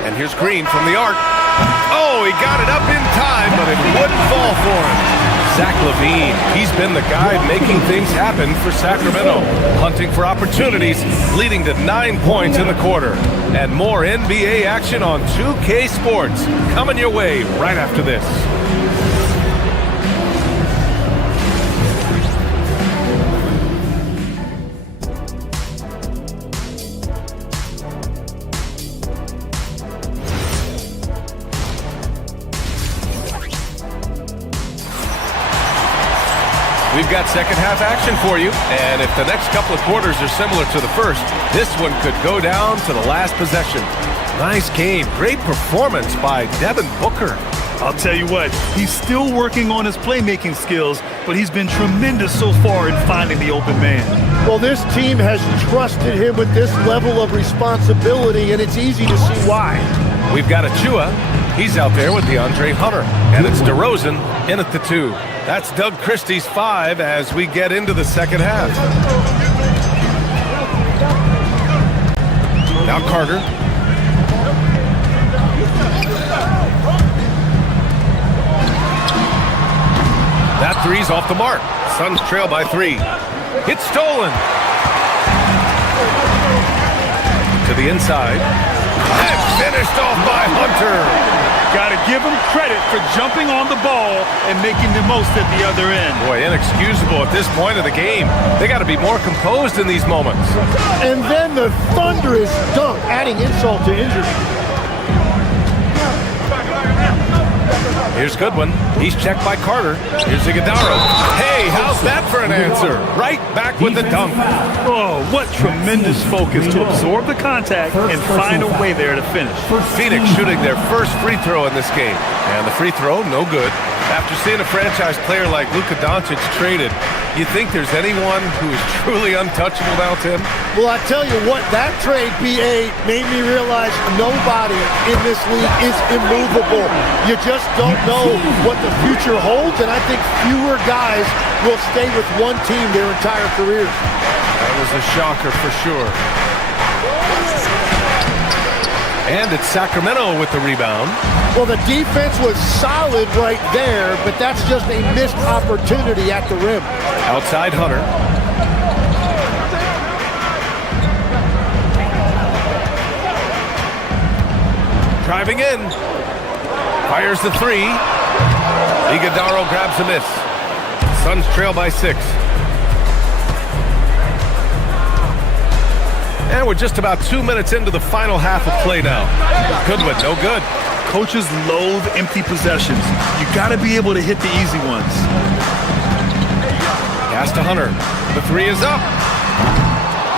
And here's Green from the arc. Oh, he got it up in time, but it wouldn't fall for him. Zach LaVine, he's been the guy making things happen for Sacramento. Hunting for opportunities, leading to 9 points in the quarter. And more NBA action on 2K Sports coming your way right after this. We've got second half action for you, and if the next couple of quarters are similar to the first, this one could go down to the last possession. Nice game, great performance by Devin Booker. I'll tell you what, he's still working on his playmaking skills, but he's been tremendous so far in finding the open man. Well, this team has trusted him with this level of responsibility, and it's easy to see why. We've got Achua. He's out there with DeAndre Hunter, and it's DeRozan in at the 2. That's Doug Christie's 5 as we get into the second half. Now Carter. That three's off the mark. Suns trail by 3. It's stolen. To the inside. And finished off by Hunter. Got to give him credit for jumping on the ball and making the most at the other end. Boy, inexcusable at this point of the game. They got to be more composed in these moments. And then the thunderous dunk, adding insult to injury. Here's Goodwin. He's checked by Carter. Here's Iguodala. Hey, how's that for an answer? Right back with the dunk. Oh, what tremendous focus to absorb the contact and find a way there to finish. Phoenix shooting their first free throw in this game. And the free throw, no good. After seeing a franchise player like Luka Doncic traded, you think there's anyone who is truly untouchable now, Tim? Well, I tell you what, that trade, BA, made me realize nobody in this league is immovable. You just don't know what the future holds, and I think fewer guys will stay with one team their entire careers. That was a shocker for sure. And it's Sacramento with the rebound. Well, the defense was solid right there, but that's just a missed opportunity at the rim. Outside Hunter. Driving in. Fires the 3. Iguodala grabs a miss. Suns trail by 6. And we're just about 2 minutes into the final half of play now. Goodwin, no good. Coaches loathe empty possessions. You got to be able to hit the easy ones. Pass to Hunter. The 3 is up.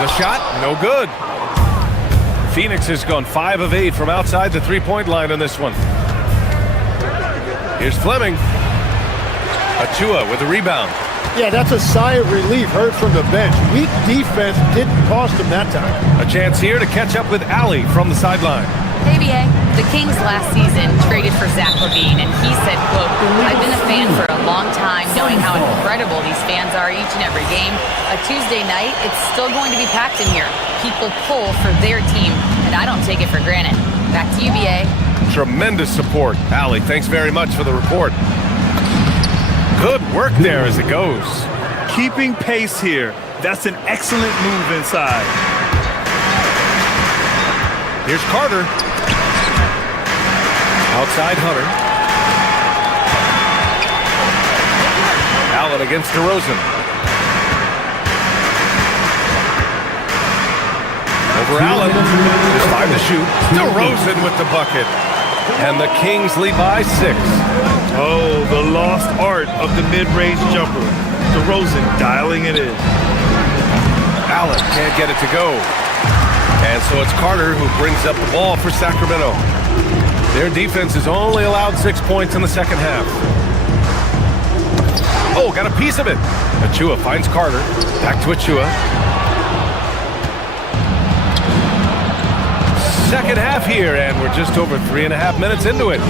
The shot, no good. Phoenix has gone 5 of 8 from outside the three-point line on this one. Here's Fleming. Achua with the rebound. Yeah, that's a sigh of relief heard from the bench. Weak defense didn't cost them that time. A chance here to catch up with Allie from the sideline. ABA, the Kings last season traded for Zach LaVine, and he said, quote, I've been a fan for a long time, knowing how incredible these fans are each and every game. A Tuesday night, it's still going to be packed in here. People pull for their team, and I don't take it for granted. Back to you, BA. Tremendous support. Allie, thanks very much for the report. Good work there as it goes. Keeping pace here. That's an excellent move inside. Here's Carter. Outside Hunter. Allen against DeRozan. Over Allen. There's 5 to shoot. DeRozan with the bucket. And the Kings lead by 6. Oh, the lost art of the mid-range jumper. DeRozan dialing it in. Allen can't get it to go. And so it's Carter who brings up the ball for Sacramento. Their defense has only allowed 6 points in the second half. Oh, got a piece of it. Achua finds Carter. Back to Achua. Second half here, and we're just over 3.5 minutes into it.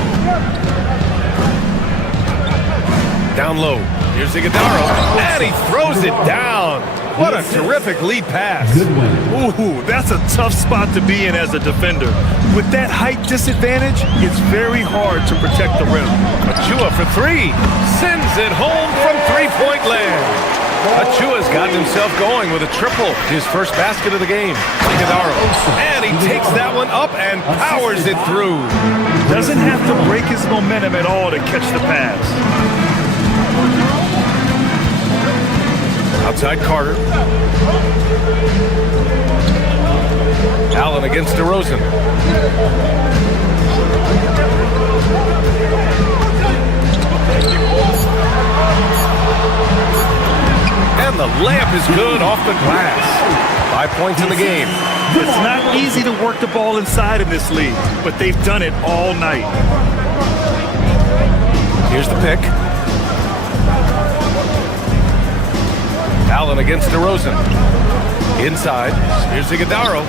Down low. Here's Iguodala, and he throws it down. What a terrific lead pass. Ooh, that's a tough spot to be in as a defender. With that height disadvantage, it's very hard to protect the rim. Achua for 3. Sends it home from three-point land. Achua's gotten himself going with a triple. His first basket of the game. Iguodala, and he takes that one up and powers it through. Doesn't have to break his momentum at all to catch the pass. Outside Carter. Allen against DeRozan. And the layup is good off the glass. 5 points in the game. It's not easy to work the ball inside in this league, but they've done it all night. Here's the pick. Allen against DeRozan. Inside. Here's Iguodala.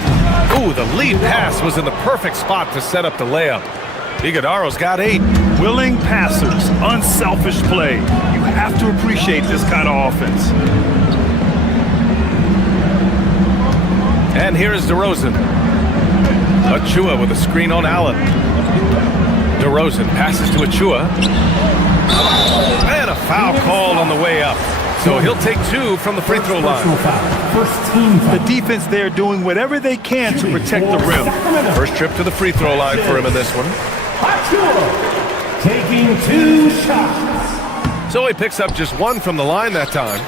Ooh, the lead pass was in the perfect spot to set up the layup. Iguodala's got 8. Willing passers, unselfish play. You have to appreciate this kind of offense. And here is DeRozan. Achua with a screen on Allen. DeRozan passes to Achua. And a foul called on the way up. So he'll take 2 from the free throw line. The defense there doing whatever they can to protect the rim. First trip to the free throw line for him in this one. Taking 2 shots. So he picks up just 1 from the line that time.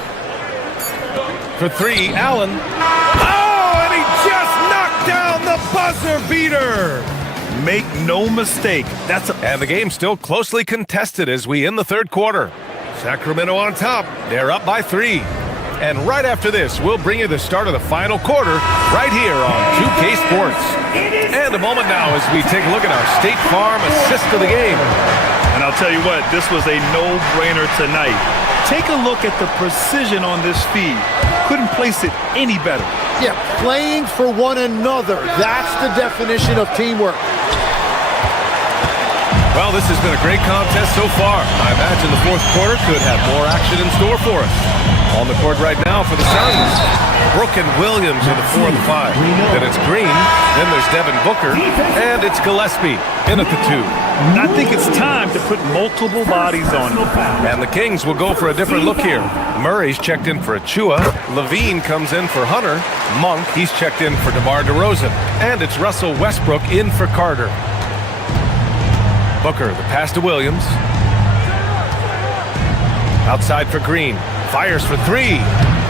For 3, Allen. Oh, and he just knocked down the buzzer beater. Make no mistake, And the game's still closely contested as we end the third quarter. Sacramento on top. They're up by 3. And right after this, we'll bring you the start of the final quarter right here on 2K Sports. And a moment now as we take a look at our State Farm assist of the game. And I'll tell you what, this was a no-brainer tonight. Take a look at the precision on this feed. Couldn't place it any better. Yeah, playing for one another. That's the definition of teamwork. Well, this has been a great contest so far. I imagine the fourth quarter could have more action in store for us. On the court right now for the Suns, Brooke and Williams are the 4 and 5. Then it's Green, then there's Devin Booker, and it's Gillespie in at the 2. I think it's time to put multiple bodies on it. And the Kings will go for a different look here. Murray's checked in for Achua. Levine comes in for Hunter. Monk, he's checked in for DeMar DeRozan. And it's Russell Westbrook in for Carter. Booker, the pass to Williams. Outside for Green. Fires for 3.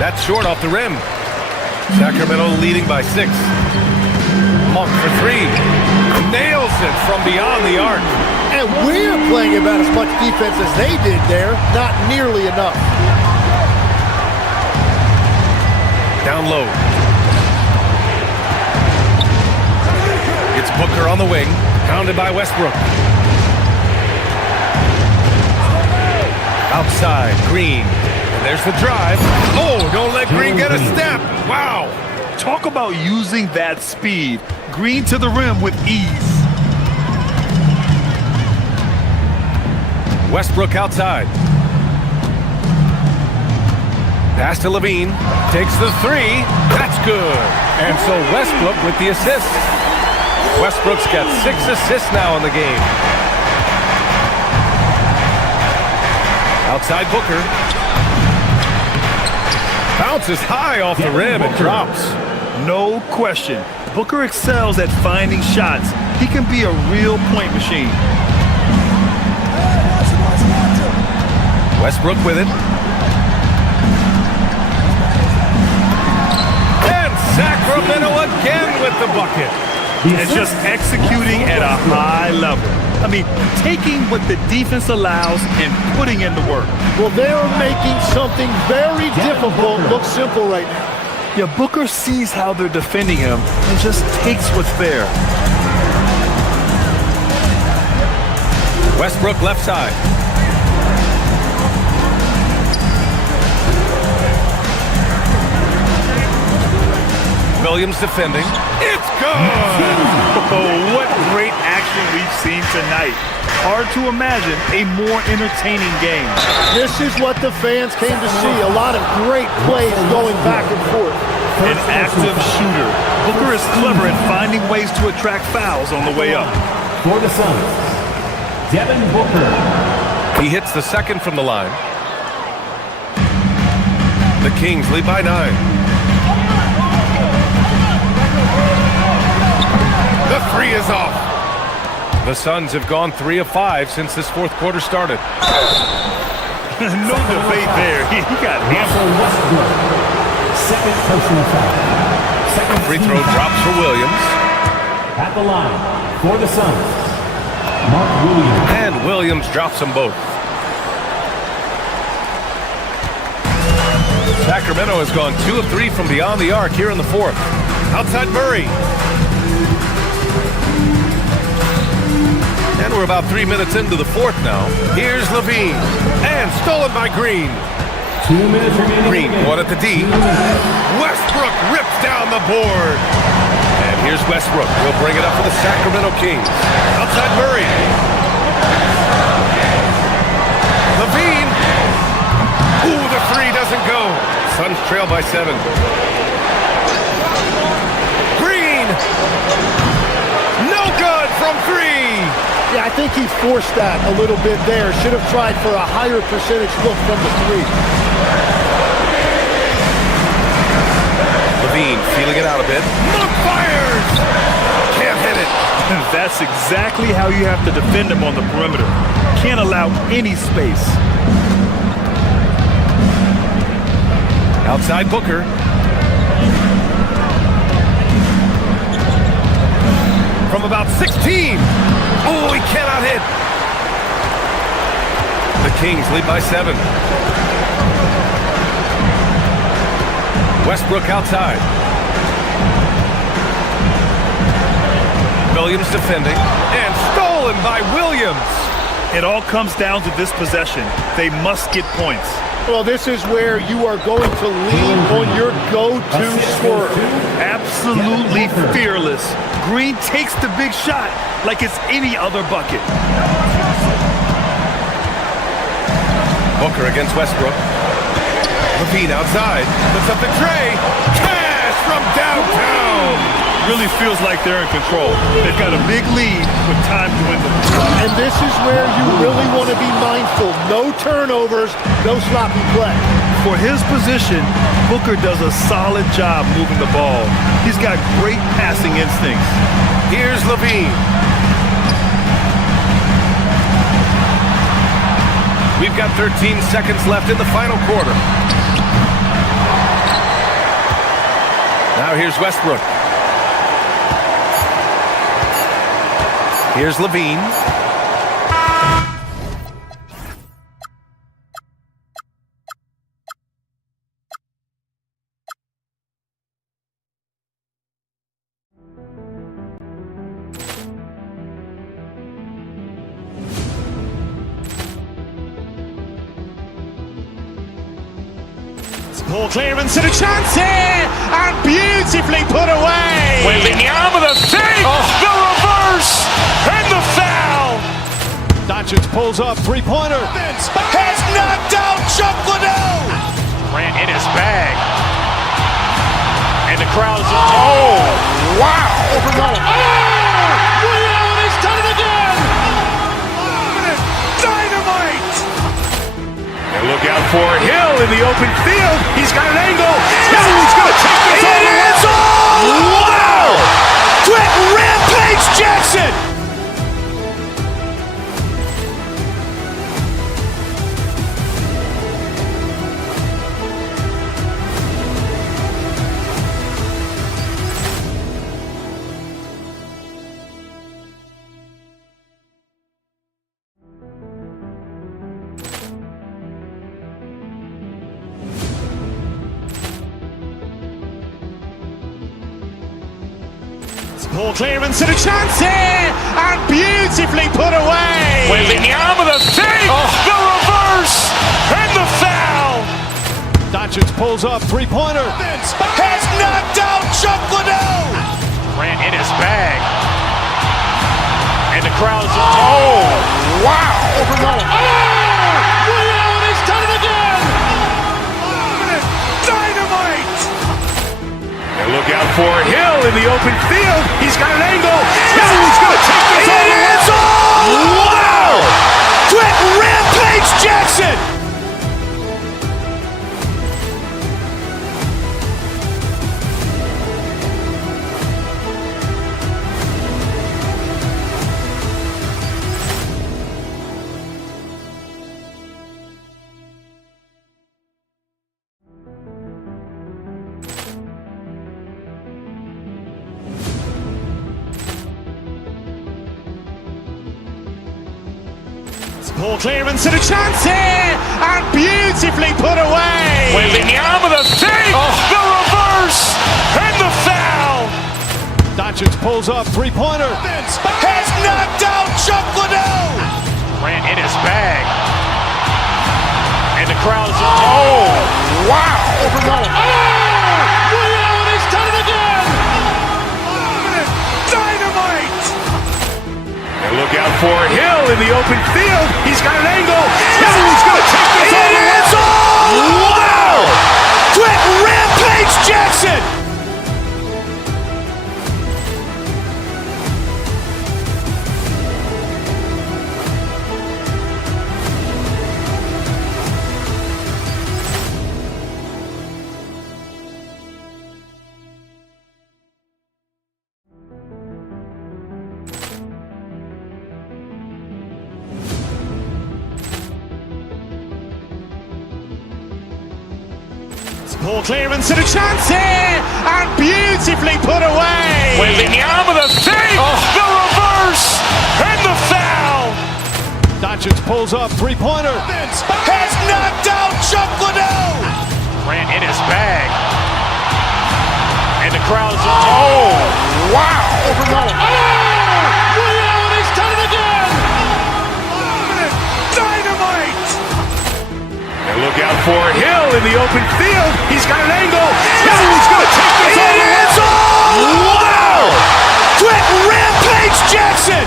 That's short off the rim. Sacramento leading by 6. Monk for 3. Nails it from beyond the arc. And we're playing about as much defense as they did there. Not nearly enough. Down low. It's Booker on the wing. Pounded by Westbrook. Outside, Green. And there's the drive. Oh, don't let Green get a step. Wow. Talk about using that speed. Green to the rim with ease. Westbrook outside. Pass to Levine. Takes the 3. That's good. And so Westbrook with the assist. Westbrook's got 6 assists now in the game. Outside Booker. Bounces high off the rim and drops. No question. Booker excels at finding shots. He can be a real point machine. Westbrook with it. again with the bucket. And just executing at a high level. I mean, taking what the defense allows and putting in the work. Well, they're making something very difficult look simple right now. Yeah, Booker sees how they're defending him and just takes what's there. Westbrook left side. Williams defending. It's good! Oh, what great action we've seen tonight. Hard to imagine a more entertaining game. This is what the fans came to see. A lot of great plays going back and forth. An active shooter. Booker is clever at finding ways to attract fouls on the way up. For the Suns, Devin Booker. He hits the second from the line. The Kings lead by 9. The three is off. The Suns have gone 3 of 5 since this fourth quarter started. No debate there. He got hammered. Second personal foul. Second Free throw drops for Williams. At the line for the Suns, Mark Williams. And Williams drops them both. Sacramento has gone 2 of 3 from beyond the arc here in the fourth. Outside Murray. And we're about 3 minutes into the fourth now. Here's Levine. And stolen by Green. 2 minutes remaining. Green, one at the D. Westbrook rips down the board. And here's Westbrook. He'll bring it up for the Sacramento Kings. Outside Murray. Levine. Ooh, the three doesn't go. Suns trail by 7. Green. No good from 3. Yeah, I think he forced that a little bit there. Should have tried for a higher percentage look from the 3. Levine feeling it out a bit. Monk fires! Can't hit it. That's exactly how you have to defend him on the perimeter. Can't allow any space. Outside Booker. From about 16. Oh, he cannot hit. The Kings lead by 7. Westbrook outside. Williams defending. And stolen by Williams. It all comes down to this possession. They must get points. Well, this is where you are going to lean on your go-to scorer. Absolutely fearless. Green takes the big shot like it's any other bucket. Booker against Westbrook. Levine outside. Puts up the tray. Cash from downtown. Really feels like they're in control. They've got a big lead with time dwindling. And this is where you really want to be mindful. No turnovers, no sloppy play. For his position, Booker does a solid job moving the ball. He's got great passing instincts. Here's Levine. We've got 13 seconds left in the final quarter. Now here's Westbrook. Here's Levine. Poor clearance and a chance here, and beautifully put away. Wembanyama the fake, the reverse, and the foul. Doncic pulls up, three-pointer. Has knocked out Chuck Liddell. Ran in his bag. And the crowd is, oh, wow. Williams has done it again. Dynamite. And look out for Hill in the open field. He's got an angle. Hill's going to take this all the way. Wow. Quick Rampage Jackson. Ball clearance and a chance here, and beautifully put away. Waving the arm of the thing, the reverse, and the foul. Doncic pulls up, three-pointer. Has knocked out Chuck Liddell. Grant in his bag. And the crowd's, oh, wow. Liddell, he's done it again. Dynamite. And look out for Hill in the open field. He's got an angle. Hill's going to take this all the way. Wow! Quick Rampage Jackson. Ball clearance and a chance here, and beautifully put away. Waving the arm of the thing, the reverse, and the foul. Doncic pulls up, three-pointer. Has knocked out Chuck Liddell. Grant in his bag. And the crowd's, oh, wow. Liddell, he's done it again. Dynamite. And look out for Hill in the open field. He's got an angle. Hill's going to take this all the way. Wow! Quick Rampage Jackson. Ball clearance and a chance here, and beautifully put away. Waving the arm of the thing, the reverse, and the foul. Doncic pulls up, three-pointer. Has knocked out Chuck Liddell. Grant in his bag. And the crowd's, oh, wow. Liddell, he's done it again. Dynamite. And look out for Hill in the open field. He's got an angle. Hill's going to take this all the way. Wow! Quick Rampage Jackson.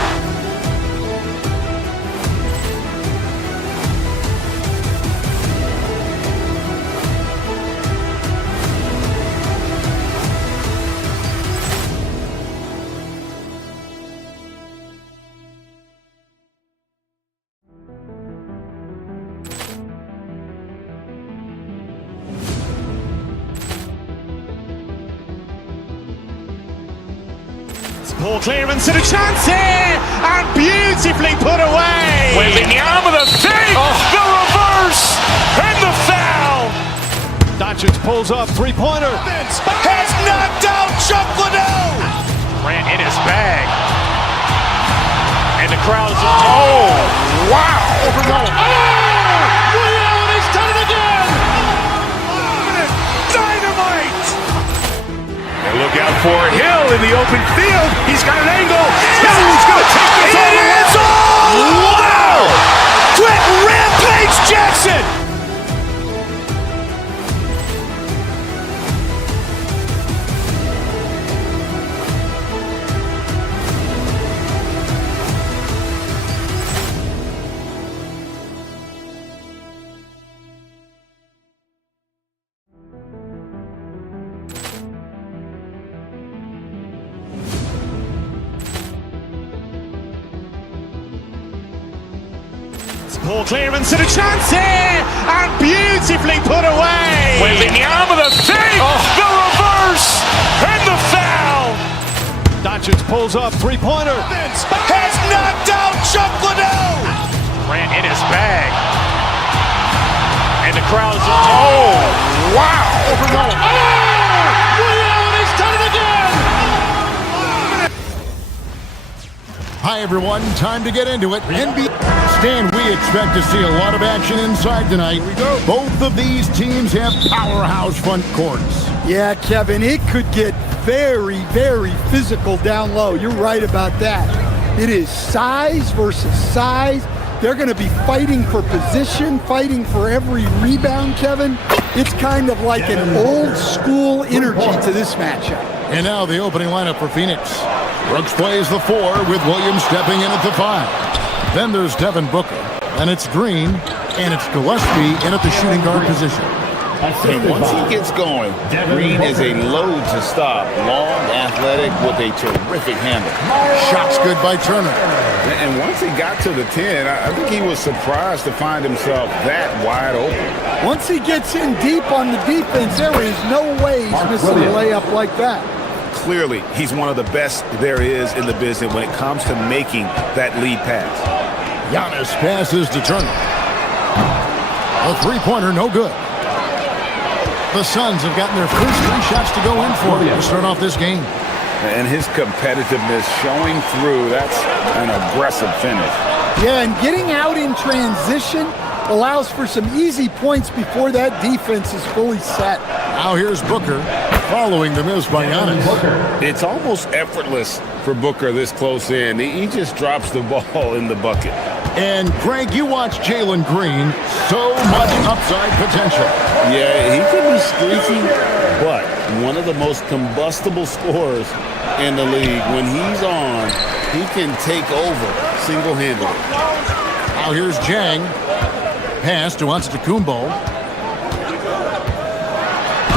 Ball clearance and a chance here, and beautifully put away. Waving the arm of the thing, the reverse, and the foul. Doncic pulls up, three-pointer. Has knocked out Chuck Liddell. Grant in his bag. And the crowd's, oh, wow. Liddell, he's done it again. Dynamite. And look out for Hill in the open field. He's got an angle. Hill's going to take this all the way. Wow! Quick Rampage Jackson. Ball clearance and a chance here, and beautifully put away. Waving the arm of the thing, the reverse, and the foul. Doncic pulls up, three-pointer. Has knocked out Chuck Liddell. Grant in his bag. And the crowd's, oh, wow. Liddell, he's done it again. Hi, everyone. Time to get into it. NBA. Stan, we expect to see a lot of action inside tonight. Here we go. Both of these teams have powerhouse front courts. Yeah, Kevin, it could get very, very physical down low. You're right about that. It is size versus size. They're going to be fighting for position, fighting for every rebound, Kevin. It's kind of like an old school energy to this matchup. And now the opening lineup for Phoenix. Brooks plays the 4 with Williams stepping in at the 5. Then there's Devin Booker, and it's Green, and it's Gillespie in at the shooting guard position. And once he gets going, Green is a load to stop. Long, athletic, with a terrific handle. Shots good by Turner. And once he got to the 10, I think he was surprised to find himself that wide open. Once he gets in deep on the defense, there is no way he's missing a layup like that. Clearly, he's one of the best there is in the business when it comes to making that lead pass. Giannis passes to Turner. A three-pointer, no good. The Suns have gotten their first 3 shots to go in for to start off this game. And his competitiveness showing through. That's an aggressive finish. Yeah, and getting out in transition allows for some easy points before that defense is fully set. Now here's Booker following the miss by Giannis. It's almost effortless for Booker this close in. He just drops the ball in the bucket. And Greg, you watch Jalen Green, so much upside potential. Yeah, he can be streaky, but one of the most combustible scorers in the league. When he's on, he can take over single-handedly. Now here's Jang. Pass to Antetokounmpo.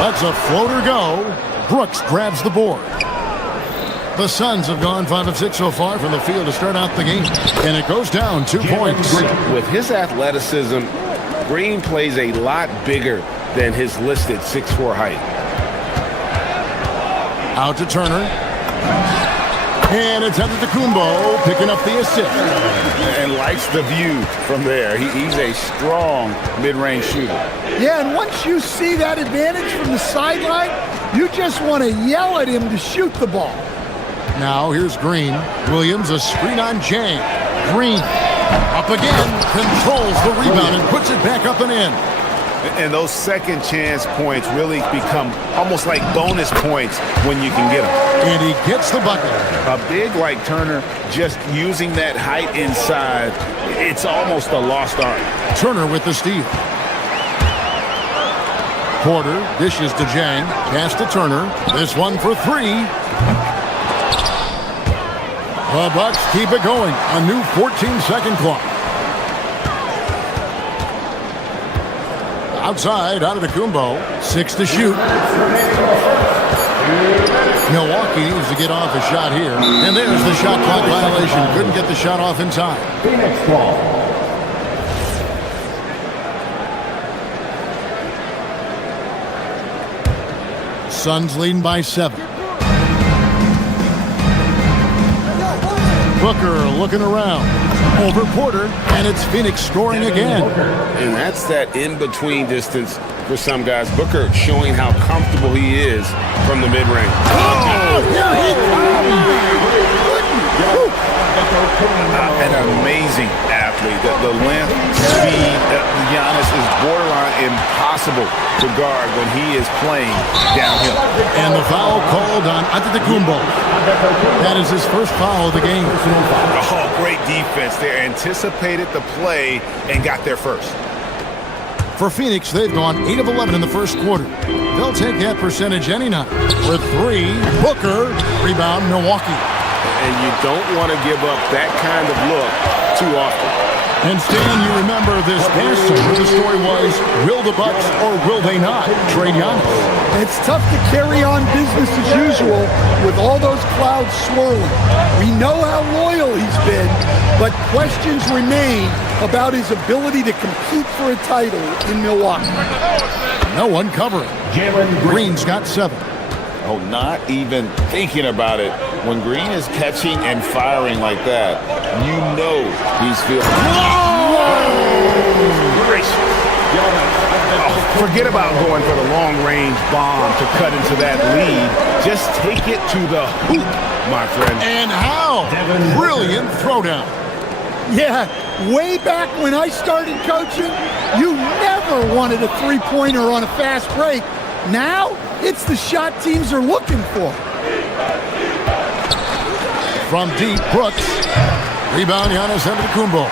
Lets a floater go. Brooks grabs the board. The Suns have gone 5 of 6 so far from the field to start out the game. And it goes down 2 points. With his athleticism, Green plays a lot bigger than his listed 6'4" height. Out to Turner. And it's Antetokounmpo picking up the assist. And likes the view from there. He's a strong mid-range shooter. Yeah, and once you see that advantage from the sideline, you just want to yell at him to shoot the ball. Now here's Green. Williams, a screen on Jang. Green up again, controls the rebound and puts it back up and in. And those second chance points really become almost like bonus points when you can get them. And he gets the bucket. A big like Turner, just using that height inside, it's almost a lost art. Turner with the steal. Porter dishes to Jang. Pass to Turner. This one for 3. The Bucks keep it going. A new 14-second clock. Outside, Antetokounmpo. 6 to shoot. Milwaukee needs to get off a shot here. And there's the shot clock violation. Couldn't get the shot off in time. Phoenix ball. Suns leading by 7. Booker looking around. Over Porter, and it's Phoenix scoring again. And that's that in-between distance for some guys. Booker showing how comfortable he is from the mid-range. An amazing athlete. The length, speed, Giannis is borderline impossible to guard when he is playing downhill. And the foul called on Antetokounmpo. That is his first foul of the game. Oh, great defense. They anticipated the play and got there first. For Phoenix, they've gone 8 of 11 in the first quarter. They'll take that percentage any night. For 3, Booker, rebound, Milwaukee. And you don't want to give up that kind of look too often. And Stan, you remember this past summer, the story was, will the Bucks or will they not trade Giannis? It's tough to carry on business as usual with all those clouds swirling. We know how loyal he's been, but questions remain about his ability to compete for a title in Milwaukee. No one covering. Jalen Green's got 7. Oh, not even thinking about it. When Green is catching and firing like that, you know he's feeling. Forget about going for the long-range bomb to cut into that lead. Just take it to the hoop, my friend. And how? Brilliant throwdown. Yeah, way back when I started coaching, you never wanted a three-pointer on a fast break. Now, it's the shot teams are looking for. From deep, Brooks. Rebound, Giannis Antetokounmpo.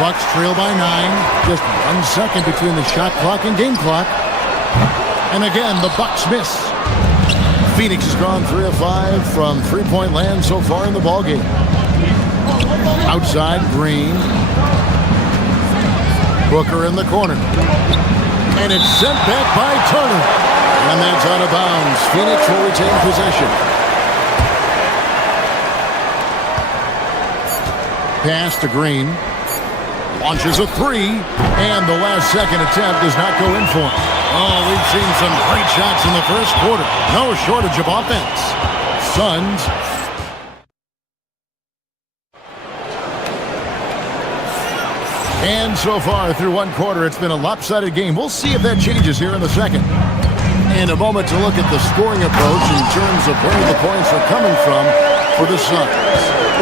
Bucks trail by 9. Just 1 second between the shot clock and game clock. And again, the Bucks miss. Phoenix has gone 3 of 5 from three-point land so far in the ballgame. Outside, Green. Booker in the corner. And it's sent back by Turner. And that's out of bounds. Phoenix will retain possession. Pass to Green. Launches a 3. And the last second attempt does not go in for him. Oh, we've seen some great shots in the first quarter. No shortage of offense. Suns. And so far through one quarter, it's been a lopsided game. We'll see if that changes here in the second. And a moment to look at the scoring approach in terms of where the points are coming from for the Suns.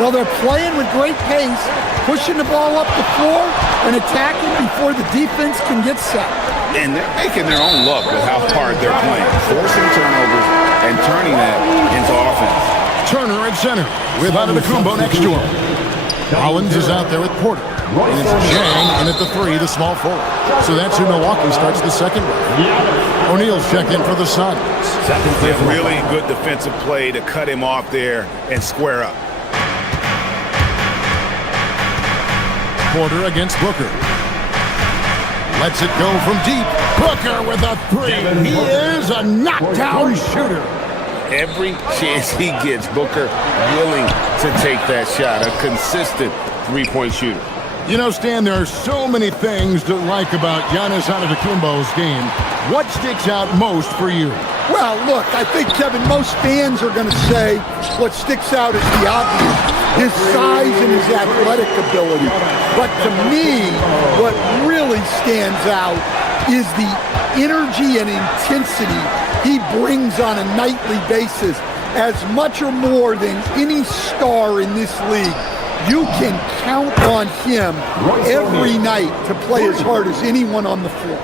Well, they're playing with great pace, pushing the ball up the floor and attacking before the defense can get set. And they're making their own luck with how hard they're playing, forcing turnovers and turning that into offense. Turner at center with Antetokounmpo next to him. Collins is out there with Porter. And it's Jang in at the 3, the small forward. So that's who Milwaukee starts the second with. O'Neal's check in for the Suns. A really good defensive play to cut him off there and square up. Porter against Booker. Lets it go from deep. Booker with a 3. He is a knockdown shooter. Every chance he gets, Booker willing to take that shot. A consistent three-point shooter. You know, Stan, there are so many things to like about Giannis Antetokounmpo's game. What sticks out most for you? Well, look, I think, Kevin, most fans are going to say what sticks out is the obvious, his size and his athletic ability. But to me, what really stands out is the energy and intensity he brings on a nightly basis, as much or more than any star in this league. You can count on him every night to play as hard as anyone on the floor.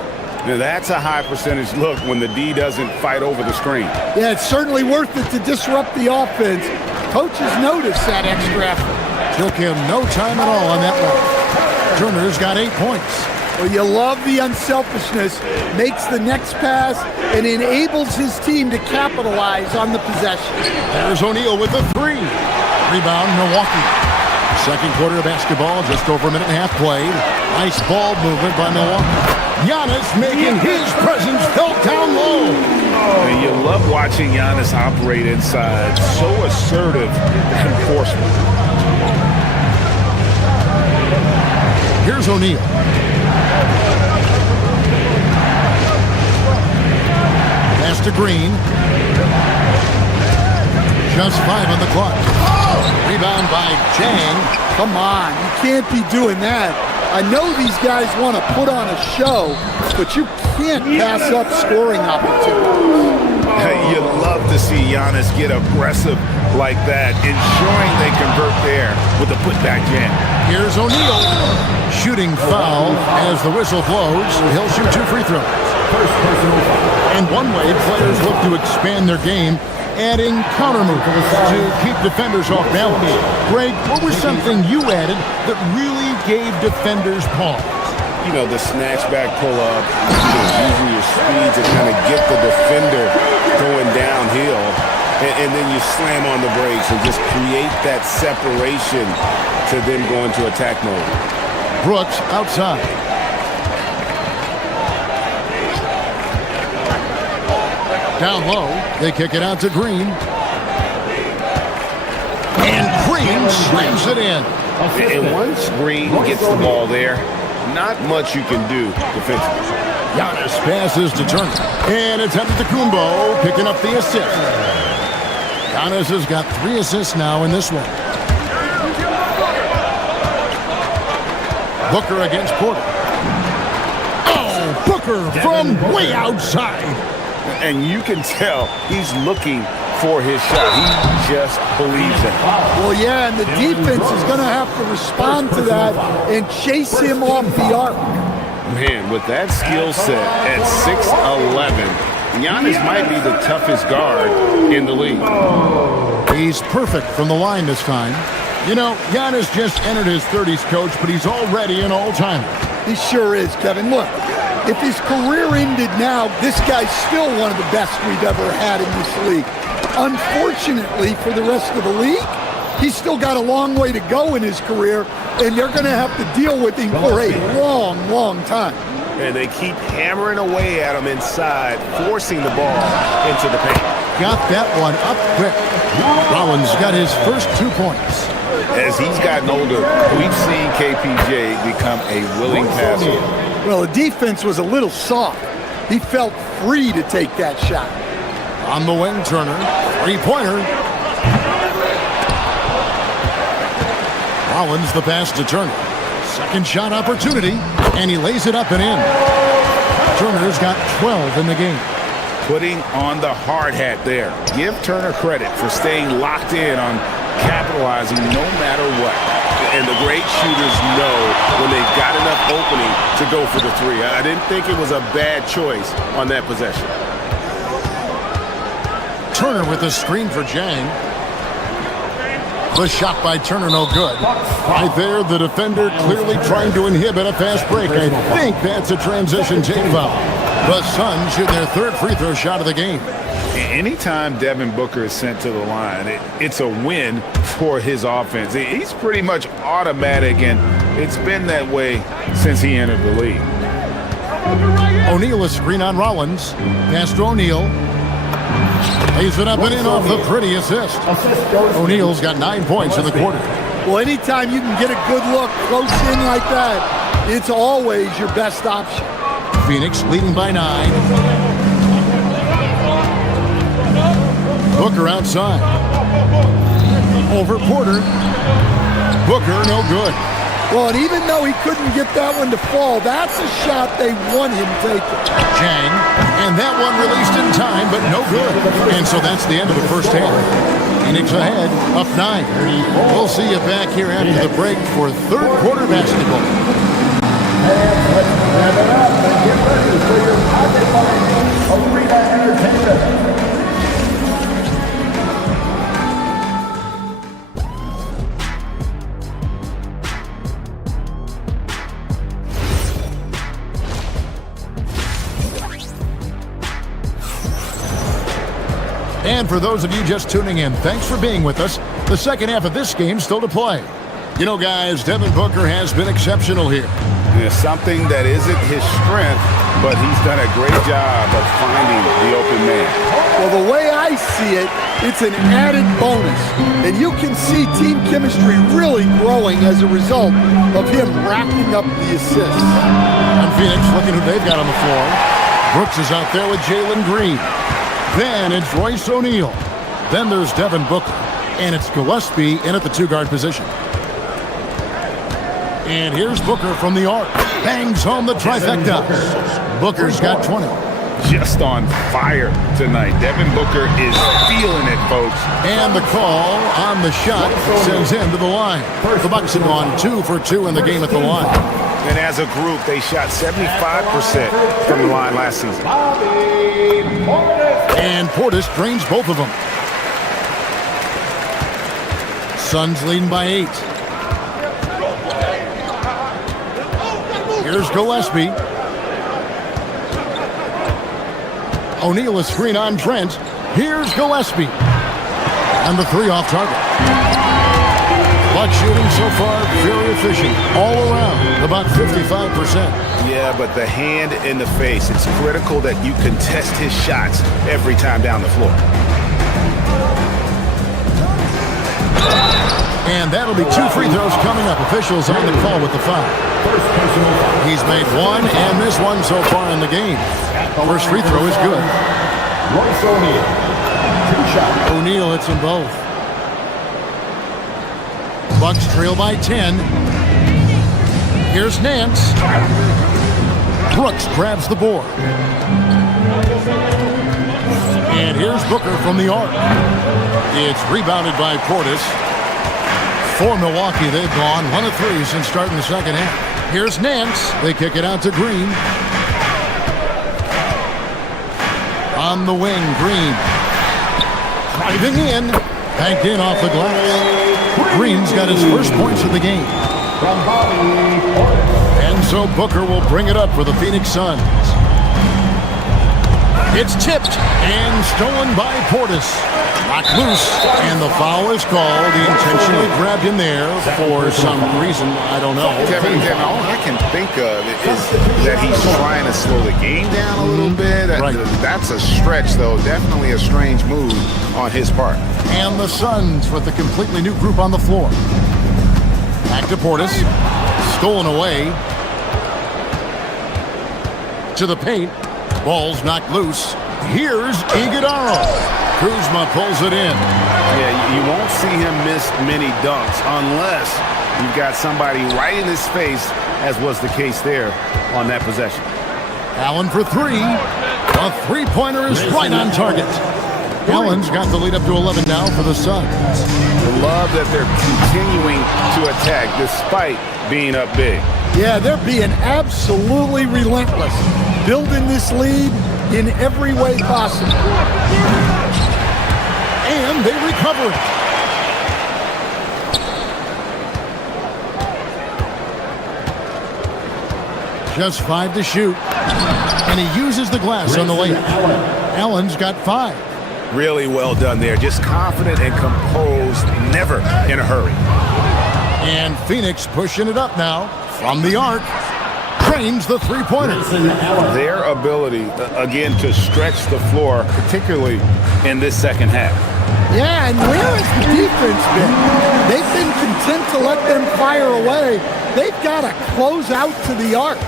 Now that's a high percentage look when the D doesn't fight over the screen. Yeah, it's certainly worth it to disrupt the offense. Coaches notice that extra effort. Took him no time at all on that one. Turner's got 8 points. Well, you love the unselfishness, makes the next pass, and enables his team to capitalize on the possession. There's O'Neal with a 3. Rebound, Milwaukee. Second quarter of basketball, just over a minute and a half played. Nice ball movement by Milwaukee. Giannis making his presence felt down low. And you love watching Giannis operate inside. So assertive enforcement. Here's O'Neal. Pass to Green. Just 5 on the clock. Rebound by Jang. Come on, you can't be doing that. I know these guys want to put on a show, but you can't pass up scoring opportunities. You love to see Giannis get aggressive like that, ensuring they convert there with a putback jam. Here's O'Neal. Shooting foul as the whistle blows. He'll shoot 2 free throws. And one way players look to expand their game, adding counter moves to keep defenders off balance. Greg, what was something you added that really gave defenders pause? You know, the snatch back pull-up, using your speed to kind of get the defender going downhill, and then you slam on the brakes and just create that separation to then go into attack mode. Brooks outside. Down low, they kick it out to Green. And Green slams it in. And once Green gets the ball there, not much you can do defensively. Giannis passes to Turner. And it's Antetokounmpo picking up the assist. Giannis has got 3 assists now in this one. Booker against Porter. Oh, Booker from way outside. And you can tell he's looking for his shot. He just believes it. Well, yeah, and the defense is going to have to respond to that and chase him off the arc. Man, with that skill set at 6'11", Giannis might be the toughest guard in the league. He's perfect from the line this time. You know, Giannis just entered his 30s, Coach, but he's already an all-timer. He sure is, Kevin. Look, if his career ended now, this guy's still one of the best we've ever had in this league. Unfortunately for the rest of the league, he's still got a long way to go in his career, and they're going to have to deal with him for a long, long time. And they keep hammering away at him inside, forcing the ball into the paint. Got that one up quick. Rollins got his first 2 points. As he's gotten older, we've seen KPJ become a willing passer. Well, the defense was a little soft. He felt free to take that shot. On the wing, Turner. Three-pointer. Rollins the pass to Turner. Second shot opportunity, and he lays it up and in. Turner's got 12 in the game. Putting on the hard hat there. Give Turner credit for staying locked in on capitalizing no matter what. And the great shooters know when they've got enough opening to go for the three. I didn't think it was a bad choice on that possession. Turner with a screen for Jang. The shot by Turner, no good. Right there, the defender clearly trying to inhibit a fast break. I think that's a transition team foul. The Suns shoot their third free throw shot of the game. Anytime Devin Booker is sent to the line, it's a win for his offense. He's pretty much automatic, and it's been that way since he entered the league. O'Neal a screen on Rollins. Pass to O'Neal. Lays it up and in off the pretty assist. O'Neal's got 9 points in the quarter. Well, anytime you can get a good look close in like that, it's always your best option. Phoenix leading by 9. Booker outside. Over Porter. Booker, no good. Well, and even though he couldn't get that one to fall, that's a shot they want him taking. Jang, and that one released in time, but no good. And so that's the end of the first half. Phoenix ahead, up 9. We'll see you back here after the break for third quarter basketball. Let's wrap it up and get ready for your pocket money arena entertainment. And for those of you just tuning in, thanks for being with us. The second half of this game still to play. You know, guys, Devin Booker has been exceptional here. It's something that isn't his strength, but he's done a great job of finding the open man. Well, the way I see it, it's an added bonus. And you can see team chemistry really growing as a result of him racking up the assists. And Phoenix looking who they've got on the floor. Brooks is out there with Jalen Green. Then it's Royce O'Neal. Then there's Devin Booker. And it's Gillespie in at the two-guard position. And here's Booker from the arc. Bangs home the trifecta. Booker's got 20. Just on fire tonight. Devin Booker is feeling it, folks. And the call on the shot sends him to the line. The Bucks have gone 2 for 2 in the game at the line. And as a group, they shot 75% from the line last season. And Portis drains both of them. Suns leading by 8. Here's Gillespie. O'Neal a screen on Trent. Here's Gillespie. And the three off target. Buck shooting so far, very efficient. All around, about 55%. Yeah, but the hand in the face, it's critical that you contest his shots every time down the floor. And that'll be 2 free throws coming up. Officials on the call with the foul. He's made 1 and missed 1 so far in the game. First free throw is good. Royce O'Neal. 2 shots. O'Neal hits them both. Bucks trail by 10. Here's Nance. Brooks grabs the board. And here's Booker from the arc. It's rebounded by Portis. For Milwaukee, they've gone 1 of 3 since starting the second half. Here's Nance. They kick it out to Green. On the wing, Green. Driving in. Banked in off the glass. Green's got his first points of the game. And so Booker will bring it up for the Phoenix Suns. It's tipped and stolen by Portis. Knocked loose, and the foul is called. He intentionally grabbed him there for some reason. I don't know. Kevin, all I can think of is that he's trying to slow the game down a little bit. Right. That's a stretch, though. Definitely a strange move on his part. And the Suns with a completely new group on the floor. Back to Portis. Stolen away. To the paint. Ball's knocked loose. Here's Iguodala. Kuzma pulls it in. Yeah, you won't see him miss many dunks unless you've got somebody right in his face, as was the case there on that possession. Allen for three. A three-pointer is right on target. Allen's got the lead up to 11 now for the Suns. I love that they're continuing to attack despite being up big. Yeah, they're being absolutely relentless, building this lead in every way possible. And they recover it. Just 5 to shoot. And he uses the glass on the layup. Allen's got 5. Really well done there. Just confident and composed, never in a hurry. And Phoenix pushing it up now from the arc. Trains the three-pointer. Their ability, again, to stretch the floor, particularly in this second half. Yeah, and where has the defense been? They've been content to let them fire away. They've got to close out to the arc.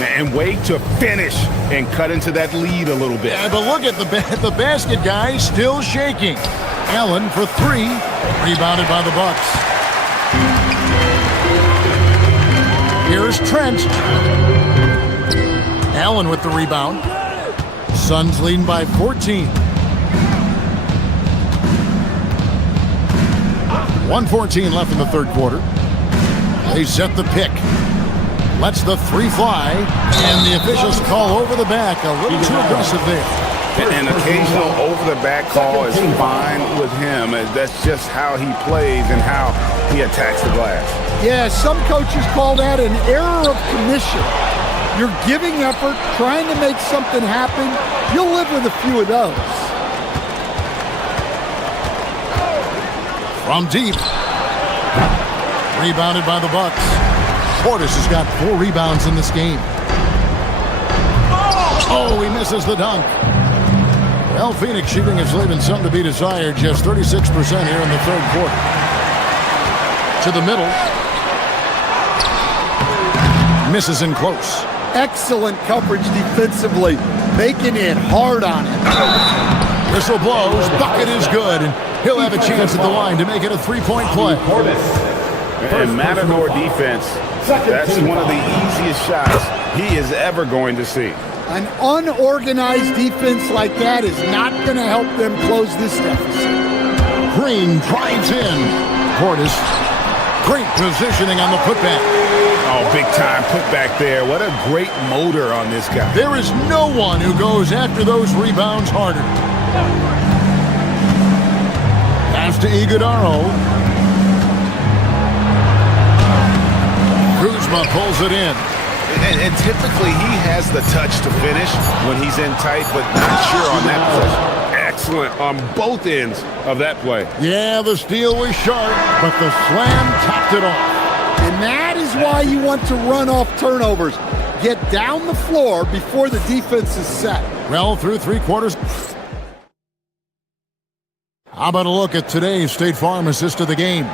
And wait to finish and cut into that lead a little bit. Yeah, but look at the basket guy still shaking. Allen for 3, rebounded by the Bucks. Here's Trent. Allen with the rebound. Suns leading by 14. 1:14 left in the third quarter. They set the pick. Lets the 3 fly, and the officials call over the back. A little too aggressive there. An occasional over-the-back call is fine with him. That's just how he plays and how he attacks the glass. Yeah, some coaches call that an error of commission. You're giving effort, trying to make something happen. You'll live with a few of those. From deep. Rebounded by the Bucks. Portis has got 4 rebounds in this game. Oh, he misses the dunk. Well, Phoenix shooting is leaving some to be desired. Just 36% here in the third quarter. To the middle. Misses in close. Excellent coverage defensively, making it hard on him. Whistle blows. Bucket is good, and he'll have a chance at the line to make it a 3-point play. And Matador defense, that's one of the easiest shots he is ever going to see. An unorganized defense like that is not going to help them close this deficit. Green drives in. Portis, great positioning on the putback. Oh, big time putback there. What a great motor on this guy. There is no one who goes after those rebounds harder. Pass to Iguodala. Kuzma pulls it in. And typically he has the touch to finish when he's in tight, but not sure on that possession. Excellent on both ends of that play. Yeah, the steal was sharp, but the slam topped it off. And that is why you want to run off turnovers. Get down the floor before the defense is set. Well, through 3 quarters. How about a look at today's State Farm assist of the game?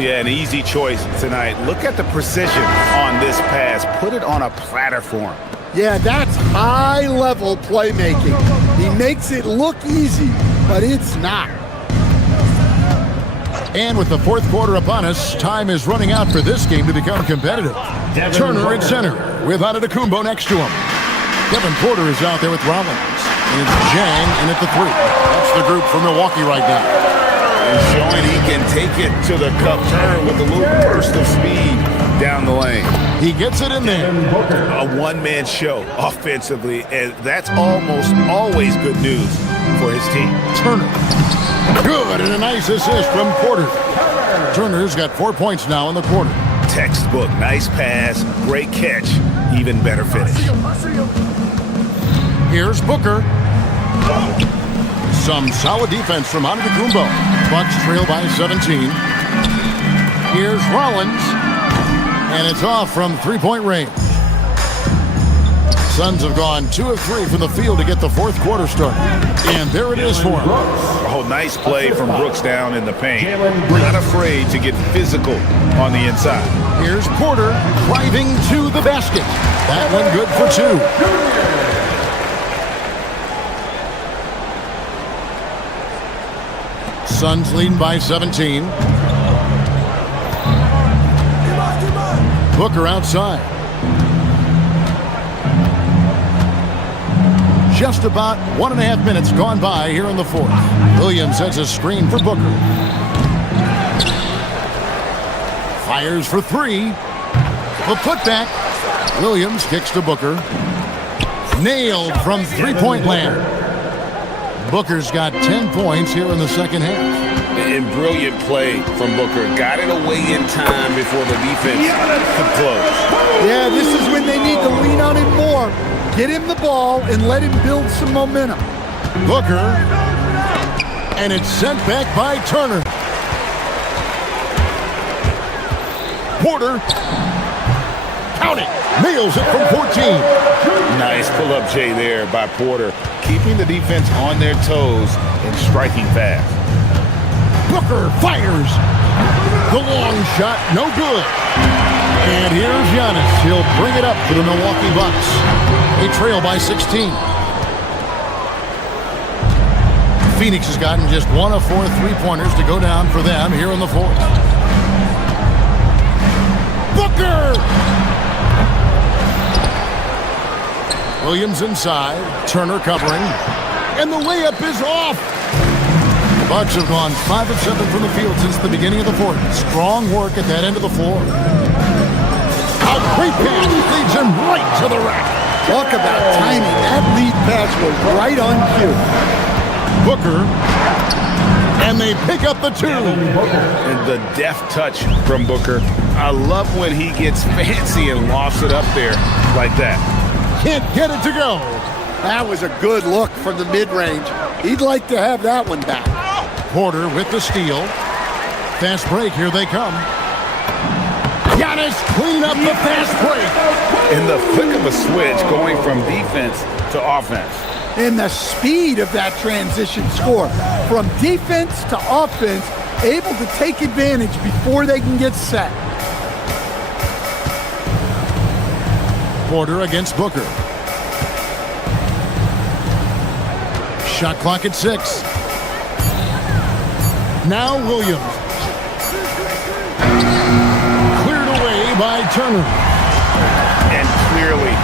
Yeah, an easy choice tonight. Look at the precision on this pass. Put it on a platter for him. Yeah, that's high-level playmaking. He makes it look easy, but it's not. And with the fourth quarter upon us, time is running out for this game to become competitive. Turner at center with Antetokounmpo next to him. Kevin Porter is out there with Rollins. And it's Jang in at the 3. That's the group for Milwaukee right now. And showing he can take it to the cup turn with a little burst of speed. down the lane. He gets it in there. A one-man show offensively, and that's almost always good news for his team. Turner. Good, and a nice assist from Porter. Turner's got 4 points now in the quarter. Textbook, nice pass, great catch, even better finish. Here's Booker. Some solid defense from Antetokounmpo. Bucks trail by 17. Here's Rollins. And it's off from three-point range. Suns have gone 2 of 3 from the field to get the fourth quarter started. And there it is for him. Oh, nice play from Brooks down in the paint. Not afraid to get physical on the inside. Here's Porter driving to the basket. That one good for 2. Suns leading by 17. Booker outside. Just about 1.5 minutes gone by here in the fourth. Williams sets a screen for Booker. Fires for 3. A putback. Williams kicks to Booker. Nailed from three-point land. Booker's got 10 points here in the second half. And brilliant play from Booker. Got it away in time before the defense could close. Yeah, this is when they need to lean on him more. Get him the ball and let him build some momentum. Booker. And it's sent back by Turner. Porter. Count it. Nails it from 14. Nice pull-up J there by Porter. Keeping the defense on their toes and striking fast. Booker fires. The long shot, no good. And here's Giannis. He'll bring it up for the Milwaukee Bucks. They trail by 16. Phoenix has gotten just 1 of 4 three-pointers to go down for them here in the fourth. Booker! Williams inside. Turner covering. And the layup is off. The Bucks have gone 5 of 7 from the field since the beginning of the fourth. Strong work at that end of the floor. A great pass leads him right to the rack. Talk about timing. That lead pass was right on cue. Booker. And they pick up the 2. And the deft touch from Booker. I love when he gets fancy and lofts it up there like that. Can't get it to go. That was a good look from the mid-range. He'd like to have that one back. Porter with the steal. Fast break, here they come. Giannis cleaning up the fast break. In the flick of a switch, going from defense to offense. And the speed of that transition score. From defense to offense, able to take advantage before they can get set. Porter against Booker. Shot clock at 6. Now Williams. Cleared away by Turner. And clearly,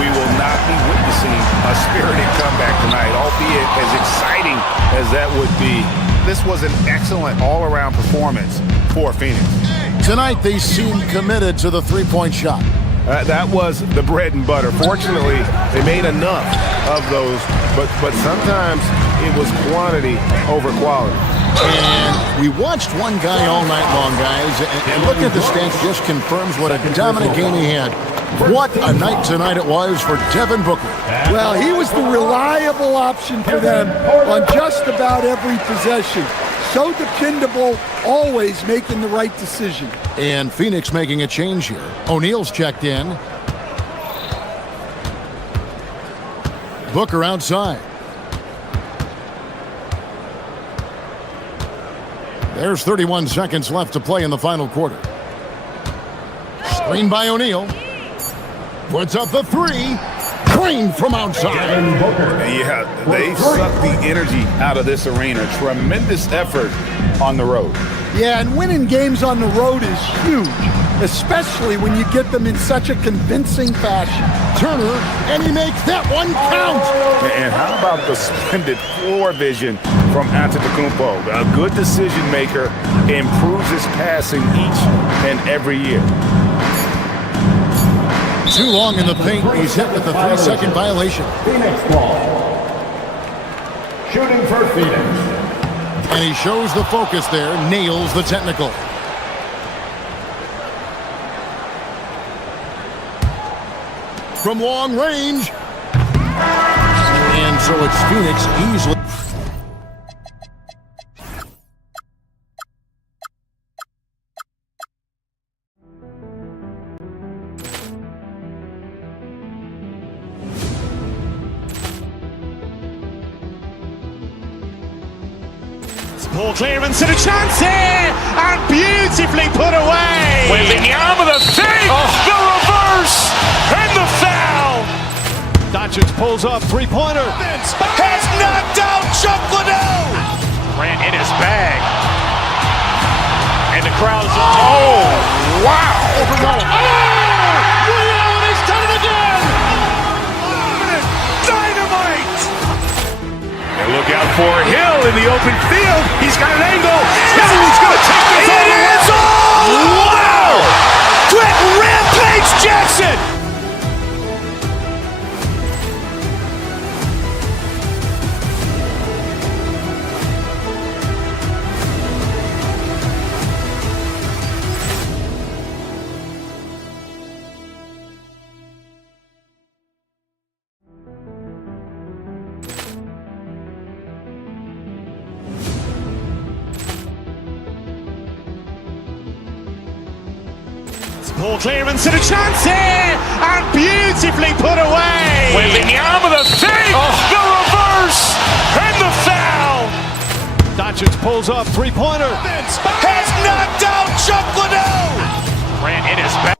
we will not be witnessing a spirited comeback tonight, albeit as exciting as that would be. This was an excellent all-around performance for Phoenix. Tonight, they seem committed to the three-point shot. That was the bread and butter. Fortunately, they made enough of those, but sometimes it was quantity over quality. And we watched one guy all night long, guys, and looking at the stats just confirms what a dominant game he had. What a night tonight it was for Devin Booker. Well, he was the reliable option for them on just about every possession. So dependable, always making the right decision. And Phoenix making a change here. O'Neal's checked in. Booker outside. There's 31 seconds left to play in the final quarter. Screen by O'Neal. Puts up the 3. Drained from outside. Yeah, they sucked the energy out of this arena. Tremendous effort on the road. Yeah, and winning games on the road is huge, especially when you get them in such a convincing fashion. Turner, and he makes that one count. And how about the splendid floor vision from Antetokounmpo? A good decision maker, improves his passing each and every year. too long in the paint. He's hit with the 3-second violation. Phoenix ball. Shooting for Phoenix. And he shows the focus there, nails the technical. From long range. And so it's Phoenix easily. Ball clearance and a chance here, and beautifully put away. Wembanyama the fake, the reverse, and the foul. Doncic pulls up, three-pointer. Has knocked out Chuck Liddell. Ran in his bag, and the crowd is wow! Leon has done it again. Dynamite. And look out for Hill in the open field. He's got an angle. He's going to take this all the way. Wow! Quick Rampage Jackson. Ball clearance and a chance here, and beautifully put away. Wembanyama the fake, the reverse, and the foul. Doncic pulls up, three-pointer. Has knocked out Chuck Liddell. Ran in his back.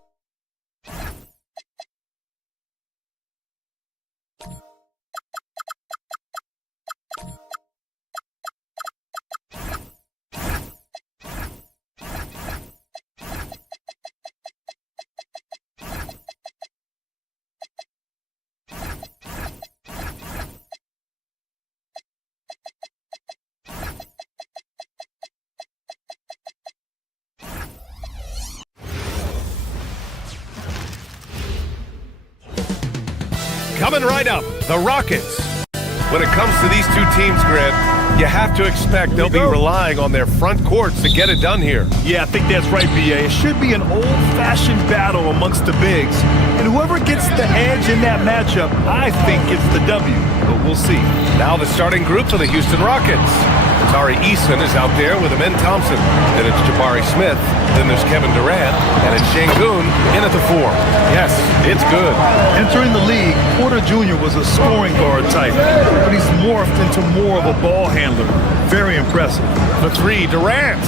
Coming right up, the Rockets. When it comes to these two teams, Grant, you have to expect they'll be relying on their front courts to get it done here. Yeah, I think that's right, B.A. It should be an old-fashioned battle amongst the bigs. And whoever gets the edge in that matchup, I think gets the W. But we'll see. Now the starting group for the Houston Rockets. Tari Eason is out there with Amen Thompson. Then it's Jabari Smith. Then there's Kevin Durant. And it's Şengün in at the 4. Yes, it's good. Entering the league, Porter Jr. was a scoring guard type, but he's morphed into more of a ball handler. Very impressive. The 3, Durant.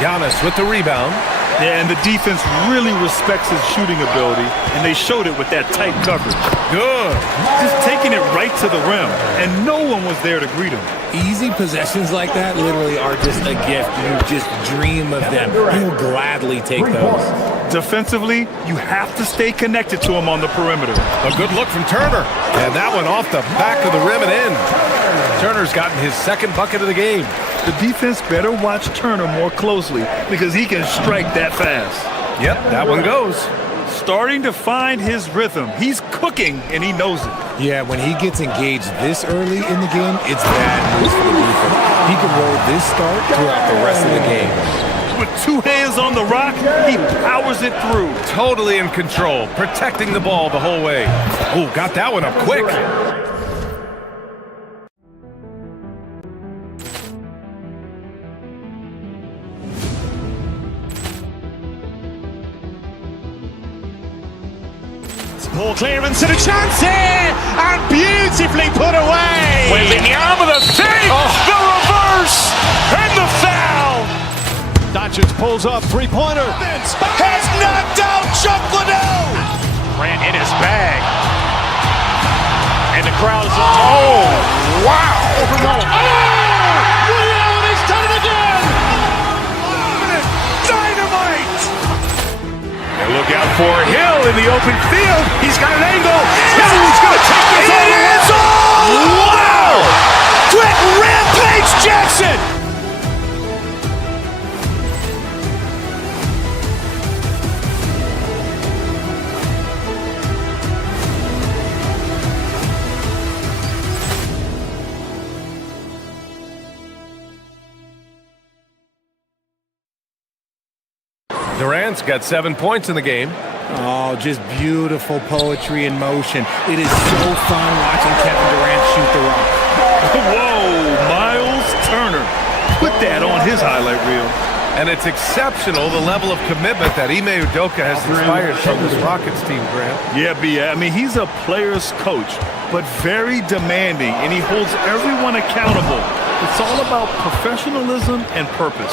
Giannis with the rebound. Yeah, and the defense really respects his shooting ability, and they showed it with that tight coverage. Good. Just taking it right to the rim, and no one was there to greet him. Easy possessions like that literally are just a gift. You just dream of them. He'll gladly take those. Defensively, you have to stay connected to him on the perimeter. A good look from Turner. And that one off the back of the rim and in. Turner's gotten his second bucket of the game. The defense better watch Turner more closely because he can strike that fast. Yep, that one goes. Starting to find his rhythm. He's cooking, and he knows it. Yeah, when he gets engaged this early in the game, it's bad news for the defense. He can roll this start throughout the rest of the game. With 2 hands on the rock, he powers it through. Totally in control, protecting the ball the whole way. Oh, got that one up quick. Ball clearance and a chance here, and beautifully put away. Wembanyama the fake, the reverse, and the foul. Doncic pulls up, three-pointer. Has knocked out Chuck Liddell. Ran in his bag, and the crowd is wow! Leon has done it again. Dynamite. And look out for Hill in the open field. He's got an angle. He's going to take this all the way. Wow! Quick Rampage Jackson. Durant's got 7 points in the game. Oh, just beautiful poetry in motion. It is so fun watching Kevin Durant shoot the rock. Whoa, Miles Turner. Put that on his highlight reel. And it's exceptional, the level of commitment that Ime Udoka has inspired from this Rockets team, Grant. Yeah, B. I mean, he's a player's coach, but very demanding, and he holds everyone accountable. It's all about professionalism and purpose.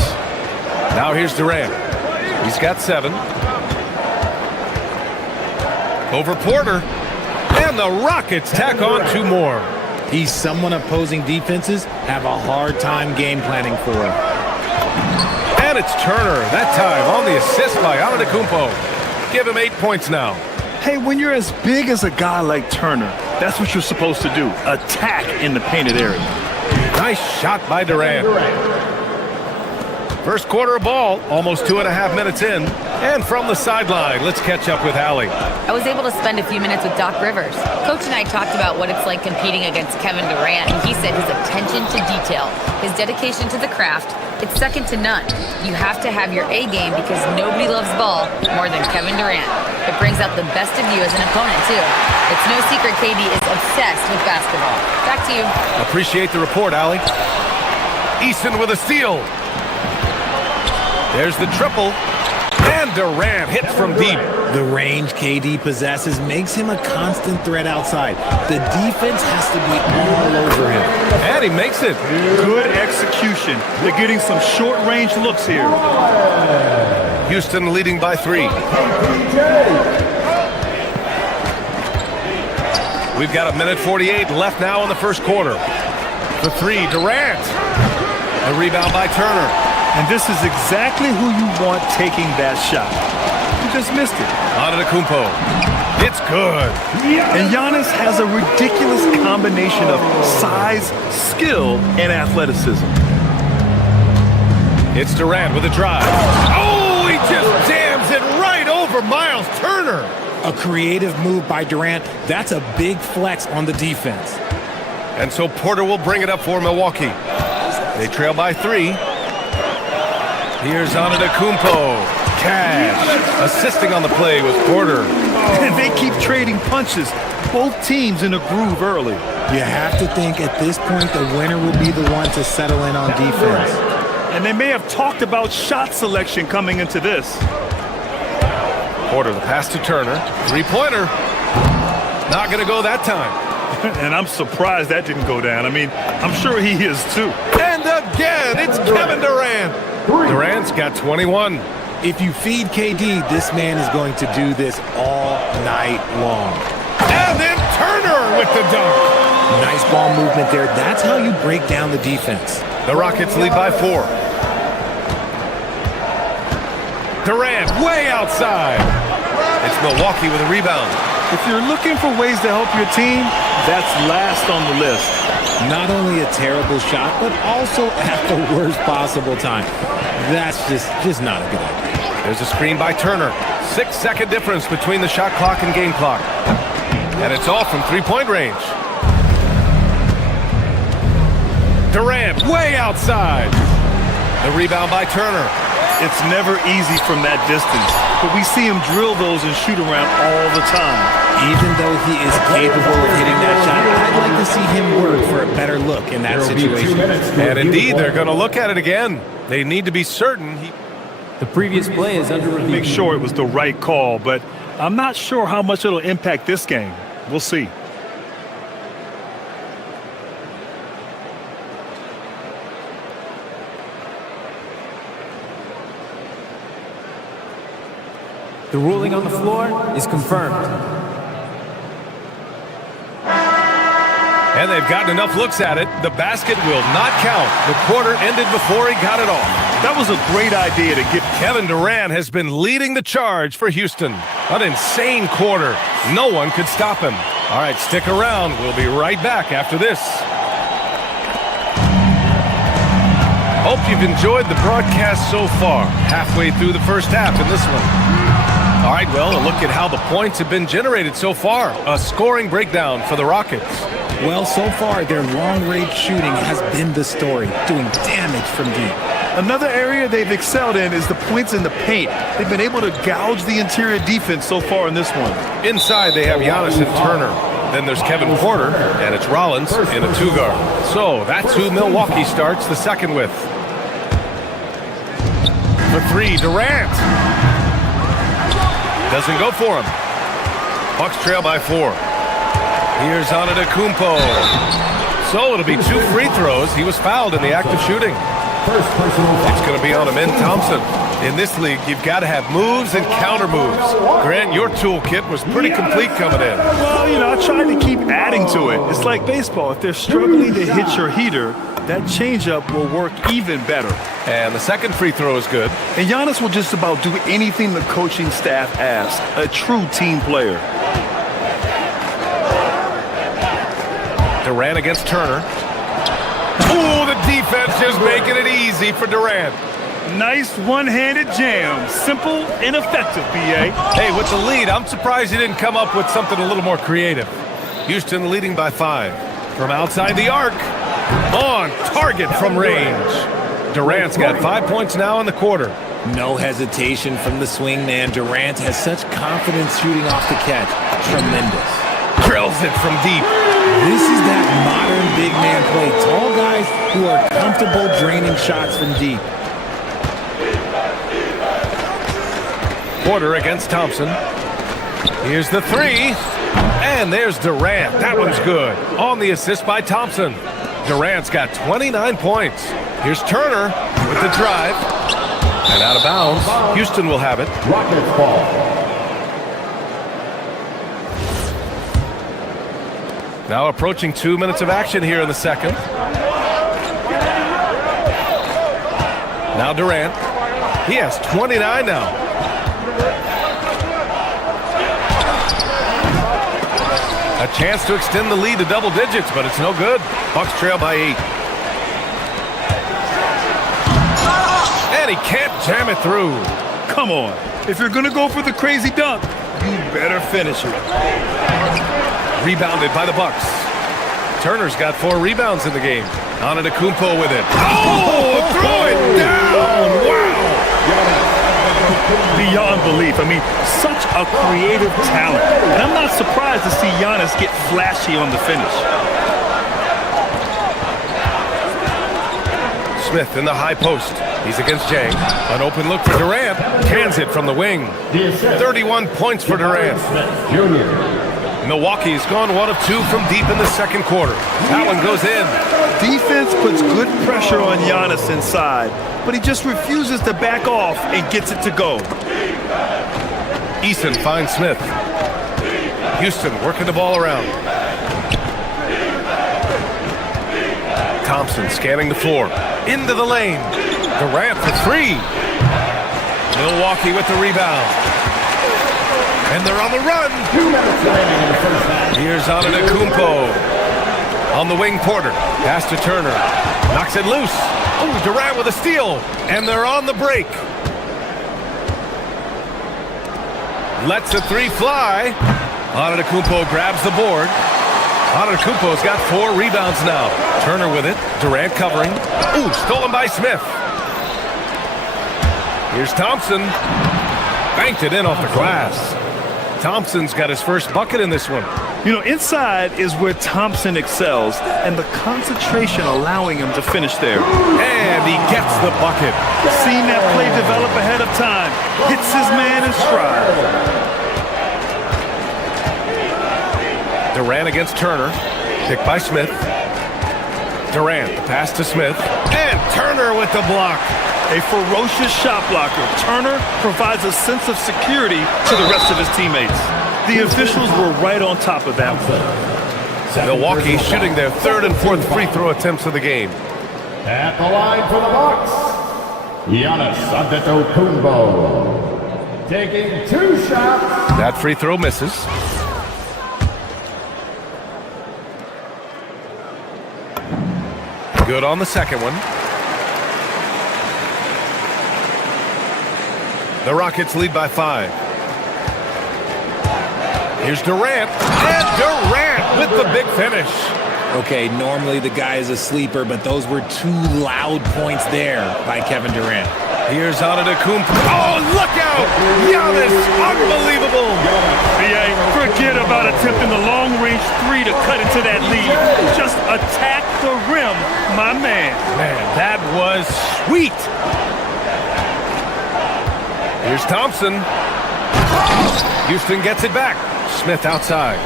Now here's Durant. He's got 7. Over Porter. And the Rockets tack on 2 more. He's someone opposing defenses have a hard time game planning for. And it's Turner, that time on the assist by Antetokounmpo. Give him 8 points now. Hey, when you're as big as a guy like Turner, that's what you're supposed to do. Attack in the painted area. Nice shot by Durant. First quarter of ball, almost 2.5 minutes in. And from the sideline, let's catch up with Allie. I was able to spend a few minutes with Doc Rivers. Coach and I talked about what it's like competing against Kevin Durant, and he said his attention to detail, his dedication to the craft, it's second to none. You have to have your A game because nobody loves ball more than Kevin Durant. It brings out the best of you as an opponent, too. It's no secret KD is obsessed with basketball. Back to you. Appreciate the report, Allie. Eason with a steal. There's the triple. And Durant hits from deep. The range KD possesses makes him a constant threat outside. The defense has to be all over him. And he makes it. Good execution. They're getting some short-range looks here. Houston leading by 3. We've got 1:48 left now in the first quarter. The 3, Durant. The rebound by Turner. And this is exactly who you want taking that shot. You just missed it. Antetokounmpo. It's good. And Giannis has a ridiculous combination of size, skill, and athleticism. It's Durant with a drive. Oh, he just jams it right over Miles Turner. A creative move by Durant. That's a big flex on the defense. And so Porter will bring it up for Milwaukee. They trail by 3. Here's Antetokounmpo. Cash. Assisting on the play with Porter. And they keep trading punches. Both teams in a groove early. You have to think at this point the winner will be the one to settle in on defense. And they may have talked about shot selection coming into this. Porter, the pass to Turner. 3-pointer. Not going to go that time. And I'm surprised that didn't go down. I mean, I'm sure he is too. And again, it's Kevin Durant. Durant's got 21. If you feed KD, this man is going to do this all night long. And then Turner with the dunk. Nice ball movement there. That's how you break down the defense. The Rockets lead by 4. Durant way outside. It's Milwaukee with a rebound. If you're looking for ways to help your team, that's last on the list. Not only a terrible shot, but also at the worst possible time. That's just not a good idea. There's a screen by Turner. 6-second difference between the shot clock and game clock. And it's all from 3-point range. Durant way outside. The rebound by Turner. It's never easy from that distance, but we see him drill those and shoot around all the time. Even though he is capable of hitting that shot, I'd like to see him work for a better look in that situation. And indeed, they're going to look at it again. They need to be certain. The previous play is under review. Make sure it was the right call, but I'm not sure how much it'll impact this game. We'll see. The ruling on the floor is confirmed. And they've gotten enough looks at it. The basket will not count. The quarter ended before he got it off. That was a great idea to get. Kevin Durant has been leading the charge for Houston. An insane quarter. No one could stop him. All right, stick around. We'll be right back after this. Hope you've enjoyed the broadcast so far. Halfway through the first half in this one. All right, well, a look at how the points have been generated so far. A scoring breakdown for the Rockets. Well, so far, their long-range shooting has been the story, doing damage from deep. Another area they've excelled in is the points in the paint. They've been able to gouge the interior defense so far in this one. Inside, they have Giannis and Turner. Then there's Kevin Porter, and it's Rollins in a two-guard. So that's who Milwaukee starts the second with. For three, Durant. Doesn't go for him. Bucks trail by 4. Here's Antetokounmpo. So it'll be 2 free throws. He was fouled in the act of shooting. It's going to be on Amin Thompson. In this league, you've got to have moves and counter moves. Grant, your toolkit was pretty complete coming in. Well, I tried to keep adding to it. It's like baseball. If they're struggling to hit your heater, that changeup will work even better. And the second free throw is good. And Giannis will just about do anything the coaching staff asks. A true team player. Durant against Turner. Ooh, the defense just making it easy for Durant. Nice one-handed jam. Simple and effective, B.A. Hey, with the lead, I'm surprised he didn't come up with something a little more creative. Houston leading by 5. From outside the arc. On target from range. Durant's got 5 points now in the quarter. No hesitation from the swing man. Durant has such confidence shooting off the catch. Tremendous. Drills it from deep. This is that modern big man play. Tall guys who are comfortable draining shots from deep. Porter against Thompson. Here's the 3. And there's Durant. That one's good. On the assist by Thompson. Durant's got 29 points. Here's Turner with the drive. And out of bounds. Houston will have it. Rockets ball. Now approaching 2 minutes of action here in the second. Now Durant. He has 29 now. A chance to extend the lead to double digits, but it's no good. Bucks trail by 8. And he can't jam it through. Come on. If you're going to go for the crazy dunk, you better finish it. Rebounded by the Bucks. Turner's got 4 rebounds in the game. Antetokounmpo with it. Oh, throw it down! Wow! Beyond belief. I mean, such a creative talent. And I'm not surprised to see Giannis get flashy on the finish. Smith in the high post. He's against Jang. An open look for Durant. Cans it from the wing. 31 points for Durant. Milwaukee's gone 1 of 2 from deep in the second quarter. That one goes in. Defense puts good pressure on Giannis inside, but he just refuses to back off and gets it to go. Eason finds Smith. Houston working the ball around. Thompson scanning the floor. Into the lane. Durant for 3. Milwaukee with the rebound. And they're on the run. 2 minutes remaining in the first half. Here's Antetokounmpo. On the wing, Porter. Pass to Turner. Knocks it loose. Oh, Durant with a steal. And they're on the break. Lets a 3 fly. Antetokounmpo grabs the board. Antetokounmpo's got 4 rebounds now. Turner with it. Durant covering. Ooh, stolen by Smith. Here's Thompson. Banked it in off the glass. Thompson's got his first bucket in this one. Inside is where Thompson excels, and the concentration allowing him to finish there. And he gets the bucket. Seeing that play develop ahead of time. Hits his man in stride. Durant against Turner. Picked by Smith. Durant, the pass to Smith. And Turner with the block. A ferocious shot blocker. Turner provides a sense of security to the rest of his teammates. The officials were right on top of that one. Milwaukee shooting their 3rd and 4th free throw attempts of the game. At the line for the Bucks, Giannis Antetokounmpo. Taking 2 shots. That free throw misses. Good on the second one. The Rockets lead by 5. Here's Durant. And Durant with the big finish. Okay, normally the guy is a sleeper, but those were 2 loud points there by Kevin Durant. Here's Antetokounmpo. Oh, look out! Giannis, unbelievable! BA, forget about attempting the long-range 3 to cut into that lead. Just attack the rim, my man. Man, that was sweet. Here's Thompson. Houston gets it back. Smith outside.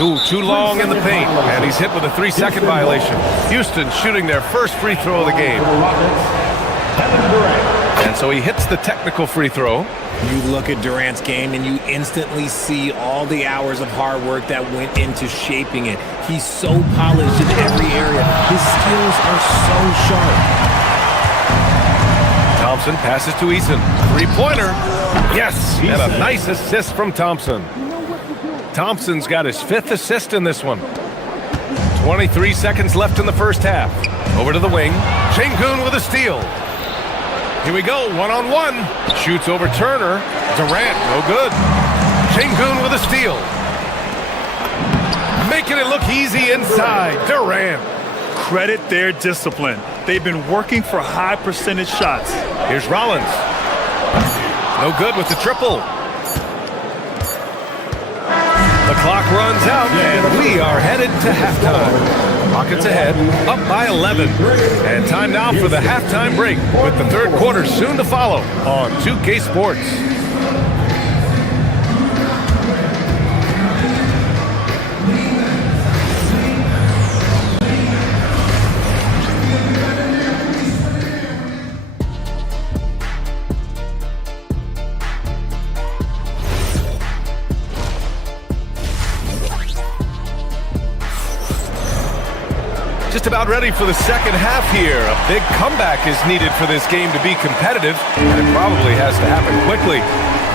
Ooh, too long in the paint. And he's hit with a 3-second violation. Houston shooting their first free throw of the game. And so he hits the technical free throw. You look at Durant's game and you instantly see all the hours of hard work that went into shaping it. He's so polished in every area. His skills are so sharp. Thompson passes to Eason. 3-pointer. Yes, and a nice assist from Thompson. Thompson's got his 5th assist in this one. 23 seconds left in the first half. Over to the wing. Şengün with a steal. Here we go, one-on-one. Shoots over Turner. Durant, no good. Şengün with a steal. Making it look easy inside. Durant. Credit their discipline. They've been working for high percentage shots. Here's Rollins. No good with the triple. The clock runs out, and we are headed to halftime. Rockets ahead, up by 11. And time now for the halftime break, with the third quarter soon to follow on 2K Sports. Just about ready for the second half here. A big comeback is needed for this game to be competitive, and it probably has to happen quickly.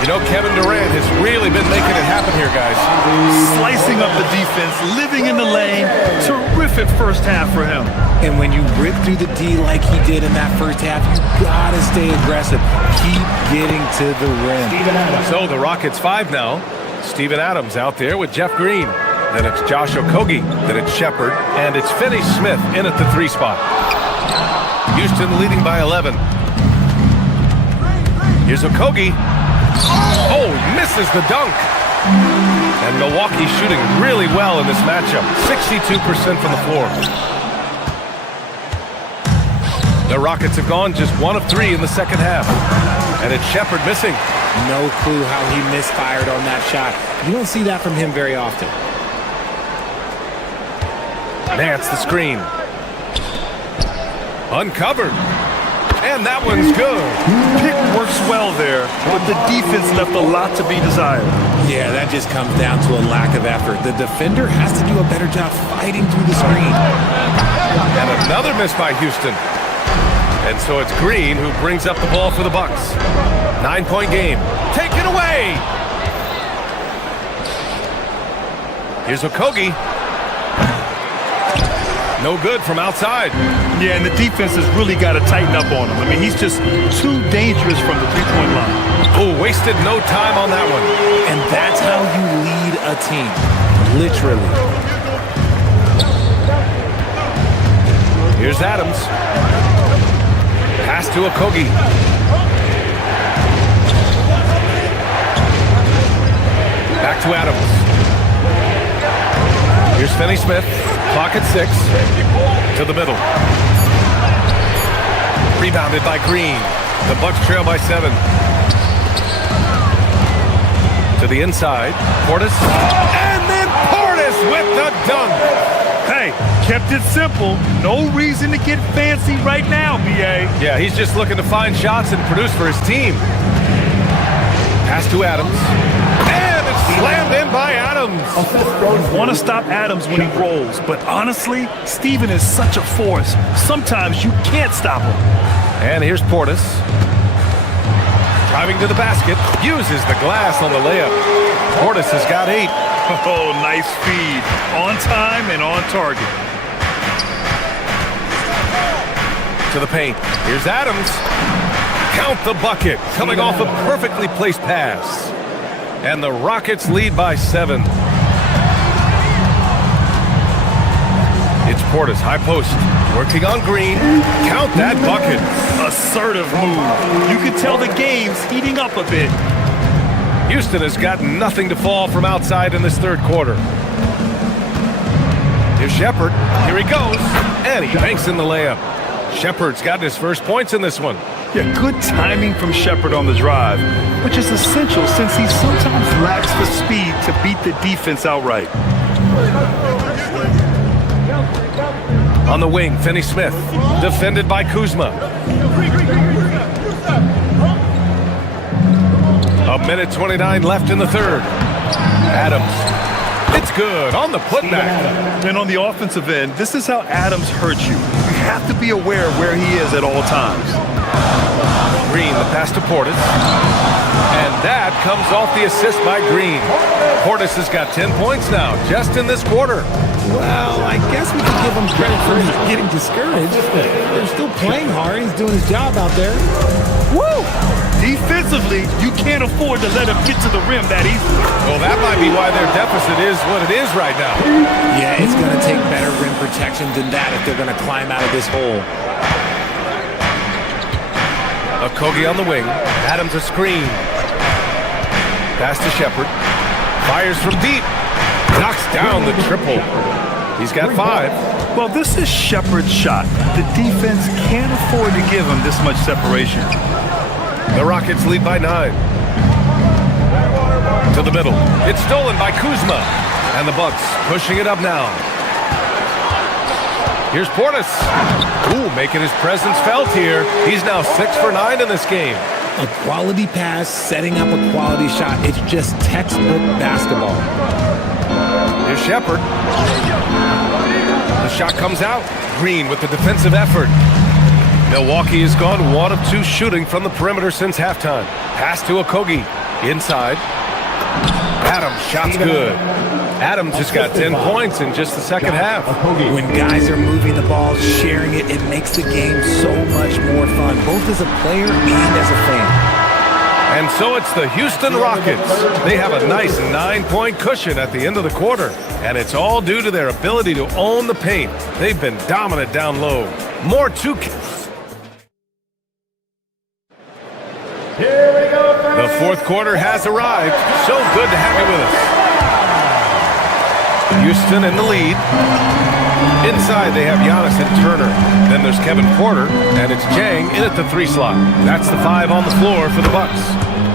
You know, Kevin Durant has really been making it happen here, guys. Slicing up the defense, living in the lane. Terrific first half for him. And when you rip through the D like he did in that first half, you gotta stay aggressive. Keep getting to the rim. So the Rockets 5 now. Steven Adams out there with Jeff Green. Then it's Josh Okogie, then it's Shepard, and it's Finney Smith in at the 3 spot. Houston leading by 11. Here's Okogie. Oh, misses the dunk. And Milwaukee shooting really well in this matchup. 62% from the floor. The Rockets have gone just 1 of 3 in the second half. And it's Shepard missing. No clue how he misfired on that shot. You don't see that from him very often. Nance the screen. Uncovered. And that one's good. Pick works well there, but the defense left a lot to be desired. Yeah, that just comes down to a lack of effort. The defender has to do a better job fighting through the screen. And another miss by Houston. And so it's Green who brings up the ball for the Bucks. 9-point game. Take it away. Here's Okogie. No good from outside. Yeah, and the defense has really got to tighten up on him. I mean, he's just too dangerous from the three-point line. Oh, wasted no time on that one. And that's how you lead a team. Literally. Here's Adams. Pass to Okogie. Back to Adams. Here's Finney Smith. Clock at 6. To the middle. Rebounded by Green. The Bucks trail by 7. To the inside. Portis. And then Portis with the dunk. Hey, kept it simple. No reason to get fancy right now, B.A. Yeah, he's just looking to find shots and produce for his team. Pass to Adams. And it's slammed in by Adams. You want to stop Adams when he rolls, but honestly, Steven is such a force. Sometimes you can't stop him. And here's Portis. Driving to the basket. Uses the glass on the layup. Portis has got 8. Oh, nice feed. On time and on target. To the paint. Here's Adams. Count the bucket. Coming off a perfectly placed pass. And the Rockets lead by 7. Portis, high post, working on Green. Count that bucket. Assertive move. You can tell the game's heating up a bit. Houston has got nothing to fall from outside in this third quarter. Here's Shepherd. Here he goes. And he banks in the layup. Shepherd's got his first points in this one. Yeah, good timing from Shepherd on the drive, which is essential since he sometimes lacks the speed to beat the defense outright. On the wing, Finney-Smith, defended by Kuzma. A minute 29 left in the third. Adams. It's good on the putback. And on the offensive end, this is how Adams hurts you. You have to be aware of where he is at all times. Green, the pass to Portis. And that comes off the assist by Green. Portis has got 10 points now, just in this quarter. Well, I guess we could give him credit for getting discouraged. They're still playing hard. He's doing his job out there. Woo! Defensively, you can't afford to let him get to the rim that easily. Well, that might be why their deficit is what it is right now. Yeah, it's going to take better rim protection than that if they're going to climb out of this hole. Okogie on the wing. Adams a screen. Pass to Shepherd. Fires from deep. Knocks down the triple. He's got 5. Well, this is Shepherd's shot. The defense can't afford to give him this much separation. The Rockets lead by 9. To the middle. It's stolen by Kuzma. And the Bucks pushing it up now. Here's Portis. Ooh, making his presence felt here. He's now 6 for 9 in this game. A quality pass, setting up a quality shot. It's just textbook basketball. Here's Shepherd. The shot comes out. Green with the defensive effort. Milwaukee has gone 1 of 2 shooting from the perimeter since halftime. Pass to Okogie. Inside. Adams, shot's good. Adams has got 10 points in just the second half. When guys are moving the ball, sharing it, it makes the game so much more fun, both as a player and as a fan. And so it's the Houston Rockets. They have a nice 9-point cushion at the end of the quarter. And it's all due to their ability to own the paint. They've been dominant down low. More 2. Here we go. The fourth quarter has arrived. So good to have you with us. Houston in the lead. Inside, they have Giannis and Turner. Then there's Kevin Porter, and it's Jang in at the 3 slot. That's the 5 on the floor for the Bucks.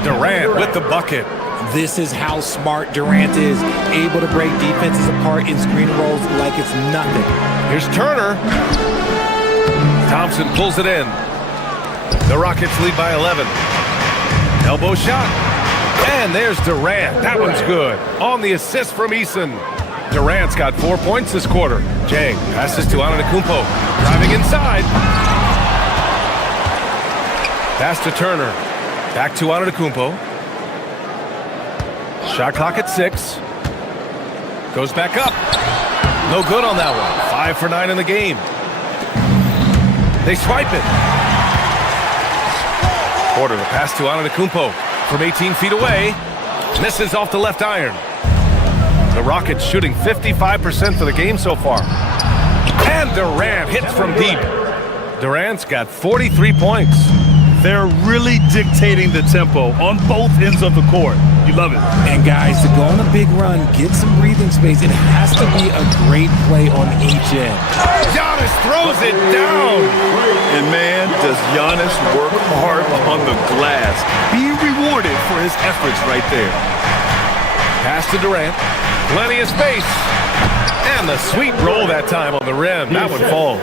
Durant with the bucket. This is how smart Durant is, able to break defenses apart in screen rolls like it's nothing. Here's Turner. Thompson pulls it in. The Rockets lead by 11. Elbow shot. And there's Durant. That one's good. On the assist from Eason. Durant's got 4 points this quarter. Jang passes to Antetokounmpo. Driving inside. Pass to Turner. Back to Antetokounmpo. Shot clock at 6. Goes back up. No good on that one. 5 for 9 in the game. They swipe it. Porter, the pass to Antetokounmpo from 18 feet away. Misses off the left iron. The Rockets shooting 55% for the game so far. And Durant hits from deep. Durant's got 43 points. They're really dictating the tempo on both ends of the court. You love it. And guys, to go on a big run, get some breathing space, it has to be a great play on each end. Giannis throws it down. And man, does Giannis work hard on the glass. Being rewarded for his efforts right there. Pass to Durant. Plenty of space. And the sweet roll that time on the rim. That one falls.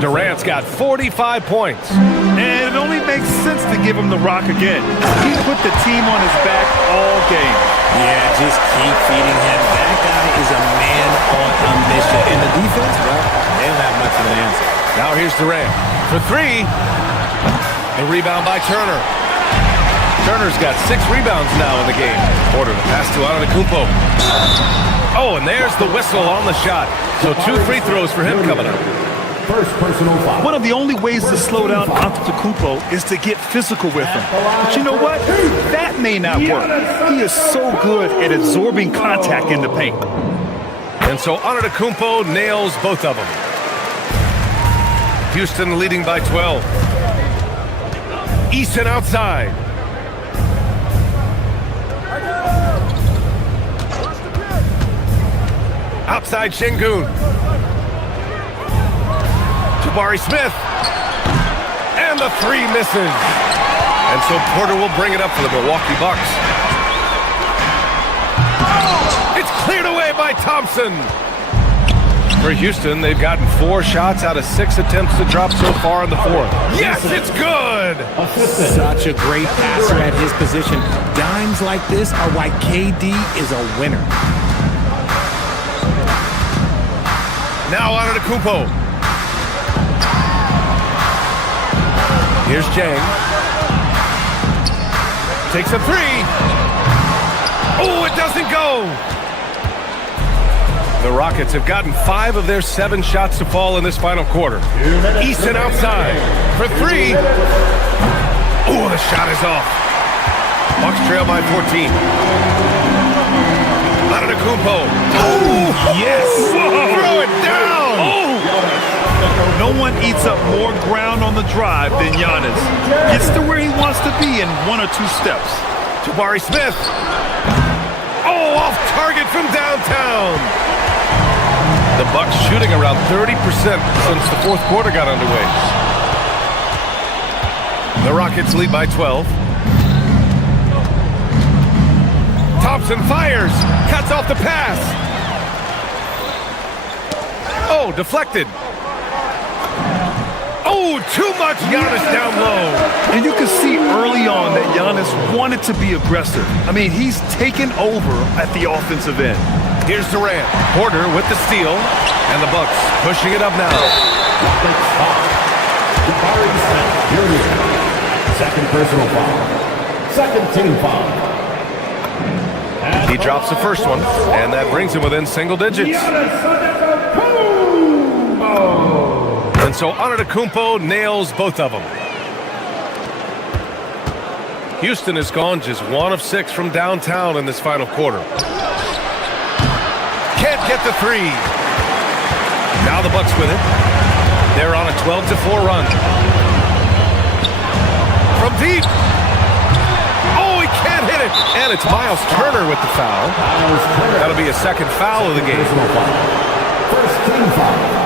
Durant's got 45 points. And it only makes sense to give him the rock again. He put the team on his back all game. Yeah, just keep feeding him. That guy is a man on a mission. And the defense, well, they don't have much of an answer. Now here's Durant for 3. The rebound by Turner. Turner's got 6 rebounds now in the game. Porter, the pass to Antetokounmpo. Oh, and there's the whistle on the shot. So 2 free throws for him coming up. First personal foul. One of the only ways to slow down Antetokounmpo is to get physical with him. But you know what? That may not work. He is so good at absorbing contact in the paint. And so Antetokounmpo nails both of them. Houston leading by 12. Eason outside. Outside Şengün. Jabari Smith. And the three misses. And so Porter will bring it up for the Milwaukee Bucks. It's cleared away by Thompson. For Houston, they've gotten 4 shots out of 6 attempts to drop so far in the fourth. Yes, it's good! Such a great passer at his position. Dimes like this are why KD is a winner. Now Antetokounmpo. Here's Jang. Takes a three. Oh, it doesn't go. The Rockets have gotten 5 of their 7 shots to fall in this final quarter. Eason outside for 3. Oh, the shot is off. Bucks trail by 14. Antetokounmpo. Oh, yes. Throw it down. Oh. No one eats up more ground on the drive than Giannis. Gets to where he wants to be in 1 or 2 steps. Jabari Smith. Oh, off target from downtown. The Bucks shooting around 30% since the fourth quarter got underway. The Rockets lead by 12. Thompson fires. Cuts off the pass. Oh, deflected. Oh, too much Giannis down low. And you can see early on that Giannis wanted to be aggressive. I mean, he's taken over at the offensive end. Here's Durant. Porter with the steal. And the Bucks pushing it up now. Second personal foul. Second team foul. He drops the first one, and that brings him within single digits. And so Antetokounmpo nails both of them. Houston has gone just 1 of 6 from downtown in this final quarter. Can't get the 3. Now the Bucks with it. They're on a 12-4 run. From deep. Oh, he can't hit it. And it's Miles Turner with the foul. That'll be a second foul of the game. First team foul.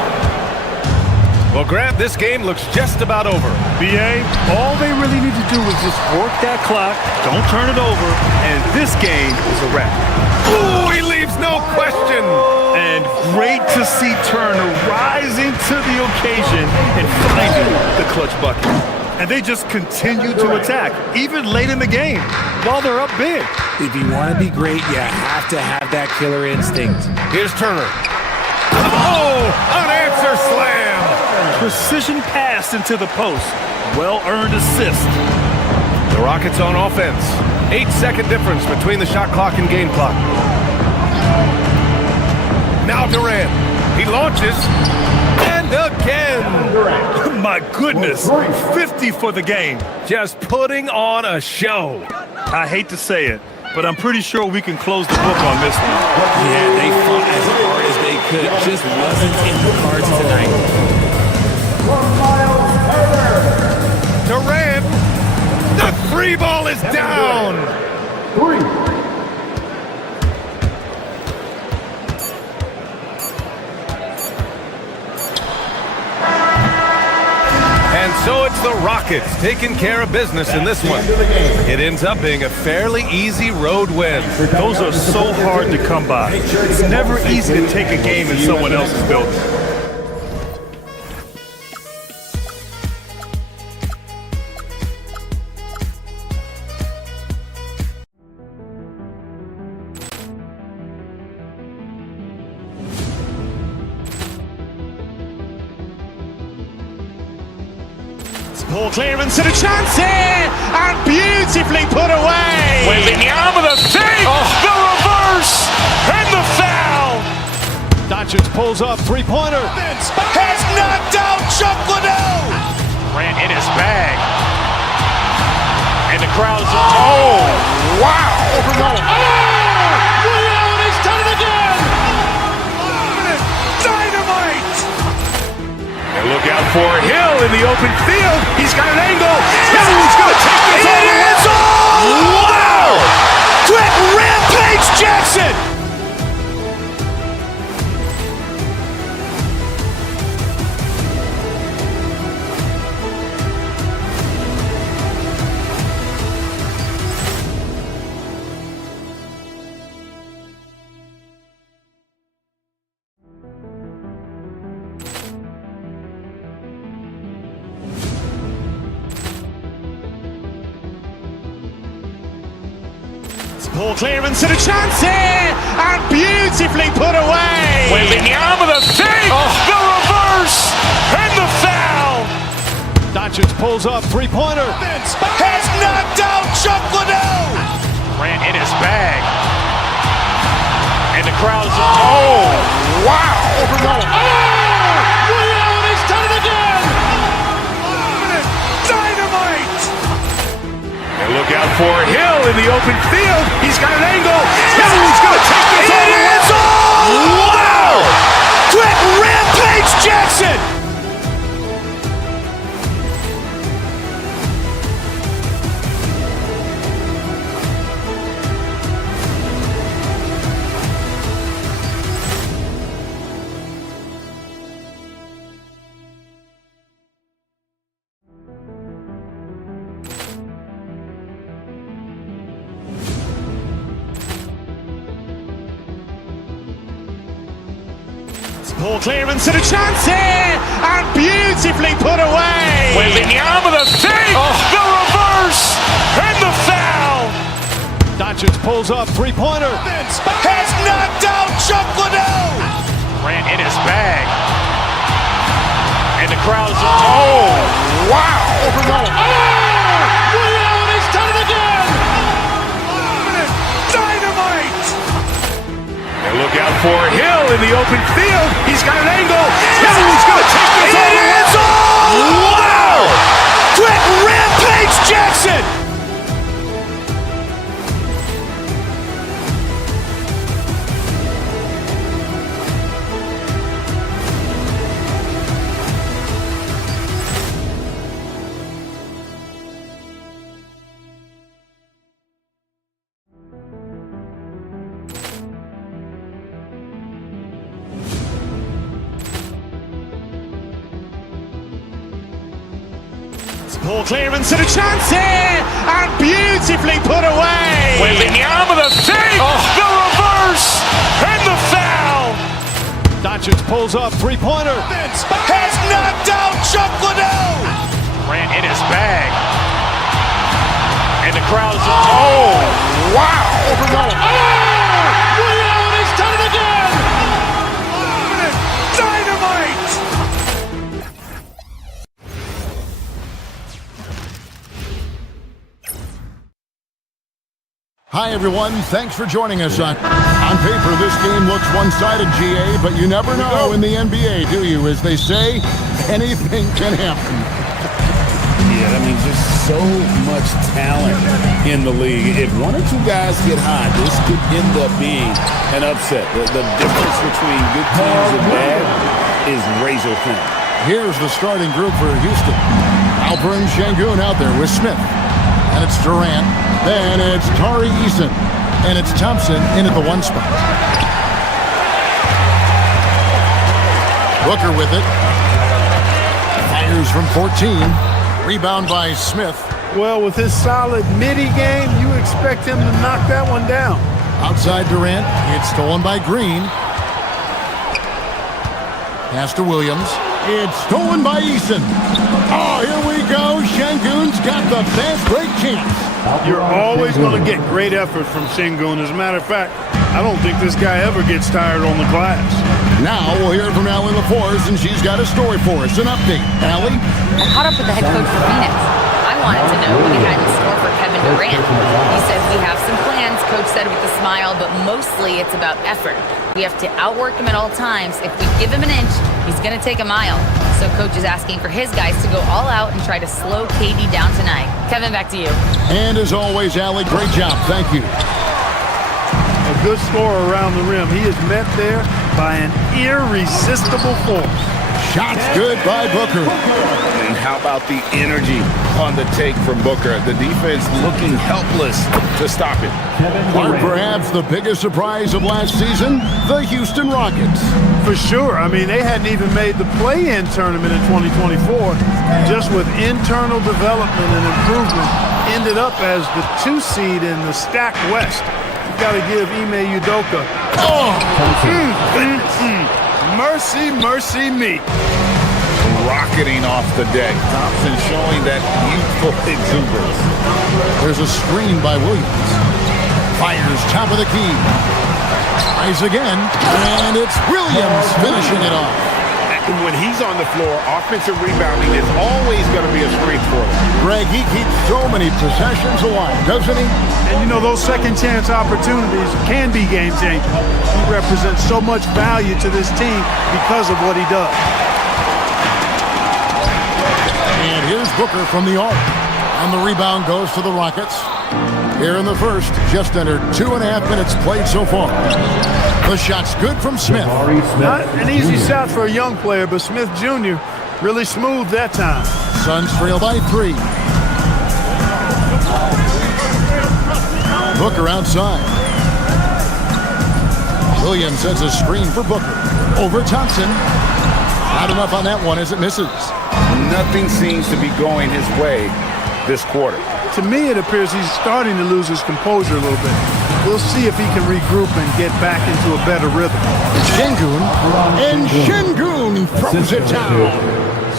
Well, Grant, this game looks just about over. BA, all they really need to do is just work that clock, don't turn it over, and this game is a wrap. Ooh, he leaves no question. And great to see Turner rising to the occasion and finding the clutch bucket. And they just continue to attack, even late in the game, while they're up big. If you want to be great, you have to have that killer instinct. Here's Turner. Oh, unanswered slam. Precision pass into the post. Well-earned assist. The Rockets on offense. 8-second difference between the shot clock and game clock. Now Durant. He launches. And again. My goodness. 50 for the game. Just putting on a show. I hate to say it, but I'm pretty sure we can close the book on this one. Yeah, they fought as hard as they could. Just wasn't in the cards tonight. Durant, the 3 ball is down. 3. And so it's the Rockets taking care of business in this one. It ends up being a fairly easy road win. Those are so hard to come by. It's never easy to take a game in someone else's building. Poor clearance and a chance here, and beautifully put away. With the arm of the save, the reverse, and the foul. Doncic pulls up, three-pointer. Has knocked out Chuck Liddell. Grant in his bag. And the crowd is... Oh, wow. Oh, and he's done it again. Dynamite. And look out for Hill. open field. He's got an angle. He's going to take this all the way. Wow! Quick rampage Jackson! Poor clearance and a chance here, and beautifully put away. Waving the arm of the thing, the reverse, and the foul. Doncic pulls up, three-pointer. Has knocked out Chuck Liddell. Grant in his bag. And the crowd's, oh, wow. He's done it again. Dynamite. And look out for Hill in the open field. He's got an angle. He's going to take this all the way. Wow! Quick rampage Jackson. Poor clearance and a chance here, and beautifully put away. Waving the arm of the thing, the reverse, and the foul. Doncic pulls up, three-pointer. Has knocked out Chuck Liddell. Grant in his bag. And the crowd's, oh, wow. He's done it again. Dynamite. And look out for Hill in the open field. He's got an angle. He's going to take this all the way. Wow! Quick rampage Jackson. Poor clearance and a chance here, and beautifully put away. Waving the arm of the thing, the reverse, and the foul. Doncic pulls up, three-pointer. Has knocked out Chuck Liddell. Grant in his bag. And the crowd's, oh, wow. He's done it again. Dynamite. Hi, everyone. Thanks for joining us. On paper, this game looks one-sided, GA, but you never know in the NBA, do you? As they say, anything can happen. Yeah, I mean, just so much talent in the league. If one or two guys get hot, this could end up being an upset. The difference between good teams and bad is razor thin. Here's the starting group for Houston. Alperen Sengun out there with Smith. And it's Durant. Then it's Tari Eason. And it's Thompson in at the one spot. Booker with it. Fires from 14. Rebound by Smith. Well, with his solid midi game, you expect him to knock that one down. Outside Durant. It's stolen by Green. Pass to Williams. It's stolen by Eason. Oh, here we go. Sengun's got the fast break chance. You're always going to get great effort from Sengun. As a matter of fact, I don't think this guy ever gets tired on the glass. Now we'll hear from Allie LaForce, and she's got a story for us. An update. Allie? I caught up with the head coach for Phoenix. I wanted to know what he had in store for Kevin Durant. He said, we have some plans, Coach said with a smile, but mostly it's about effort. We have to outwork him at all times. If we give him an inch, he's going to take a mile. So Coach is asking for his guys to go all out and try to slow KD down tonight. Kevin, back to you. And as always, Allie, great job. Thank you. A good scorer around the rim. He is met there by an irresistible force. Shots good by Booker. And how about the energy on the take from Booker? The defense looking helpless to stop it. Or perhaps the biggest surprise of last season, the Houston Rockets. For sure. I mean, they hadn't even made the play-in tournament in 2024. Just with internal development and improvement, ended up as the 2 seed in the stacked West. You've got to give Ime Udoka. Mercy, mercy me. Rocketing off the deck. Thompson showing that youthful exuberance. There's a screen by Williams. Fires top of the key. Tries again, and it's Williams finishing it off. When he's on the floor, offensive rebounding is always going to be a strength for him. Greg, he keeps so many possessions alive, doesn't he? And you know, those second chance opportunities can be game changing. He represents so much value to this team because of what he does. And here's Booker from the arc. And the rebound goes to the Rockets. Here in the first, just under 2.5 minutes played so far. The shot's good from Smith. Not an easy shot for a young player, but Smith Jr. really smooth that time. Suns trail by 3. Booker outside. Williams sends a screen for Booker. Over Thompson. Not enough on that one as it misses. Nothing seems to be going his way this quarter. To me, it appears he's starting to lose his composure a little bit. We'll see if he can regroup and get back into a better rhythm. Şengün, and Şengün throws it down.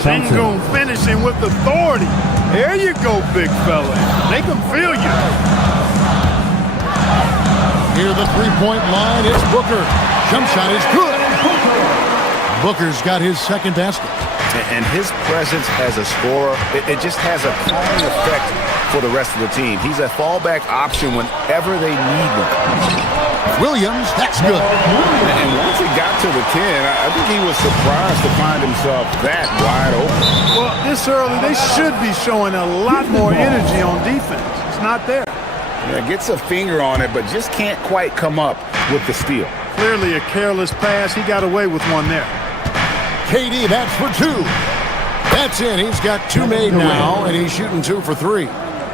Şengün finishing with authority. There you go, big fella. They can feel you. Near the three-point line, it's Booker. Jump shot is good. Booker's got his second basket. And his presence as a scorer, it just has a calming effect for the rest of the team. He's a fallback option whenever they need one. Williams, that's good. And once he got to the 10, I think he was surprised to find himself that wide open. Well, this early, they should be showing a lot more energy on defense. It's not there. Yeah, gets a finger on it, but just can't quite come up with the steal. Clearly a careless pass. He got away with one there. KD, that's for 2. That's it. He's got 2 made now, and he's shooting 2 for 3.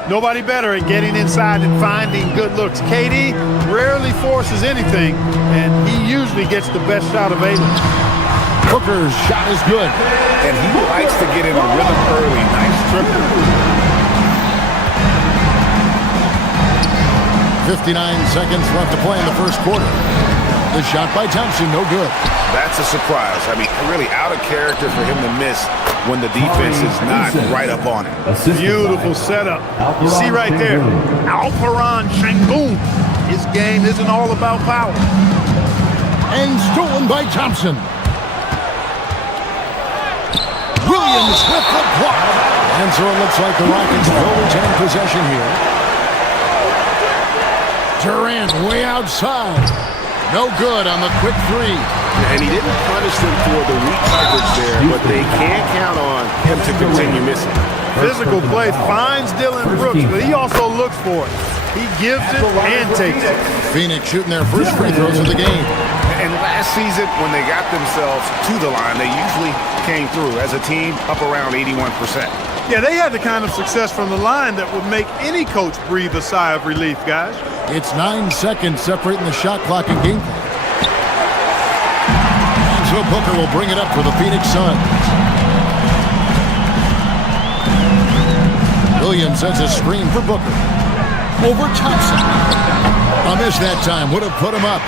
Nobody better at getting inside and finding good looks. KD rarely forces anything, and he usually gets the best shot available. Booker's shot is good. And he likes to get in a rhythm early. Nice triple. 59 seconds left to play in the first quarter. The shot by Thompson, no good. That's a surprise. I mean, really out of character for him to miss when the defense is not right up on it. Beautiful setup. You see right there, Alperen Şengün. His game isn't all about power. And stolen by Thompson. Williams with the block. And so it looks like the Rockets will retain possession here. Durant way outside. No good on the quick 3. And he didn't punish them for the weak coverage there, but they can't count on him to continue missing. Physical play finds Dylan Brooks, but he also looks for it. He gives it and takes it. Phoenix shooting their first free throws of the game. And last season, when they got themselves to the line, they usually came through as a team up around 81%. Yeah, they had the kind of success from the line that would make any coach breathe a sigh of relief, guys. It's 9 seconds separating the shot clock and game clock. And so Booker will bring it up for the Phoenix Suns. Williams sends a screen for Booker. Over Thompson. A miss that time. Would have put him up.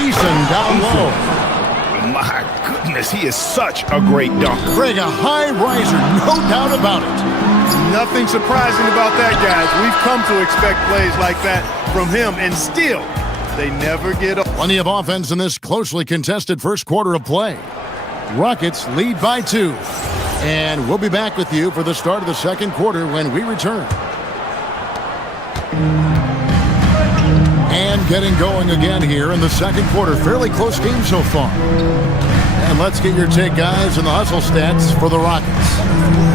Eason down low. My goodness, he is such a great dunker. Greg, a high riser, no doubt about it. Nothing surprising about that, guys. We've come to expect plays like that from him, and still, they never get up. Plenty of offense in this closely contested first quarter of play. Rockets lead by 2. And we'll be back with you for the start of the second quarter when we return. And getting going again here in the second quarter. Fairly close game so far. And let's get your take, guys, and the hustle stats for the Rockets.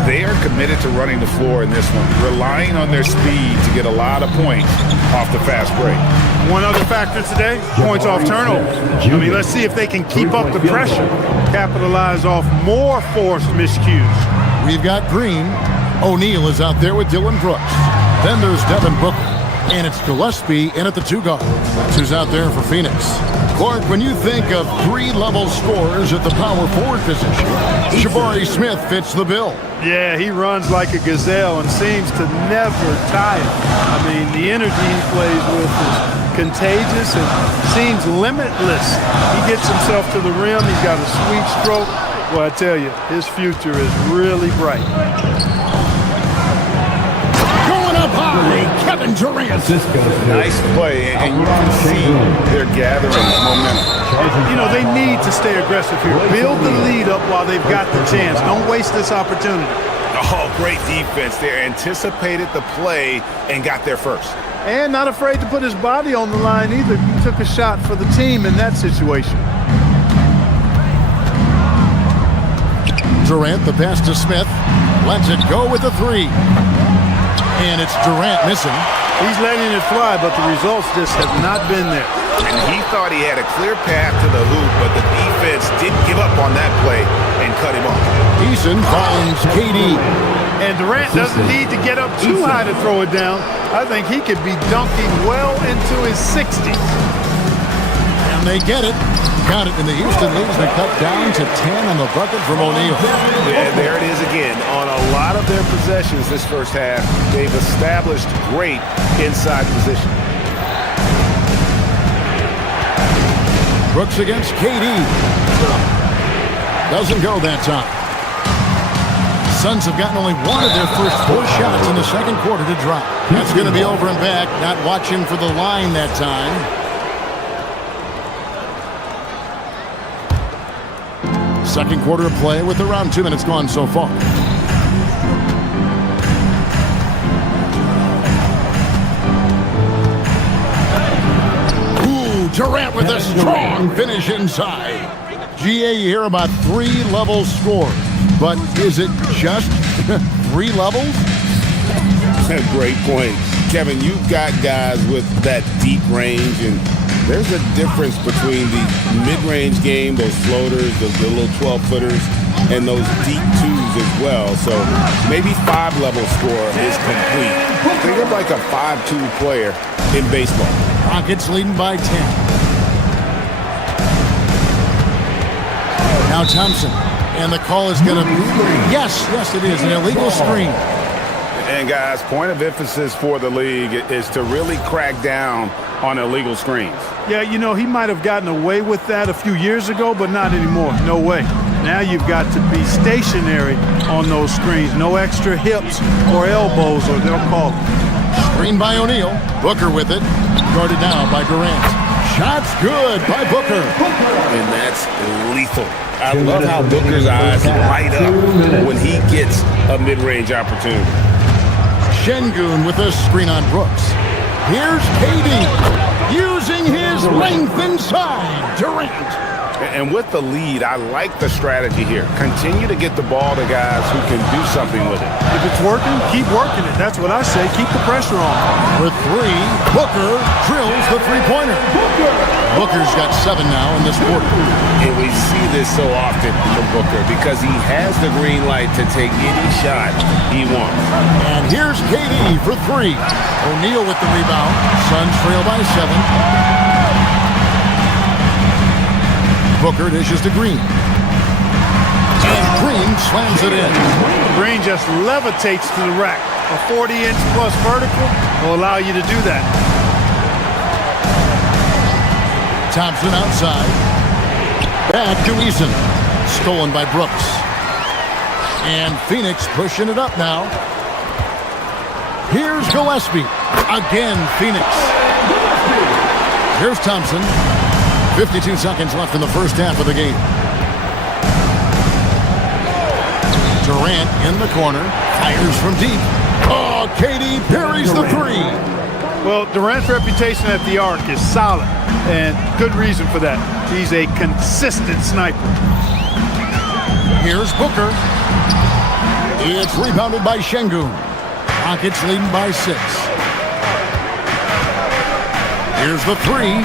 They are committed to running the floor in this one, relying on their speed to get a lot of points off the fast break. One other factor today, points off turnovers. I mean, let's see if they can keep up the pressure, capitalize off more forced miscues. We've got Green. O'Neal is out there with Dylan Brooks. Then there's Devin Booker. And it's Gillespie in at the 2 guard. That's who's out there for Phoenix. Clark, when you think of 3-level scorers at the power forward position, Jabari Smith fits the bill. Yeah, he runs like a gazelle and seems to never tire. I mean, the energy he plays with is contagious and seems limitless. He gets himself to the rim. He's got a sweet stroke. Well, I tell you, his future is really bright. Kevin Durant. Nice play, and you can see they're gathering momentum. You know, they need to stay aggressive here. Build the lead up while they've got the chance. Don't waste this opportunity. Oh, great defense there. Anticipated the play and got there first. And not afraid to put his body on the line either. He took a shot for the team in that situation. Durant, the pass to Smith. Lets it go with the 3. And it's Durant missing. He's letting it fly, but the results just have not been there. And he thought he had a clear path to the hoop, but the defense didn't give up on that play and cut him off. Eason finds KD. And Durant doesn't need to get up too high to throw it down. I think he could be dunking well into his 60s. And they get it. Got it, and the Houston lead's been cut down to 10 on the bucket from O'Neal. And there it is again. On a lot of their possessions this first half, they've established great inside position. Brooks against KD. Doesn't go that time. Suns have gotten only one of their first 4 shots in the second quarter to drop. That's going to be over and back. Not watching for the line that time. Second quarter of play with around 2 minutes gone so far. Ooh, Durant with a strong finish inside. GA, you hear about 3-level score, but is it just 3 levels? Great point. Kevin, you've got guys with that deep range, and there's a difference between the mid-range game, those floaters, the little 12-footers, and those deep 2s as well. So maybe 5-level score is complete. Think of like a 5-2 player in baseball. Rockets leading by 10. Now Thompson. And the call is going to be, yes, it is, an illegal screen. And guys, point of emphasis for the league is to really crack down on illegal screens. Yeah, you know, he might have gotten away with that a few years ago, but not anymore. No way. Now you've got to be stationary on those screens. No extra hips or elbows, or they'll call it. Screen by O'Neal. Booker with it. Guarded now by Durant. Shots good by Booker. And that's lethal. I love how Booker's eyes light up when he gets a mid-range opportunity. Şengün with a screen on Brooks. Here's KD using his length inside. Durant. And with the lead, I like the strategy here. Continue to get the ball to guys who can do something with it. If it's working, keep working it. That's what I say. Keep the pressure on. With 3, Booker drills the 3-pointer. Booker's got 7 now in this quarter. And we see this so often from Booker because he has the green light to take any shot he wants. And here's KD for 3. O'Neal with the rebound. Suns trail by 7. Booker dishes to Green. And Green slams it in. Green just levitates to the rack. A 40-inch plus vertical will allow you to do that. Thompson outside. Back to Eason. Stolen by Brooks. And Phoenix pushing it up now. Here's Gillespie. Again, Phoenix. Here's Thompson. 52 seconds left in the first half of the game. Durant in the corner. Fires from deep. Oh, KD parries the 3. Well, Durant's reputation at the arc is solid, and good reason for that. He's a consistent sniper. Here's Booker. It's rebounded by Şengün. Rockets leading by 6. Here's the 3.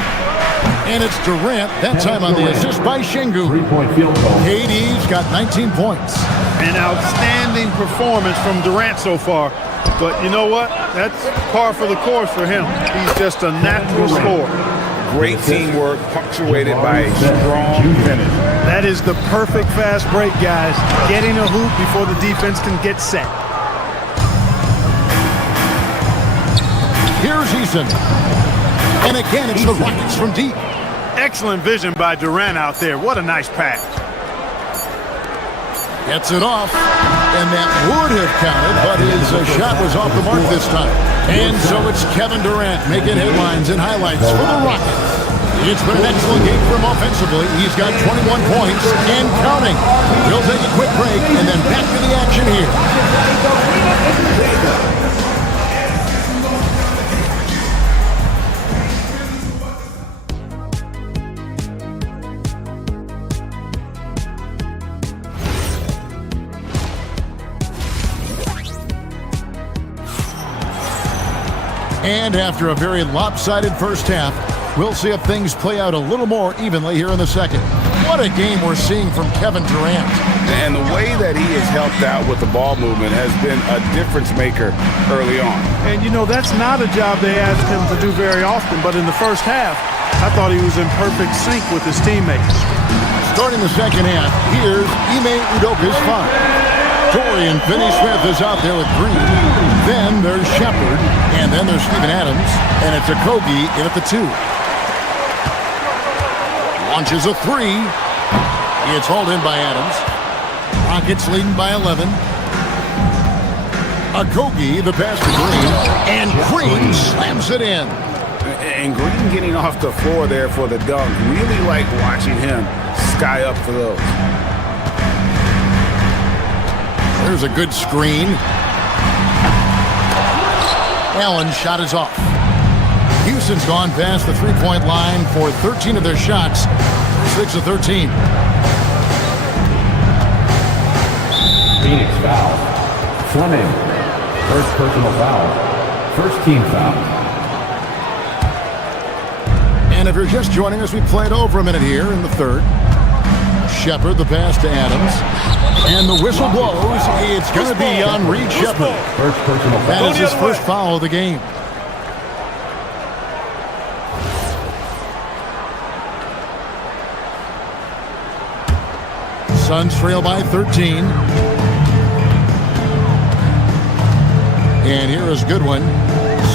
And it's Durant, that time on the assist by Şengün. Three-point field goal. KD's got 19 points. An outstanding performance from Durant so far. But you know what? That's par for the course for him. He's just a natural scorer. Great teamwork punctuated by a strong finish. That is the perfect fast break, guys. Getting a hoop before the defense can get set. Here's Eason. And again, it's the Rockets from deep. Excellent vision by Durant out there. What a nice pass. Gets it off. And that would have counted, but his shot was off the mark this time. And so it's Kevin Durant making headlines and highlights for the Rockets. It's been an excellent game for him offensively. He's got 21 points and counting. He'll take a quick break and then back to the action here. And after a very lopsided first half, we'll see if things play out a little more evenly here in the second. What a game we're seeing from Kevin Durant. And the way that he has helped out with the ball movement has been a difference maker early on. And, you know, that's not a job they asked him to do very often, but in the first half, I thought he was in perfect sync with his teammates. Starting the second half, here's Ime Udoka's foul. Dorian Finney-Smith is out there with Green. Then there's Shepard, and then there's Steven Adams, and it's Okogie in at the 2. Launches a 3. It's hauled in by Adams. Rockets leading by 11. Okogie, the pass to Green, and Green slams it in. And Green getting off the floor there for the dunk. Really like watching him sky up for those. There's a good screen. Allen's shot is off. Houston's gone past the three-point line for 13 of their shots. 6 of 13. Phoenix foul. Fleming. First personal foul. First team foul. And if you're just joining us, we played over a minute here in the third. Shepard, the pass to Adams. And the whistle blows. It's going to be on Reed Shepard. First personal foul. That is his first foul of the game. Suns trail by 13. And here is Goodwin.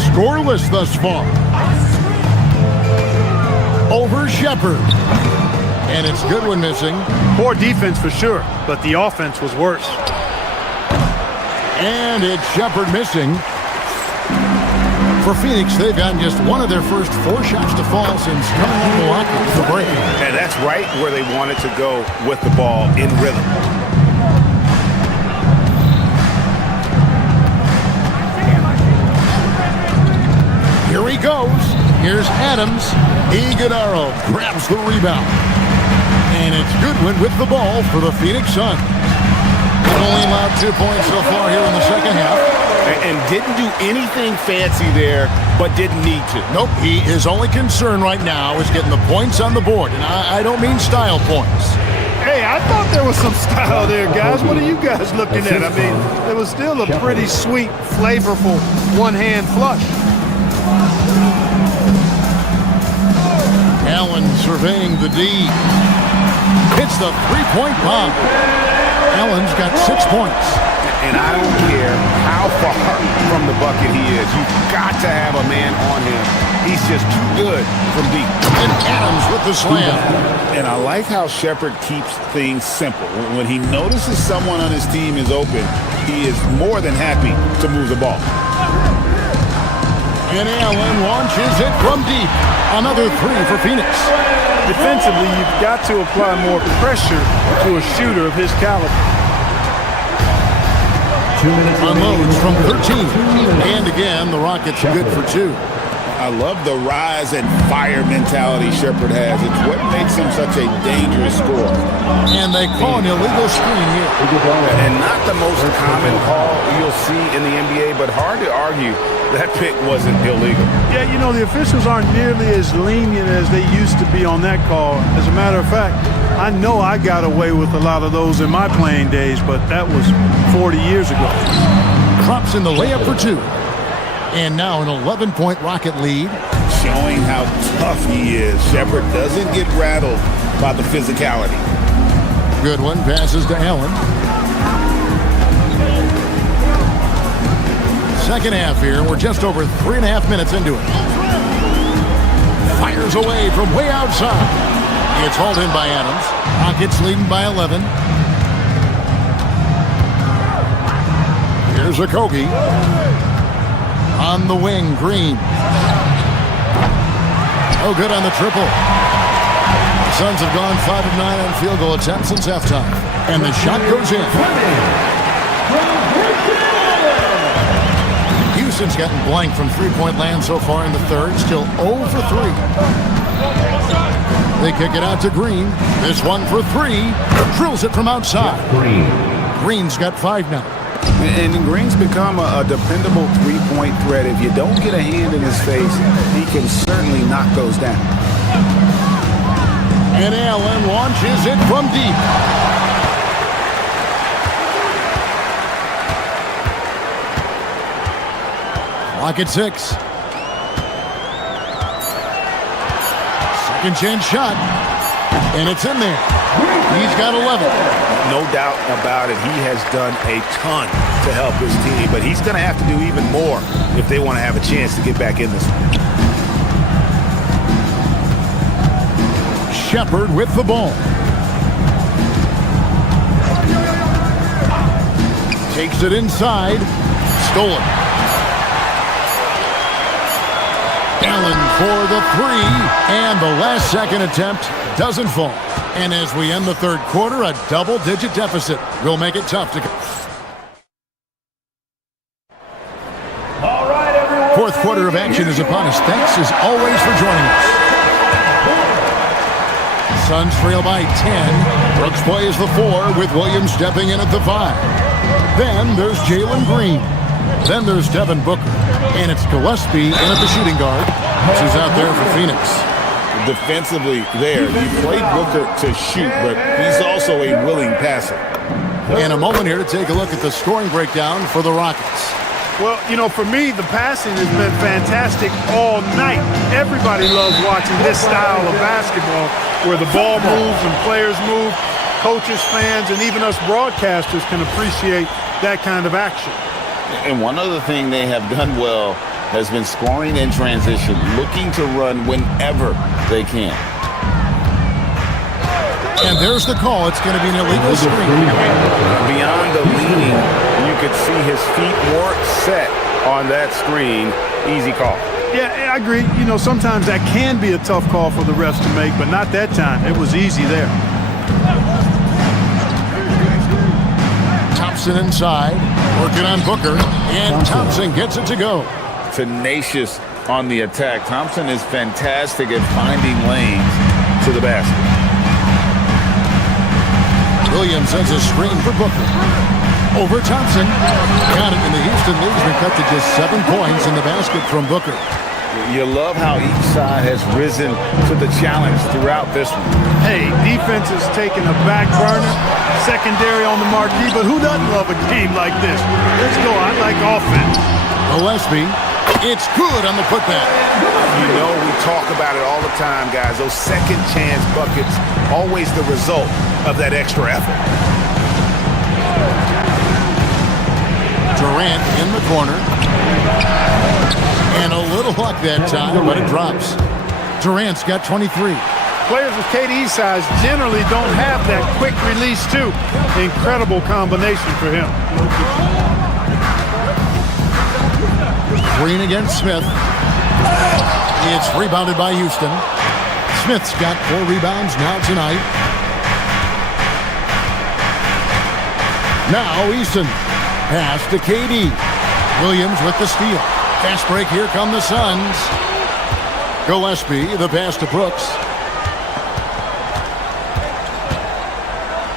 Scoreless thus far. Over Shepard. And it's Goodwin missing. Poor defense for sure, but the offense was worse. And it's Shepard missing. For Phoenix, they've gotten just one of their first 4 shots to fall since coming out of Milwaukee for the break. And that's right where they wanted to go with the ball in rhythm. Here he goes. Here's Adams. Iguodala grabs the rebound. And it's Goodwin with the ball for the Phoenix Suns. They've only allowed 2 points so far here in the second half. And didn't do anything fancy there, but didn't need to. Nope, his only concern right now is getting the points on the board. And I don't mean style points. Hey, I thought there was some style there, guys. What are you guys looking at? I mean, it was still a pretty sweet, flavorful one-hand flush. Allen surveying the D. Hits the three-point bomb. Allen's got 6 points. And I don't care how far from the bucket he is. You've got to have a man on him. He's just too good from deep. And Adams with the slam. And I like how Shepard keeps things simple. When he notices someone on his team is open, he is more than happy to move the ball. And Allen launches it from deep. Another 3 for Phoenix. Defensively, you've got to apply more pressure to a shooter of his caliber. 2 minutes unloads from 13. And again, the Rockets good for 2. I love the rise and fire mentality Shepherd has. It's what makes him such a dangerous scorer. And they call an illegal screen here. And not the most common call you'll see in the NBA, but hard to argue that pick wasn't illegal. Yeah, you know, the officials aren't nearly as lenient as they used to be on that call. As a matter of fact, I know I got away with a lot of those in my playing days, but that was 40 years ago. Drops in the layup for two. And now an 11-point Rocket lead. Showing how tough he is. Shepherd doesn't get rattled by the physicality. Goodwin passes to Allen. Second half here. We're just over 3.5 minutes into it. Fires away from way outside. It's hauled in by Adams. Rockets leading by 11. Here's Okogie. On the wing, Green. Oh, good on the triple. The Suns have gone 5 of 9 on field goal attempts since halftime. And the shot goes in. Houston's gotten blank from three-point land so far in the third. Still 0 for 3. They kick it out to Green. This one for 3. Drills it from outside. Green's got 5 now. And Green's become a dependable three-point threat. If you don't get a hand in his face, he can certainly knock those down. And Allen launches it from deep. Clock at 6. Second chance shot. And it's in there. He's got 11. No doubt about it. He has done a ton to help his team, but he's going to have to do even more if they want to have a chance to get back in this one. Shepherd with the ball. Takes it inside. Stolen. Allen for the 3, and the last second attempt doesn't fall. And as we end the third quarter, a double-digit deficit will make it tough to... Fourth quarter of action is upon us. Thanks as always for joining us. Suns trail by 10. Brooks plays the 4 with Williams stepping in at the 5. Then there's Jalen Green. Then there's Devin Booker. And it's Gillespie in at the shooting guard. Who's out there for Phoenix. Defensively there, you played Booker to shoot, but he's also a willing passer. And a moment here to take a look at the scoring breakdown for the Rockets. Well, you know, for me, the passing has been fantastic all night. Everybody loves watching this style of basketball where the ball moves and players move. Coaches, fans, and even us broadcasters can appreciate that kind of action. And one other thing they have done well has been scoring in transition, looking to run whenever they can. And there's the call. It's going to be an illegal screen. Beyond the leaning, you could see his feet weren't set on that screen. Easy call. Yeah, I agree. You know, sometimes that can be a tough call for the refs to make, but not that time. It was easy there. Thompson inside, working on Booker, and Thompson gets it to go. Tenacious on the attack. Thompson is fantastic at finding lanes to the basket. Williams sends a screen for Booker. Over Thompson. Got it, and the Houston lead's been cut to just 7 points in the basket from Booker. You love how each side has risen to the challenge throughout this one. Hey, defense is taking a back burner, secondary on the marquee, but who doesn't love a game like this? Let's go. I like offense. Gillespie. It's good on the putback. You know, we talk about it all the time, guys. Those second chance buckets, always the result of that extra effort. Durant in the corner. And a little luck that time, but it drops. Durant's got 23. Players with KD's size generally don't have that quick release, too. Incredible combination for him. Green against Smith. It's rebounded by Houston. Smith's got 4 rebounds now tonight. Now Easton. Pass to KD. Williams with the steal. Fast break. Here come the Suns. Gillespie, the pass to Brooks.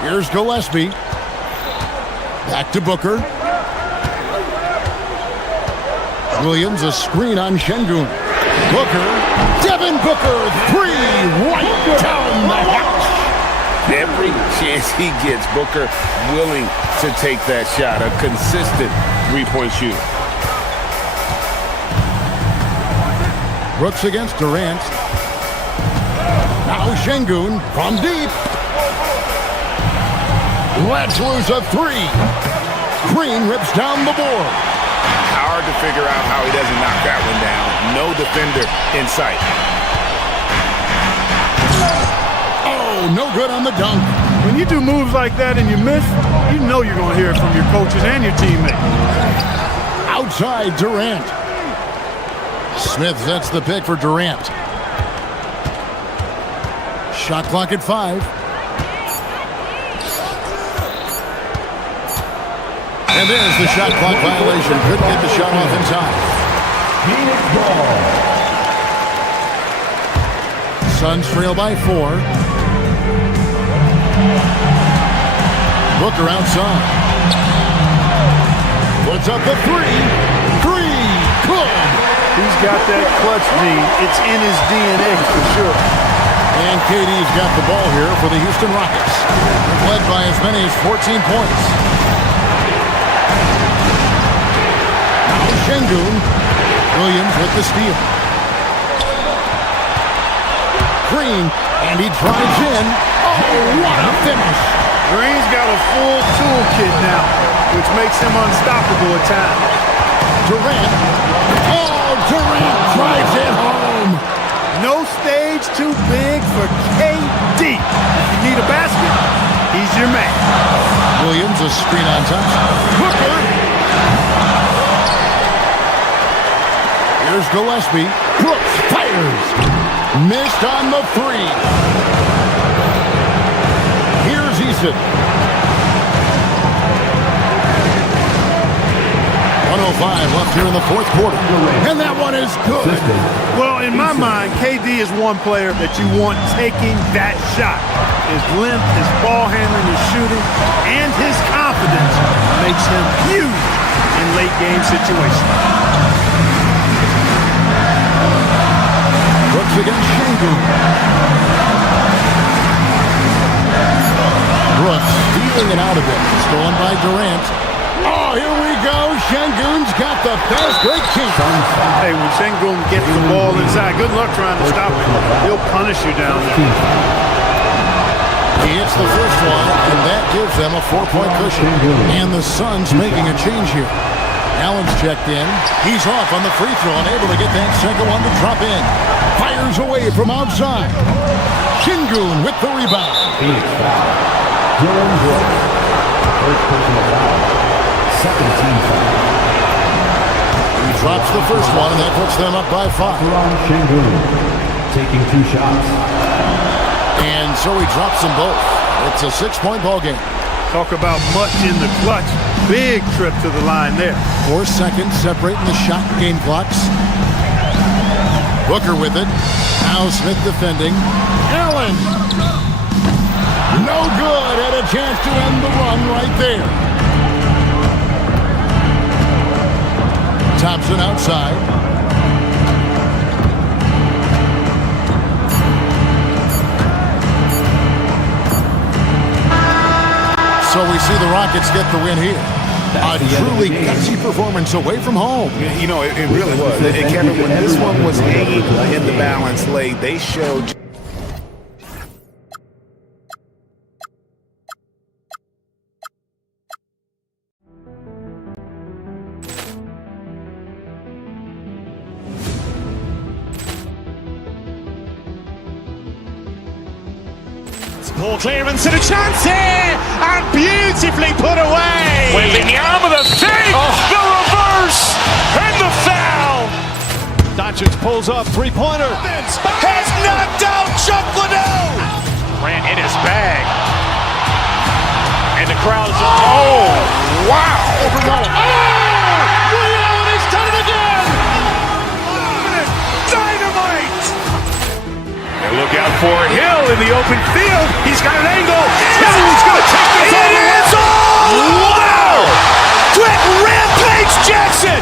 Here's Gillespie. Back to Booker. Williams, a screen on Şengün. Booker. Devin Booker, three, right down the hatch. Every chance he gets, Booker willing to take that shot. A consistent three-point shooter. Brooks against Durant. Now Şengün from deep. Let's lose a three. Green rips down the board. Hard to figure out how he doesn't knock that one down. No defender in sight. Oh, no good on the dunk. When you do moves like that and you miss, you know you're going to hear it from your coaches and your teammates. Outside Durant. Smith sets the pick for Durant. Shot clock at 5. And there's the shot clock violation. Couldn't get the shot off in time. Phoenix ball. Suns trail by 4. Booker outside. Puts up the three. Three. Good. He's got that clutch gene. It's in his DNA for sure. And KD's got the ball here for the Houston Rockets. Led by as many as 14 points. Şengün. Williams with the steal. Green, and he drives in. Oh, what a finish. Green's got a full toolkit now, which makes him unstoppable at times. Durant. Oh, Durant drives it home. No stage too big for KD. If you need a basket, he's your man. Williams, a screen on top. Booker. Here's Gillespie. Brooks fires. Missed on the three. Here's Eason. 1:05 left here in the fourth quarter. And that one is good. Well, in my mind, KD is one player that you want taking that shot. His length, his ball handling, his shooting, and his confidence makes him huge in late game situations. Brooks against Şengün. Brooks stealing it out of it. Stolen by Durant. Oh, here we go. Şengün's got the fast break kick. Hey, when Şengün gets the ball inside, good luck trying to stop him. He'll punish you down there. He hits the first one, and that gives them a 4-point cushion. And the Suns making a change here. Allen's checked in. He's off on the free throw and able to get that second one to drop in. Fires away from outside. Şengün with the rebound. Phoenix foul. Dylan Brooks. First personal foul. Second team foul. He drops the first one, and that puts them up by 5. Şengün taking 2 shots. And so he drops them both. It's a 6-point ball game. Talk about much in the clutch. Big trip to the line there. 4 seconds separating the shot game clocks. Booker with it. Now Smith defending. Allen. No good. Had a chance to end the run right there. Thompson outside. So we see the Rockets get the win here. A truly gutsy performance away from home. You know, it really was. Kevin, when this one was hanging in the balance late, they showed... Ball clearance and a chance here, and beautifully put away. Wembanyama the fake, the reverse, and the foul. Doncic pulls up, three-pointer. Has knocked out Chuck Liddell. Ran in his bag, and the crowd is. Oh, wow! Ray Allen has done it again. Dynamite! Look out for Hill in the open field. He's got an angle. Hill's going to take this all the way. Wow! Quick Rampage Jackson!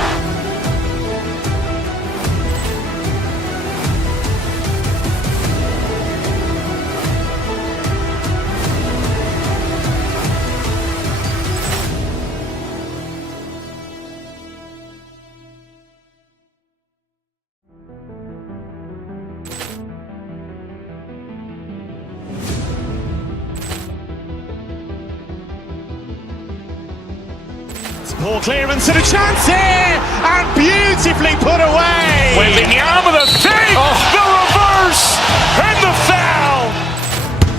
Poor clearance and a chance here, and beautifully put away. Waving the arm of the save, the reverse, and the foul.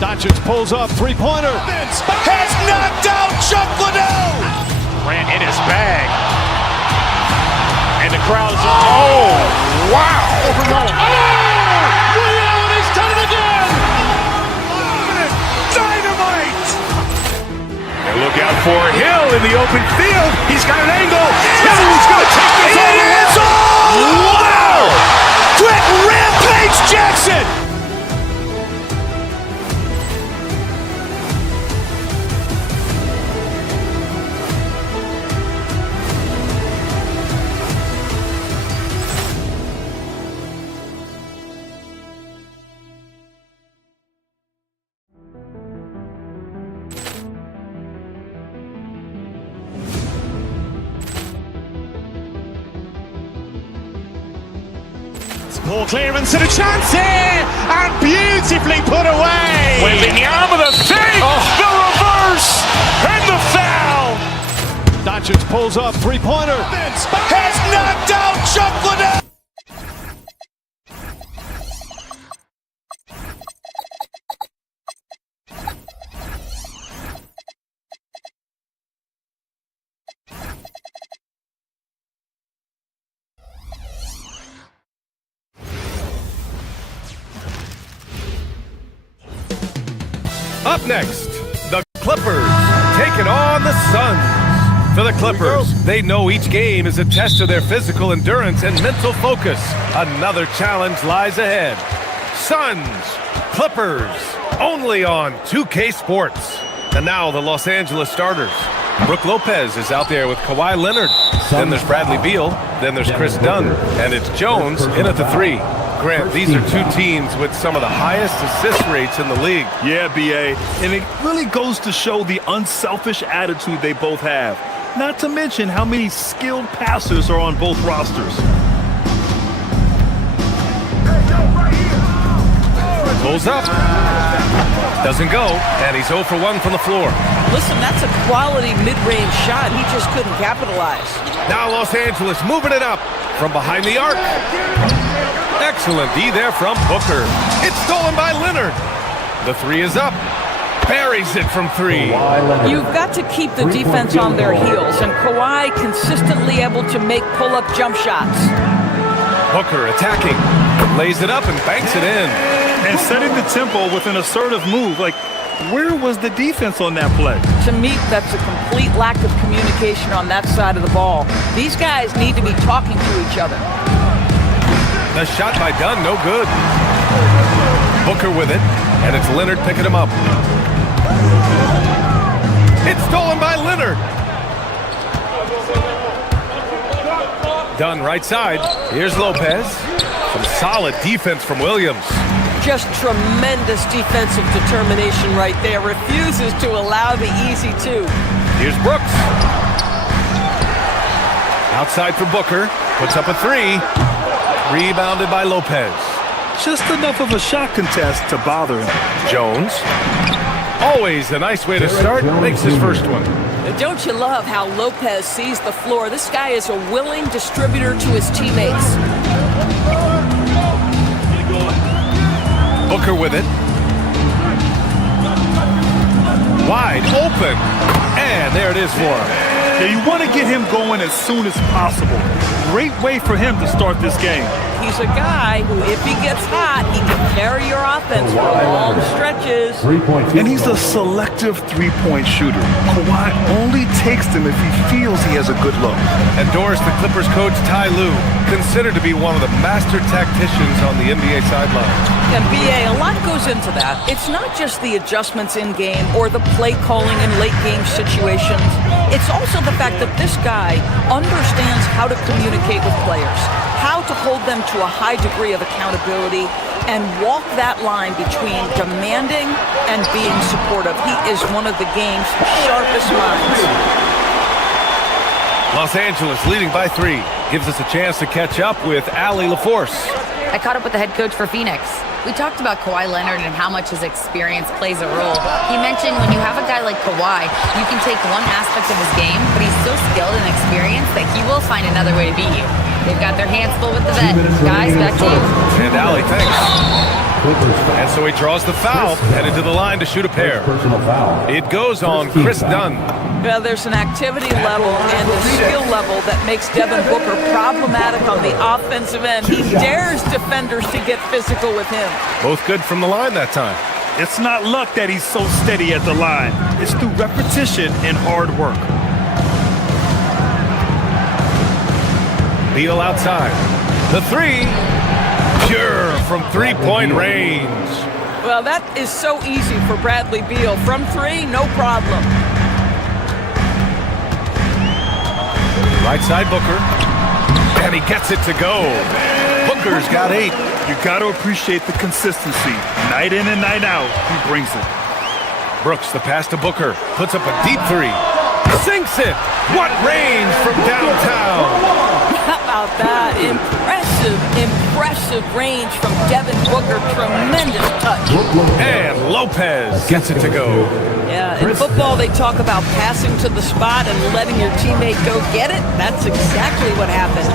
Doncic pulls up, three-pointer. Has knocked out Chuck Liddell. Ran in his bag. And the crowd is, oh, wow. Williams has done it again. Dynamite. And look out for Hill in the open field. He's got an angle. Hill's going to take this all the way. Wow! Quick Rampage Jackson! Poor clearance and a chance here, and beautifully put away. Waving the arm of the save, the reverse, and the foul. Doncic pulls up, three-pointer. Has knocked out Chuck Liddell. Up next, the Clippers taking on the Suns. For the Clippers, they know each game is a test of their physical endurance and mental focus. Another challenge lies ahead. Suns, Clippers, only on 2K Sports. And now the Los Angeles starters. Brook Lopez is out there with Kawhi Leonard. Then there's Bradley Beal. Then there's Chris Dunn. And it's Jones in at the three. Grant, these are two teams with some of the highest assist rates in the league. Yeah, B.A., and it really goes to show the unselfish attitude they both have. Not to mention how many skilled passers are on both rosters. Pulls up. Doesn't go, and he's 0 for 1 from the floor. Listen, that's a quality mid-range shot. He just couldn't capitalize. Now Los Angeles moving it up from behind the arc. Excellent D there from Booker. It's stolen by Leonard. The three is up. Buries it from three. You've got to keep the defense on their heels, and Kawhi consistently able to make pull-up jump shots. Booker attacking. Lays it up and banks it in. And setting the tempo with an assertive move. Like, where was the defense on that play? To me, that's a complete lack of communication on that side of the ball. These guys need to be talking to each other. The shot by Dunn, no good. Booker with it, and it's Leonard picking him up. It's stolen by Leonard. Dunn right side. Here's Lopez. Some solid defense from Williams. Just tremendous defensive determination right there. Refuses to allow the easy two. Here's Brooks. Outside for Booker. Puts up a three. Rebounded by Lopez. Just enough of a shot contest to bother him. Jones. Always a nice way to start. Makes his first one. Don't you love how Lopez sees the floor? This guy is a willing distributor to his teammates. Booker with it. Wide open. And there it is for him. Yeah, you want to get him going as soon as possible. Great way for him to start this game. He's a guy who, if he gets hot, he can carry your offense for long stretches. And he's a selective three-point shooter. Kawhi only takes them if he feels he has a good look. Endorse the Clippers coach Ty Lue, considered to be one of the master tacticians on the NBA sideline. And BA, a lot goes into that. It's not just the adjustments in game or the play calling in late game situations. It's also the fact that this guy understands how to communicate with players, how to hold them to a high degree of accountability, and walk that line between demanding and being supportive. He is one of the game's sharpest minds. Los Angeles leading by 3. Gives us a chance to catch up with Allie LaForce. I caught up with the head coach for Phoenix. We talked about Kawhi Leonard and how much his experience plays a role. He mentioned when you have a guy like Kawhi, you can take one aspect of his game, but he's so skilled and experienced that he will find another way to beat you. They've got their hands full with the vet. Guys, back to you. And Allie, thanks. And so he draws the foul, headed to the line to shoot a pair. It goes on Chris Dunn. Well, there's an activity level and a skill level that makes Devin Booker problematic on the offensive end. He dares defenders to get physical with him. Both good from the line that time. It's not luck that he's so steady at the line. It's through repetition and hard work. Beal outside. The 3. Pure from three-point range. Well, that is so easy for Bradley Beal. From 3, no problem. Right side Booker. And he gets it to go. Booker's got 8. You got to appreciate the consistency. Night in and night out, he brings it. Brooks, the pass to Booker. Puts up a deep 3. Sinks it. What range from downtown. How about that? Impressive range from Devin Booker. Tremendous touch. And Lopez gets it to go. Yeah, in football they talk about passing to the spot and letting your teammate go get it. That's exactly what happened.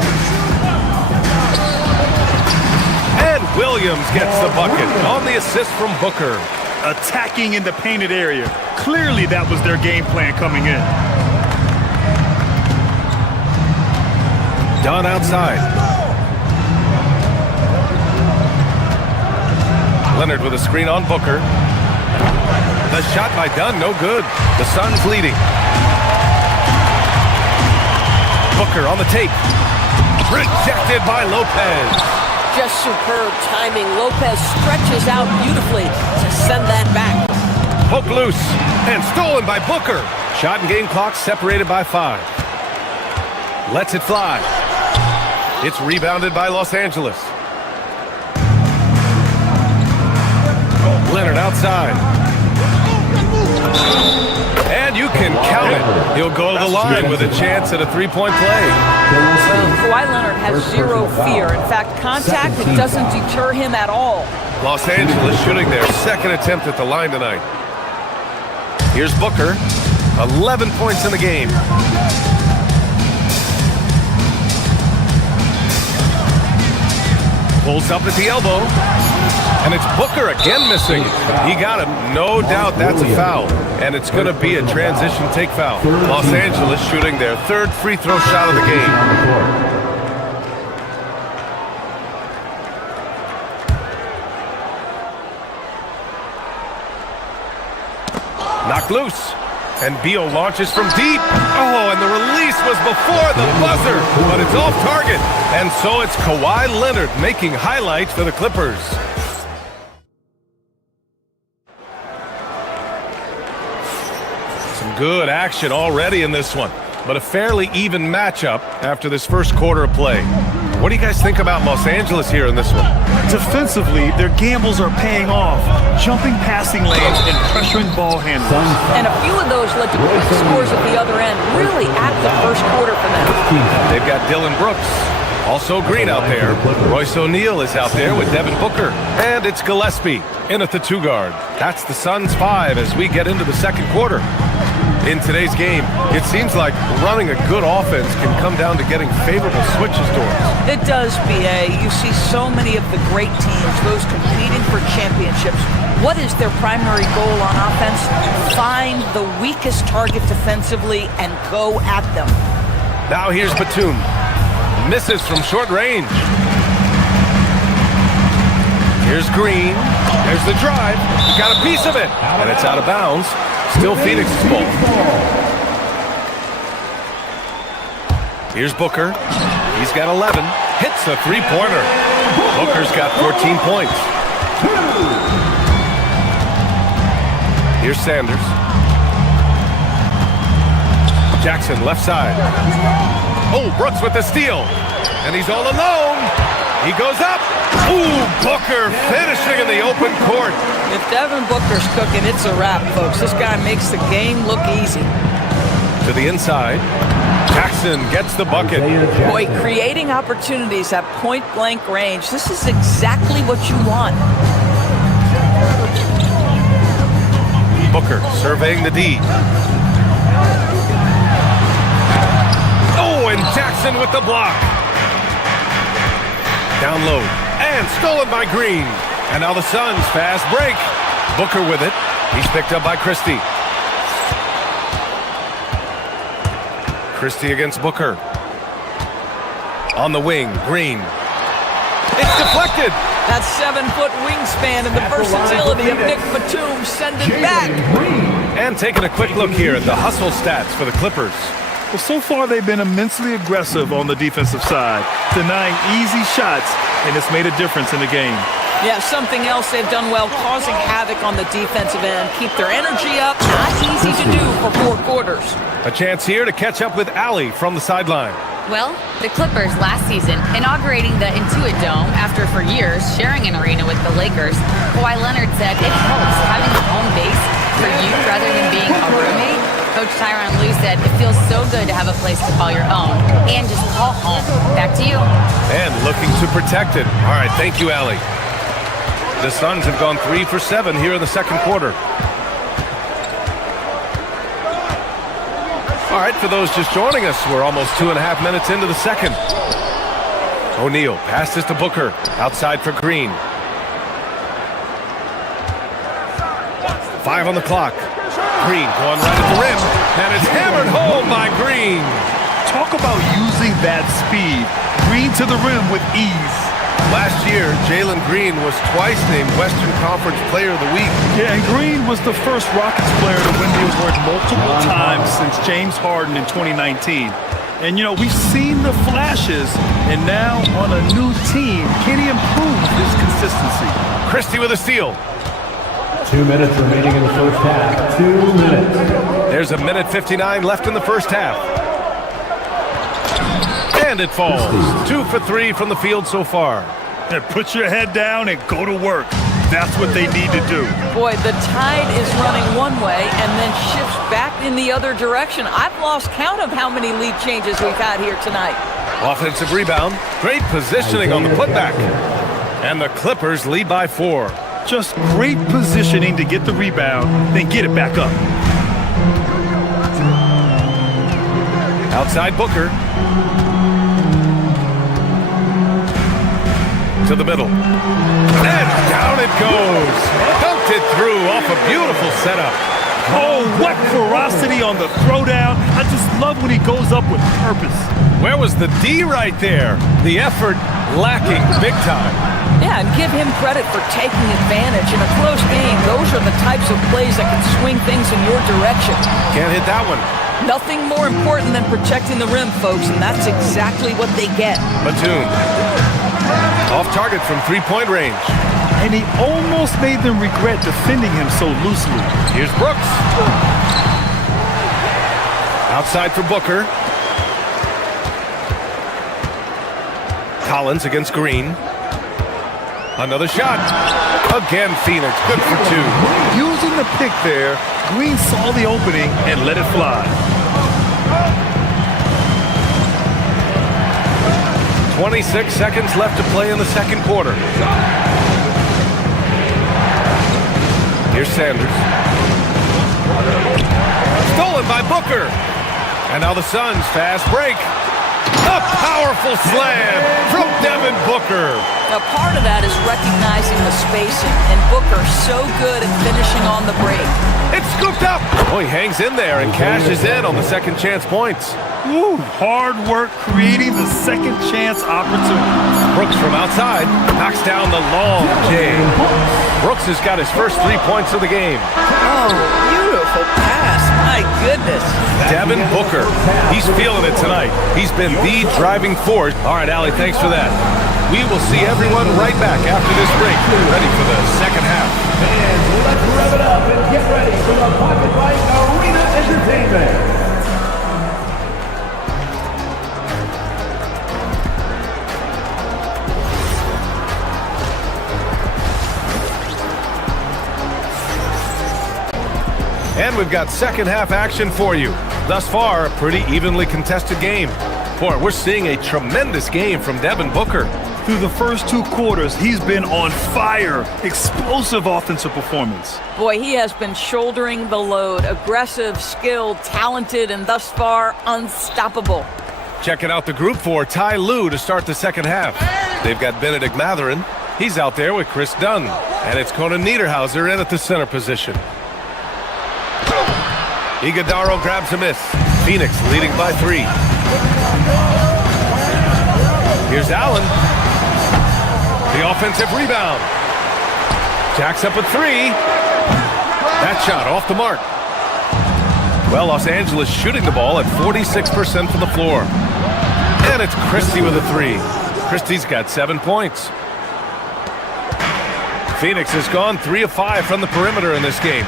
And Williams gets the bucket on the assist from Booker. Attacking in the painted area. Clearly that was their game plan coming in. Dunn outside. Leonard with a screen on Booker. The shot by Dunn, no good. The Suns leading. Booker on the tape. Rejected by Lopez. Just superb timing. Lopez stretches out beautifully to send that back. Poke loose and stolen by Booker. Shot and game clock separated by 5. Lets it fly. It's rebounded by Los Angeles. Leonard outside. And you can count it. He'll go to the line with a chance at a 3-point play. Kawhi Leonard has zero fear. In fact, contact, it doesn't deter him at all. Los Angeles shooting their second attempt at the line tonight. Here's Booker. 11 points in the game. Pulls up at the elbow. And it's Booker again missing. He got him. No doubt that's a foul. And it's going to be a transition take foul. Los Angeles shooting their 3rd free throw shot of the game. Knocked loose. And Beal launches from deep. Oh, and the release was before the buzzer. But it's off target. And so it's Kawhi Leonard making highlights for the Clippers. Some good action already in this one. But a fairly even matchup after this first quarter of play. What do you guys think about Los Angeles here in this one? Defensively, their gambles are paying off. Jumping passing lanes and pressuring ball handlers. And a few of those led to quick scores at the other end. Really at the first quarter for them. They've got Dylan Brooks. Also Green out there. Royce O'Neal is out there with Devin Booker. And it's Gillespie in at the 2 guard. That's the Suns 5 as we get into the second quarter. In today's game, it seems like running a good offense can come down to getting favorable switches towards. It does, BA. You see so many of the great teams, those competing for championships. What is their primary goal on offense? Find the weakest target defensively and go at them. Now here's Batum. Misses from short range. Here's Green. There's the drive. Got a piece of it. And it's out of bounds. Still Phoenix's ball. Here's Booker. He's got 11. Hits the 3-pointer. Booker's got 14 points. Here's Sanders. Jackson, left side. Oh, Brooks with the steal. And he's all alone. He goes up. Ooh, Booker finishing in the open court. If Devin Booker's cooking, it's a wrap, folks. This guy makes the game look easy. To the inside. Jackson gets the bucket. Boy, creating opportunities at point-blank range. This is exactly what you want. Booker surveying the D. Oh, and Jackson with the block. Down low. And stolen by Green. And now the Suns fast break. Booker with it. He's picked up by Christie. Christie against Booker. On the wing, Green. It's deflected. That 7-foot wingspan and the versatility of Nick Batum send it back. And taking a quick look here at the hustle stats for the Clippers. Well, so far they've been immensely aggressive on the defensive side, denying easy shots, and it's made a difference in the game. Yeah, something else they've done well, causing havoc on the defensive end. Keep their energy up, not easy to do for 4 quarters. A chance here to catch up with Allie from the sideline. Well, the Clippers last season inaugurating the Intuit Dome after for years sharing an arena with the Lakers. Kawhi Leonard said it helps having a home base for you rather than being a roommate. Coach Tyronn Lue said it feels so good to have a place to call your own and just call home. Back to you. And looking to protect it. All right, thank you, Allie. The Suns have gone 3 for 7 here in the second quarter. All right, for those just joining us, we're almost 2.5 minutes into the second. O'Neal passes to Booker, outside for Green. 5 on the clock. Green going right at the rim, and it's hammered home by Green. Talk about using that speed. Green to the rim with ease. Last year, Jalen Green was twice named Western Conference Player of the Week. Yeah, and Green was the first Rockets player to win the award multiple times since James Harden in 2019. And, you know, we've seen the flashes, and now on a new team, can he improve his consistency? Christie with a steal. 2 minutes remaining in the first half. 2 minutes. There's a minute 59 left in the first half. And it falls. 2 for 3 from the field so far. And put your head down and go to work. That's what they need to do. Boy, the tide is running one way and then shifts back in the other direction. I've lost count of how many lead changes we've had here tonight. Offensive rebound. Great positioning on the putback. And the Clippers lead by 4. Just great positioning to get the rebound, then get it back up. Outside Booker. To the middle. And down it goes. Dunked it through off a beautiful setup. Oh, what ferocity on the throwdown. I just love when he goes up with purpose. Where was the D right there? The effort lacking big time. Yeah, and give him credit for taking advantage. In a close game, those are the types of plays that can swing things in your direction. Can't hit that one. Nothing more important than protecting the rim, folks, and that's exactly what they get. Batum. Off target from 3-point range. And he almost made them regret defending him so loosely. Here's Brooks. Outside for Booker. Collins against Green. Another shot. Again, Phoenix. Good for 2. Using the pick there, Green saw the opening and let it fly. 26 seconds left to play in the second quarter. Here's Sanders. Stolen by Booker. And now the Suns fast break. A powerful slam from Devin Booker. Now, part of that is recognizing the spacing, and Booker so good at finishing on the break. It's scooped up. Oh, he hangs in there and cashes in on the second chance points. Woo, hard work creating the second chance opportunity. Brooks from outside knocks down the long J. Brooks has got his first 3 points of the game. Oh, beautiful pass. My goodness. Devin Booker. He's feeling it tonight. He's been the driving force. All right, Allie, thanks for that. We will see everyone right back after this break, ready for the second half. And let's rev it up and get ready for the Pocket Fight Arena Entertainment. And we've got second half action for you. Thus far, a pretty evenly contested game. Boy, we're seeing a tremendous game from Devin Booker. Through the first 2 quarters, he's been on fire. Explosive offensive performance. Boy, he has been shouldering the load. Aggressive, skilled, talented, and thus far, unstoppable. Checking out the group for Ty Lue to start the second half. They've got Benedict Matherin. He's out there with Chris Dunn. And it's Conan Niederhauser in at the center position. Iguodaro grabs a miss. Phoenix leading by 3. Here's Allen. The offensive rebound. Jacks up a 3. That shot off the mark. Well, Los Angeles shooting the ball at 46% from the floor. And it's Christie with a 3. Christie's got 7 points. Phoenix has gone 3 of 5 from the perimeter in this game.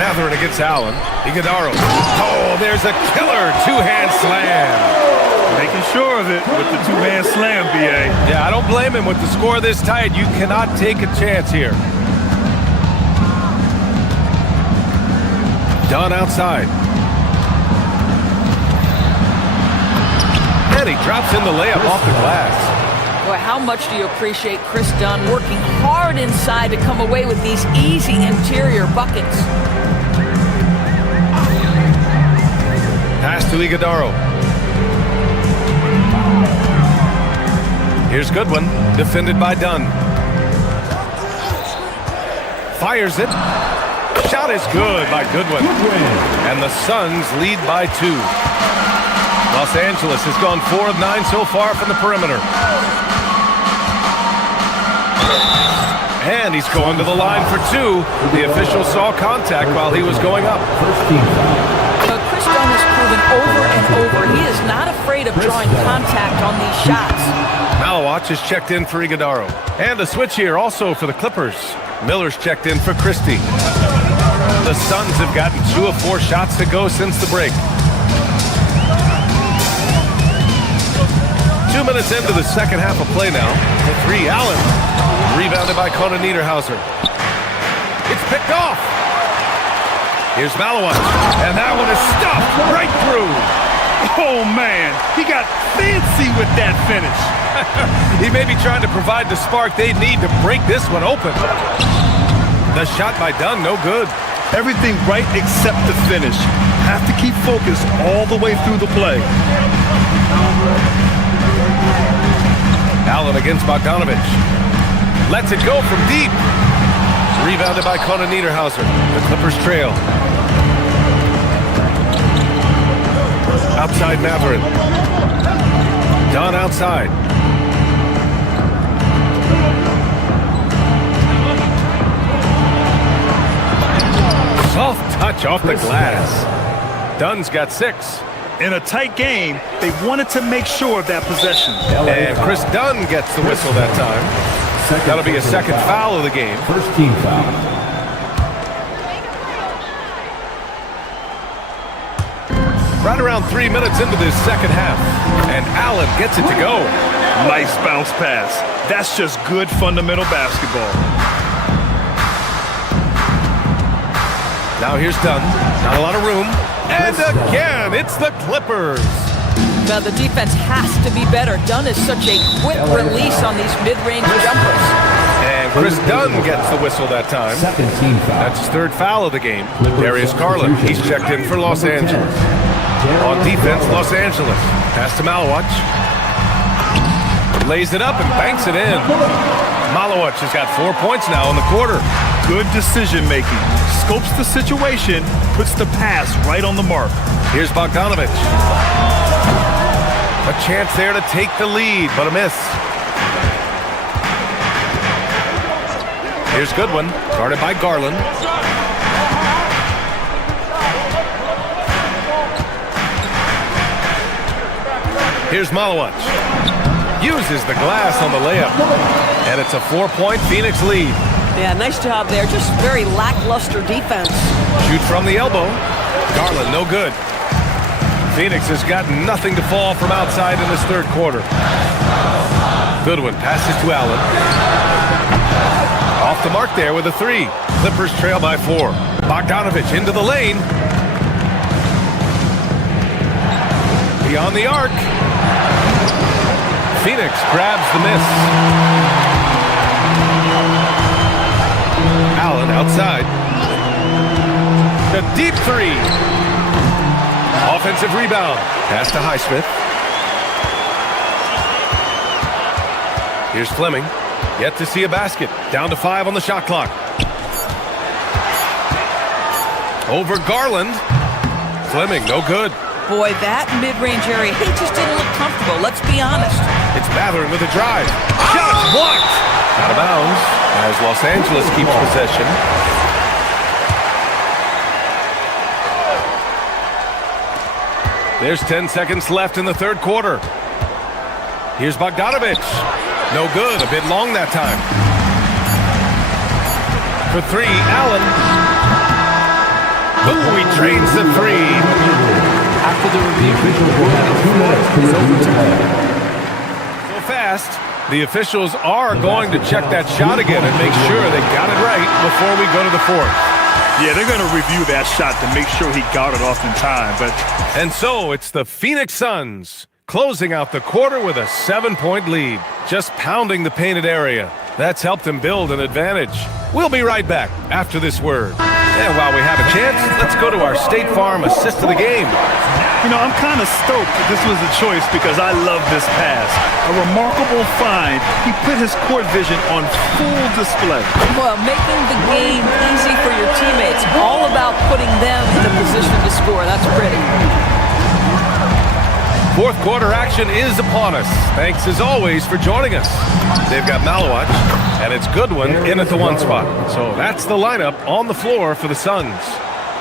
Matherin against Allen. Iguodaro. Oh, there's a killer 2-hand slam. Making sure of it with the 2-hand slam, B.A. Yeah, I don't blame him with the score this tight. You cannot take a chance here. Dunn outside. And he drops in the layup off the glass. Boy, how much do you appreciate Chris Dunn working hard inside to come away with these easy interior buckets? Pass to Iguodaro. Here's Goodwin, defended by Dunn. Fires it. Shot is good by Goodwin. And the Suns lead by 2. Los Angeles has gone 4 of 9 so far from the perimeter. And he's going to the line for 2. The official saw contact while he was going up. Chris Dunn has proven over and over he is not afraid of drawing contact on these shots. Malawach is checked in for Iguodaro. And a switch here also for the Clippers. Miller's checked in for Christie. The Suns have gotten 2 of 4 shots to go since the break. 2 minutes into the second half of play now. The 3, Allen. Rebounded by Conan Niederhauser. It's picked off. Here's Malawach. And that one is stopped right through. Oh, man. He got fancy with that finish. He may be trying to provide the spark they need to break this one open. The shot by Dunn, no good. Everything right except the finish. Have to keep focused all the way through the play. Allen against Bogdanovich. Lets it go from deep. Rebounded by Conan Niederhauser. The Clippers trail. Outside Matherin. Dunn outside. Soft touch off the glass. Dunn's got 6. In a tight game, they wanted to make sure of that possession. And Chris Dunn gets the whistle that time. That'll be a second foul of the game. First team foul. Right around 3 minutes into this second half. And Allen gets it to go. Nice bounce pass. That's just good fundamental basketball. Now here's Dunn. Not a lot of room. And again, it's the Clippers. Now the defense has to be better. Dunn is such a quick release on these mid-range jumpers. And Chris Dunn gets the whistle that time. Second team foul. That's his 3rd foul of the game. Darius Garland, he's checked in for Los Angeles. On defense, Los Angeles. Pass to Malawach. Lays it up and banks it in. Malawach has got 4 points now in the quarter. Good decision-making. Scopes the situation, puts the pass right on the mark. Here's Bogdanovich. A chance there to take the lead, but a miss. Here's Goodwin, guarded by Garland. Here's Malowicz. Uses the glass on the layup. And it's a 4-point Phoenix lead. Yeah, nice job there. Just very lackluster defense. Shoot from the elbow. Garland, no good. Phoenix has got nothing to fall from outside in this third quarter. Goodwin passes to Allen. Off the mark there with a 3. Clippers trail by 4. Bogdanovich into the lane. Beyond the arc. Phoenix grabs the miss. Allen outside. The deep 3. Offensive rebound. Pass to Highsmith. Here's Fleming. Yet to see a basket. Down to 5 on the shot clock. Over Garland. Fleming, no good. Boy, that mid-range area, he just didn't look comfortable. Let's be honest. It's Mathurin with a drive. Shot blocked. Out of bounds as Los Angeles keeps possession. There's 10 seconds left in the third quarter. Here's Bogdanovich. No good. A bit long that time. For 3, Allen. He drains the 3. After the review, So fast, the officials are going to check that shot again and make sure they got it right before we go to the fourth. Yeah, they're going to review that shot to make sure he got it off in time. And so it's the Phoenix Suns closing out the quarter with a 7-point lead, just pounding the painted area. That's helped them build an advantage. We'll be right back after this word. And while we have a chance, let's go to our State Farm assist of the game. You know, I'm kind of stoked that this was a choice because I love this pass. A remarkable find. He put his court vision on full display. Well, making the game easy for your teammates. All about putting them in a position to score. That's pretty. Fourth quarter action is upon us. Thanks as always for joining us. They've got Malowicz, and it's Goodwin in at the 1 spot. So that's the lineup on the floor for the Suns.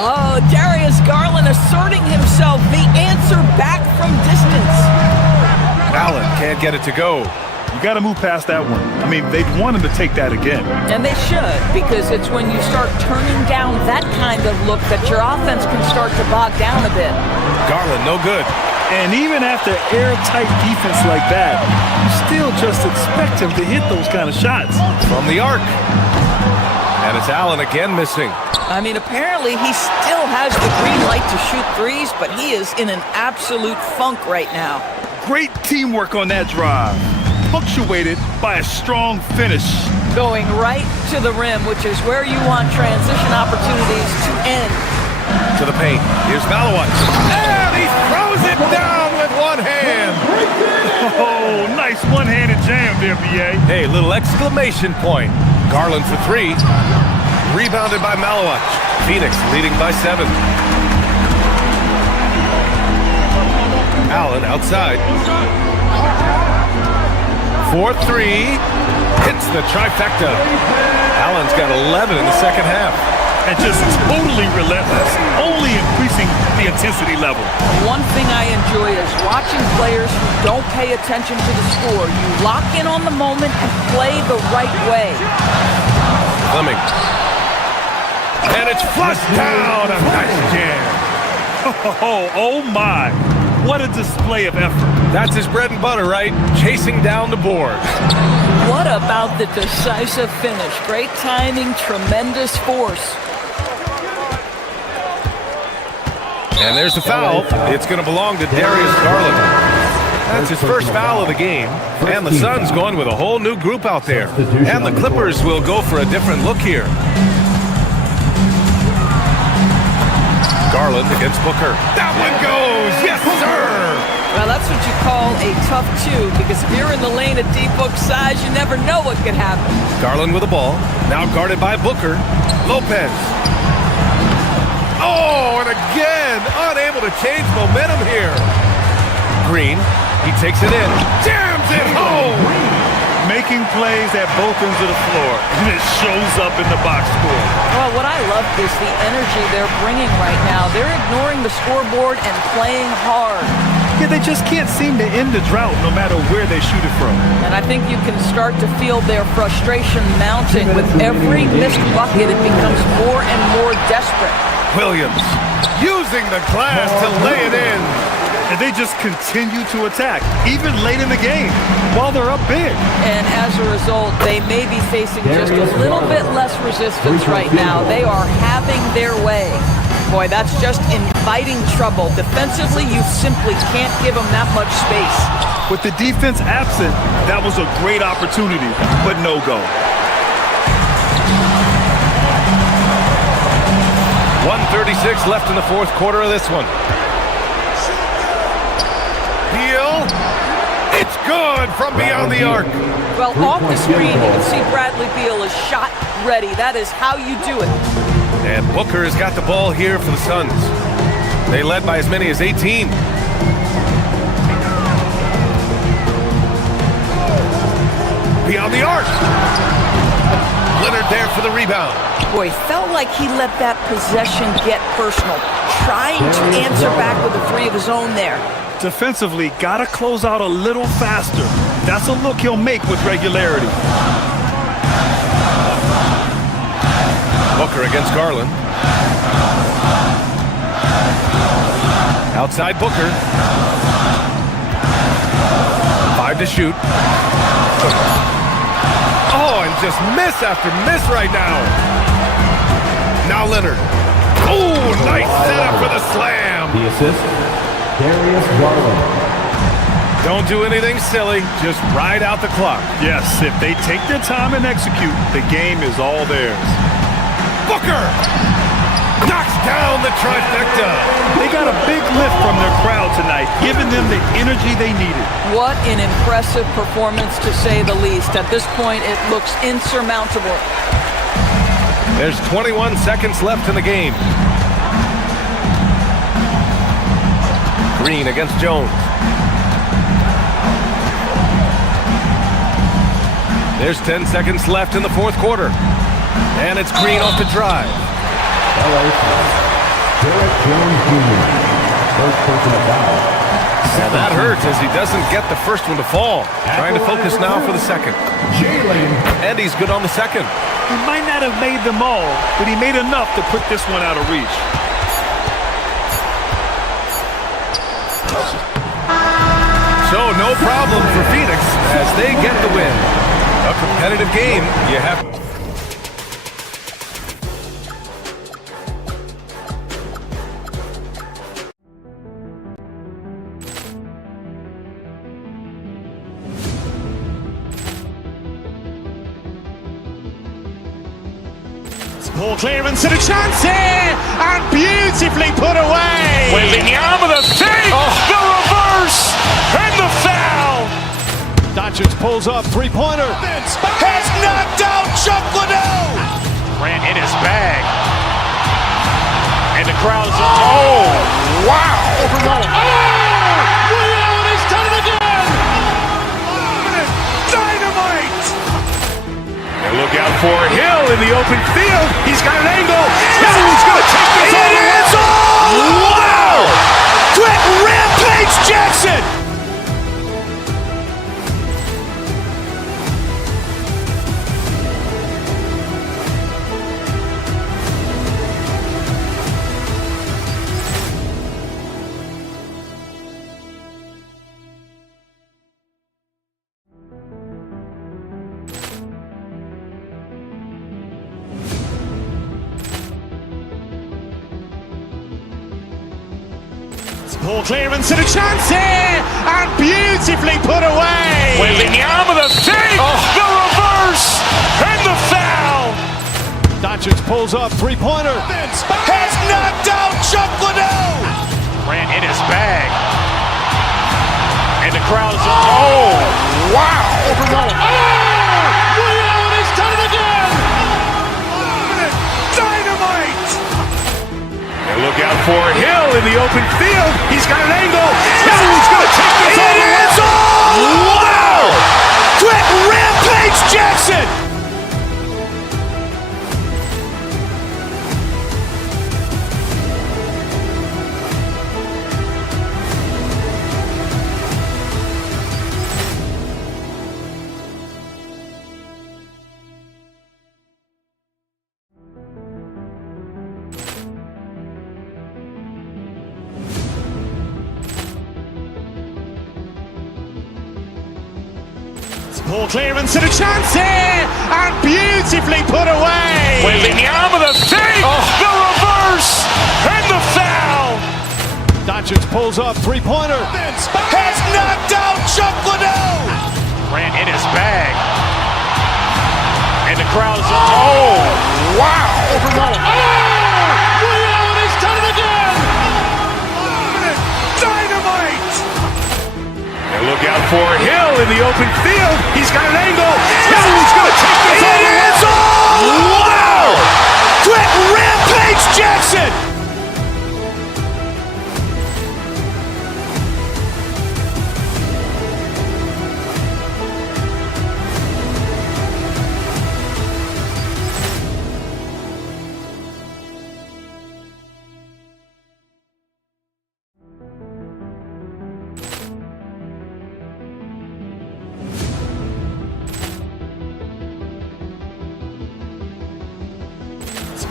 Oh, Darius Garland asserting himself, the answer back from distance. Allen can't get it to go. You got to move past that one. I mean, they'd want him to take that again. And they should, because it's when you start turning down that kind of look that your offense can start to bog down a bit. Garland, no good. And even after airtight defense like that, you still just expect him to hit those kind of shots. From the arc. And it's Allen again missing. I mean, apparently he still has the green light to shoot threes, but he is in an absolute funk right now. Great teamwork on that drive, punctuated by a strong finish. Going right to the rim, which is where you want transition opportunities to end. To the paint. Here's Malowicz. And he throws it down with one hand. Oh, nice one-handed jam there, B.A. Hey, little exclamation point. Garland for 3. Rebounded by Malowicz. Phoenix leading by 7. Allen outside. 4-3. Hits the trifecta. Allen's got 11 in the second half. And just totally relentless, only increasing the intensity level. One thing I enjoy is watching players who don't pay attention to the score. You lock in on the moment and play the right way. Fleming. And it's flushed down. A nice jam. Oh my. What a display of effort. That's his bread and butter, right? Chasing down the board. What about the decisive finish? Great timing, tremendous force. And there's the foul. It's going to belong to Darius Garland. That's his first foul of the game. And the Suns going with a whole new group out there. And the Clippers will go for a different look here. Garland against Booker. That one goes! Yes, sir! Well, that's what you call a tough 2, because if you're in the lane at D-Book size, you never know what could happen. Garland with the ball. Now guarded by Booker. Lopez. Oh, and again, unable to change momentum here. Green, he takes it in. Jams it home! Making plays at both ends of the floor, and it shows up in the box score. Well, what I love is the energy they're bringing right now. They're ignoring the scoreboard and playing hard. Yeah, they just can't seem to end the drought no matter where they shoot it from. And I think you can start to feel their frustration mounting. With every missed bucket, it becomes more and more desperate. Williams using the glass to lay it in. And they just continue to attack, even late in the game, while they're up big. And as a result, they may be facing just a little bit less resistance right now. They are having their way. Boy, that's just inviting trouble. Defensively, you simply can't give them that much space. With the defense absent, that was a great opportunity, but no go. 1:36 left in the fourth quarter of this one. Beal, it's good from beyond the arc. Well, off the screen, you can see Bradley Beal is shot ready. That is how you do it. And Booker has got the ball here for the Suns. They led by as many as 18. Beyond the arc. Leonard there for the rebound. Boy, felt like he let that possession get personal, trying to answer back with a three of his own there. Defensively, gotta close out a little faster. That's a look he'll make with regularity. Booker against Garland. Outside Booker. 5 to shoot. Oh, and just miss after miss right now. Now Leonard. Oh, nice setup for the slam. The assist, Darius Garland. Don't do anything silly. Just ride out the clock. Yes, if they take their time and execute, the game is all theirs. Booker knocks down the trifecta. They got a big lift from their crowd tonight, giving them the energy they needed. What an impressive performance, to say the least. At this point, it looks insurmountable. There's 21 seconds left in the game. Green against Jones. There's 10 seconds left in the fourth quarter. And it's Green off the drive. Derek Jones Jr. First personal foul. And that hurts as he doesn't get the first one to fall. Trying to focus now for the second. And he's good on the second. He might not have made them all, but he made enough to put this one out of reach. So no problem for Phoenix as they get the win. A competitive game, you have. Ball clearance and a chance here, and beautifully put away. Wembanyama the save, the reverse, and the foul. Doncic pulls up, three-pointer. Has knocked out Chuck Liddell. Ran in his bag, and the crowd is oh wow! Allen has done it again. Dynamite. Look out for Hill in the open field. He's got an angle. Hill's going to take this all the way. Wow! Quick Rampage Jackson. Ball clearance and a chance here, and beautifully put away. Wembanyama the save, the reverse, and the foul. Doncic pulls up, three-pointer. Has knocked out Chuck Liddell. Ran in his bag, and the crowd is oh wow! Allen has done it again. Dynamite. And look out for Hill in the open field. He's got an angle. Hill's going to take this all the way. Wow! Quick Rampage Jackson. Poor clearance and a chance here, and beautifully put away. Waving the arm of the thing, the reverse, and the foul. Doncic pulls up, three-pointer. Has knocked out Chuck Liddell. Grant in his bag. And the crowd's, wow. Ray Allen has done it again. Dynamite. And look out for Hill in the open field. He's got an angle. Hill's going to take this all the way. Wow. Quick Rampage Jackson.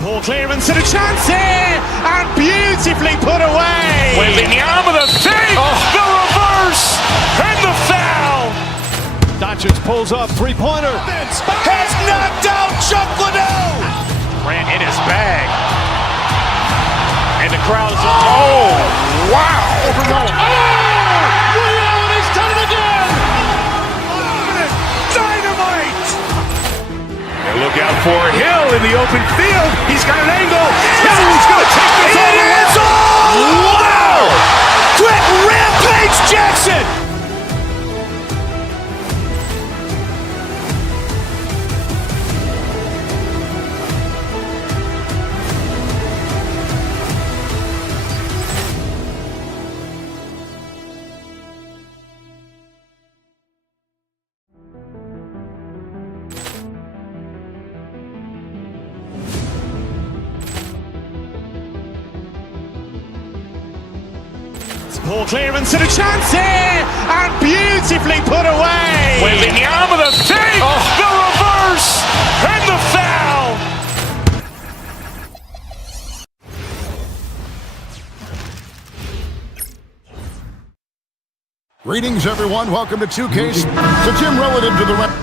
Poor clearance and a chance here, and beautifully put away. Waving the arm of the thing, the reverse, and the foul. Doncic pulls up, three-pointer. Has knocked out Chuck Liddell. Grant in his bag. And the crowd's, wow. Ray Allen has done it again. Dynamite. And look out for Hill in the open field. He's got an angle. Hill's going to take this all the way. Wow. Quick Rampage Jackson. Poor clearance and a chance here, and beautifully put away. Waving the arm of the thing, the reverse, and the foul. Greetings, everyone. Welcome to 2K. The gym relative to the...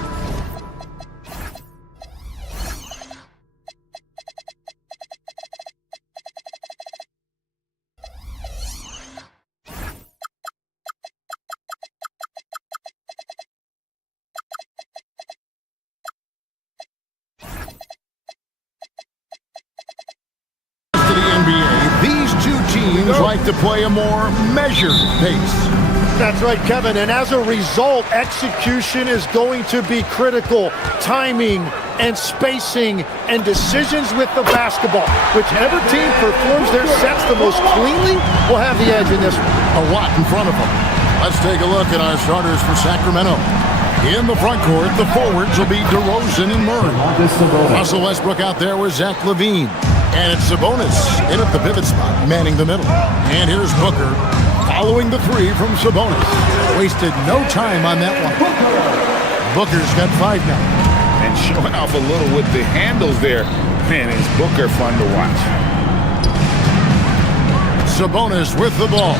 These two teams like to play a more measured pace. That's right, Kevin. And as a result, execution is going to be critical. Timing and spacing and decisions with the basketball. Whichever team performs their sets the most cleanly will have the edge in this one. A lot in front of them. Let's take a look at our starters for Sacramento. In the front court, the forwards will be DeRozan and Murray. Russell Westbrook out there with Zach LaVine. And it's Sabonis in at the pivot spot, manning the middle. And here's Booker following the three from Sabonis. Wasted no time on that one. Booker's got 5 now. And showing off a little with the handles there. Man, is Booker fun to watch. Sabonis with the ball.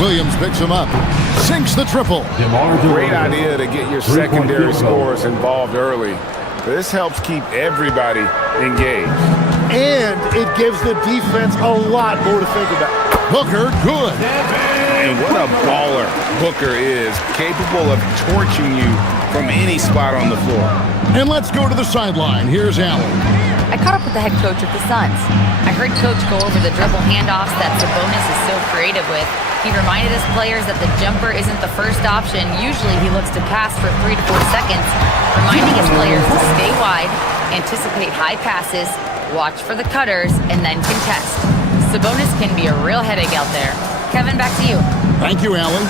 Williams picks him up. Sinks the triple. Great idea to get your secondary scorers involved early. This helps keep everybody engaged. And it gives the defense a lot more to think about. Booker, good. And what a baller Booker is, capable of torching you from any spot on the floor. And let's go to the sideline. Here's Allen. I caught up with the head coach of the Suns. I heard Coach go over the dribble handoffs that Sabonis is so creative with. He reminded his players that the jumper isn't the first option. Usually he looks to pass for 3 to 4 seconds, reminding his players to stay wide, anticipate high passes, watch for the cutters, and then contest. Sabonis can be a real headache out there. Kevin, back to you. Thank you, Allen.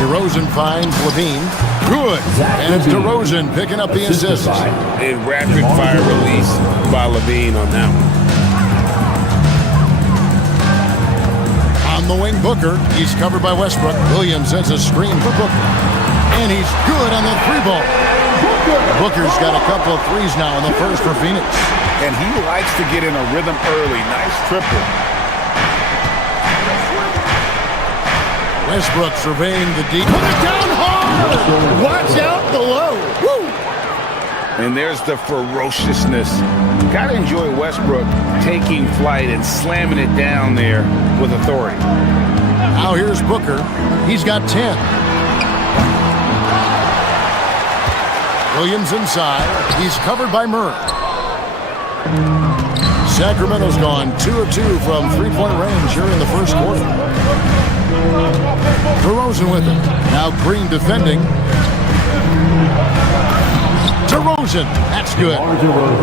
DeRozan finds LaVine. Good. And it's DeRozan picking up the assist. A rapid-fire release by LaVine on that one. On the wing, Booker. He's covered by Westbrook. Williams sends a screen for Booker. And he's good on the 3-ball. Booker's got a couple of threes now in the first for Phoenix. And he likes to get in a rhythm early. Nice triple. Westbrook surveying the deep. Put it down hard! Watch out below. Woo! And there's the ferociousness. Got to enjoy Westbrook taking flight and slamming it down there with authority. Now here's Booker. He's got 10. Williams inside. He's covered by Murray. Sacramento's gone 2 of 2 from three-point range here in the first quarter. DeRozan with it. Now Green defending. DeRozan. That's good.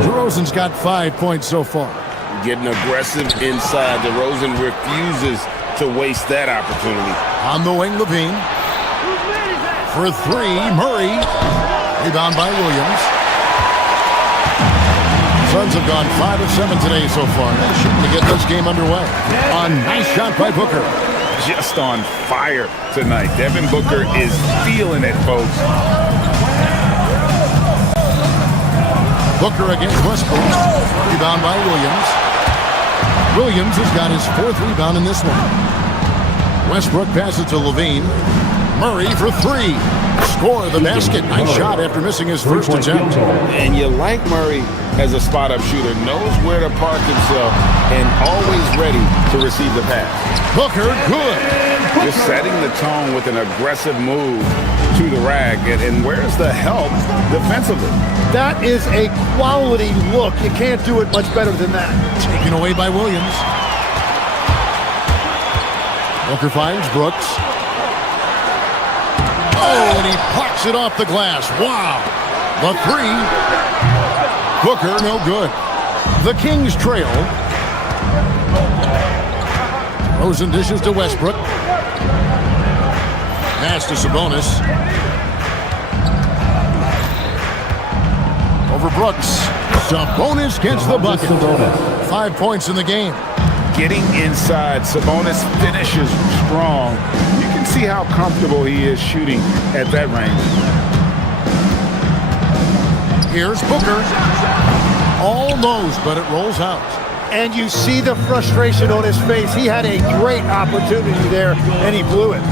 DeRozan's got 5 points so far. Getting aggressive inside. DeRozan refuses to waste that opportunity. On the wing, Levine. For 3, Murray. Rebound by Williams. Suns have gone 5 of 7 today so far. They're shooting to get this game underway. A nice shot by Booker. Just on fire tonight. Devin Booker is feeling it, folks. Booker against Westbrook. Rebound by Williams. Williams has got his 4th rebound in this one. Westbrook passes to Levine. Murray for 3. Score the basket. Nice shot after missing his first attempt. And you like Murray as a spot-up shooter. Knows where to park himself and always ready to receive the pass. Booker, good. Just setting the tone with an aggressive move to the rack. And where's the help defensively? That is a quality look. You can't do it much better than that. Taken away by Williams. Booker finds Brooks. Oh, and he plucks it off the glass. Wow. The 3. Booker, no good. The Kings trail. Rosen dishes to Westbrook. Pass to Sabonis. Over Brooks. Sabonis gets the bucket. 5 points in the game. Getting inside. Sabonis finishes strong. You can see how comfortable he is shooting at that range. Here's Booker. Almost, but it rolls out. And you see the frustration on his face. He had a great opportunity there, and he blew it.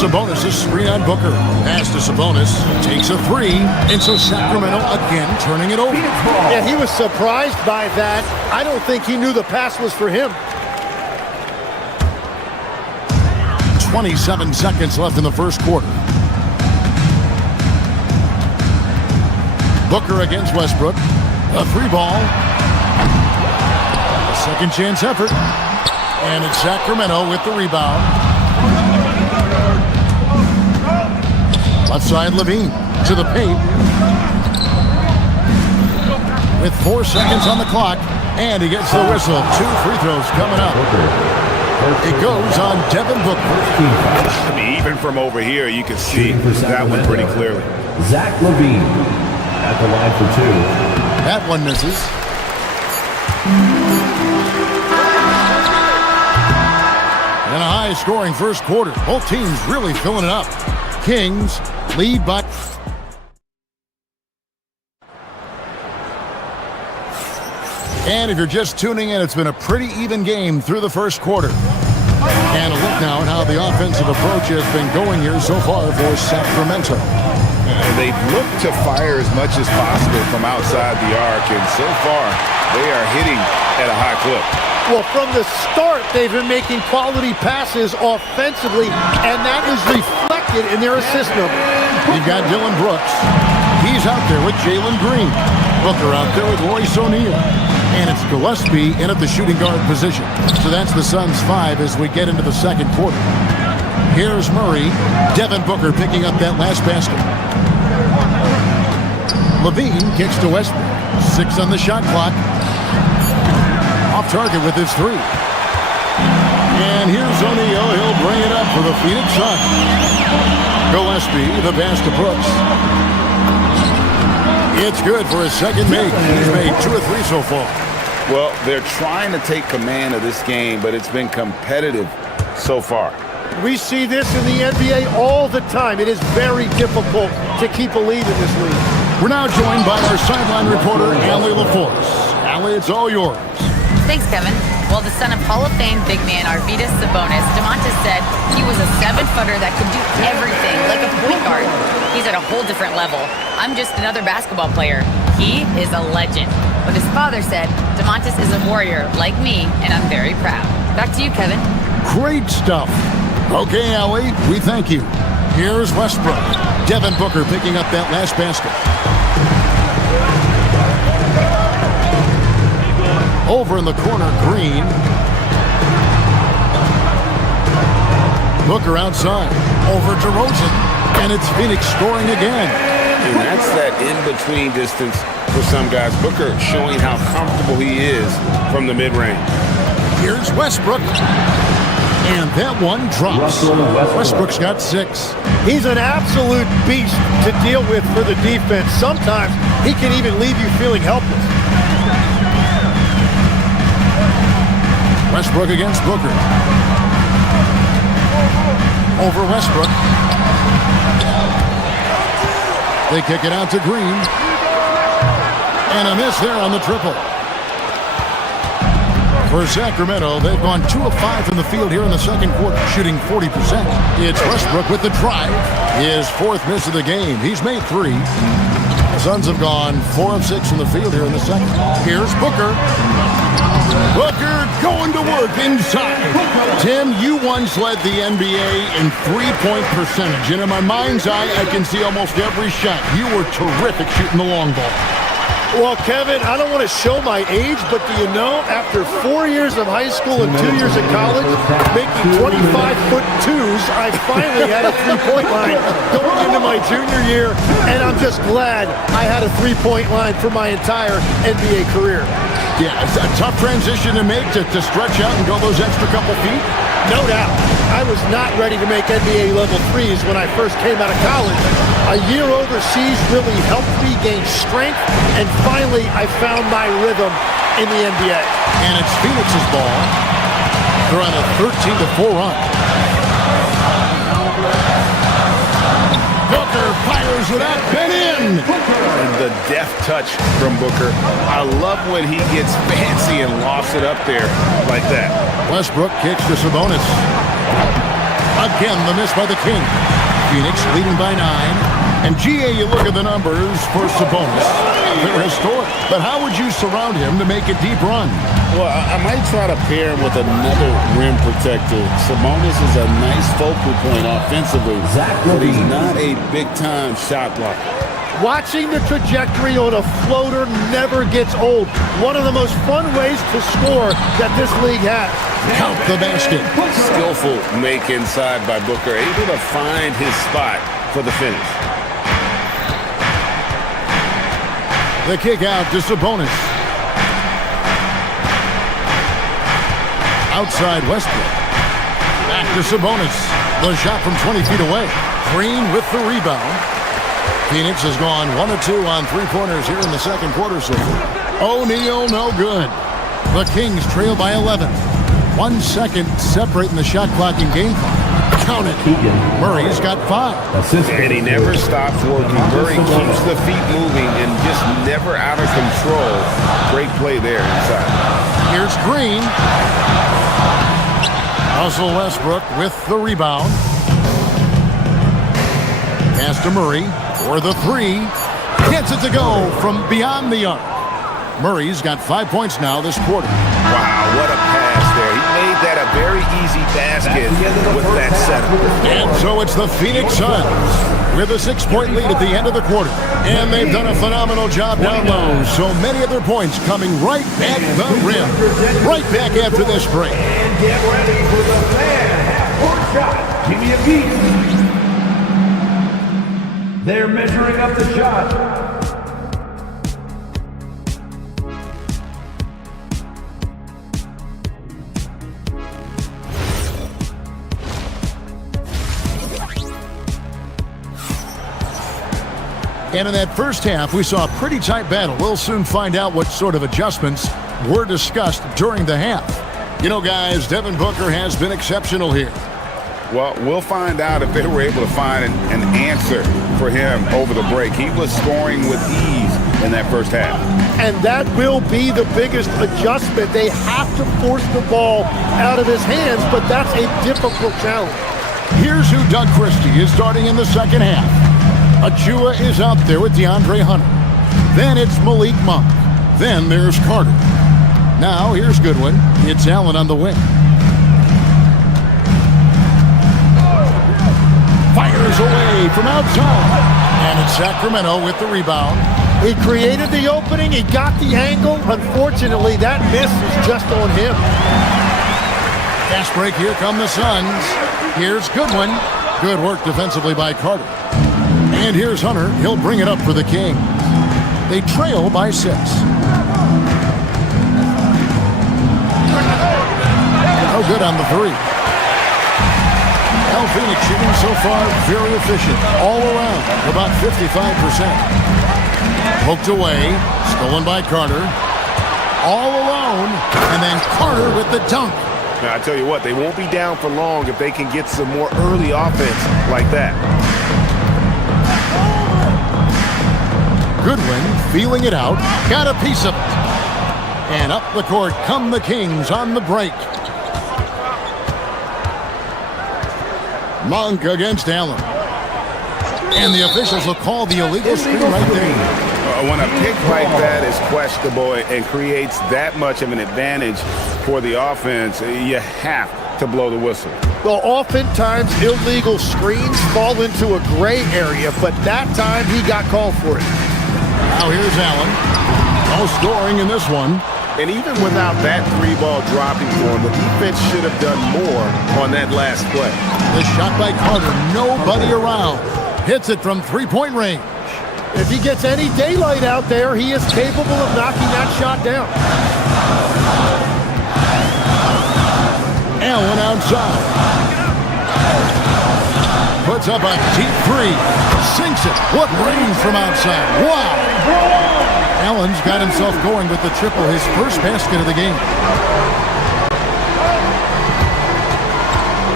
Sabonis is screen on Booker. Pass to Sabonis. Takes a 3. And so Sacramento again turning it over. Yeah, he was surprised by that. I don't think he knew the pass was for him. 27 seconds left in the first quarter. Booker against Westbrook. A 3-ball. A second chance effort. And it's Sacramento with the rebound. Left side Levine to the paint. With 4 seconds on the clock. And he gets the whistle. 2 free throws coming up. It goes on Devin Booker. I mean, even from over here, you can see that one pretty clearly. Zach LaVine at the line for 2. That one misses. And a high-scoring first quarter. Both teams really filling it up. Kings lead by... And if you're just tuning in, it's been a pretty even game through the first quarter. And a look now at how the offensive approach has been going here so far for Sacramento. They've looked to fire as much as possible from outside the arc, and so far, they are hitting at a high clip. Well, from the start, they've been making quality passes offensively, and that is reflected in their assist number. You've got Dylan Brooks. He's out there with Jalen Green. Booker out there with Royce O'Neal. And it's Gillespie in at the shooting guard position. So that's the Suns' 5 as we get into the second quarter. Here's Murray. Devin Booker picking up that last basket. Levine kicks to Westbrook. 6 on the shot clock. Off target with his 3. And here's O'Neal. He'll bring it up for the Phoenix Suns. Gillespie, the pass to Brooks. It's good for his second make. He's made 2 or 3 so far. Well, they're trying to take command of this game, but it's been competitive so far. We see this in the NBA all the time. It is very difficult to keep a lead in this league. We're now joined by our sideline reporter, Allie LaForce. Allie, it's all yours. Thanks, Kevin. Well, the son of Hall of Fame big man Arvydas Sabonis, Domantas said he was a 7-footer that could do everything, like a point guard. He's at a whole different level. I'm just another basketball player. He is a legend. But his father said, Domantas is a warrior like me, and I'm very proud. Back to you, Kevin. Great stuff. Okay, Allie, we thank you. Here's Westbrook. Devin Booker picking up that last basket. Over in the corner, Green. Booker outside. Over DeRozan. And it's Phoenix scoring again. And that's that in-between distance for some guys. Booker showing how comfortable he is from the mid-range. Here's Westbrook. And that one drops. Westbrook's got 6. He's an absolute beast to deal with for the defense. Sometimes he can even leave you feeling helpless. Westbrook against Booker. Over Westbrook. They kick it out to Green. And a miss there on the triple. For Sacramento, they've gone 2 of 5 from the field here in the second quarter, shooting 40%. It's Westbrook with the drive. His 4th miss of the game. He's made 3. The Suns have gone 4 of 6 from the field here in the second. Here's Booker. Booker going to work inside. Tim, you once led the NBA in three-point percentage, and in my mind's eye, I can see almost every shot. You were terrific shooting the long ball. Well, Kevin, I don't want to show my age, but do you know, after 4 years of high school and 2 years of college, making 25-foot twos, I finally had a three-point line going into my junior year, and I'm just glad I had a three-point line for my entire NBA career. Yeah, it's a tough transition to make to stretch out and go those extra couple feet. No doubt. I was not ready to make NBA level threes when I first came out of college. A year overseas really helped me gain strength, and finally I found my rhythm in the NBA. And it's Phoenix's ball. They're on a 13-4 run. Booker fires without been in. And the deft touch from Booker. I love when he gets fancy and lofts it up there like that. Westbrook kicks to Sabonis. Again, the miss by the King. Phoenix leading by 9. And GA, you look at the numbers for Sabonis. They're historic. But how would you surround him to make a deep run? Well, I might try to pair him with another rim protector. Sabonis is a nice focal point offensively, but he's not a big-time shot blocker. Watching the trajectory on a floater never gets old. One of the most fun ways to score that this league has. Count the basket. Skillful make inside by Booker, able to find his spot for the finish. The kick out to Sabonis. Outside Westbrook. Back to Sabonis. The shot from 20 feet away. Green with the rebound. Phoenix has gone 1 of 2 on three-pointers here in the second quarter so far. O'Neal, no good. The Kings trail by 11. 1 second separating the shot clock in game clock. Count it. Murray's got 5. And he never stops working. Murray keeps the feet moving and just never out of control. Great play there inside. Here's Green. Russell Westbrook with the rebound. Pass to Murray for the 3. Gets it to go from beyond the arc. Murray's got 5 points now this quarter. Wow, what a pass there. He made that a very easy basket with that setup. And so it's the Phoenix Suns with a 6-point lead at the end of the quarter. And they've done a phenomenal job down low. So many of their points coming right back the rim. Right back after this break. And get ready for the fan half-court shot. Give me a beat. They're measuring up the shot. And in that first half, we saw a pretty tight battle. We'll soon find out what sort of adjustments were discussed during the half. You know, guys, Devin Booker has been exceptional here. Well, we'll find out if they were able to find an answer for him over the break. He was scoring with ease in that first half. And that will be the biggest adjustment. They have to force the ball out of his hands, but that's a difficult challenge. Here's who Doug Christie is starting in the second half. Achua is out there with DeAndre Hunter. Then it's Malik Monk. Then there's Carter. Now here's Goodwin. It's Allen on the wing. Fires away from outside. And it's Sacramento with the rebound. He created the opening. He got the angle. Unfortunately, that miss is just on him. Fast break. Here come the Suns. Here's Goodwin. Good work defensively by Carter. And here's Hunter. He'll bring it up for the Kings. They trail by 6. Oh, good on the 3. Phoenix shooting so far very efficient all around, about 55%. Poked away, stolen by Carter. All alone, and then Carter with the dunk. Now, I tell you what, they won't be down for long if they can get some more early offense like that. Goodwin feeling it out, got a piece of it. And up the court come the Kings on the break. Monk against Allen. And the officials will call the illegal screen right there. When a pick like that is questionable and creates that much of an advantage for the offense, you have to blow the whistle. Well, oftentimes illegal screens fall into a gray area, but that time he got called for it. Now here's Allen. No scoring in this one. And even without that 3-ball dropping for him, the defense should have done more on that last play. The shot by Carter, nobody around. Hits it from 3-point range. If he gets any daylight out there, he is capable of knocking that shot down. Allen outside. Puts up a deep 3. Sinks it. What range from outside. Wow. Allen's got himself going with the triple, his first basket of the game.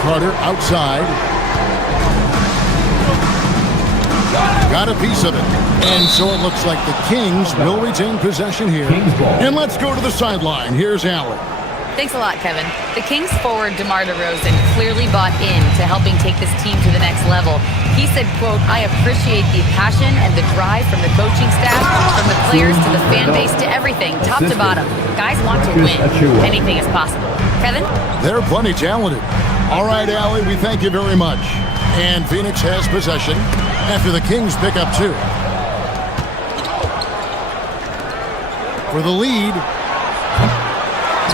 Carter outside. Got a piece of it. And so it looks like the Kings will retain possession here. And let's go to the sideline. Here's Allen. Thanks a lot, Kevin. The Kings forward DeMar DeRozan clearly bought in to helping take this team to the next level. He said, quote, "I appreciate the passion and the drive from the coaching staff, from the players to the fan base to everything, top to bottom. Guys want to win. Anything is possible." Kevin? They're plenty talented. All right, Allie, we thank you very much. And Phoenix has possession after the Kings pick up 2. For the lead,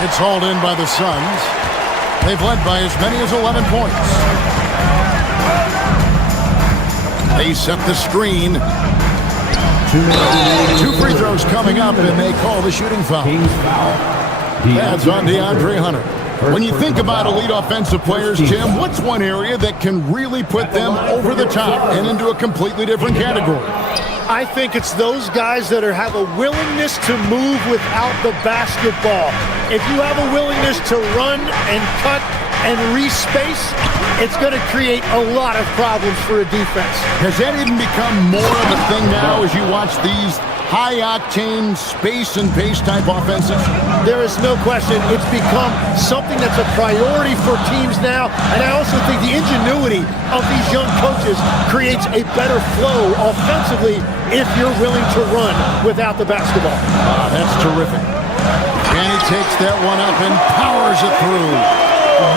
it's hauled in by the Suns. They've led by as many as 11 points. They set the screen. 2 free throws coming up, and they call the shooting foul. That's on DeAndre Hunter. When you think about elite offensive players, Tim, what's one area that can really put them over the top and into a completely different category? I think it's those guys that have a willingness to move without the basketball. If you have a willingness to run and cut and respace, it's going to create a lot of problems for a defense. Has that even become more of a thing now as you watch these high-octane space and pace type offenses? There is no question. It's become something that's a priority for teams now, and I also think the ingenuity of these young coaches creates a better flow offensively if you're willing to run without the basketball. That's terrific. And he takes that one up and powers it through.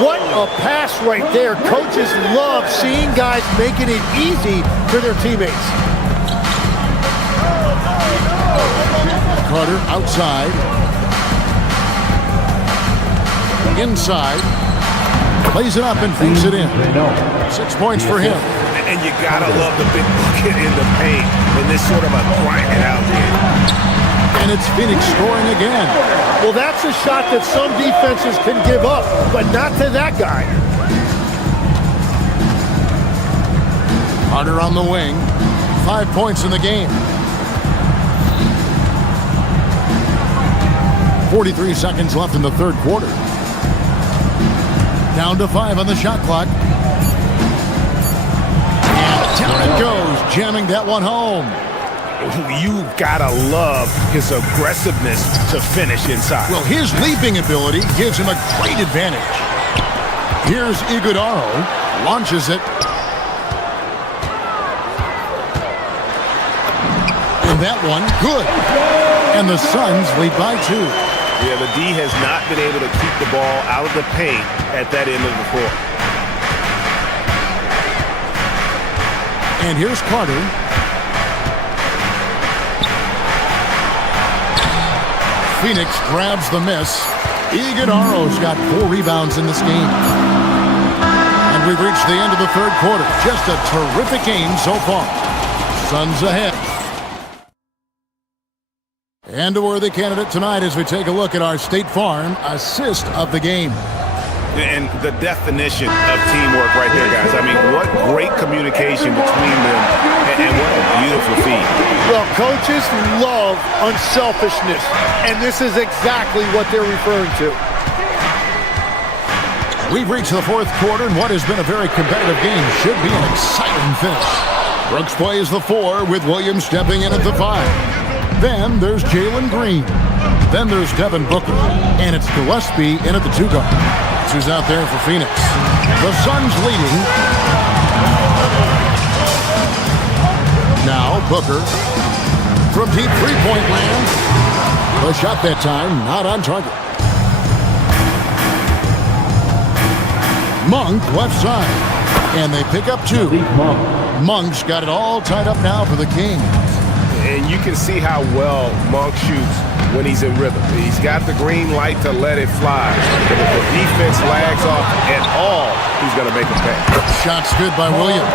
What a pass right there. Coaches love seeing guys making it easy for their teammates. Carter outside. Inside. Plays it up and thinks it in. 6 points for him. And you gotta love the big bucket in the paint in this sort of a grind it out game. And it's Phoenix scoring again. Well, that's a shot that some defenses can give up, but not to that guy. Carter on the wing. 5 points in the game. 43 seconds left in the third quarter. Down to 5 on the shot clock. And down it goes, jamming that one home. you gotta love his aggressiveness to finish inside. Well, his leaping ability gives him a great advantage. Here's Iguodaro, launches it. And that one, good. And the Suns lead by 2. Yeah, the D has not been able to keep the ball out of the paint at that end of the court. And here's Carter. Phoenix grabs the miss. Iguodaro's got 4 rebounds in this game. And we've reached the end of the third quarter. Just a terrific game so far. Suns ahead. And a worthy candidate tonight as we take a look at our State Farm assist of the game. And the definition of teamwork right there, guys. I mean, what great communication between them, and what a beautiful feed. Well, coaches love unselfishness, and this is exactly what they're referring to. We've reached the fourth quarter, and what has been a very competitive game should be an exciting finish. Brooks plays the 4 with Williams stepping in at the 5. Then there's Jalen Green. Then there's Devin Booker. And it's Gillespie in at the 2 guard. That's who's out there for Phoenix. The Suns leading. Now Booker from deep three-point land. The shot that time not on target. Monk left side. And they pick up 2. Monk's got it all tied up now for the Kings. And you can see how well Monk shoots when he's in rhythm. He's got the green light to let it fly. But if the defense lags off at all, he's going to make a pay. Shot's good by Williams.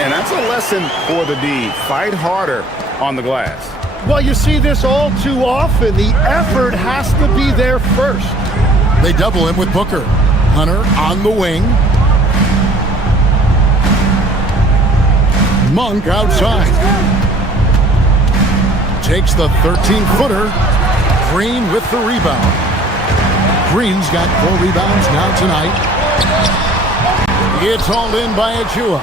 And that's a lesson for the D. Fight harder on the glass. Well, you see this all too often. The effort has to be there first. They double him with Booker. Hunter on the wing. Monk outside. Takes the 13-footer. Green with the rebound. Green's got 4 rebounds now tonight. It's hauled in by Achua.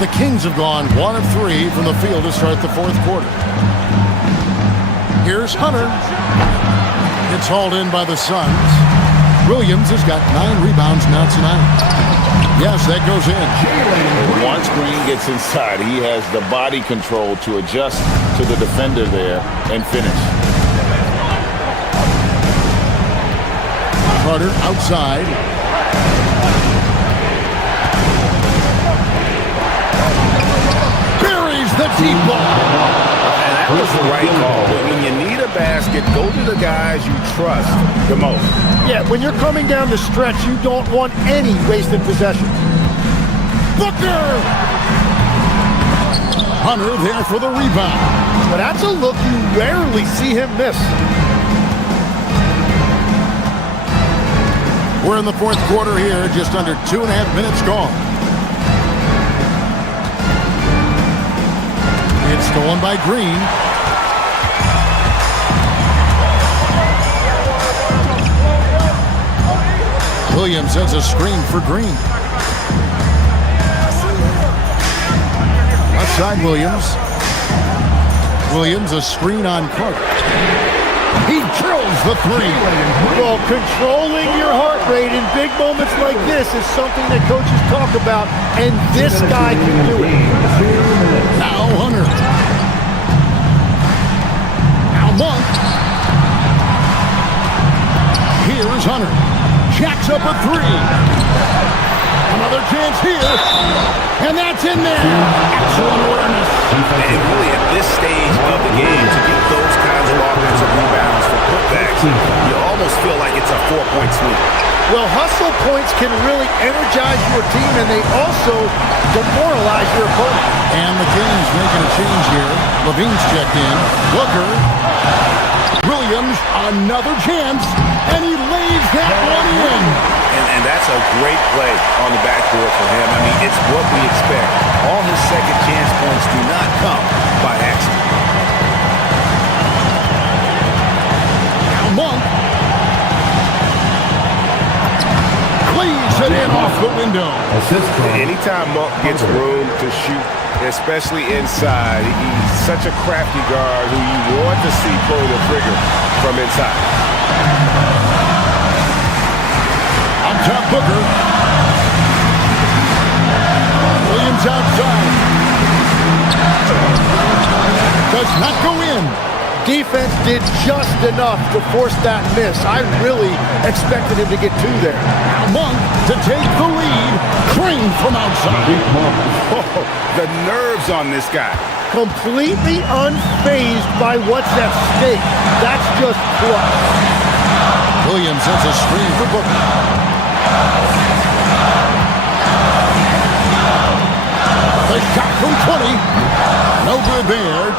The Kings have gone 1 of 3 from the field to start the fourth quarter. Here's Hunter. It's hauled in by the Suns. Williams has got 9 rebounds now tonight. Yes, that goes in. Once Green gets inside, he has the body control to adjust to the defender there and finish. Carter outside. Buries the deep ball. And that was the right call. When you need a basket, go to the guys you trust the most. Yeah, when you're coming down the stretch, you don't want any wasted possession. Booker! Hunter there for the rebound. But that's a look you rarely see him miss. We're in the fourth quarter here, just under 2.5 minutes gone. It's stolen by Green. Williams has a screen for Green. Left side Williams. Williams a screen on Carter. He drills the 3. Well, controlling your heart rate in big moments like this is something that coaches talk about, and this guy can do it. Now Hunter. Now Monk. Here's Hunter. Jacks up a 3. Another chance here. And that's in there. Excellent awareness. And really at this stage of the game, to get those kinds of offensive rebounds for putbacks, you almost feel like it's a 4-point swing. Well, hustle points can really energize your team, and they also demoralize your opponent. And the Kings making a change here. Levine's checked in. Booker. Williams, another chance, and he lays that one in. And that's a great play on the backboard for him. I mean, it's what we expect. All his second chance points do not come by accident. Now Monk leaves it in off the window. Anytime Monk gets room to shoot especially inside. He's such a crafty guard who you want to see pull the trigger from inside. On top, Booker. Williams outside. Does not go in. Defense did just enough to force that miss. I really expected him to get two there. Monk to take the lead. Crane from outside. Oh, the nerves on this guy. Completely unfazed by what's at stake. That's just plus. Williams sends a screen for Booker. The shot from 20. No good there.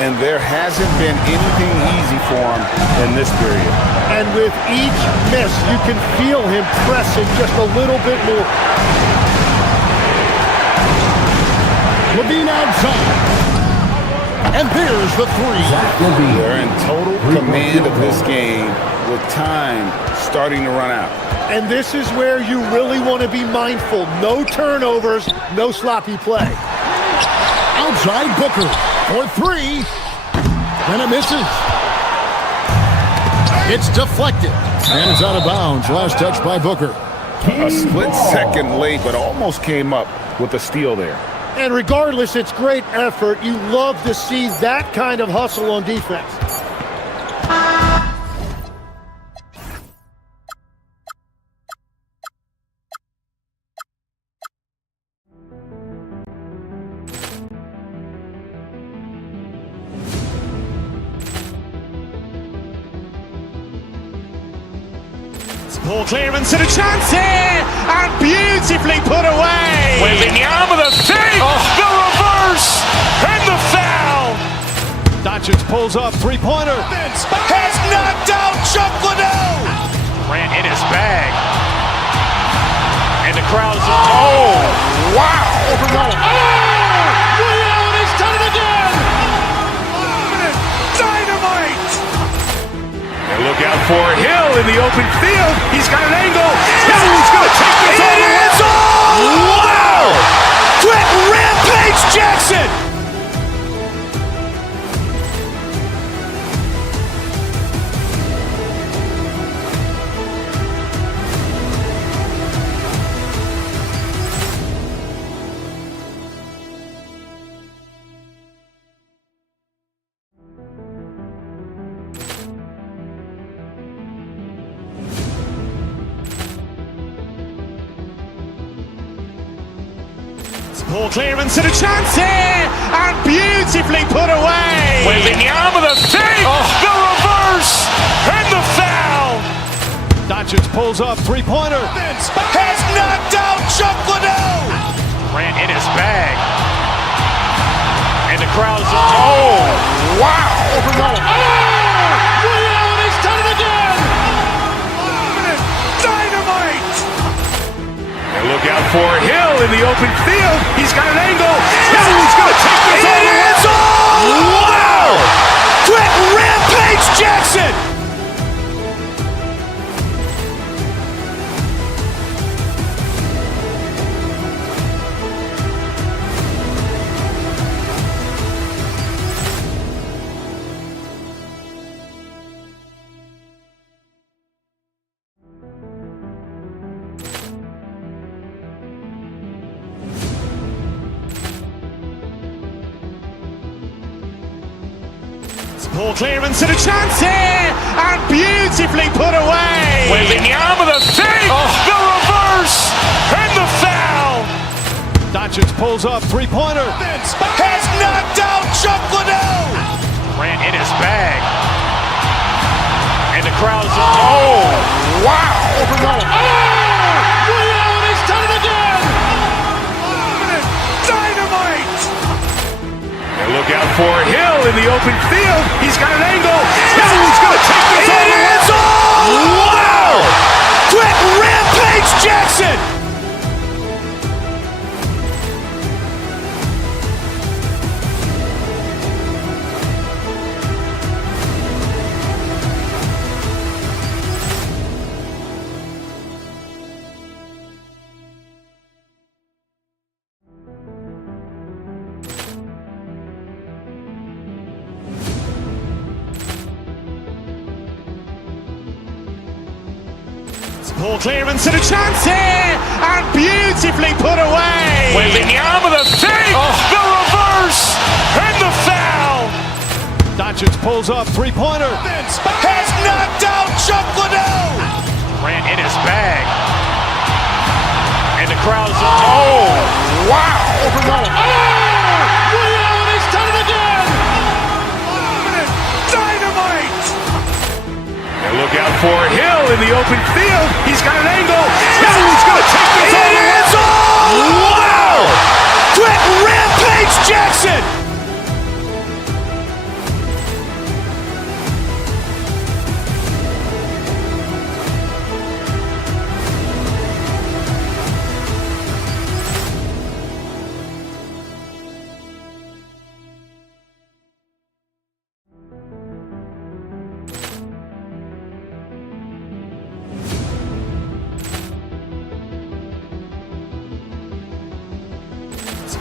And there hasn't been anything easy for him in this period. And with each miss, you can feel him pressing just a little bit more. Levine outside. And there's the three. They're in total command of this game with time starting to run out. And this is where you really want to be mindful. No turnovers, no sloppy play. Outside Booker for three. And it misses. It's deflected. And it's out of bounds. Last touch by Booker. A split second late, but almost came up with a steal there. And regardless, it's great effort. You love to see that kind of hustle on defense. Ball clearance and a chance here, and beautifully put away. Wembanyama the fake, the reverse, and the foul. Doncic pulls up, three-pointer. Has knocked out Chuck Liddell. Ran in his bag, and the crowd is. Oh, wow! He's done it again. Dynamite! And look out for Hill in the open field. He's got an angle. He's going to take this all the way. Wow! Quick Rampage Jackson! Ball clearance and a chance here, and beautifully put away. Wembanyama the fake, the reverse, and the foul. Doncic pulls up, three-pointer. Has knocked out Chuck Liddell. Ran in his bag, and the crowd is. Oh, wow! He's done it again. Dynamite! And look out for Hill in the open field. He's got an angle. He's going to take this all the way. Wow! Quick Rampage Jackson! Ball clearance and a chance here, and beautifully put away. Wembanyama the fake, the reverse, and the foul. Doncic pulls up, three-pointer. Has knocked out Chuck Liddell. Ran in his bag, and the crowd is. Oh, wow! He's done it again. Dynamite! And look out for Hill in the open field. He's got an angle. He's going to take this all the way. Wow! Quick Rampage Jackson! Ball clearance and a chance here, and beautifully put away. Waving the arm of the feet, the reverse, and the foul. Doncic pulls up, three-pointer. Has knocked out Chuck Liddell. Grant in his bag. And the crowd's wow. Ray Allen has done it again. Dynamite. And look out for Hill in the open field. He's got an angle. He's going to take this all the way. Wow. Quick Rampage Jackson.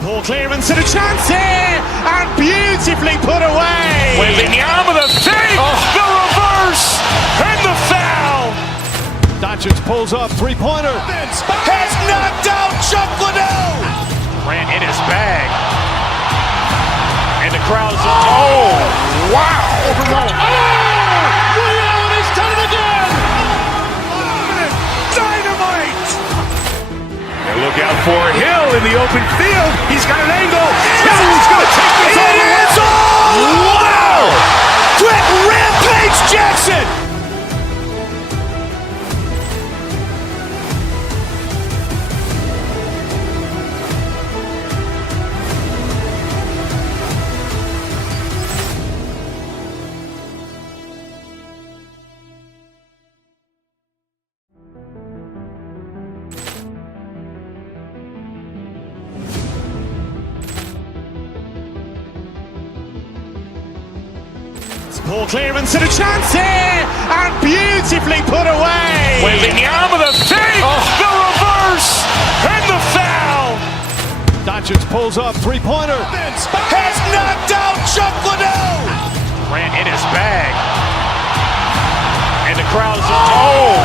Ball clearance and a chance here, and beautifully put away. Waving the arm of the feet, the reverse, and the foul. Doncic pulls up, three-pointer. Has knocked out Chuck Liddell. Grant in his bag. And the crowd's wow. Ray Allen has done it again. Dynamite. And look out for Hill in the open field. He's got an angle. He's going to take this all the way. Wow. Quick Rampage Jackson. Ball clearance and a chance here, and beautifully put away. Waving the arm of the feet, the reverse, and the foul. Doncic pulls up, three-pointer. Has knocked out Chuck Liddell. Grant in his bag. And the crowd's wow.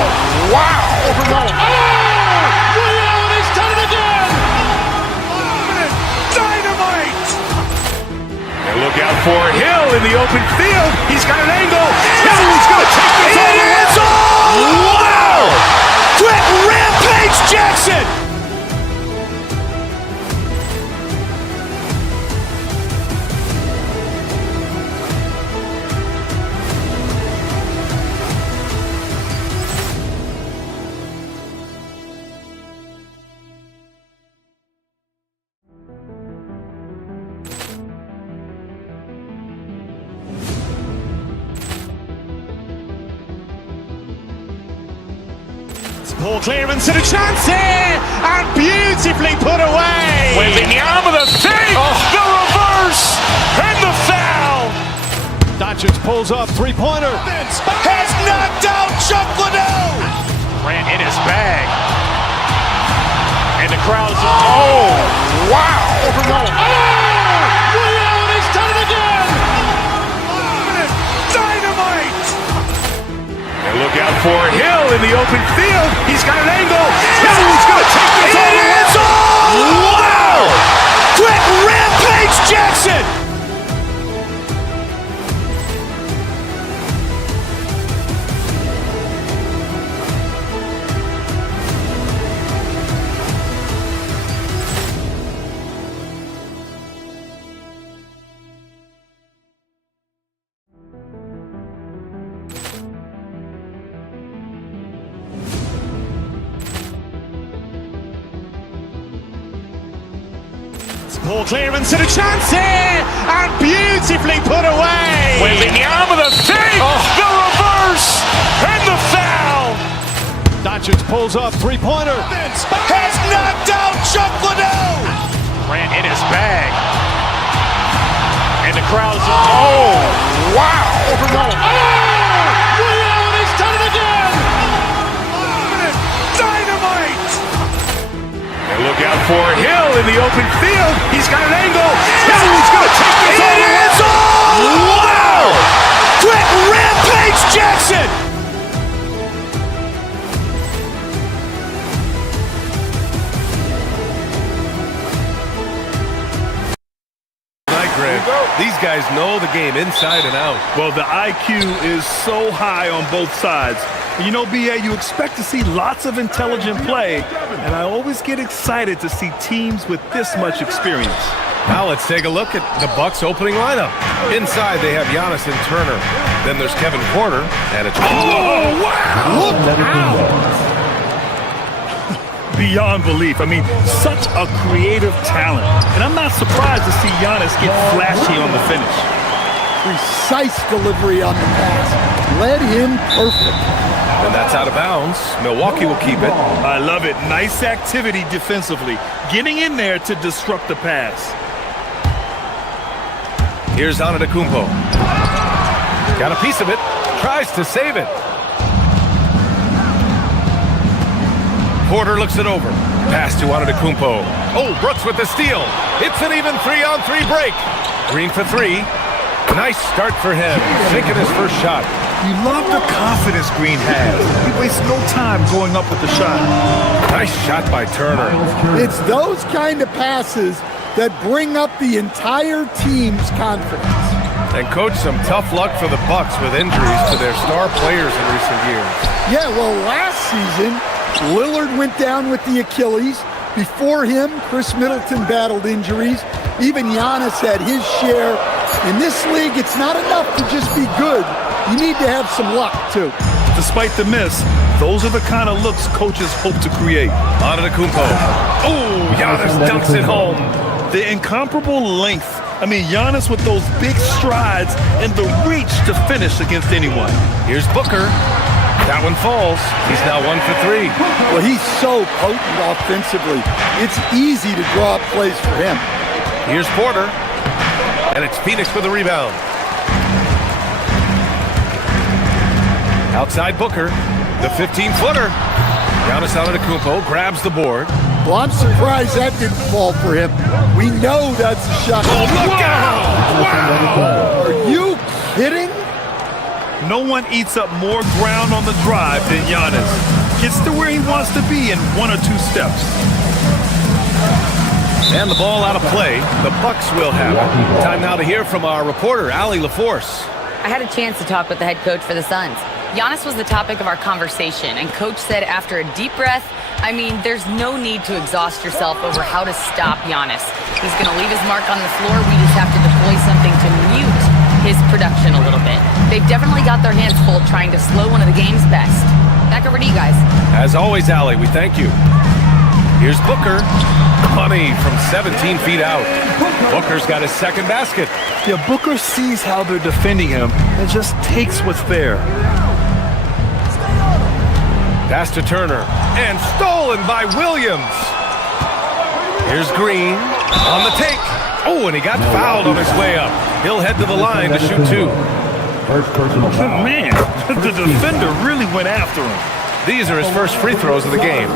Ray Allen has done it again. Dynamite. And look out for Hill in the open field. He's got an angle. He's going to take this all the way. Wow. Quick Rampage Jackson. Ball clearance and a chance here, and beautifully put away. Waving the arm of the feet, the reverse, and the foul. Doncic pulls up, three-pointer. Has knocked out Chuck Liddell. Grant in his bag. And the crowd's wow. Ray Allen has done it again. Dynamite. And look out for Hill in the open field. He's got an angle. He's going to take this all the way. Wow. Quick Rampage Jackson. Ball clearance and a chance here, and beautifully put away. Waving the arm of the feet, the reverse, and the foul. Doncic pulls up, three-pointer. Has knocked out Chuck Liddell. Grant in his bag. And the crowd's wow. Ray Allen has done it again. Dynamite. And look out for Hill in the open field. He's got an angle. He's going to take this all the way. Wow. Quick Rampage Jackson. know the game inside and out. Well, the IQ is so high on both sides. You know, B.A., you expect to see lots of intelligent play, and I always get excited to see teams with this much experience. Now let's take a look at the Bucks opening lineup. Inside, they have Giannis and Turner. Then there's Kevin Porter, and it's... Oh, wow! Look out! Beyond belief. I mean, such a creative talent. And I'm not surprised to see Giannis get flashy on the finish. Precise delivery on the pass. Led him perfect. And that's out of bounds. Milwaukee will keep it. I love it. Nice activity defensively. Getting in there to disrupt the pass. Here's Antetokounmpo. Got a piece of it. Tries to save it. Porter looks it over. Pass to Antetokounmpo. Oh, Brooks with the steal. It's an even 3-on-3 break. Green for three. Nice start for him. Sinking his first shot. You love the confidence Green has. He wastes no time going up with the shot. Nice shot by Turner. It's those kind of passes that bring up the entire team's confidence. And coach, some tough luck for the Bucks with injuries to their star players in recent years. Yeah, well, last season, Lillard went down with the Achilles. Before him, Chris Middleton battled injuries. Even Giannis had his share. In this league, it's not enough to just be good. You need to have some luck, too. Despite the miss, those are the kind of looks coaches hope to create. Antetokounmpo. Oh, Giannis dunks it home. The incomparable length. I mean, Giannis with those big strides and the reach to finish against anyone. Here's Booker. That one falls. He's now 1 for 3. Well, he's so potent offensively. It's easy to draw up plays for him. Here's Porter. And it's Phoenix for the rebound. Outside Booker. The 15-footer. Giannis Antetokounmpo grabs the board. Well, I'm surprised that didn't fall for him. We know that's a shot. Oh, look out! Wow! Are you kidding? No one eats up more ground on the drive than Giannis. Gets to where he wants to be in 1 or 2 steps. And the ball out of play. The Bucks will have it. Time now to hear from our reporter, Allie LaForce. I had a chance to talk with the head coach for the Suns. Giannis was the topic of our conversation, and coach said after a deep breath, I mean, there's no need to exhaust yourself over how to stop Giannis. He's going to leave his mark on the floor. We just have to deploy something to mute his production a little bit. They've definitely got their hands full trying to slow one of the game's best. Back over to you guys. As always, Allie, we thank you. Here's Booker. Money from 17 feet out. Booker's got his second basket. Yeah, Booker sees how they're defending him and just takes what's there. Pass to Turner. And stolen by Williams. Here's Green on the take. Oh, and he got fouled on his way up. He'll head to the line to shoot 2. First personal foul. Man, the defender really went after him. These are his first free throws of the game.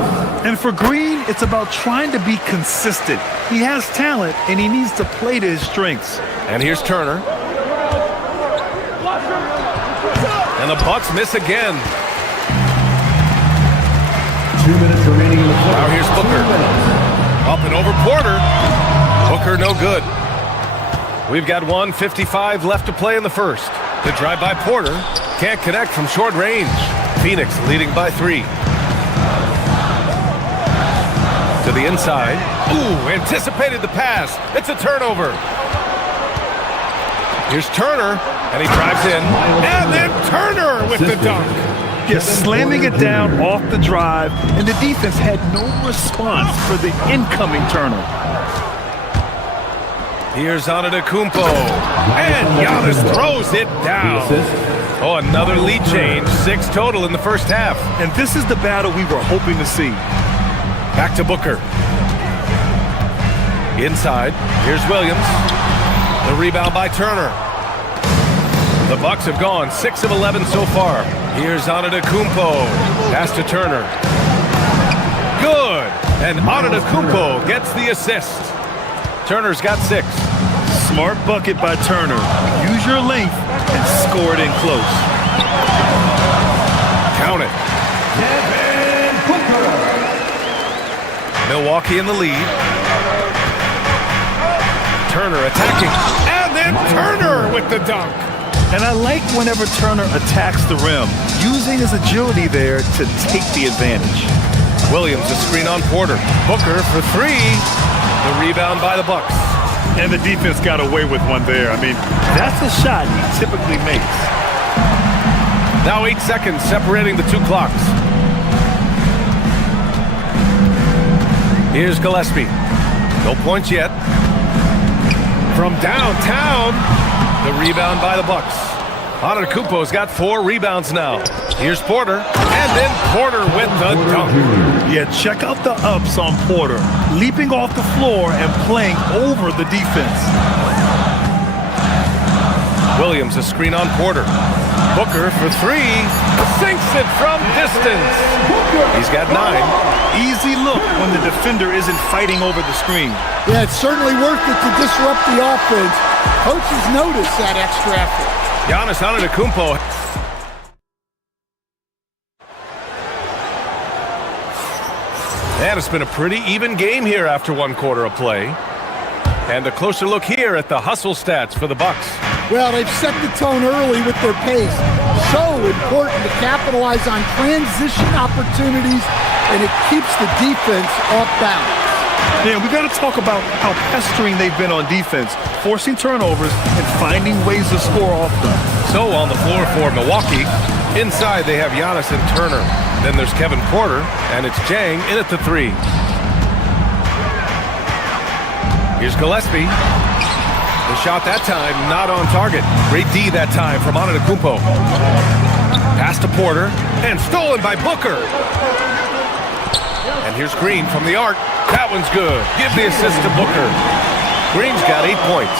And for Green, it's about trying to be consistent. He has talent, and he needs to play to his strengths. And here's Turner. And the Bucks miss again. 2 minutes remaining in the quarter. Now here's Booker. Up and over Porter. Booker no good. We've got 1:55 left to play in the first. The drive by Porter. Can't connect from short range. Phoenix leading by 3. To the inside. Ooh, anticipated the pass. It's a turnover. Here's Turner, and he drives in. And then Turner with the dunk. Just slamming it down off the drive, and the defense had no response for the incoming Turner. Here's Antetokounmpo. And Giannis throws it down. Oh, another lead change. 6 total in the first half. And this is the battle we were hoping to see. Back to Booker. Inside. Here's Williams. The rebound by Turner. The Bucks have gone 6 of 11 so far. Here's Antetokounmpo. Pass to Turner. Good. And Antetokounmpo gets the assist. Turner's got 6. Smart bucket by Turner. Use your length and score it in close. Count it. Milwaukee in the lead. Turner attacking. And then Turner with the dunk. And I like whenever Turner attacks the rim, using his agility there to take the advantage. Williams, a screen on Porter. Booker for three. The rebound by the Bucks. And the defense got away with one there. I mean, that's a shot he typically makes. Now 8 seconds separating the two clocks. Here's Gillespie. No points yet. From downtown, the rebound by the Bucks. Antetokounmpo's got 4 rebounds now. Here's Porter, and then Porter with the dunk. Yeah, check out the ups on Porter. Leaping off the floor and playing over the defense. Williams, a screen on Porter. Booker for three. Sinks it from distance. He's got 9. Easy look when the defender isn't fighting over the screen. Yeah, it's certainly worth it to disrupt the offense. Coaches notice that extra effort. Giannis Antetokounmpo. And it's been a pretty even game here after 1 quarter of play. And a closer look here at the hustle stats for the Bucks. Well, they've set the tone early with their pace. So important to capitalize on transition opportunities, and it keeps the defense off balance. Yeah, we got to talk about how pestering they've been on defense, forcing turnovers and finding ways to score off them. So on the floor for Milwaukee, inside they have Giannis and Turner. Then there's Kevin Porter, and it's Jang in at the 3. Here's Gillespie. The shot that time not on target. Great D that time from Antetokounmpo. Pass to Porter, and stolen by Booker. And here's Green from the arc. That one's good. Give the assist to Booker. Green's got 8 points.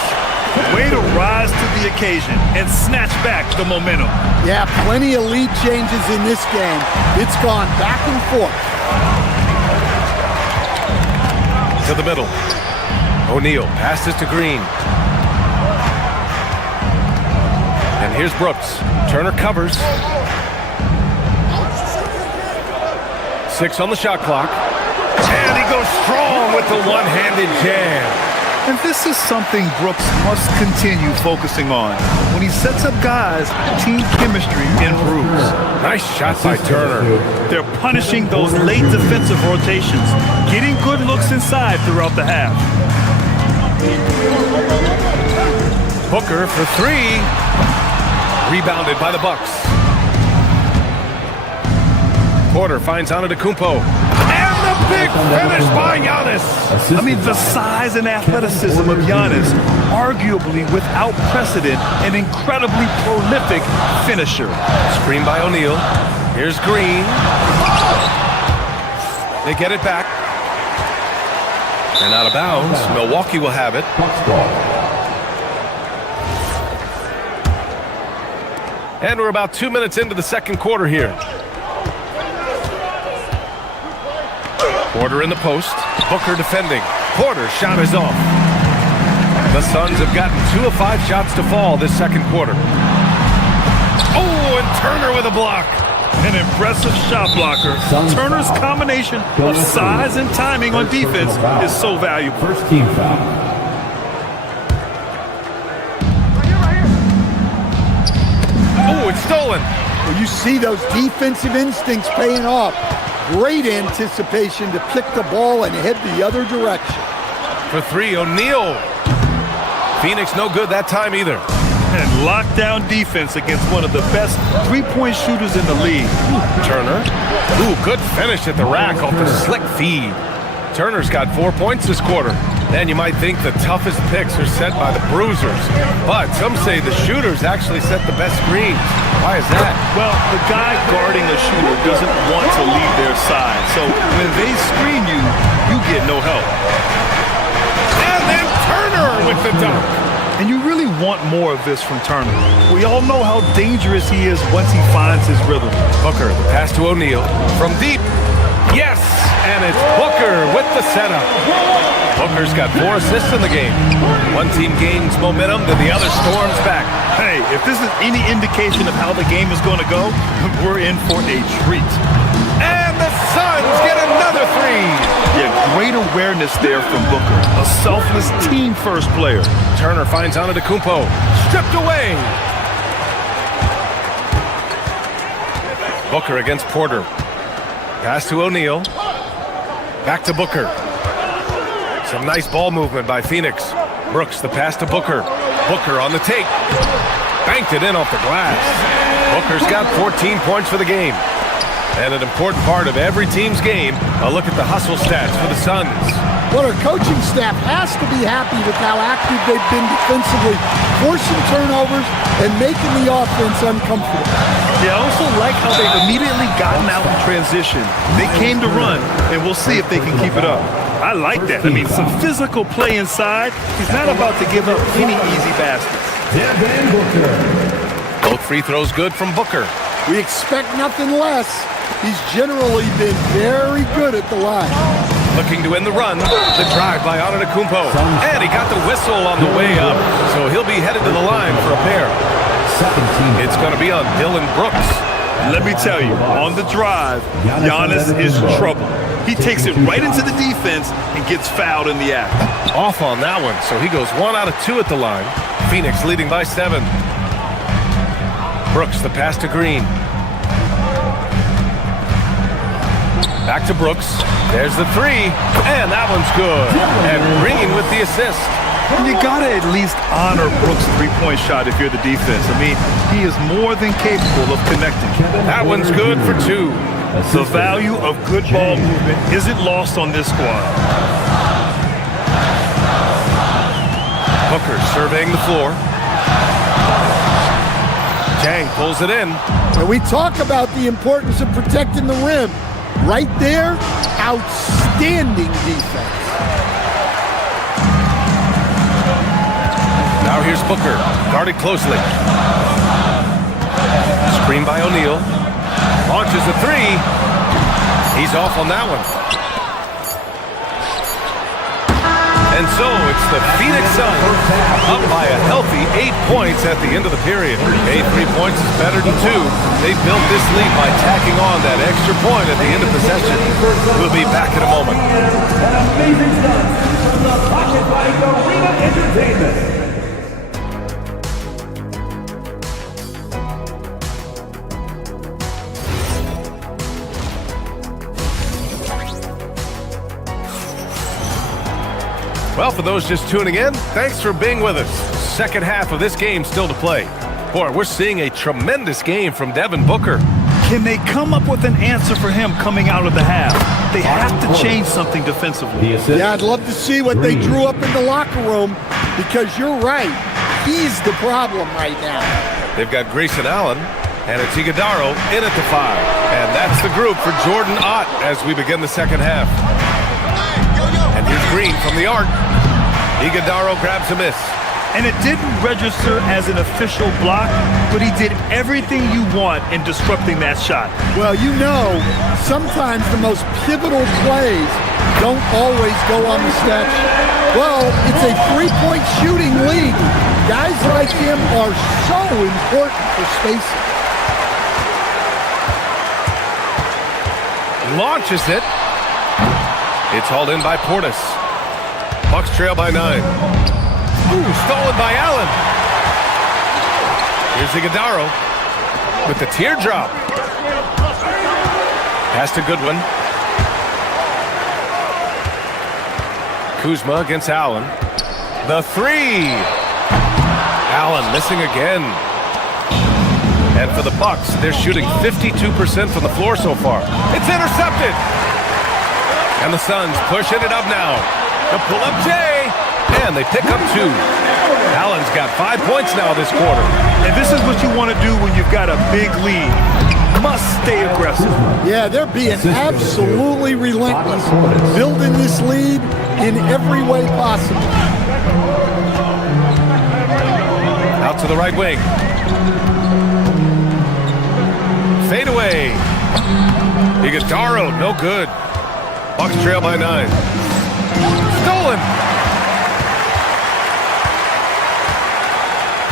Way to rise to the occasion and snatch back the momentum. Yeah, plenty of lead changes in this game. It's gone back and forth. To the middle. O'Neal passes to Green. And here's Brooks. Turner covers. 6 on the shot clock. And he goes strong with the one-handed jam. And this is something Brooks must continue focusing on. When he sets up guys, team chemistry improves. Nice shot by Turner. They're punishing those late defensive rotations, getting good looks inside throughout the half. Booker for 3. Rebounded by the Bucks. Porter finds Antetokounmpo. And the big finish by Giannis. I mean, the size and athleticism of Giannis, arguably without precedent, an incredibly prolific finisher. Screen by O'Neal. Here's Green. They get it back. And out of bounds. Milwaukee will have it. And we're about 2 minutes into the second quarter here. Porter in the post. Booker defending. Porter's shot is off. The Suns have gotten 2 of 5 shots to fall this second quarter. Oh, and Turner with a block. An impressive shot blocker. Turner's combination of size and timing on defense is so valuable. First team foul. Oh, it's stolen. Well, you see those defensive instincts paying off. Great anticipation to pick the ball and head the other direction. For 3, O'Neal. Phoenix no good that time either. And lockdown defense against one of the best three-point shooters in the league. Turner. Ooh, good finish at the rack off the slick feed. Turner's got 4 points this quarter. And you might think the toughest picks are set by the bruisers. But some say the shooters actually set the best screens. Why is that? Well, the guy guarding a shooter doesn't want to leave their side. So when they screen you, you get no help. And then Turner with the dunk. And you really want more of this from Turner. We all know how dangerous he is once he finds his rhythm. Booker, the pass to O'Neal. From deep. Yes! And it's Booker with the setup. Booker's got 4 assists in the game. One team gains momentum, then the other storms back. Hey, if this is any indication of how the game is going to go, we're in for a treat. And the Suns get another 3. You Great awareness there from Booker. A selfless team-first player. Turner finds Antetokounmpo. Stripped away. Booker against Porter. Pass to O'Neal. Back to Booker. Some nice ball movement by Phoenix. Brooks, the pass to Booker. Booker on the take. Banked it in off the glass. Booker's got 14 points for the game. And an important part of every team's game, a look at the hustle stats for the Suns. Well, our coaching staff has to be happy with how active they've been defensively, forcing turnovers and making the offense uncomfortable. Yeah, I also like how they've immediately gotten out in transition. They came to run, and we'll see if they can keep it up. I like that. I mean, some physical play inside. He's not about to give up any easy baskets. Devin Booker. Both free throws good from Booker. We expect nothing less. He's generally been very good at the line. Looking to end the run. The drive by Antetokounmpo. And he got the whistle on the way up. So he'll be headed to the line for a pair. It's going to be on Dylan Brooks. Let me tell you, on the drive, Giannis is in trouble. He takes it right into the defense and gets fouled in the act. Off on that one, so he goes 1 out of 2 at the line. Phoenix leading by 7. Brooks, the pass to Green. Back to Brooks. There's the 3, and that one's good. And Green with the assist. You gotta at least honor Brooks' three-point shot if you're the defense. I mean, he is more than capable of connecting. That one's good for 2. The value of good ball movement isn't lost on this squad. Booker surveying the floor. Jang pulls it in. And we talk about the importance of protecting the rim. Right there, outstanding defense. Now here's Booker, guarded closely. Screen by O'Neal. Launches a 3. He's off on that one. And so it's the Phoenix Suns up by a healthy 8 points at the end of the period. 8 3 points is better than 2. They built this lead by tacking on that extra point at the end of possession. We'll be back in a moment. An amazing stunt from the Pocket Fight Arena Entertainment. Well, for those just tuning in, thanks for being with us. Second half of this game still to play. Boy, we're seeing a tremendous game from Devin Booker. Can they come up with an answer for him coming out of the half? They have to change something defensively. Yeah, I'd love to see what they drew up in the locker room because you're right. He's the problem right now. They've got Grayson Allen, and it's Iguodala in at the 5. And that's the group for Jordan Ott as we begin the second half. And here's Green from the arc. Iguodala grabs a miss. And it didn't register as an official block, but he did everything you want in disrupting that shot. Well, you know, sometimes the most pivotal plays don't always go on the stat sheet. Well, it's a three-point shooting league. Guys like him are so important for spacing. Launches it. It's hauled in by Portis. Bucks trail by 9. Ooh, stolen by Allen. Here's Iguodala with the teardrop. Pass to Goodwin. Kuzma against Allen. The 3. Allen missing again. And for the Bucks, they're shooting 52% from the floor so far. It's intercepted. And the Suns pushing it up now. The pull-up J, and they pick up 2. Allen's got 5 points now this quarter. And this is what you want to do when you've got a big lead. Must stay aggressive. Yeah, they're being absolutely relentless, building this lead in every way possible. Out to the right wing. Fade away. Iguodala, no good. Bucks trail by 9. Stolen.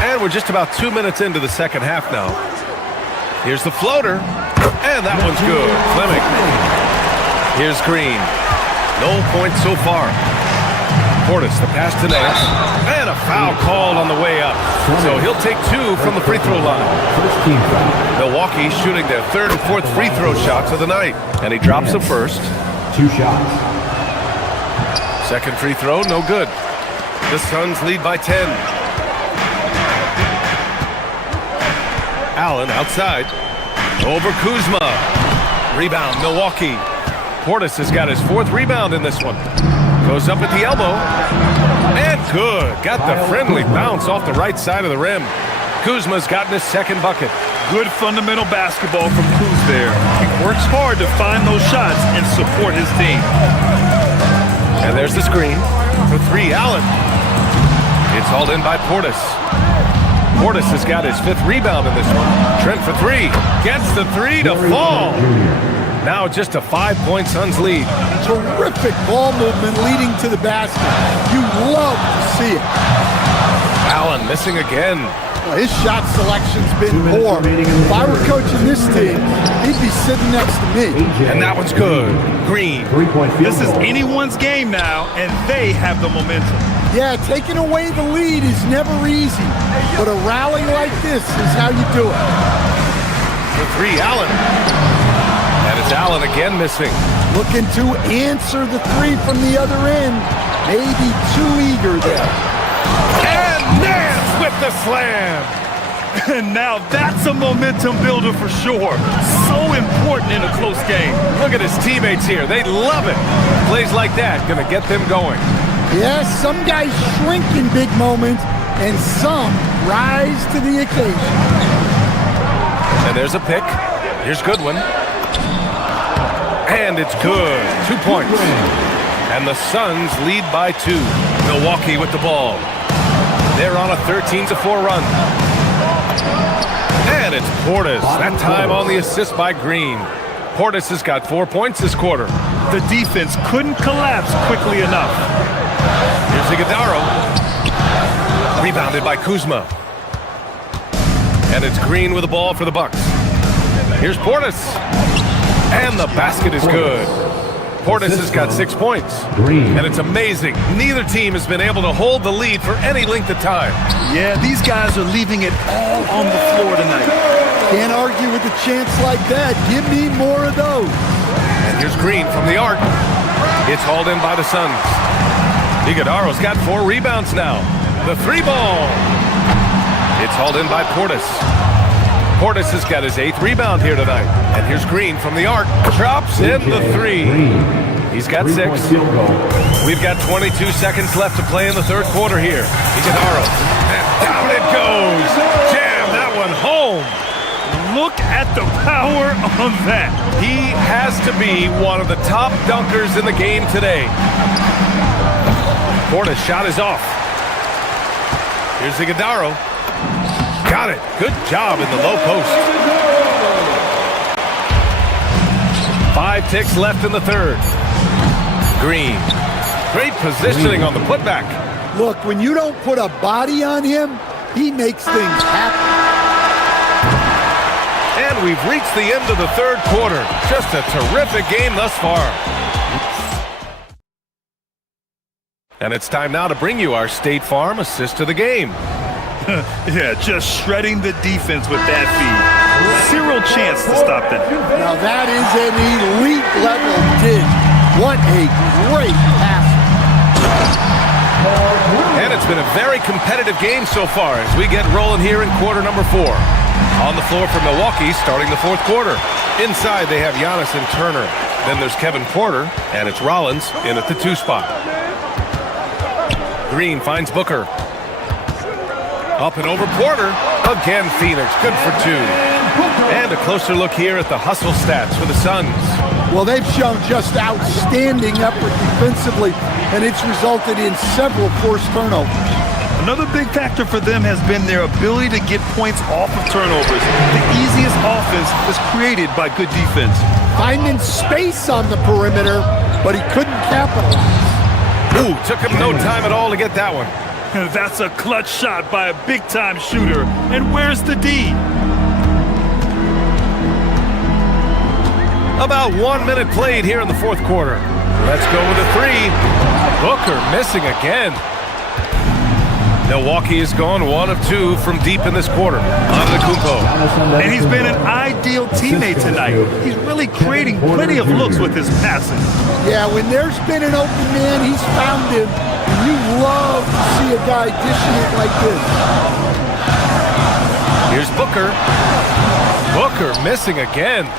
And we're just about 2 minutes into the second half now. Here's the floater. And that one's good. Fleming. Here's Green. No points so far. Portis, the pass to Nance. And a foul called on the way up. So he'll take 2 from the free throw line. Milwaukee shooting their 3rd and 4th free throw shots of the night. And he drops the first. 2 shots. Second free throw, no good. The Suns lead by 10. Allen outside. Over Kuzma. Rebound, Milwaukee. Portis has got his 4th rebound in this one. Goes up at the elbow. And good. Got the friendly bounce off the right side of the rim. Kuzma's gotten his 2nd bucket. Good fundamental basketball from Kuz there. He works hard to find those shots and support his team. And there's the screen. For 3, Allen. It's hauled in by Portis. Portis has got his 5th rebound in this one. Trent for 3. Gets the 3 to fall. Now just a 5-point Suns lead. Terrific ball movement leading to the basket. You love to see it. Allen missing again. Well, his shot selection's been poor. If I were coaching this team, he'd be sitting next to me. And that one's good. Green. This is anyone's game now, and they have the momentum. Yeah, taking away the lead is never easy, but a rally like this is how you do it. For 3, Allen. And it's Allen again missing. Looking to answer the 3 from the other end. Maybe too eager there. And Nance with the slam. And now that's a momentum builder for sure. So important in a close game. Look at his teammates here. They love it. Plays like that gonna get them going. Yes, some guys shrink in big moments, and some rise to the occasion. And there's a pick. Here's Goodwin. And it's good. 2 points. And the Suns lead by 2. Milwaukee with the ball. They're on a 13-4 run. And it's Portis. That time on the assist by Green. Portis has got 4 points this quarter. The defense couldn't collapse quickly enough. Here's Iguodala. Rebounded by Kuzma. And it's Green with the ball for the Bucks. Here's Portis. And the basket is good. Portis has got 6 points. And it's amazing. Neither team has been able to hold the lead for any length of time. Yeah, these guys are leaving it all on the floor tonight. Can't argue with a chance like that. Give me more of those. And here's Green from the arc. It's hauled in by the Suns. Iguodala's got 4 rebounds now. The 3 ball. It's hauled in by Portis. Portis has got his 8th rebound here tonight. And here's Green from the arc. Drops in the 3. He's got 6. We've got 22 seconds left to play in the 3rd quarter here. Iguodala. And down it goes. Jam that one home. Look at the power on that. He has to be one of the top dunkers in the game today. Portis' shot is off. Here's Iguodala. Got it. Good job in the low post. 5 ticks left in the 3rd. Green. Great positioning on the putback. Look, when you don't put a body on him, he makes things happen. And we've reached the end of the 3rd quarter. Just a terrific game thus far. And it's time now to bring you our State Farm assist of the game. Yeah, just shredding the defense with that feed. Zero chance to stop that. Now that is an elite level dig. What a great pass. And it's been a very competitive game so far as we get rolling here in quarter number 4. On the floor for Milwaukee starting the 4th quarter. Inside they have Giannis and Turner. Then there's Kevin Porter, and it's Rollins in at the 2 spot. Green finds Booker. Up and over Porter. Again, Phoenix. Good for 2. And a closer look here at the hustle stats for the Suns. Well, they've shown just outstanding effort defensively, and it's resulted in several forced turnovers. Another big factor for them has been their ability to get points off of turnovers. The easiest offense is created by good defense. Finding space on the perimeter, but he couldn't capitalize. Ooh, took him no time at all to get that one. That's a clutch shot by a big-time shooter. And where's the D? About 1 minute played here in the 4th quarter. Let's go with a three. Booker missing again. Milwaukee has gone 1 of 2 from deep in this quarter. Antetokounmpo. And he's been an ideal teammate tonight. He's really creating plenty of looks with his passing. Yeah, when there's been an open man, he's found him. And you love to see a guy dishing it like this. Here's Booker. Booker missing again.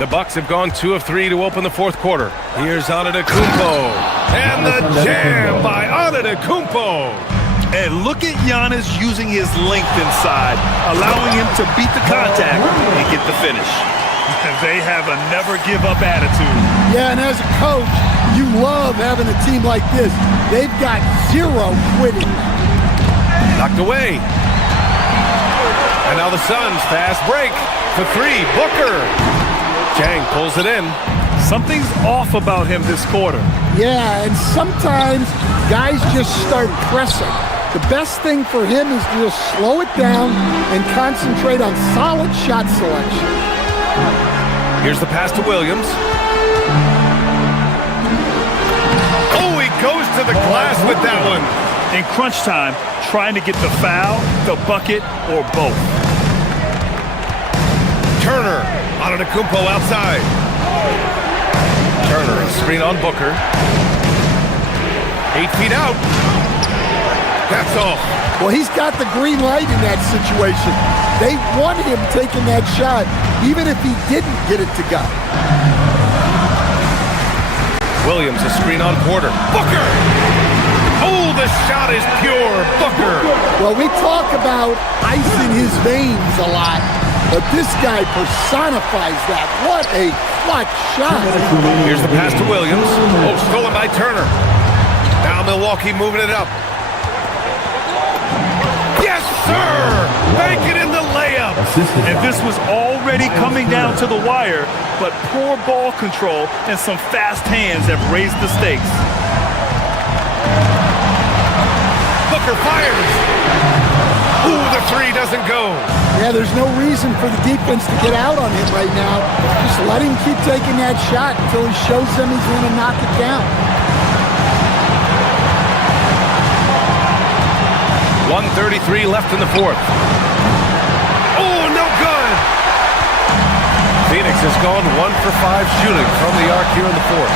The Bucks have gone 2 of 3 to open the fourth quarter. Here's Antetokounmpo. And the jam by Antetokounmpo. And look at Giannis using his length inside, allowing him to beat the contact and get the finish. They have a never-give-up attitude. Yeah, and as a coach, you love having a team like this. They've got zero quitting. Knocked away. And now the Suns fast break for 3. Booker. Chang pulls it in. Something's off about him this quarter. Yeah, and sometimes guys just start pressing. The best thing for him is to just slow it down and concentrate on solid shot selection. Here's the pass to Williams. Oh, he goes to the glass with that one. In crunch time, trying to get the foul, the bucket, or both. Turner, Antetokounmpo outside. Turner, a screen on Booker. 8 feet out. That's off. Well, he's got the green light in that situation. They want him taking that shot, even if he didn't get it to go. Williams, a screen on Porter. Booker! Oh, the shot is pure. Booker! Well, we talk about ice in his veins a lot, but this guy personifies that. What a clutch shot. Here's the pass to Williams. Oh, stolen by Turner. Now Milwaukee moving it up. Yes, sir! Bank it in the layup. And this was already coming down to the wire, but poor ball control and some fast hands have raised the stakes. Booker fires. Ooh, the three doesn't go. Yeah, there's no reason for the defense to get out on him right now. Just let him keep taking that shot until he shows them he's going to knock it down. 1:33 left in the fourth. Oh, no good! Phoenix has gone 1 for 5 shooting from the arc here in the fourth.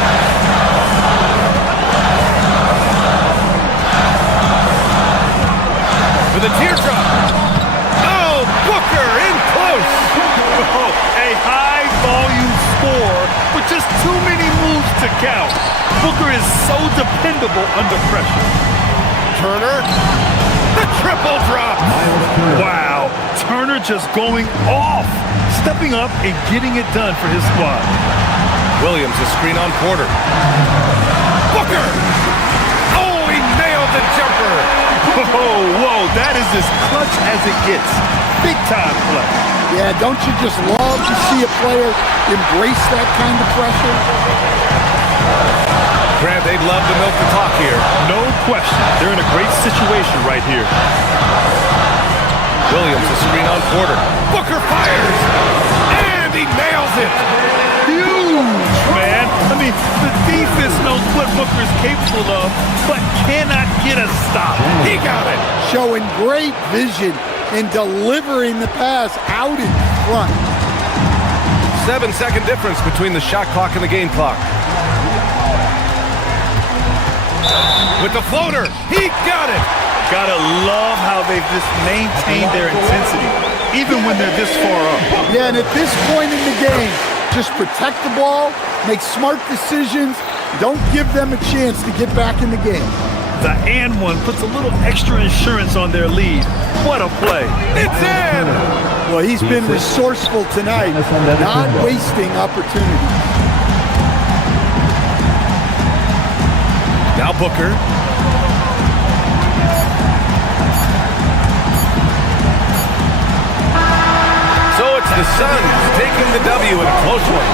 With a teardrop. Oh, Booker in close. Oh, a high-volume score with just too many moves to count. Booker is so dependable under pressure. Turner. The triple drop. Wow, Turner just going off, stepping up and getting it done for his squad. Williams, a screen on Porter. Booker! Oh, he nailed the jumper. Whoa, that is as clutch as it gets. Big time play. Yeah, don't you just love to see a player embrace that kind of pressure? Grant, they'd love to milk the clock here. No question. They're in a great situation right here. Williams, a screen on Porter. Booker fires! And he nails it! Huge, man. I mean, the defense knows what Booker's capable of, but cannot get a stop. He got it! Showing great vision and delivering the pass out in front. 7-second difference between the shot clock and the game clock. With the floater, he got it! Gotta love how they've just maintained their intensity, even when they're this far up. Yeah, and at this point in the game, just protect the ball, make smart decisions, don't give them a chance to get back in the game. The and one puts a little extra insurance on their lead. What a play. It's in! Well, he's been resourceful tonight, not wasting opportunities. Now Booker. So it's the Suns taking the W in a close one.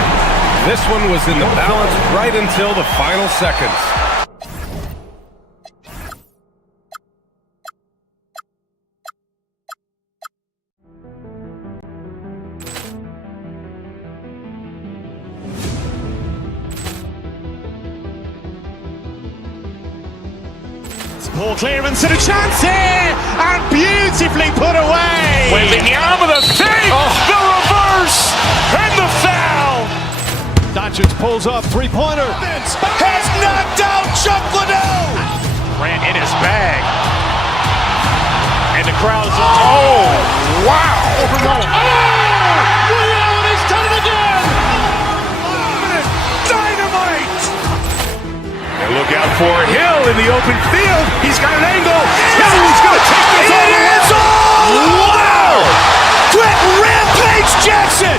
This one was in the balance right until the final seconds. Ball clearance and a chance here, and beautifully put away. Wembanyama with a save, the reverse, and the foul. Doncic pulls up, three-pointer. Has knocked out Chuck Liddell. Grant in his bag. And the crowd's wow. Liddell has done it again. Dynamite. And look out for Hill in the open field. He's got an angle. Hill's going to take this all the way. Wow. Quick Rampage Jackson.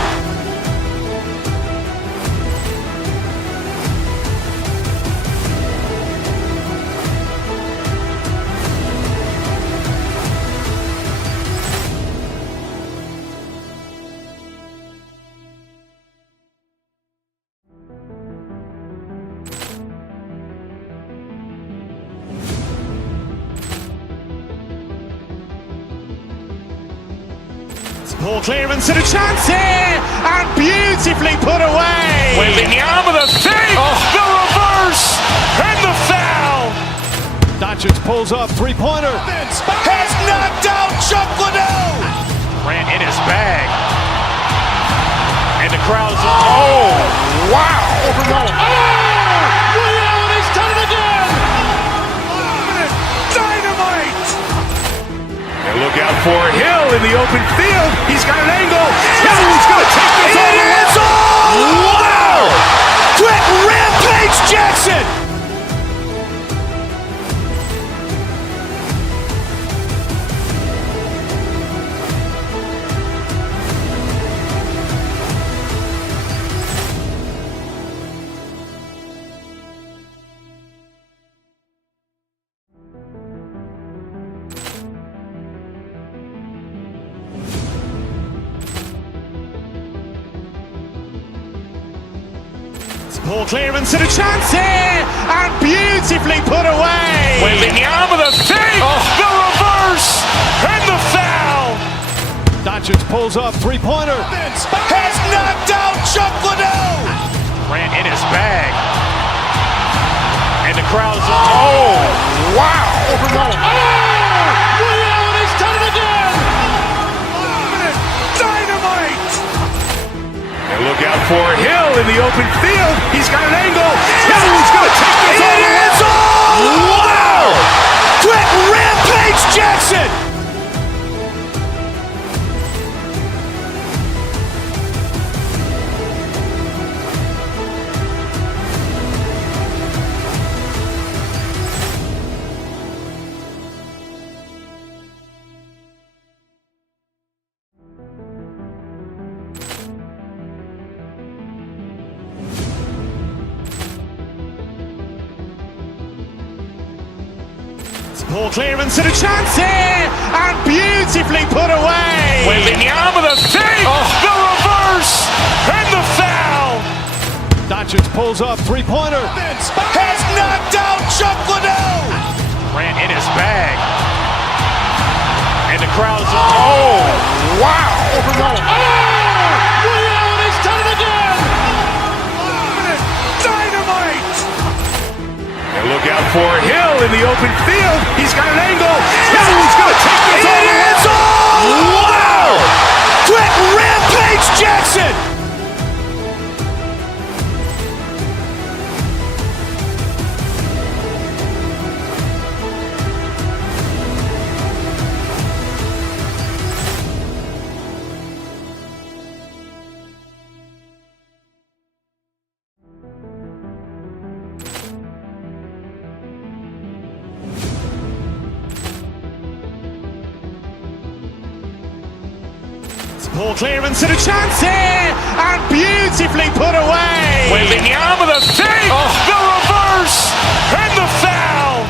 Ball clearance and a chance here, and beautifully put away. Wembanyama with a save, the reverse, and the foul. Doncic pulls up, three-pointer. Has knocked out Chuck Liddell. Grant in his bag. And the crowd's wow. Liddell has done it again. Dynamite. And look out for Hill in the open field. He's got an angle. Hill's going to take this all the way. Wow! Quick Rampage Jackson. Ball clearance and a chance here, and beautifully put away. Wembanyama with a save, the reverse, and the foul. Doncic pulls up, three-pointer. Has knocked out Chuck Liddell. Grant in his bag. And the crowd's wow. Liddell has done it again. Dynamite. And look out for Hill in the open field. He's got an angle. Hill's going to take this all the way. Wow! Quick Rampage Jackson. Ball clearance and a chance here, and beautifully put away. Wembanyama with a save, the reverse, and the foul. Doncic pulls up, three-pointer. Has knocked out Chuck Liddell. Grant in his bag. And the crowd's wow. Liddell has done it again. Dynamite. And look out for Hill in the open field. He's got an angle. Hill's going to take this all the way. Wow! Quick Rampage Jackson. Ball clearance and a chance here, and beautifully put away. Wembanyama with a save, the reverse, and the foul.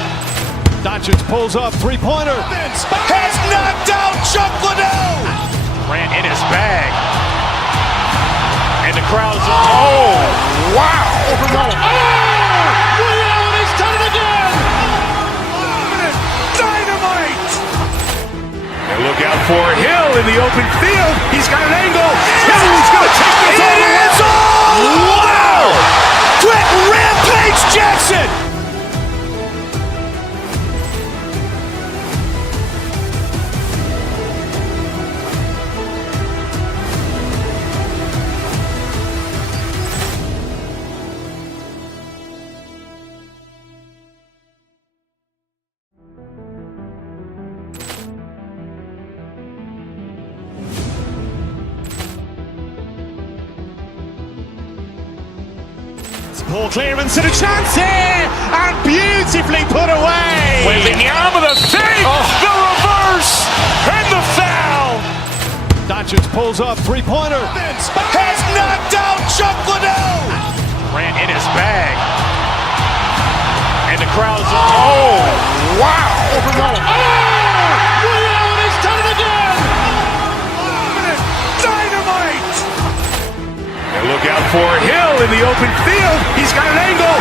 Doncic pulls up, three-pointer. Has knocked out Chuck Liddell. Grant in his bag. And the crowd's wow. Liddell has done it again. Dynamite. And look out for Hill in the open field. He's got an angle. Hill's going to take this all the way. Wow! Quick Rampage Jackson. Poor clearance and a chance here, and beautifully put away. Wembanyama the fake, the reverse, and the foul. Doncic pulls up, three-pointer. Has knocked out Chuck Liddell. Ran in his bag. And the crowd is... Oh, wow. Liddell, and he's done it again. Dynamite. And look out for Hill in the open field. He's got an angle.